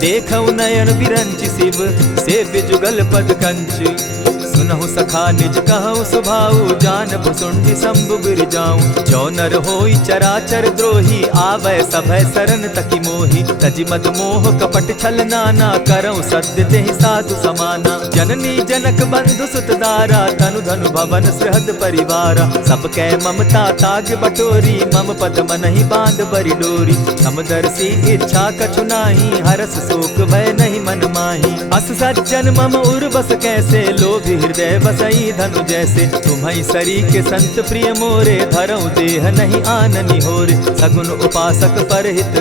देखऊ नयन विरंचि शिव, सेव्य जुगल पद कंच। सुनहु सखा निज कहु सुभाऊ, जान भुसुंडि शंभु गिर जाऊं। जो नर होई चराचर द्रोही, आवै सभय सरन तकी मोही। तजि मद मोह कपट छल नाना, करऊं सत्य तेहि साधु समाना। जननी जनक बंधु सुत दारा, तनु धनु भवन सृहद परिवारा। सब कै ममता ताग बटोरी, मम पद मनहि बांध बरि डोरी। समदर्शी इच्छा कछु नाही, हरस शोक भय नहीं मन माही। अस सज्जन मम उर बस कैसे, लोभी हृदय बसई धनु जैसे। तुम्हारी सरी के संत प्रिय मोरे, धरऊं देह नहीं आननि होरे। सगुन उपासक परहित,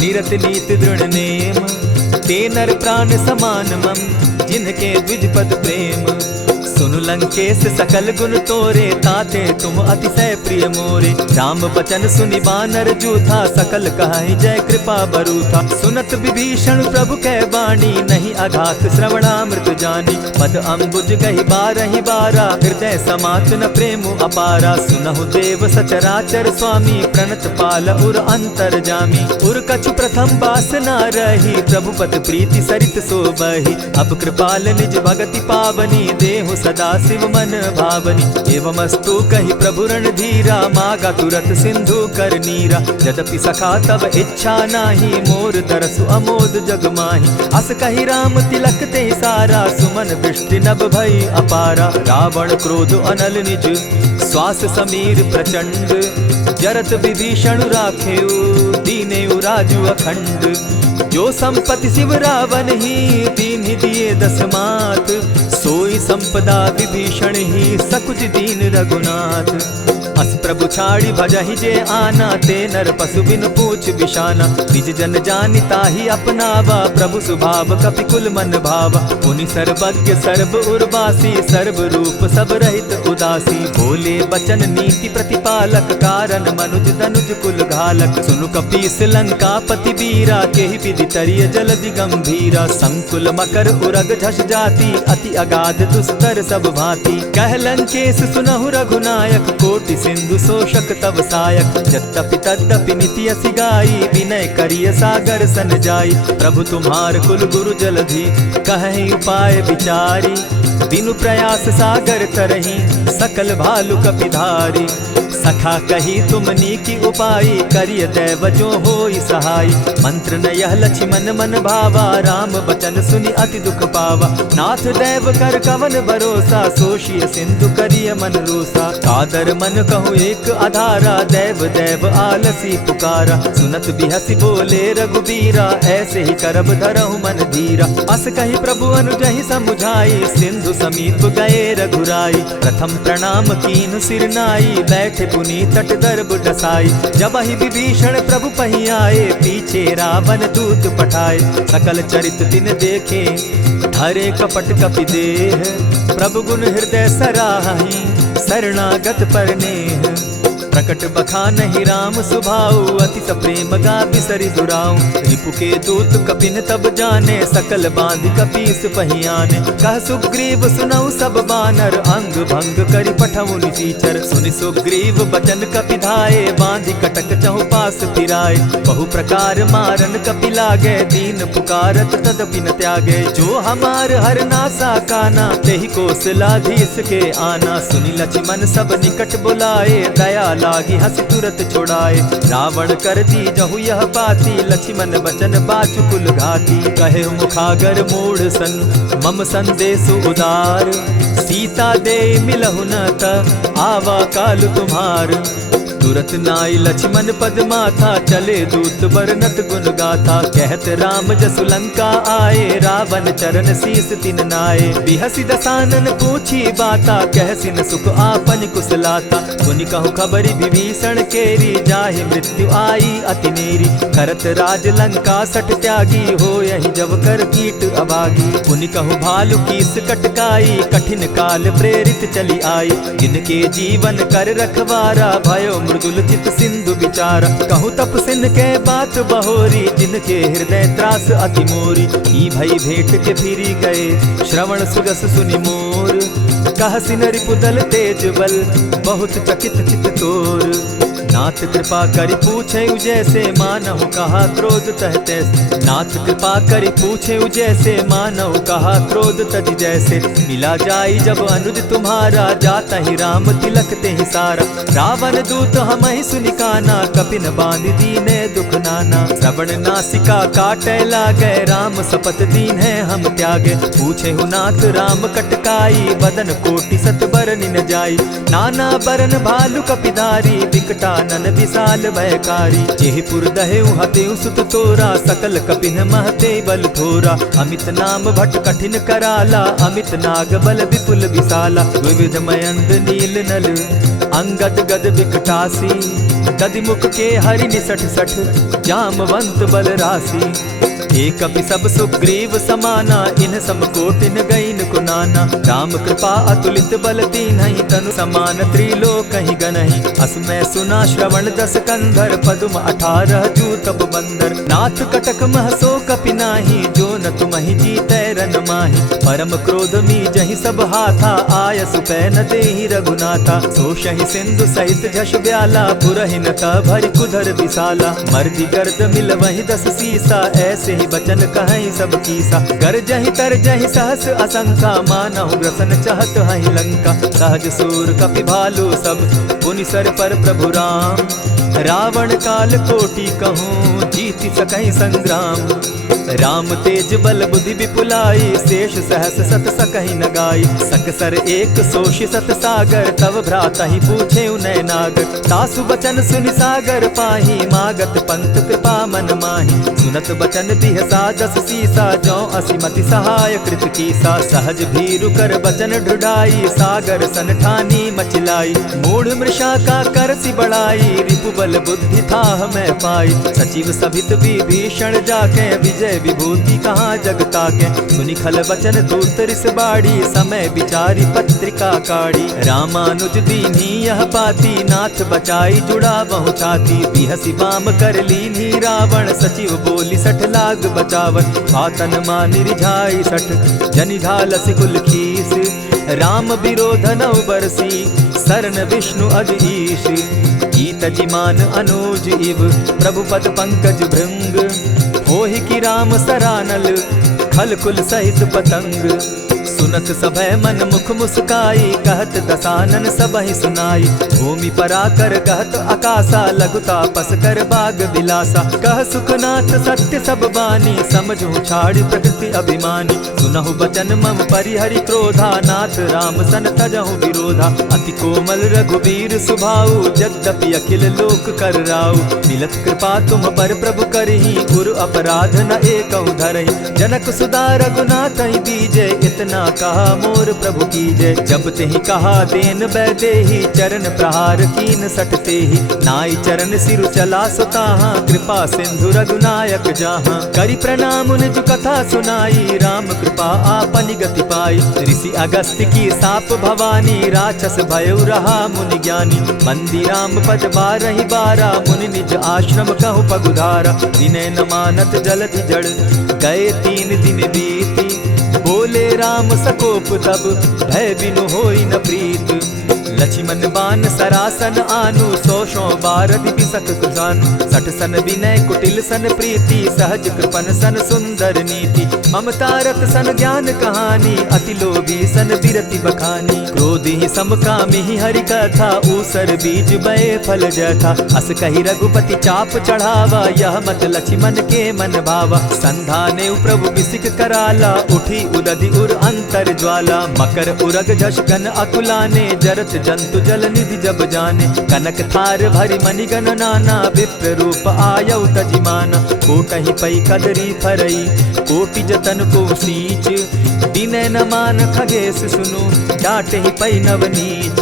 निरत नीत दृढ़ नेम। ते नर प्राण समान मम, जिनके द्विज पद प्रेम। सुनु लंकेश सकल गुण तोरे, ताते तुम अतिशय प्रिय मोरे। राम बचन सुनि बानर जूथा, सकल कहाहि जय कृपा बरूथा। सुनत विभीषण प्रभु कै बाणी, नहीं अघात श्रवणामृत जानी। पद अम्बुज गहि बारहि बारा, हृदय समात न प्रेम अपारा। सुनहु देव सचराचर स्वामी, प्रणत पाल उर अंतर जामी। उर कछु प्रथम बास न रही, प्रभु पद प्रीति सरित सोबहि। अब कृपाल निज भगति पावनी, देहु सदा शिव मन भावनी। एवमस्तु कहि प्रभु रणधीरा, मागा तुरत सिंधु कर नीरा। यद्यपि सखा तब इच्छा नाही, मोर दरसु अमोद जग माही। अस कहि राम तिलक ते सारा, सुमन वृष्टि नभ भई अपारा। रावण क्रोध अनल निज, श्वास समीर प्रचंड। जरत विभीषण राखेउ, दीनेउ राजु अखंड। जो संपत्ति शिव रावण ही, दीन्हि दिए दस मात। सोई संपदा विभीषण ही, सकुच दीन रघुनाथ। अस प्रभु छाड़ी भजहि जे आना, ते नर पशु बिन पूछ बिशाना। निज जन जानि ताहि अपनावा, प्रभु स्वभाव कपिकुल मन भावा। मुनि सर्वज्ञ सर्व उर्वासी, सर्व रूप सब रहित उदासी। बोले बचन नीति प्रतिपालक, कारण मनुज धनुज कुल घालक। सुनु कपीस लंकापति वीरा, केहि विधि तरिय जलधि गंभीरा। संकुल मकर उरग झष जाति, अति अगाध दुस्तर सब भांति। कह लंकेश सुनहु रघुनायक, कोटि सिंधु शोषक तव सायक। यद्यपि तद्यपि निति असि गाई, विनय करिय सागर सन जाई। प्रभु तुम्हार कुल गुरु जलधि, कहि उपाय विचारी। बिनु प्रयास सागर तरही, सकल भालु कपिधारी। सखा कही तुमनी की उपाई, करिय दैव जो होई सहाय। मंत्र न यह लक्ष्मण मन भावा, राम बचन सुनि अति दुख पावा। नाथ दैव कर कवन भरोसा, सोशिय सिंधु करिय मन रोसा। कादर मन कहूँ एक आधारा, दैव दैव आलसी पुकारा। सुनत बिहसी बोले रघुबीरा, ऐसे ही करब धरहु मन धीरा। अस कही प्रभु अनुजहि समुझाई, सिंधु समीप गए रघुराई। प्रथम प्रणाम कीन सिर नाई, बैठे पुनि तट दर्ब डसाई। जब ही विभीषण प्रभु पही आए, पीछे रावण दूत पठाए। सकल चरित दिन देखे, धरे कपट कपि देह। प्रभु गुण हृदय सराहि, शरणागत पर नेह। प्रकट बखानहि राम सुभाऊ, अति सप्रेम गा बिसरि दुराऊ। रिपु के दूत कपिन तब जाने, सकल बांधि कपीस पहियाने। कह सुग्रीव सुनऊ सब बानर, अंग भंग करि पठऊ निसीचर। सुनि सुग्रीव बचन कपि धाये, बांधि कटक चहु पास फिराए। बहु प्रकार मारन कपि लागे, दीन पुकारत तदपि न त्यागे। जो हमार हर नासा काना, तेहि कौशलाधीश के आना। सुनि लक्ष्मण सब निकट बुलाए, दया लागी हंसी तुरत छुड़ाए। रावण कर दी जहु यह पाती, लक्ष्मण बचन बाचु कुल घाती। कहे मुखागर मूढ़ सन, मम संदेश उदार। सीता दे मिलहु न त, आवा काल तुम्हार। तुरत नाई लक्ष्मण पद माथा, चले दूत बरनत गुण गाथा। कहत राम जसु लंका आए, रावण चरण शीस तिन नाये। बिहसी दसानन पूछी बाता, कहसी न सुख आपन कुशलाता। सुनि कहु खबरी विभीषण केरी, जाहि मृत्यु आई अति नेरी। करत राज लंका सठ त्यागी, हो यही जब कर कीट अभागी। पुनि कहु भालु कीस कटकाई, कठिन काल प्रेरित चली आई। जिनके जीवन कर रखवारा, भयो मृदुल चित सिंधु विचारा। कहूँ तपसिन के बात बहोरी, जिनके हृदय त्रास अति मोरी। ई भई भेंट के फिरी गए, श्रवण सुगस सुनि मोर। कहसिन रिपुदल तेज बल, बहुत चकित चित तोर। नाथ कृपा करि पूछे जैसे, मानहु कहा क्रोध तह तैसे। नाथ कृपा करि पूछे जैसे, मानहु कहा क्रोध तज जैसे। मिला जाई जब अनुज तुम्हारा, जाता ही राम तिलक ते ही सारा। रावण दूत हम ही सुनि काना, कपिन बांध दीने दुख नाना। श्रवण नासिका काटे लागे, राम सपत दीन है हम त्यागे। पूछे हु नाथ राम कटकाई, बदन कोटि सत बरनि न जाई। नाना बरन भालु कपिधारी, विकटा नन विशाल भयकारी। जेहिपुर दहेउ हतेउ सुत तोरा, सकल कपिन महते बल थोरा। अमित नाम भट कठिन कराला, अमित नाग बल विपुल विशाला। विविध मयंद नील नल, अंगद गद विकटासी। गदिमुख के हरि निसठ सठ, जामवंत बल राशि। एक कपि सब सुग्रीव समाना, इन समकोटिन गईन कुनाना। राम कृपा अतुलित बल दीन्हि, तनु समान त्रिलोक ही गनहि। अस मैं सुना श्रवण दस कंधर, पदुम 18 जूतब बंदर। नाथ कटक महसो कपि नाही, जो न तुमहि जीतै रन माहि। परम क्रोध मी जहि सब हाथा, आयस पै न देहि रघुनाथा। सोषहि सिंधु सहित झष ब्याला, पुरहि न भरि कुधर विशाला। मर्दि गर्द मिल वहि 10 सीसा, ऐसे ही बचन कहीं सब कीसा। गरजहि तरजहि सहस असंख्या, मानहु ग्रसन चाहत हहि लंका। सहज सूर कपि भालु सब, पुनि सर पर प्रभु राम। रावण काल कोटि कहूँ, जीति सकहि संग्राम। राम तेज बल बुद्धि विपुलाई, शेष सहस सत सकहि न गाई। सकसर एक सोषि सत सागर, तव भ्राता ही पूछे उनय नागर। तासु बचन सुनि सागर पाही, मागत पंत कृपा मन माही। सुनत बचन बिहसा 10 सीसा, जौ असिमति सहाय कृत कीसा। सहज भीरु कर बचन ढुढ़ाई, सागर सन ठानी मचिलाई। मूढ़ मृषा का करसि बढ़ाई, रिपु बल बुद्धि थाह मैं पाई। सचिव सभित विभीषण जाके, विजय विभूति कहाँ जगता के। सुनि खल बचन दूत रिस बाड़ी, समय विचारी पत्रिका काढ़ी। रामानुज दीन्ही यह बाती, नाथ बचाई जुड़ा बहु छाती। बिहसी बाम कर लीन्ही रावण, सचिव बोली 60 लाग बचावन। आतन मानि रिझाई 60, जनि झालसि कुल खीस। राम विरोध नौ बरसी, शरण विष्णु अज ईश। गीत जिमान अनुज इव, प्रभु पद पंकज भृंग। होहि कि राम सरानल, खल कुल सहित पतंग। सुनत सभय मन मुख मुस्काई, कहत दसानन सबहि सुनाई। भूमि पराकर कहत आकाशा, लघुता पस कर बाग बिलासा। कह सुखनाथ सत्य सब बानी, समझू छाड़ी प्रकृति अभिमानी। सुनहु बचन मम परिहरि क्रोधा, नाथ राम सन तजहु विरोधा। अति कोमल रघुबीर सुभाऊ, यद्यपि अखिल लोक कर राऊ। मिलत कृपा तुम पर प्रभु करही, गुरु अपराध न एकहु धरहि। जनक सुदा रघुनाथ दीजे, इतना कहा मोर प्रभु कीजे। जब तेहि कहा देन बैदेही, चरण प्रहार कीन सटते ही। नाई चरण सिरु चला सुताहा, कृपा सिंधु रघुनायक जाहा। करि प्रणाम निज कथा सुनाई, राम कृपा आपनि गति पाई। ऋषि अगस्त्य की साप भवानी, राक्षस भयउ रहा मुनि ज्ञानी। बंदी राम पद बारहि बारा, मुनि निज आश्रम कहु पगुधारा। विनय न मानत जलधि जड़, गए 3 दिन बीती। बोले राम सकोप तब, भय बिनु होई न प्रीत। लक्ष्मण बान सरासन आनु, 100 बारधि बिसक कुसानु। 60 सन विनय कुटिल सन प्रीति, सहज कृपन सन सुंदर नीति। ममता रत सन ज्ञान कहानी, अति लोभी सन बिरति बखानी। क्रोधि समकामी हरि कथा, ऊसर बीज बये फल जथा। अस कहि रघुपति चाप चढ़ावा, यह मत लक्ष्मण के मन भावा। संधाने प्रभु बिसिक कराला, उठी उदधि उर अंतर ज्वाला। मकर उरग झष गन अकुलाने, जरत जंतु जल निधि जब जाने। कनक थार भरि मणिगण नाना, विप्र रूप आयउ तजिमाना। कोटहि पै कदरी फरई, कोटि जतन को सींच। विनय न मान खगेश सुनु, डांटहि पै नव नीच।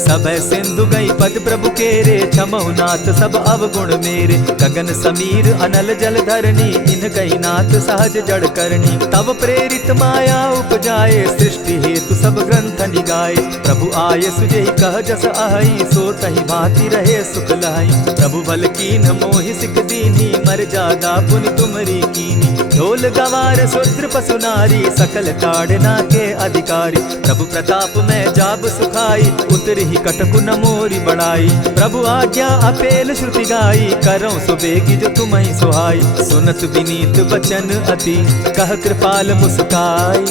सबय सिंधु गई पद प्रभु केरे, क्षमहु नाथ सब अवगुण मेरे। गगन समीर अनल जल धरनी, इन गई नाथ सहज जड़ करनी। तब प्रेरित माया उपजाए, सृष्टि हेतु सब ग्रंथ निगाए। प्रभु आय सुजेहि कह जस अहई, सो तहि भांति रहे सुख लहई। प्रभु बल कीन मोहि सिख दीनी, मर्यादा पुनि तुमरी कीनी। ढोल गवार शूद्र पशु नारी, सकल ताड़ना के अधिकारी। प्रभु प्रताप में जाब सुखाई, उतरि कटकु न मोरी बड़ाई। प्रभु आज्ञा अपेल श्रुति गाई, करऊं सुबेगी जो तुम्हि सुहाई। सुनत विनीत बचन अति, कह कृपाल मुस्काई।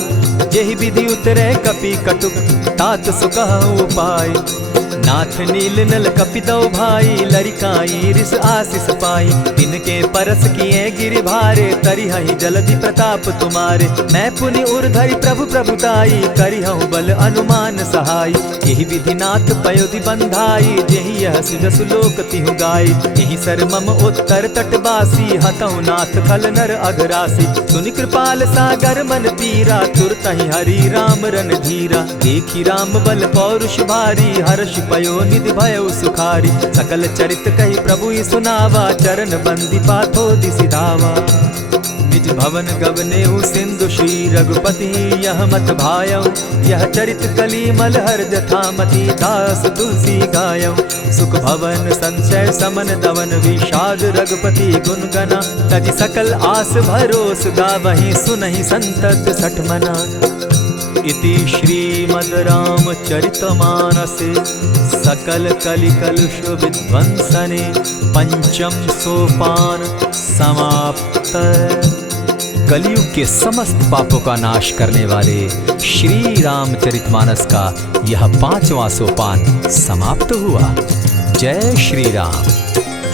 जेहि विधि उतरे कपि कटुक, तात सुकहु उपाय। नाथ नील नल कपि दो भाई, लरिकाई रिस आशीष पाई। तिनके परस किए गिरि भारे, तरिहहि जलधि प्रताप तुम्हारे। मैं पुनि उर्धरि प्रभु प्रभुताई, करिहउ बल अनुमान सहाय। यही विधि नाथ पयोधि बंधाई, जेहि यह सुजसु लोक तिहु गाई। यही सर मम उत्तर तटवासी, हतहु नाथ खल नर अघरासी। सुनि कृपाल सागर मन पीरा, तुरतहि हरि राम रन धीरा। देखी राम बल पौरुष भारी, हर्ष पयो निधि भयउ सुखारी। सकल चरित कहि प्रभु सुनावा, चरण बंदी पाथो दिसि धावा। निज भवन गवनेहु सिंधु श्री रघुपति, यह मत भायऊ। यह चरित कली मलहर जथामति, दास तुलसी गायऊ। सुख भवन संशय समन दवन, विषाद रघुपति गुण गना। तजि सकल आस भरोस, गावहि सुनहि संतत सठ मना। इति श्रीमद् रामचरितमानसे, सकल कलि कलुष विध्वंसने। पंचम सोपान समाप्त। कलयुग के समस्त पापों का नाश करने वाले श्री रामचरितमानस का यह 5वां सोपान समाप्त हुआ। जय श्री राम।